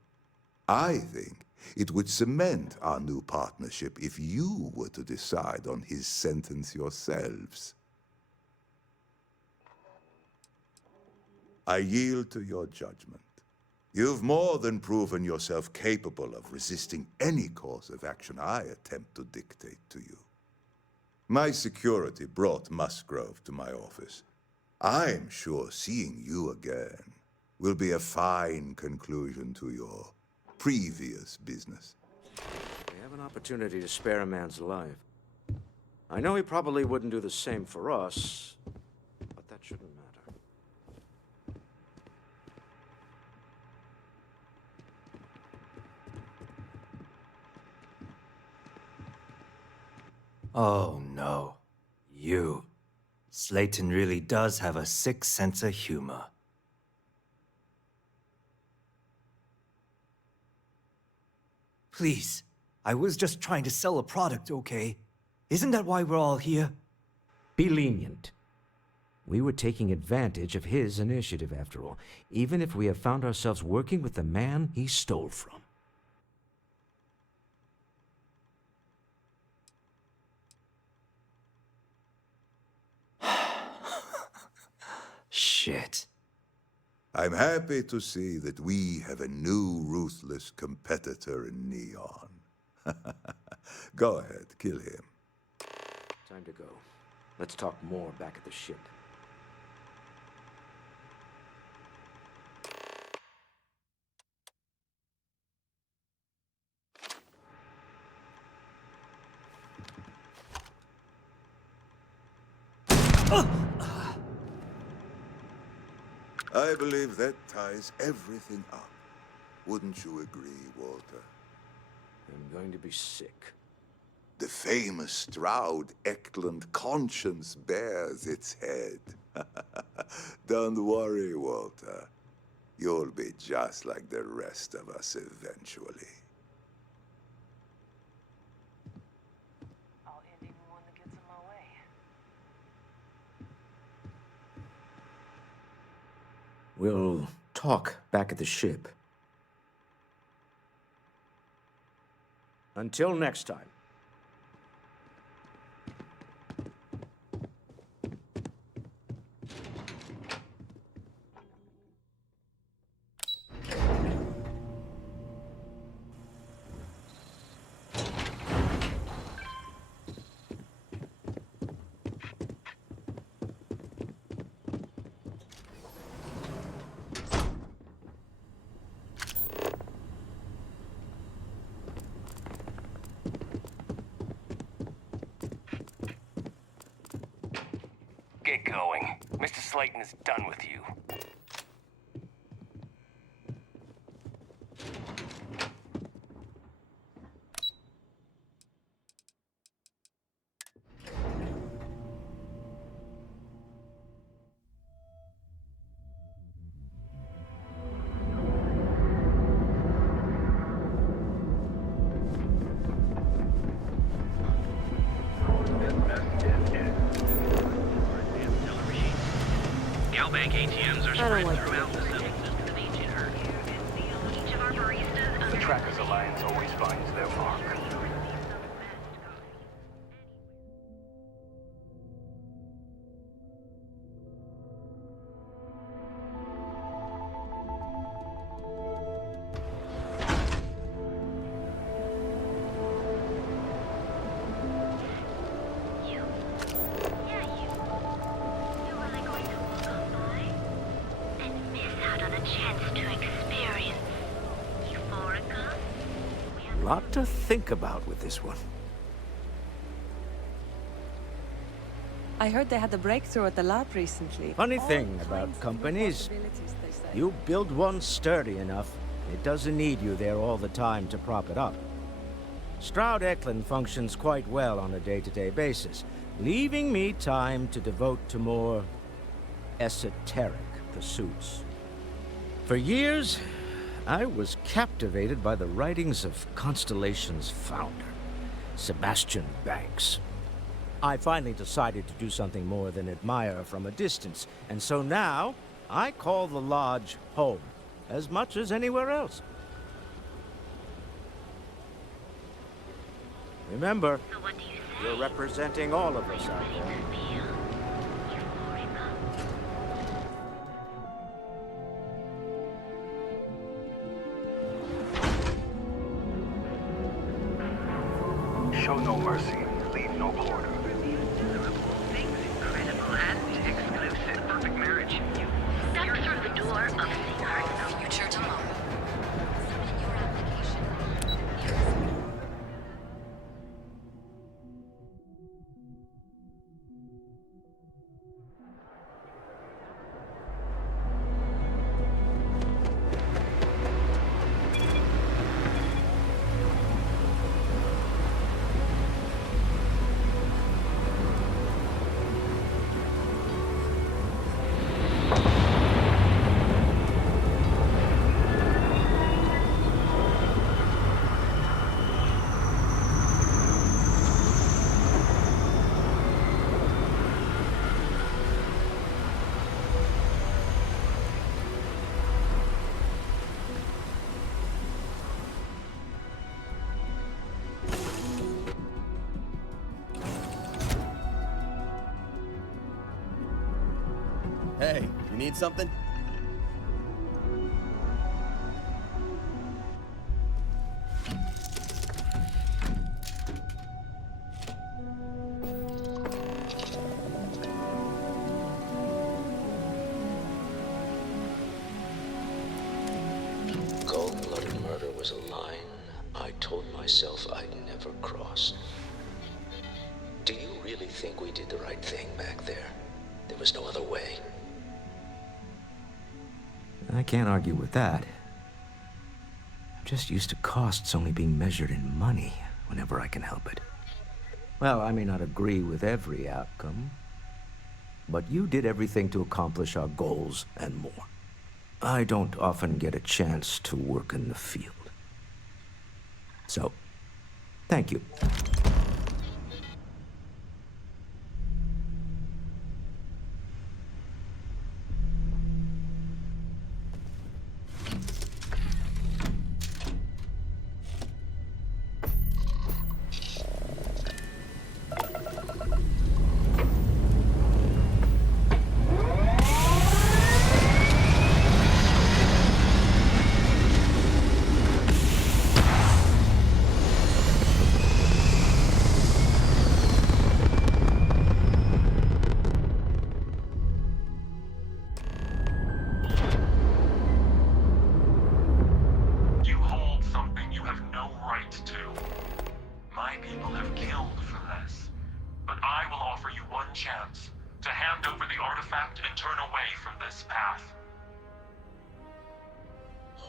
I think it would cement our new partnership if you were to decide on his sentence yourselves. I yield to your judgment. You've more than proven yourself capable of resisting any course of action I attempt to dictate to you. My security brought Musgrove to my office. I'm sure seeing you again will be a fine conclusion to your previous business. We have an opportunity to spare a man's life. I know he probably wouldn't do the same for us, but that shouldn't matter. Oh no. You. Slayton really does have a sick sense of humor. Please, I was just trying to sell a product, okay? Isn't that why we're all here? Be lenient. We were taking advantage of his initiative, after all, even if we have found ourselves working with the man he stole from. Shit. I'm happy to see that we have a new ruthless competitor in Neon. Go ahead, kill him. Time to go. Let's talk more back at the ship. I believe that ties everything up. Wouldn't you agree, Walter? I'm going to be sick. The famous Stroud Eklund conscience bears its head. Don't worry, Walter. You'll be just like the rest of us eventually. I'll end anyone that gets in my way. We'll talk back at the ship. Until next time. Get going. Mr. Slayton is done with you. bank ATMs are I don't like throughout the zone. The Trackers Alliance always finds their mark. Lot to think about with this one. I heard they had a breakthrough at the lab recently. Funny thing about companies, you build one sturdy enough, it doesn't need you there all the time to prop it up. Stroud Eklund functions quite well on a day-to-day basis, leaving me time to devote to more esoteric pursuits. For years, I was captivated by the writings of Constellation's founder, Sebastian Banks. I finally decided to do something more than admire from a distance, and so now I call the Lodge home, as much as anywhere else. Remember, you're representing all of us out there. Show no mercy, leave no quarter. Incredible and exclusive. Perfect marriage. Step through the door of Seagarden's future tomorrow. Submit your application. Hey, you need something? Cold-blooded murder was a line I told myself I'd never cross. Do you really think we did the right thing back there? There was no other way. I can't argue with that. I'm just used to costs only being measured in money whenever I can help it. Well, I may not agree with every outcome, but you did everything to accomplish our goals and more. I don't often get a chance to work in the field. So, thank you.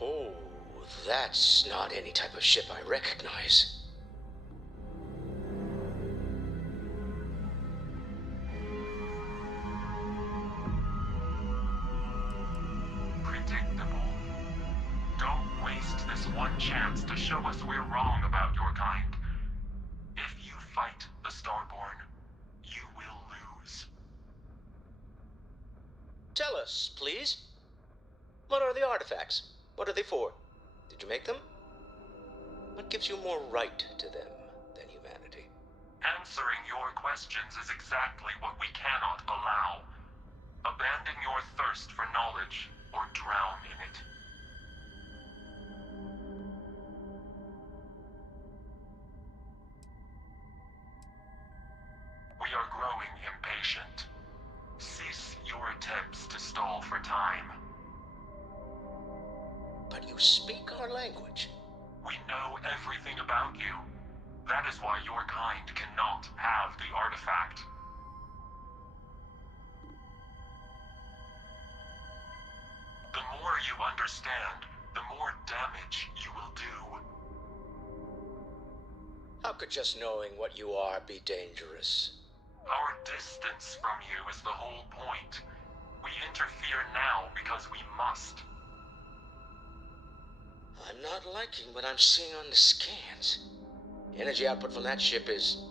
Oh, that's not any type of ship I recognize. Predictable. Don't waste this one chance to show us we're wrong about your kind. If you fight the Starborn, you will lose. Tell us, us, please. What are the artifacts? What are they for? Did you make them? What gives you more right to them than humanity? Answering your questions is exactly what we cannot allow. Abandon your thirst for knowledge or drown in it. We are growing impatient. Cease your attempts to stall for time. But you speak our language. We know everything about you. That is why your kind cannot have the artifact. The more you understand, the more damage you will do. How could just knowing what you are be dangerous? Our distance from you is the whole point. We interfere now because we must. I'm not liking what I'm seeing on the scans. The energy output from that ship is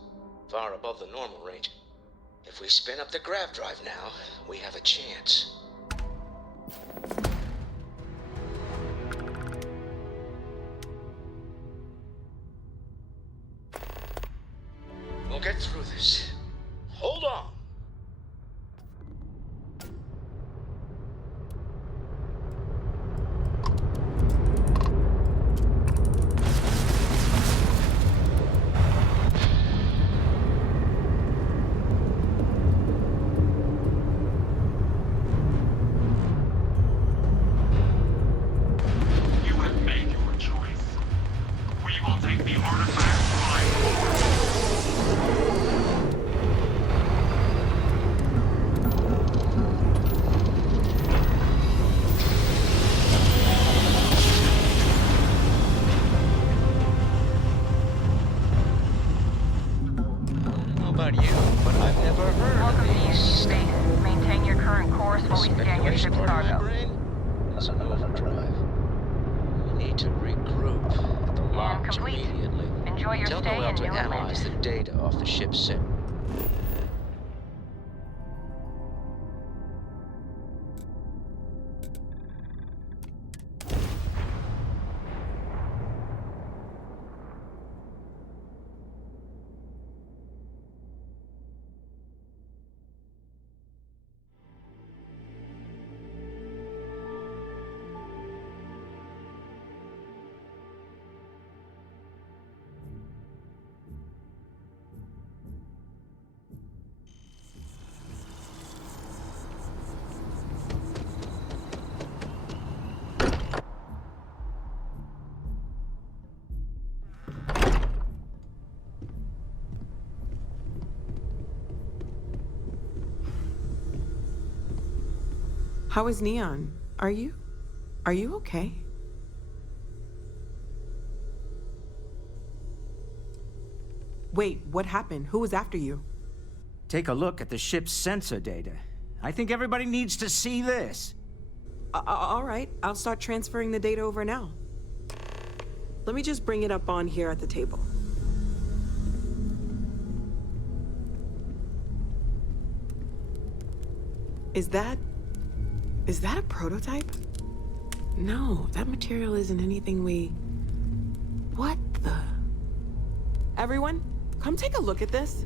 far above the normal range. If we spin up the grav drive now, we have a chance. We'll get through this. Hold on. You have made your choice. We will take the artifact line forward. About you, but I've never heard Welcome of to these. space. Maintain your current course while we scan your ship's Part of my cargo. brain? That's an overdrive. We need to regroup at the launch complete. immediately. Enjoy your Tell stay Noel in to New analyze the data off the ship's set. How is Neon? Are you okay? Wait, what happened? Who was after you? Take a look at the ship's sensor data. I think everybody needs to see this. All right, I'll start transferring the data over now. Let me just bring it up on here at the table. Is that a prototype? No, that material isn't anything we... What the... Everyone, come take a look at this.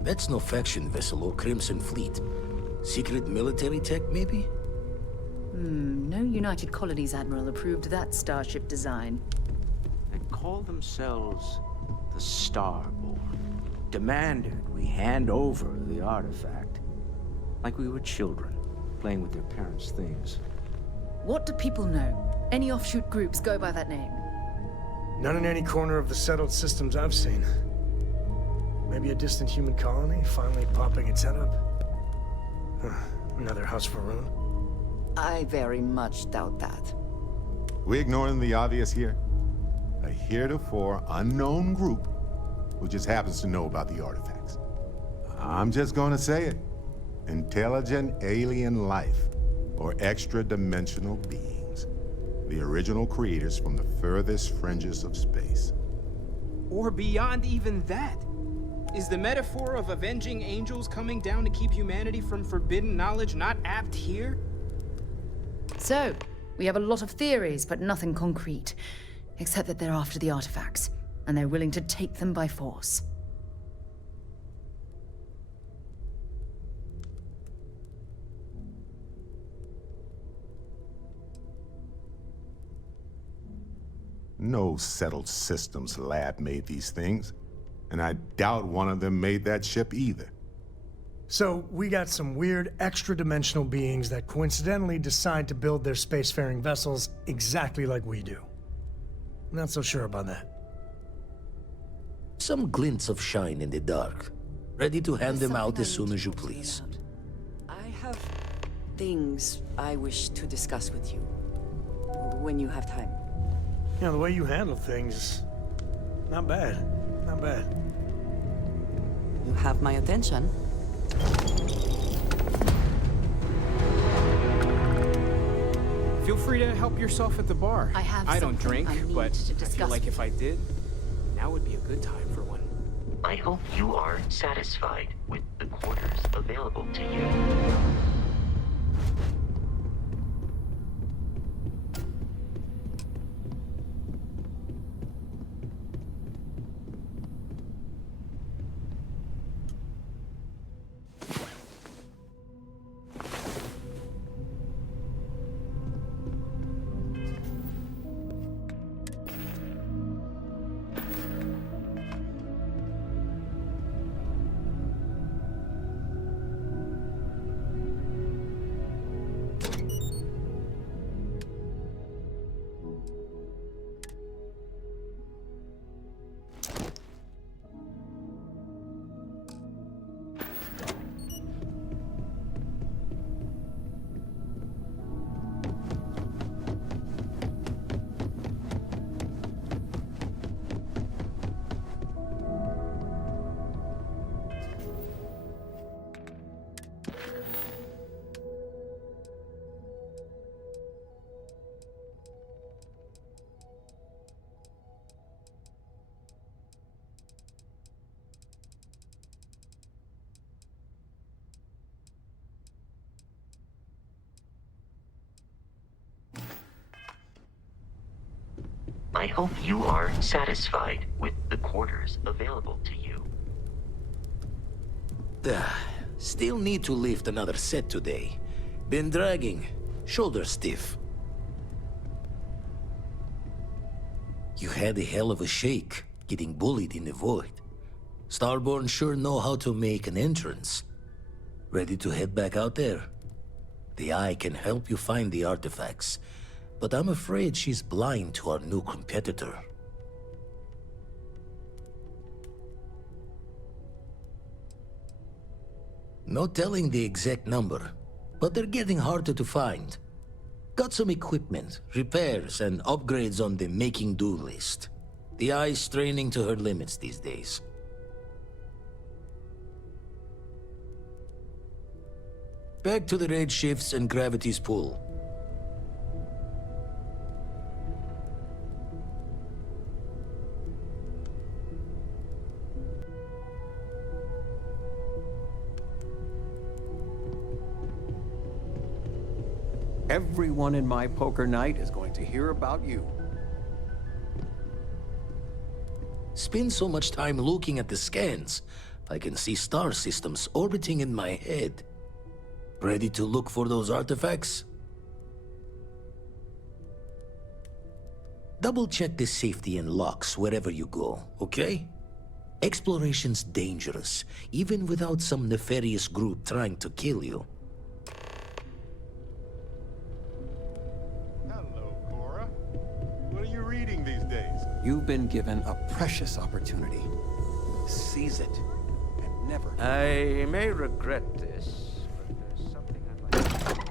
That's no faction vessel or Crimson Fleet. Secret military tech, maybe? No United Colonies Admiral approved that starship design. They call themselves the Starborn. Demanded we hand over the artifact. Like we were children, playing with their parents' things. What do people know? Any offshoot groups go by that name? None in any corner of the settled systems I've seen. Maybe a distant human colony finally popping its head up? Another house for ruin? I very much doubt that. We ignoring the obvious here? A heretofore unknown group who just happens to know about the artifacts. I'm just gonna say it. Intelligent alien life, or extra-dimensional beings. The original creators from the furthest fringes of space. Or beyond even that? Is the metaphor of avenging angels coming down to keep humanity from forbidden knowledge not apt here? So, we have a lot of theories, but nothing concrete. Except that they're after the artifacts, and they're willing to take them by force. No settled systems lab made these things, and I doubt one of them made that ship either. So, we got some weird extra-dimensional beings that coincidentally decide to build their spacefaring vessels exactly like we do. Not so sure about that. Some glints of shine in the dark. Ready to hand them out as soon as you please. I have things I wish to discuss with you. When you have time. You know, the way you handle things, not bad. Not bad. You have my attention. Feel free to help yourself at the bar. I don't drink, but I feel like if I did, now would be a good time for one. I hope you are satisfied with the quarters available to you. I hope you are satisfied with the quarters available to you. Still need to lift another set today. Been dragging. Shoulder stiff. You had a hell of a shake, getting bullied in the void. Starborn sure know how to make an entrance. Ready to head back out there? The Eye can help you find the artifacts, but I'm afraid she's blind to our new competitor. No telling the exact number, but they're getting harder to find. Got some equipment, repairs, and upgrades on the making-do list. The Eye's straining to her limits these days. Back to the rate shifts and gravity's pull. Everyone in my poker night is going to hear about you. Spend so much time looking at the scans, I can see star systems orbiting in my head. Ready to look for those artifacts? Double-check the safety and locks wherever you go, okay? Exploration's dangerous, even without some nefarious group trying to kill you. What are you reading these days? You've been given a precious opportunity. Seize it, and never... I may regret this, but there's something I'd like to...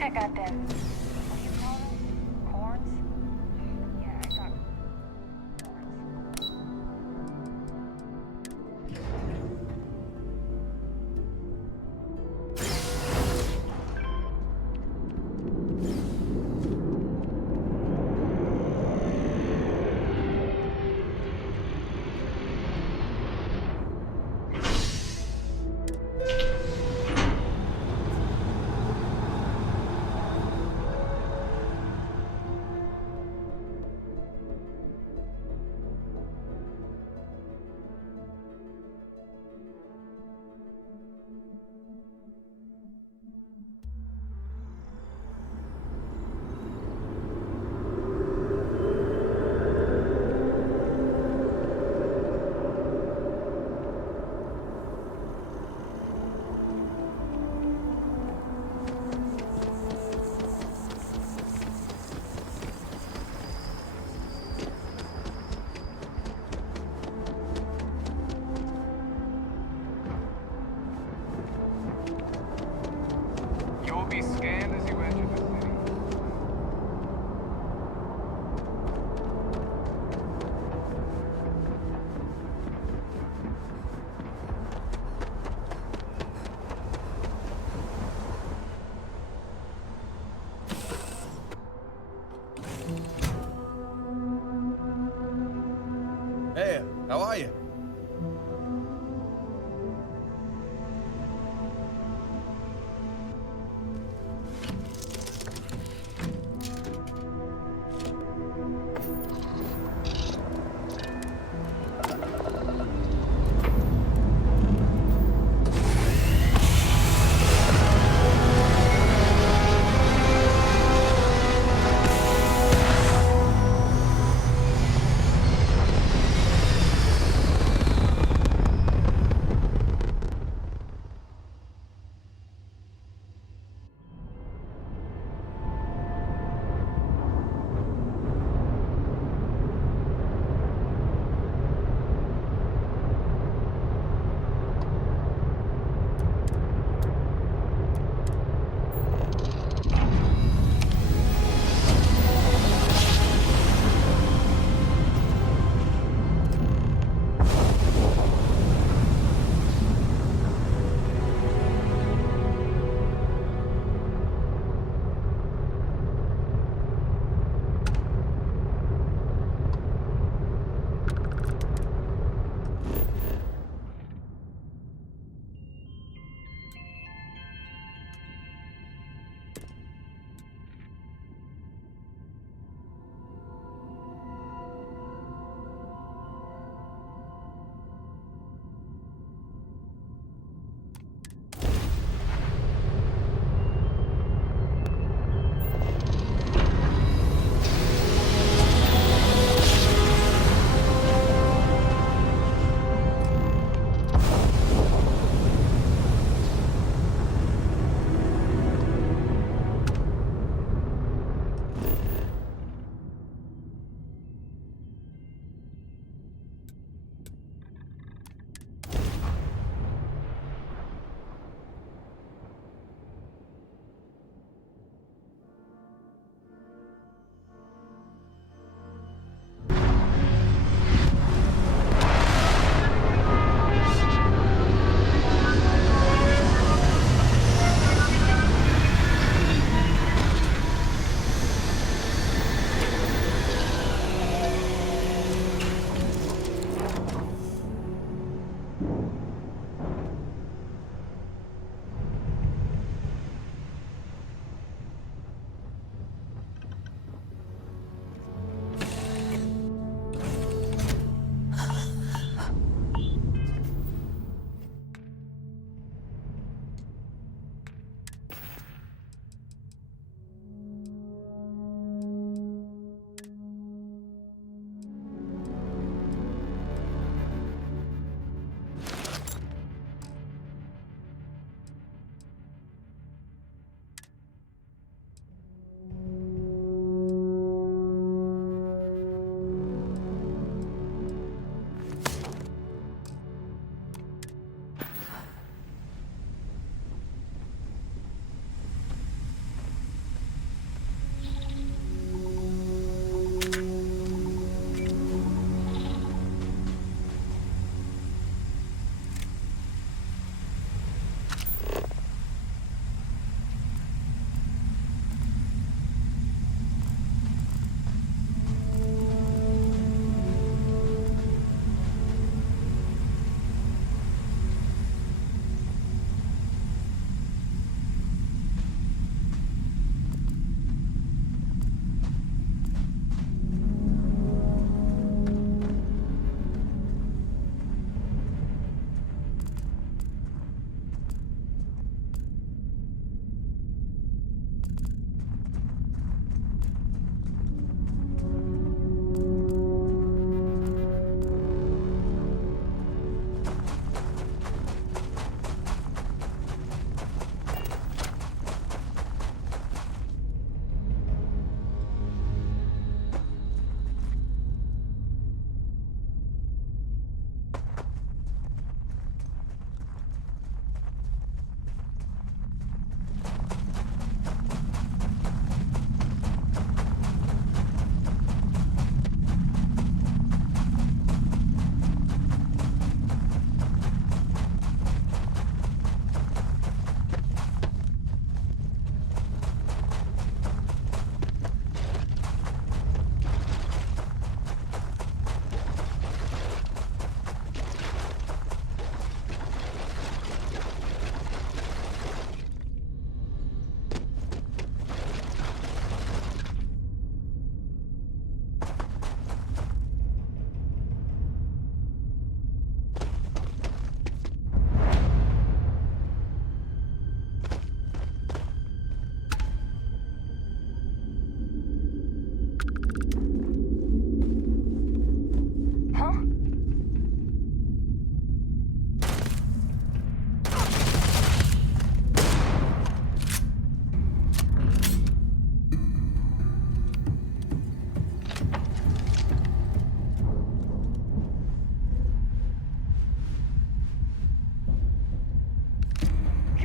I got them. What do you call them? Corns? Yeah, I got corns.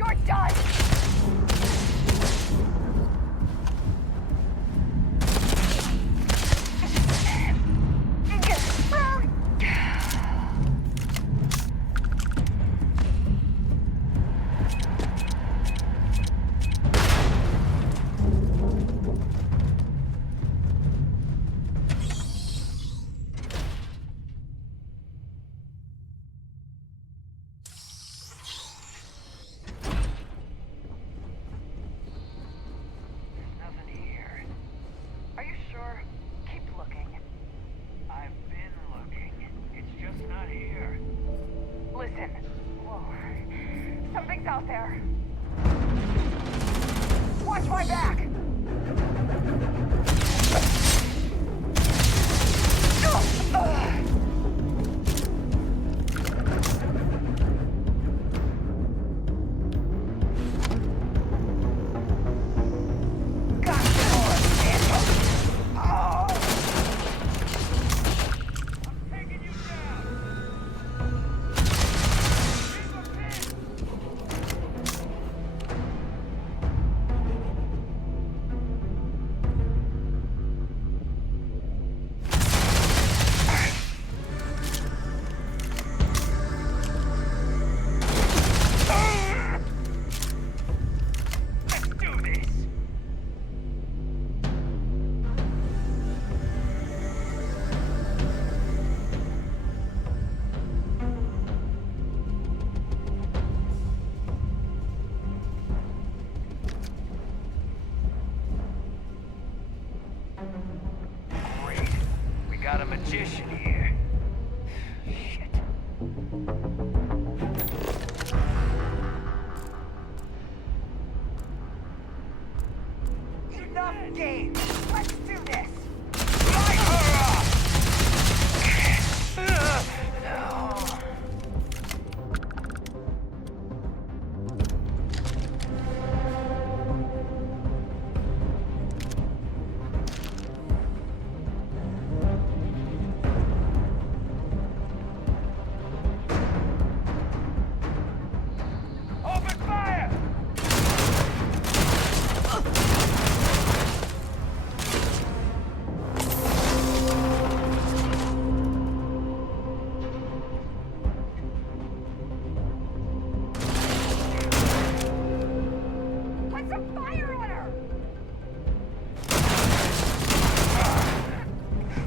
You're done! Out there. Watch my back! Got a magician here. Shit. Enough games! Let's do this! Light her up! Open fire! Put some fire on her!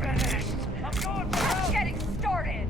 Finished! I'm going for Just help! getting started!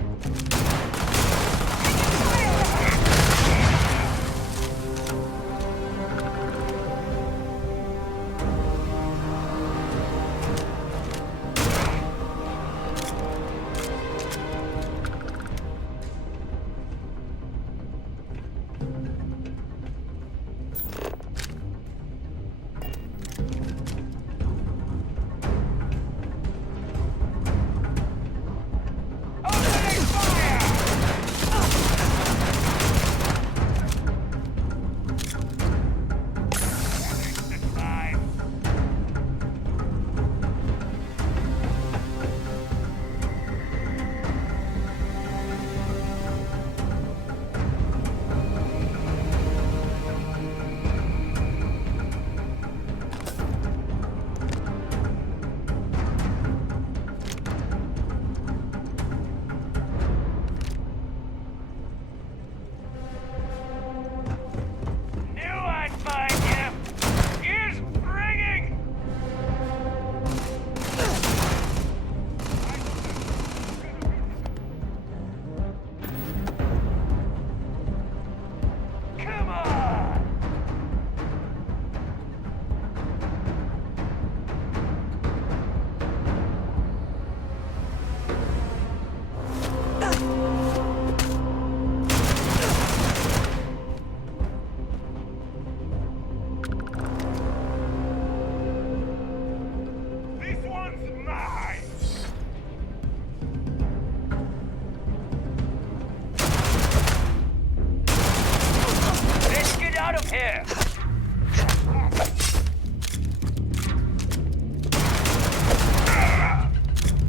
Here!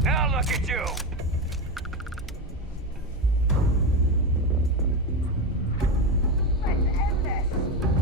Now look at you! Let's end this!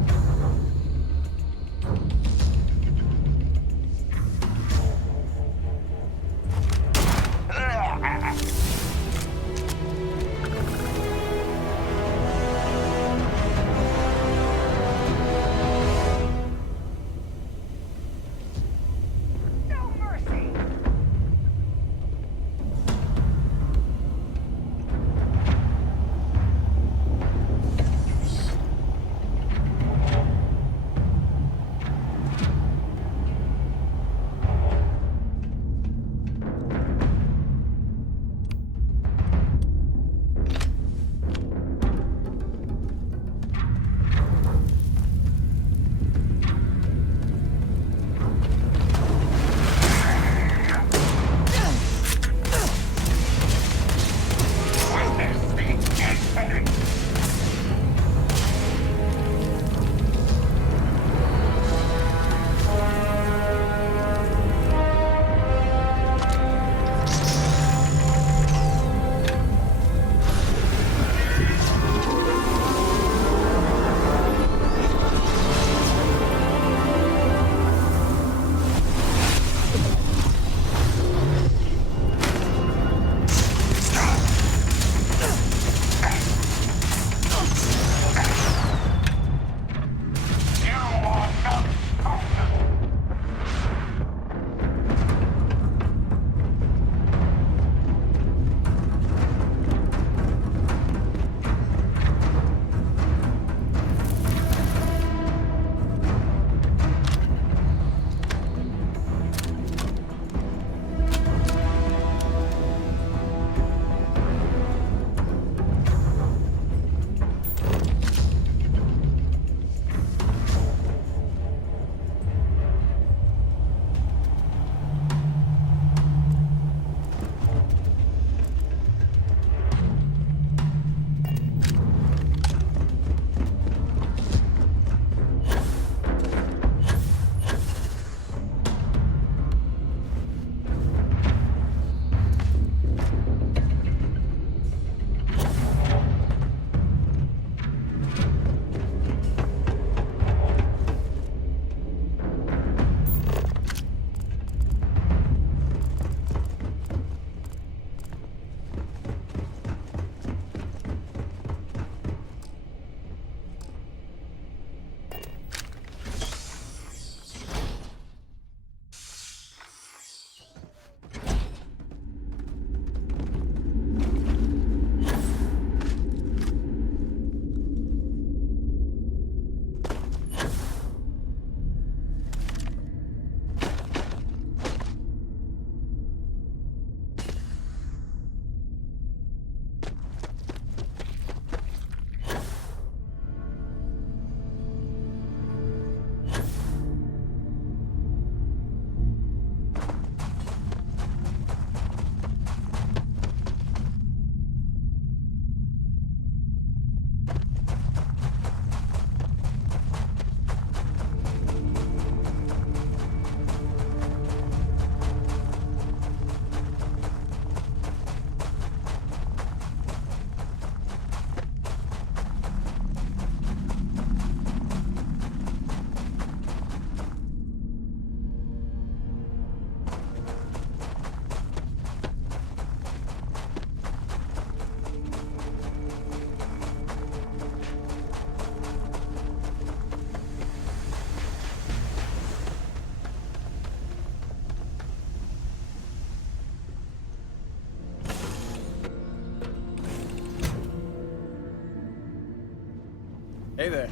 Hey there.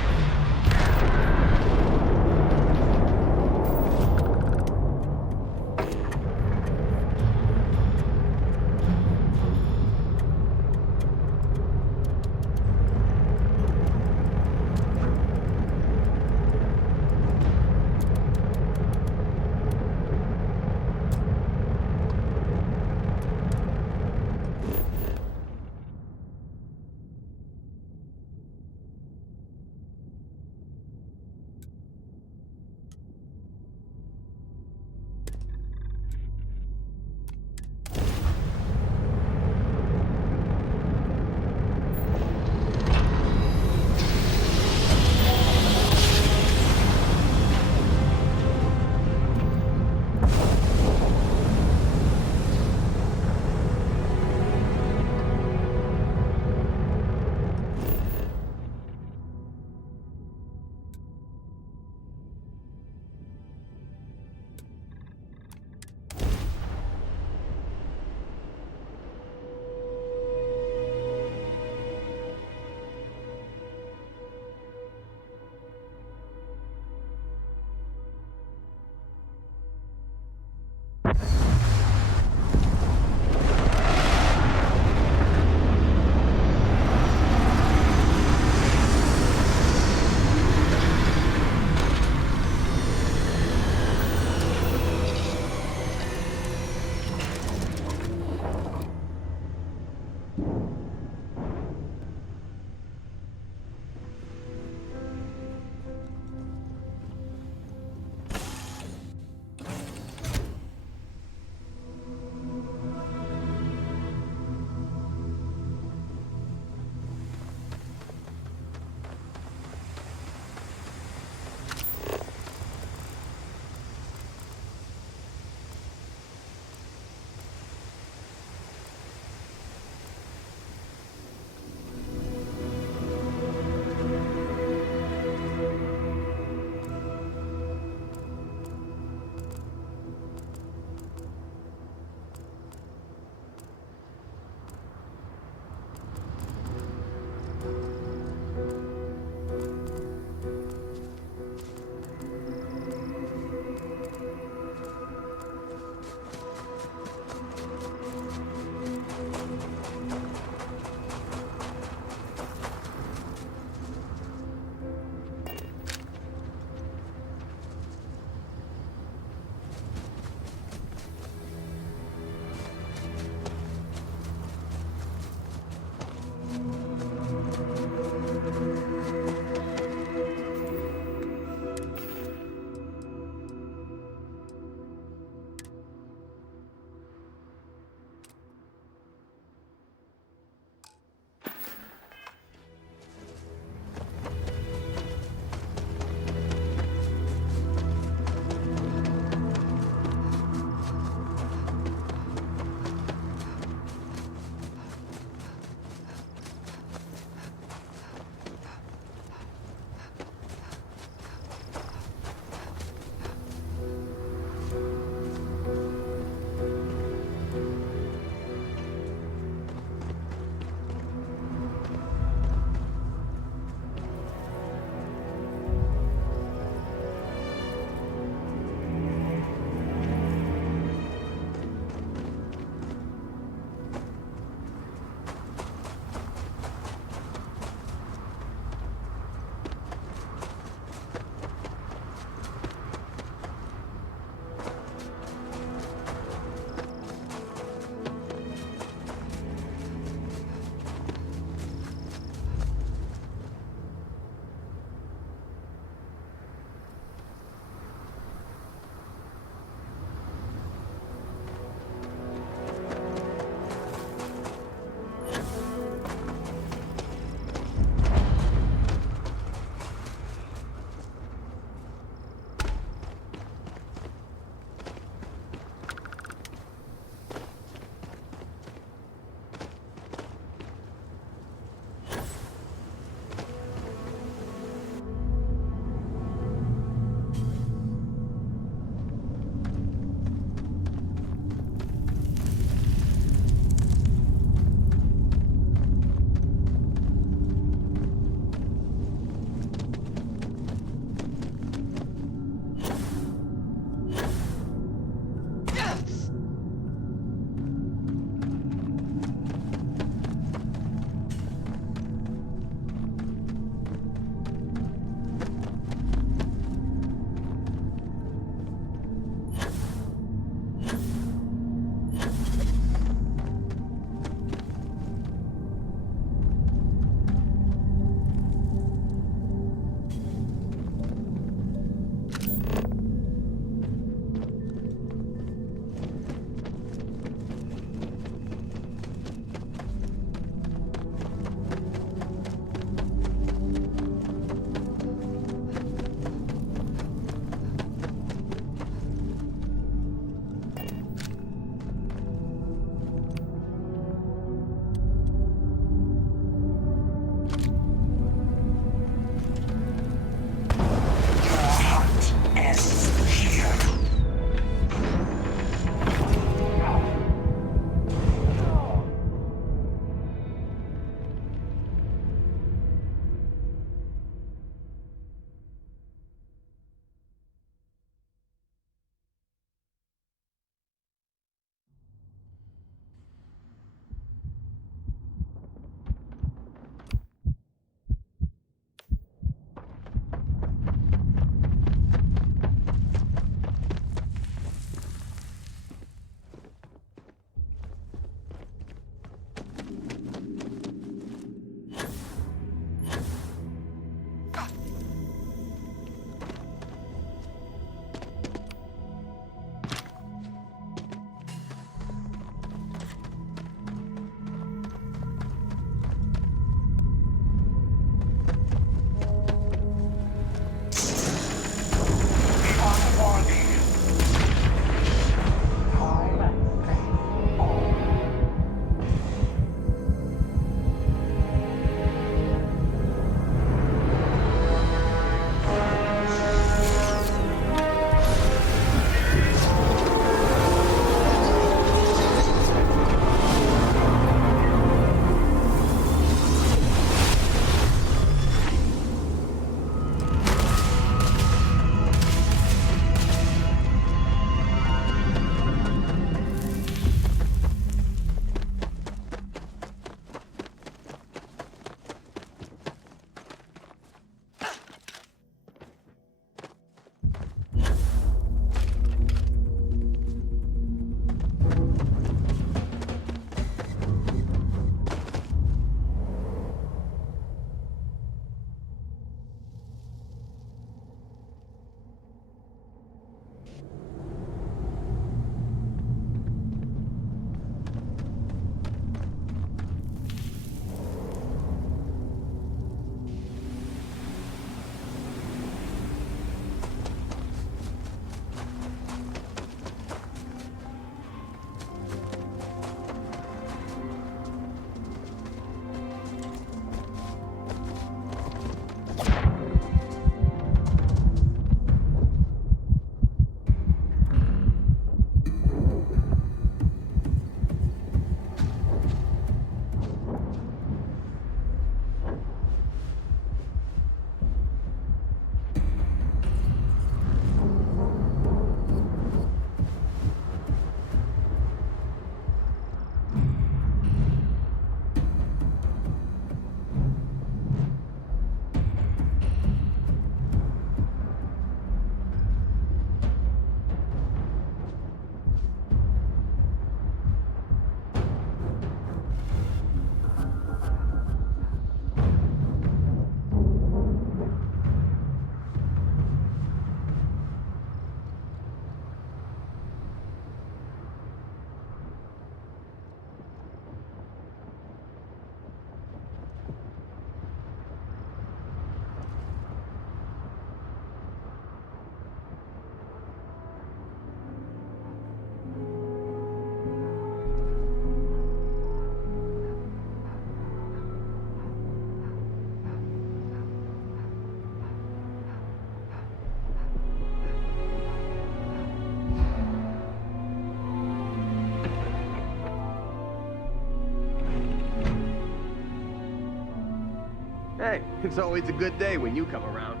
Hey, it's always a good day when you come around.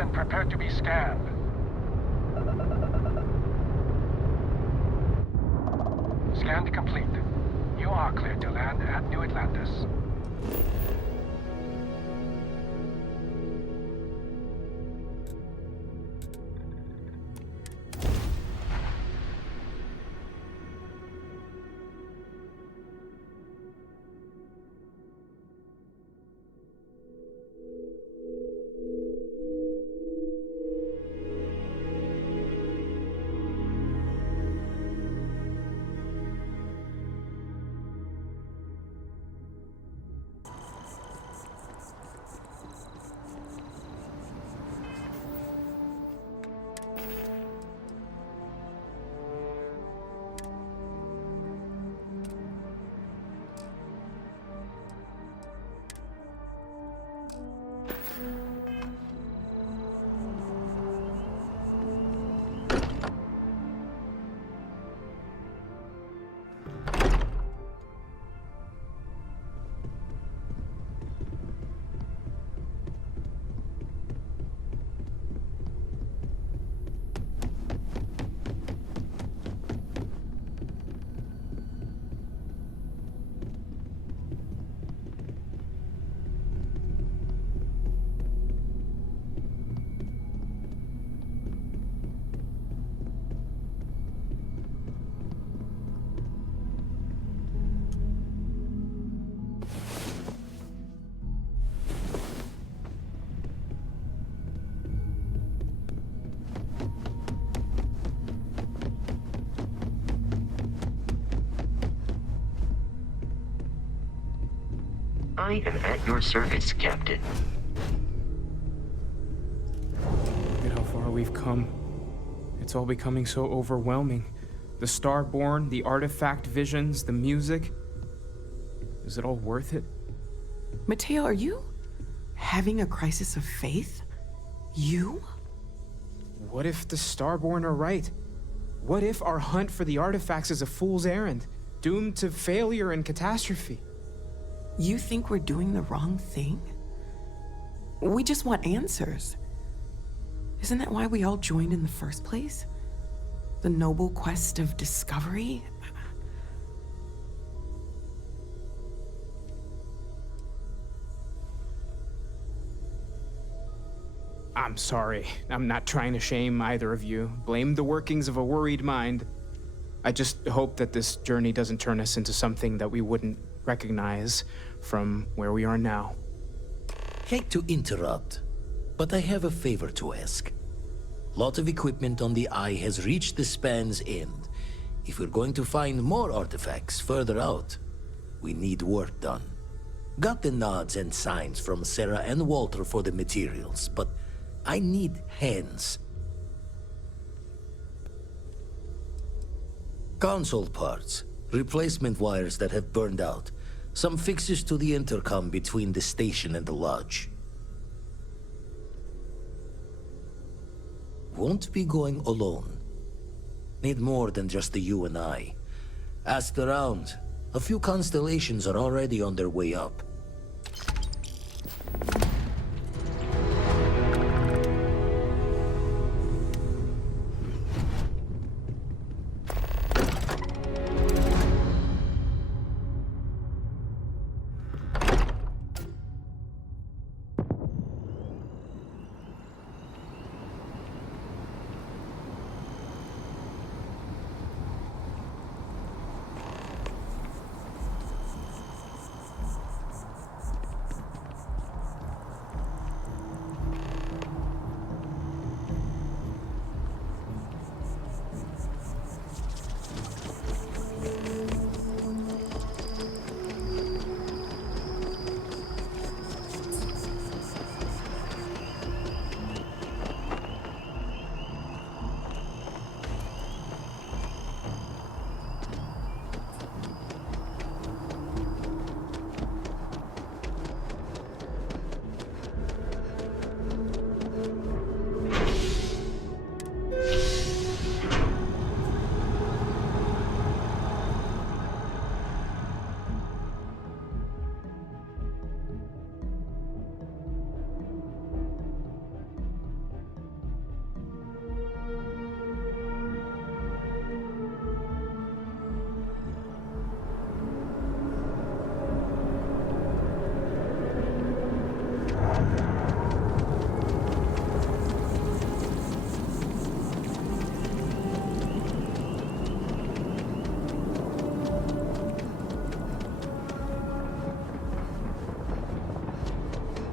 and prepare to be scanned. Scan complete. You are clear to land at New Atlantis. I am at your service, Captain. Look at how far we've come. It's all becoming so overwhelming. The Starborn, the artifact visions, the music. Is it all worth it? Mateo, are you having a crisis of faith? You? What if the Starborn are right? What if our hunt for the artifacts is a fool's errand, doomed to failure and catastrophe? You think we're doing the wrong thing? We just want answers. Isn't that why we all joined in the first place? The noble quest of discovery? I'm sorry. I'm not trying to shame either of you. Blame the workings of a worried mind. I just hope that this journey doesn't turn us into something that we wouldn't recognize from where we are now. Hate to interrupt, but I have a favor to ask. Lot of equipment on the Eye has reached the span's end. If we're going to find more artifacts further out, we need work done. Got the nods and signs from Sarah and Walter for the materials, but I need hands. Console parts, replacement wires that have burned out, some fixes to the intercom between the station and the lodge. Won't be going alone. Need more than just the you and I. Asked around. A few constellations are already on their way up.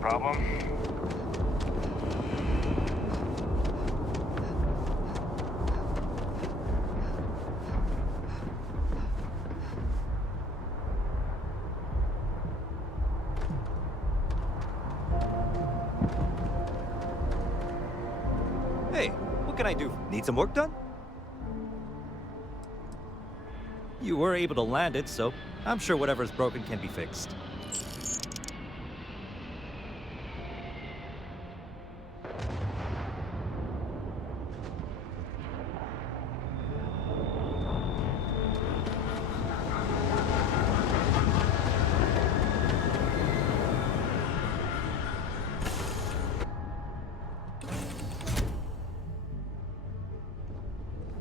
problem? Hey, what can I do? Need some work done? You were able to land it, so I'm sure whatever's broken can be fixed.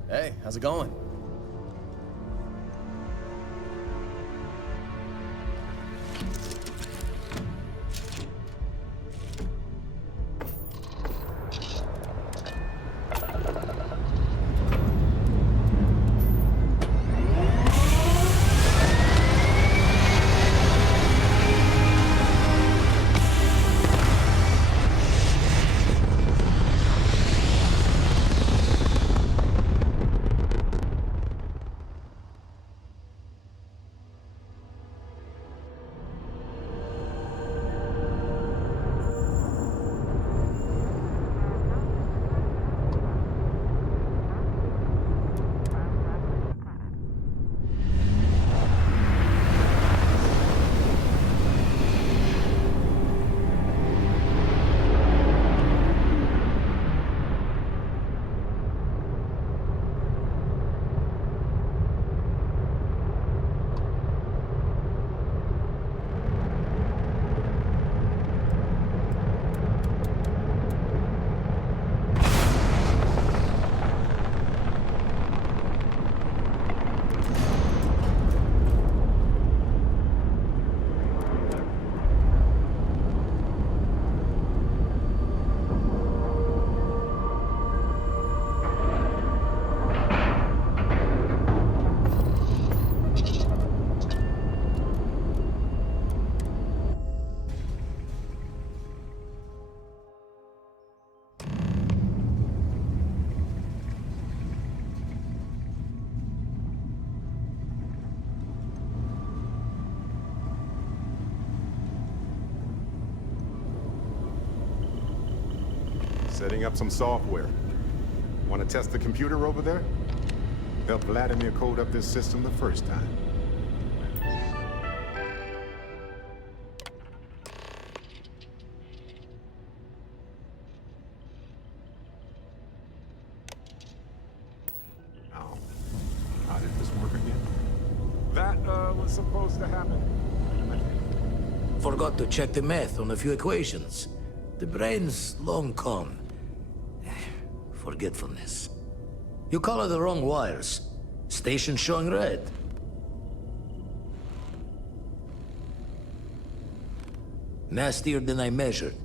Hey, how's it going? Setting up some software. Want to test the computer over there? Helped Vladimir code up this system the first time. Oh, how did this work again? That, was supposed to happen. Forgot to check the math on a few equations. The brain's long gone. Forgetfulness. You color the wrong wires. Station showing red. Nastier than I measured.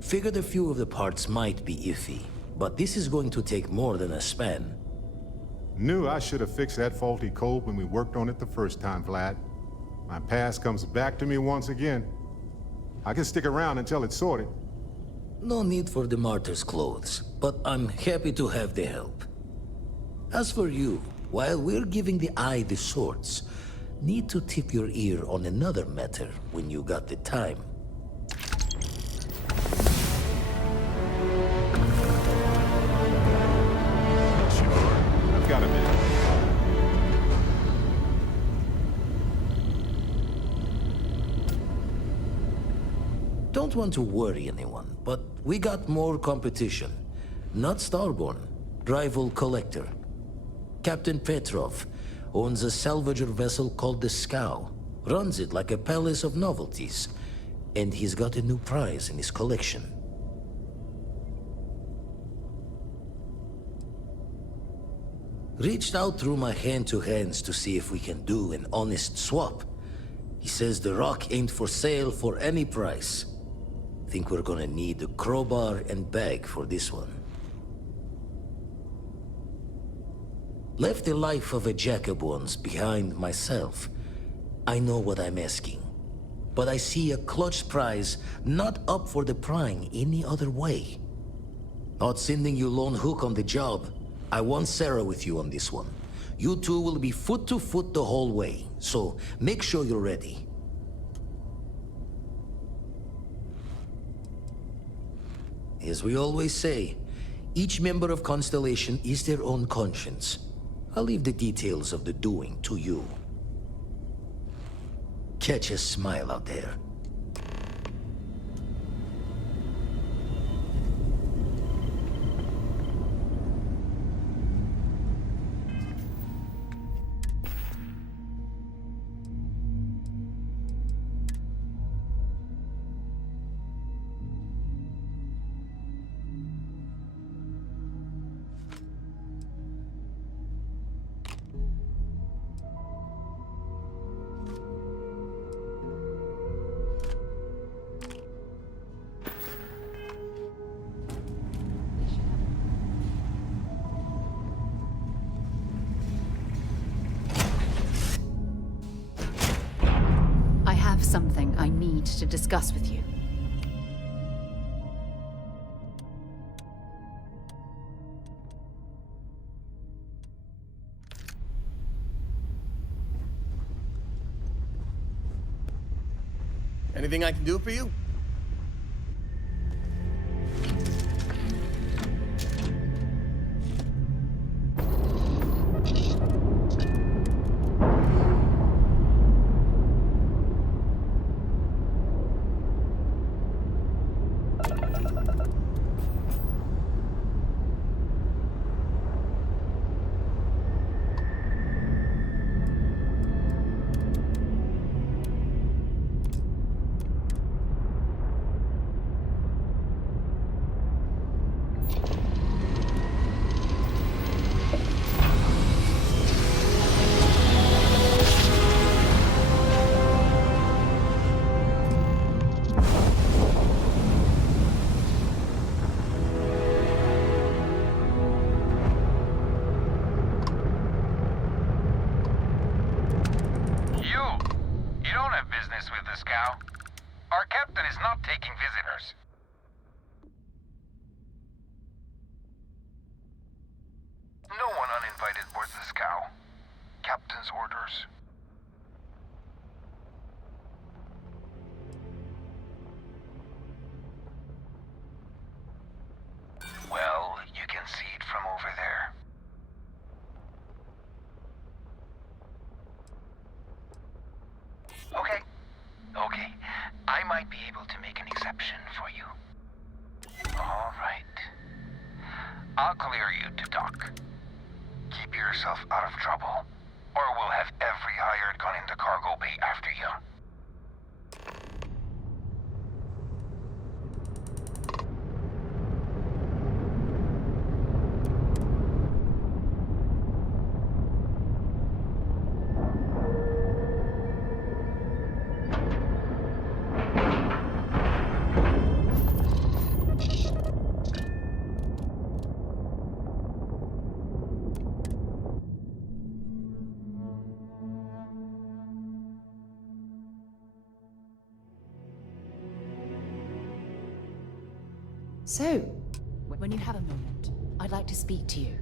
Figured a few of the parts might be iffy, but this is going to take more than a span. Knew I should have fixed that faulty code when we worked on it the first time, Vlad. My past comes back to me once again. I can stick around until it's sorted. No need for the martyr's clothes, but I'm happy to have the help. As for you, while we're giving the eye the swords, need to tip your ear on another matter when you got the time. Sure, I've got a minute. Don't want to worry anyone, but we got more competition. Not Starborn, rival collector. Captain Petrov owns a salvager vessel called the Scow. Runs it like a palace of novelties. And he's got a new prize in his collection. Reached out through my hand-to-hands to see if we can do an honest swap. He says the rock ain't for sale for any price. Think we're gonna need a crowbar and bag for this one. Left the life of a jack-of-ones behind myself. I know what I'm asking. but I see a clutch prize not up for the prying any other way. Not sending you lone hook on the job. I want Sarah with you on this one. You two will be foot to foot the whole way, so make sure you're ready. As we always say, each member of Constellation is their own conscience. I'll leave the details of the doing to you. Catch a smile out there. Something I need to discuss with you. Anything I can do for you? Our captain is not taking visitors. No one uninvited boards the scow. Captain's orders. Well, you can see it from over there. Okay. I might be able to make an exception for you. All right. I'll clear you to dock. Keep yourself out of trouble, or we'll have every hired gun in the cargo bay after you. So, when you have a moment, I'd like to speak to you.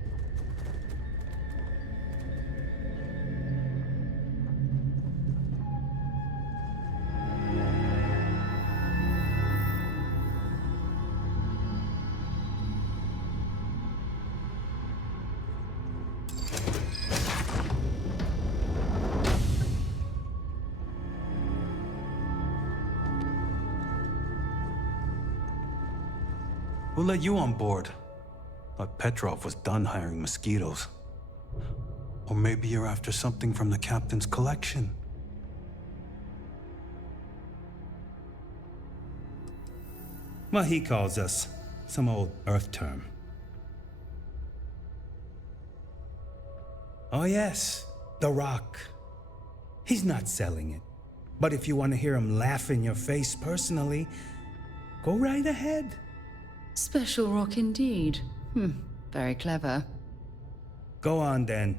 Who let you on board? Thought Petrov was done hiring mosquitoes. Or maybe you're after something from the captain's collection. Well, he calls us some old Earth term. Oh yes, the Rock. He's not selling it. But if you want to hear him laugh in your face personally, go right ahead. Special rock indeed. Very clever. Go on then.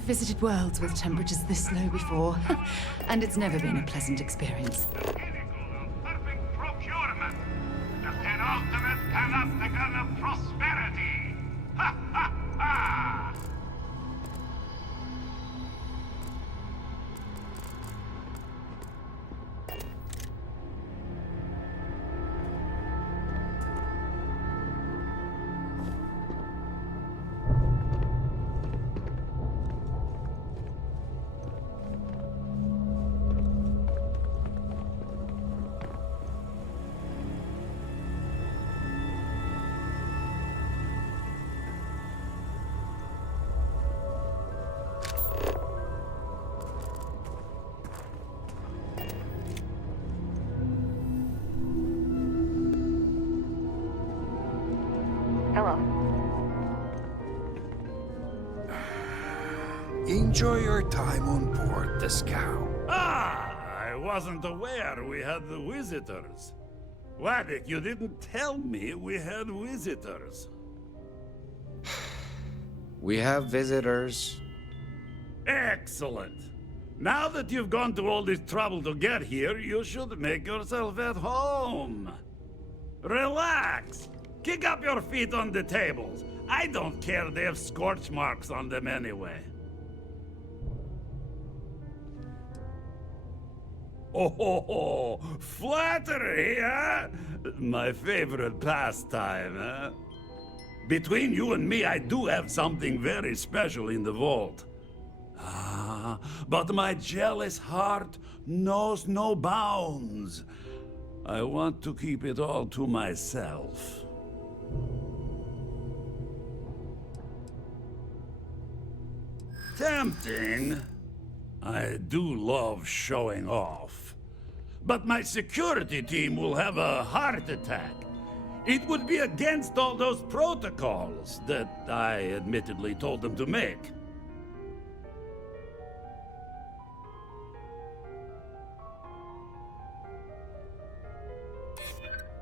I've visited worlds with temperatures this low before, and it's never been a pleasant experience. Procurement, the penultimate panopticon of prosperity. Ha ha ha! Hello. Enjoy your time on board the Scow. Ah, I wasn't aware we had the visitors. Waddick, you didn't tell me we had visitors. We have visitors. Excellent. Now that you've gone to all this trouble to get here, you should make yourself at home. Relax. Kick up your feet on the tables. I don't care they have scorch marks on them anyway. Oh, flattery, huh? My favorite pastime, huh? Between you and me, I do have something very special in the vault. Ah, but my jealous heart knows no bounds. I want to keep it all to myself. Tempting. I do love showing off. But my security team will have a heart attack. It would be against all those protocols that I admittedly told them to make.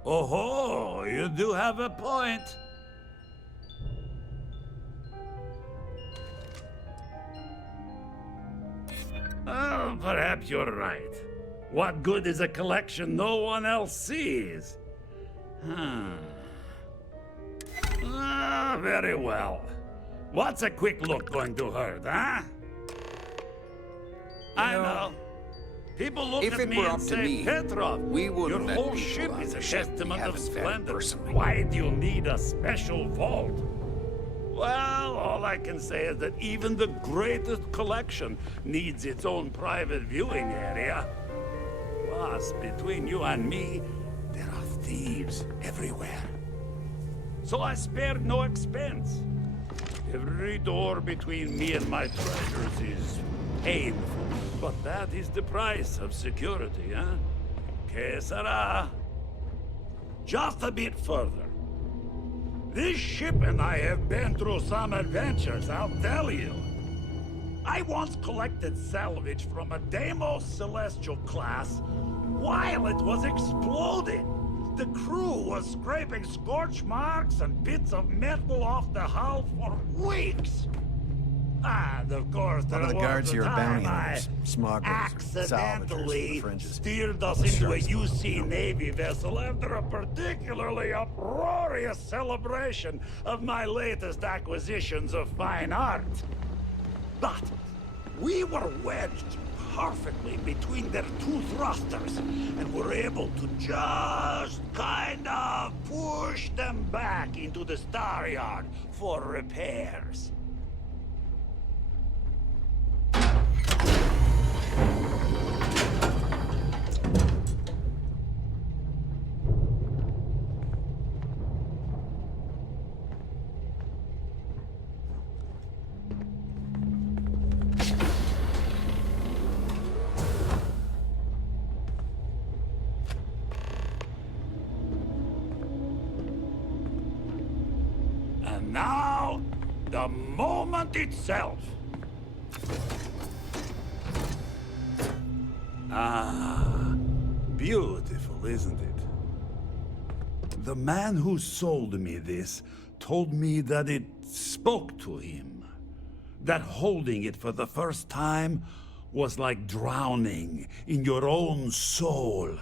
Oh, you do have a point. Oh, perhaps you're right. What good is a collection no one else sees? Ah, very well. What's a quick look going to hurt, huh? I know. People look at me and say, Petrov, your whole ship is a testament of splendor. Why do you need a special vault? Well, all I can say is that even the greatest collection needs its own private viewing area. Plus, between you and me, there are thieves everywhere. So I spared no expense. Every door between me and my treasures is painful, but that is the price of security, huh? Que sera? Just a bit further. This ship and I have been through some adventures, I'll tell you. I once collected salvage from a Deimos Celestial class while it was exploding. The crew was scraping scorch marks and bits of metal off the hull for weeks. And of course, there was the guards here are bounty hunters, smugglers, accidentally steered us into a UC Navy vessel after a particularly uproarious celebration of my latest acquisitions of fine art. But we were wedged perfectly between their two thrusters and were able to just kind of push them back into the Star Yard for repairs. And now, the moment itself. Ah, beautiful, isn't it? The man who sold me this told me that it spoke to him. that holding it for the first time was like drowning in your own soul.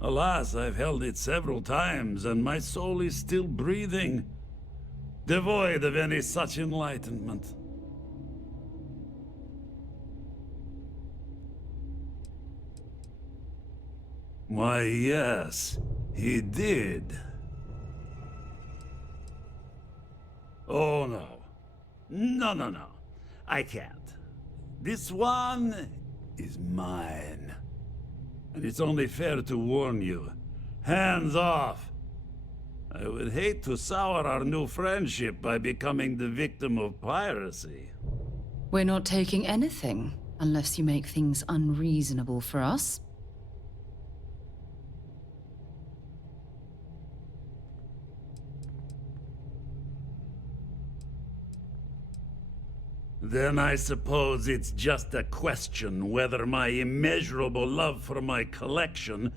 Alas, I've held it several times, and my soul is still breathing, devoid of any such enlightenment. Why, yes, he did. Oh, no. No. I can't. This one is mine. And it's only fair to warn you. Hands off. I would hate to sour our new friendship by becoming the victim of piracy. We're not taking anything, unless you make things unreasonable for us. Then I suppose it's just a question whether my immeasurable love for my collection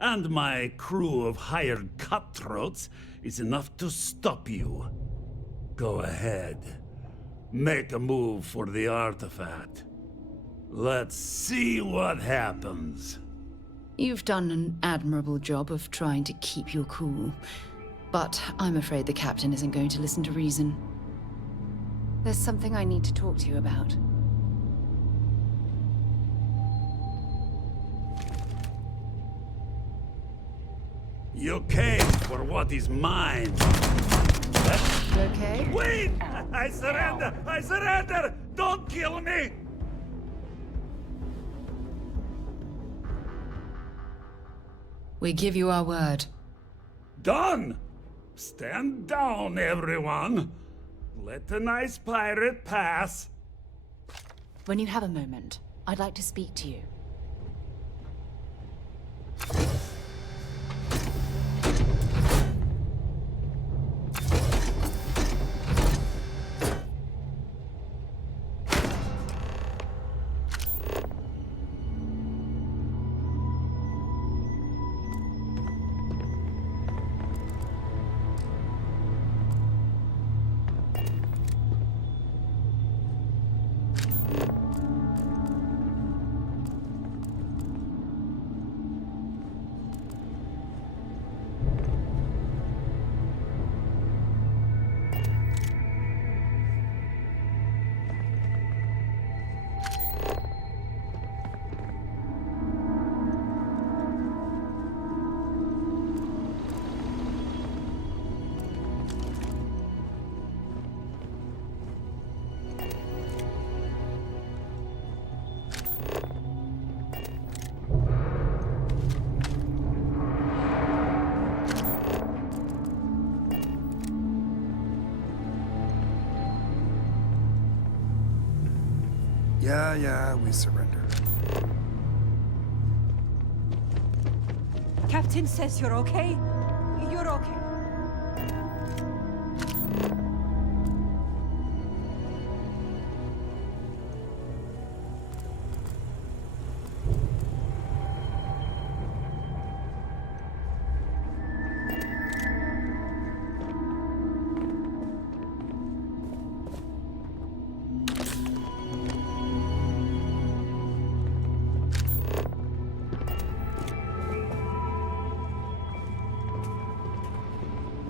and my crew of hired cutthroats is enough to stop you. Go ahead. Make a move for the artifact. Let's see what happens. You've done an admirable job of trying to keep your cool, but I'm afraid the captain isn't going to listen to reason. There's something I need to talk to you about. You came for what is mine. Okay? Wait! I surrender! I surrender! Don't kill me! We give you our word. Done! Stand down, everyone! Let the nice pirate pass. When you have a moment, I'd like to speak to you. Yeah, we surrender. Captain says you're okay. You're okay.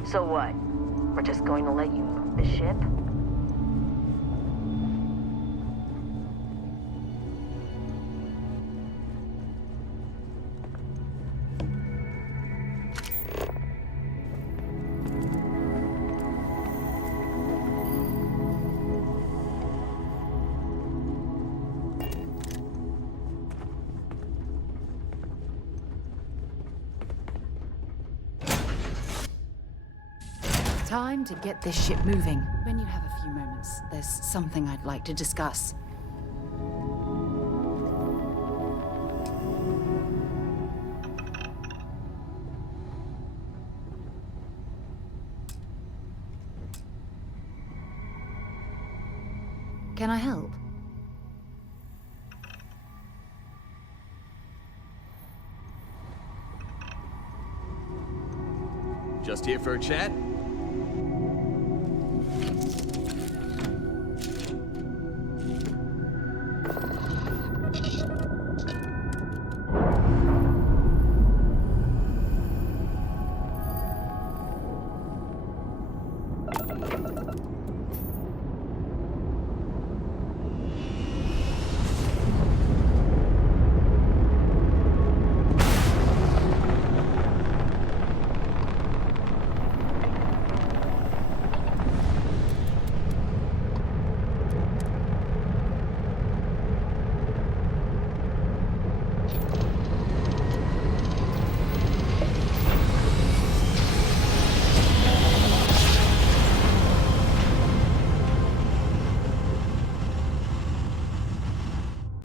So what? We're just going to let you move the ship? Time to get this ship moving. When you have a few moments, there's something I'd like to discuss. Can I help? Just here for a chat?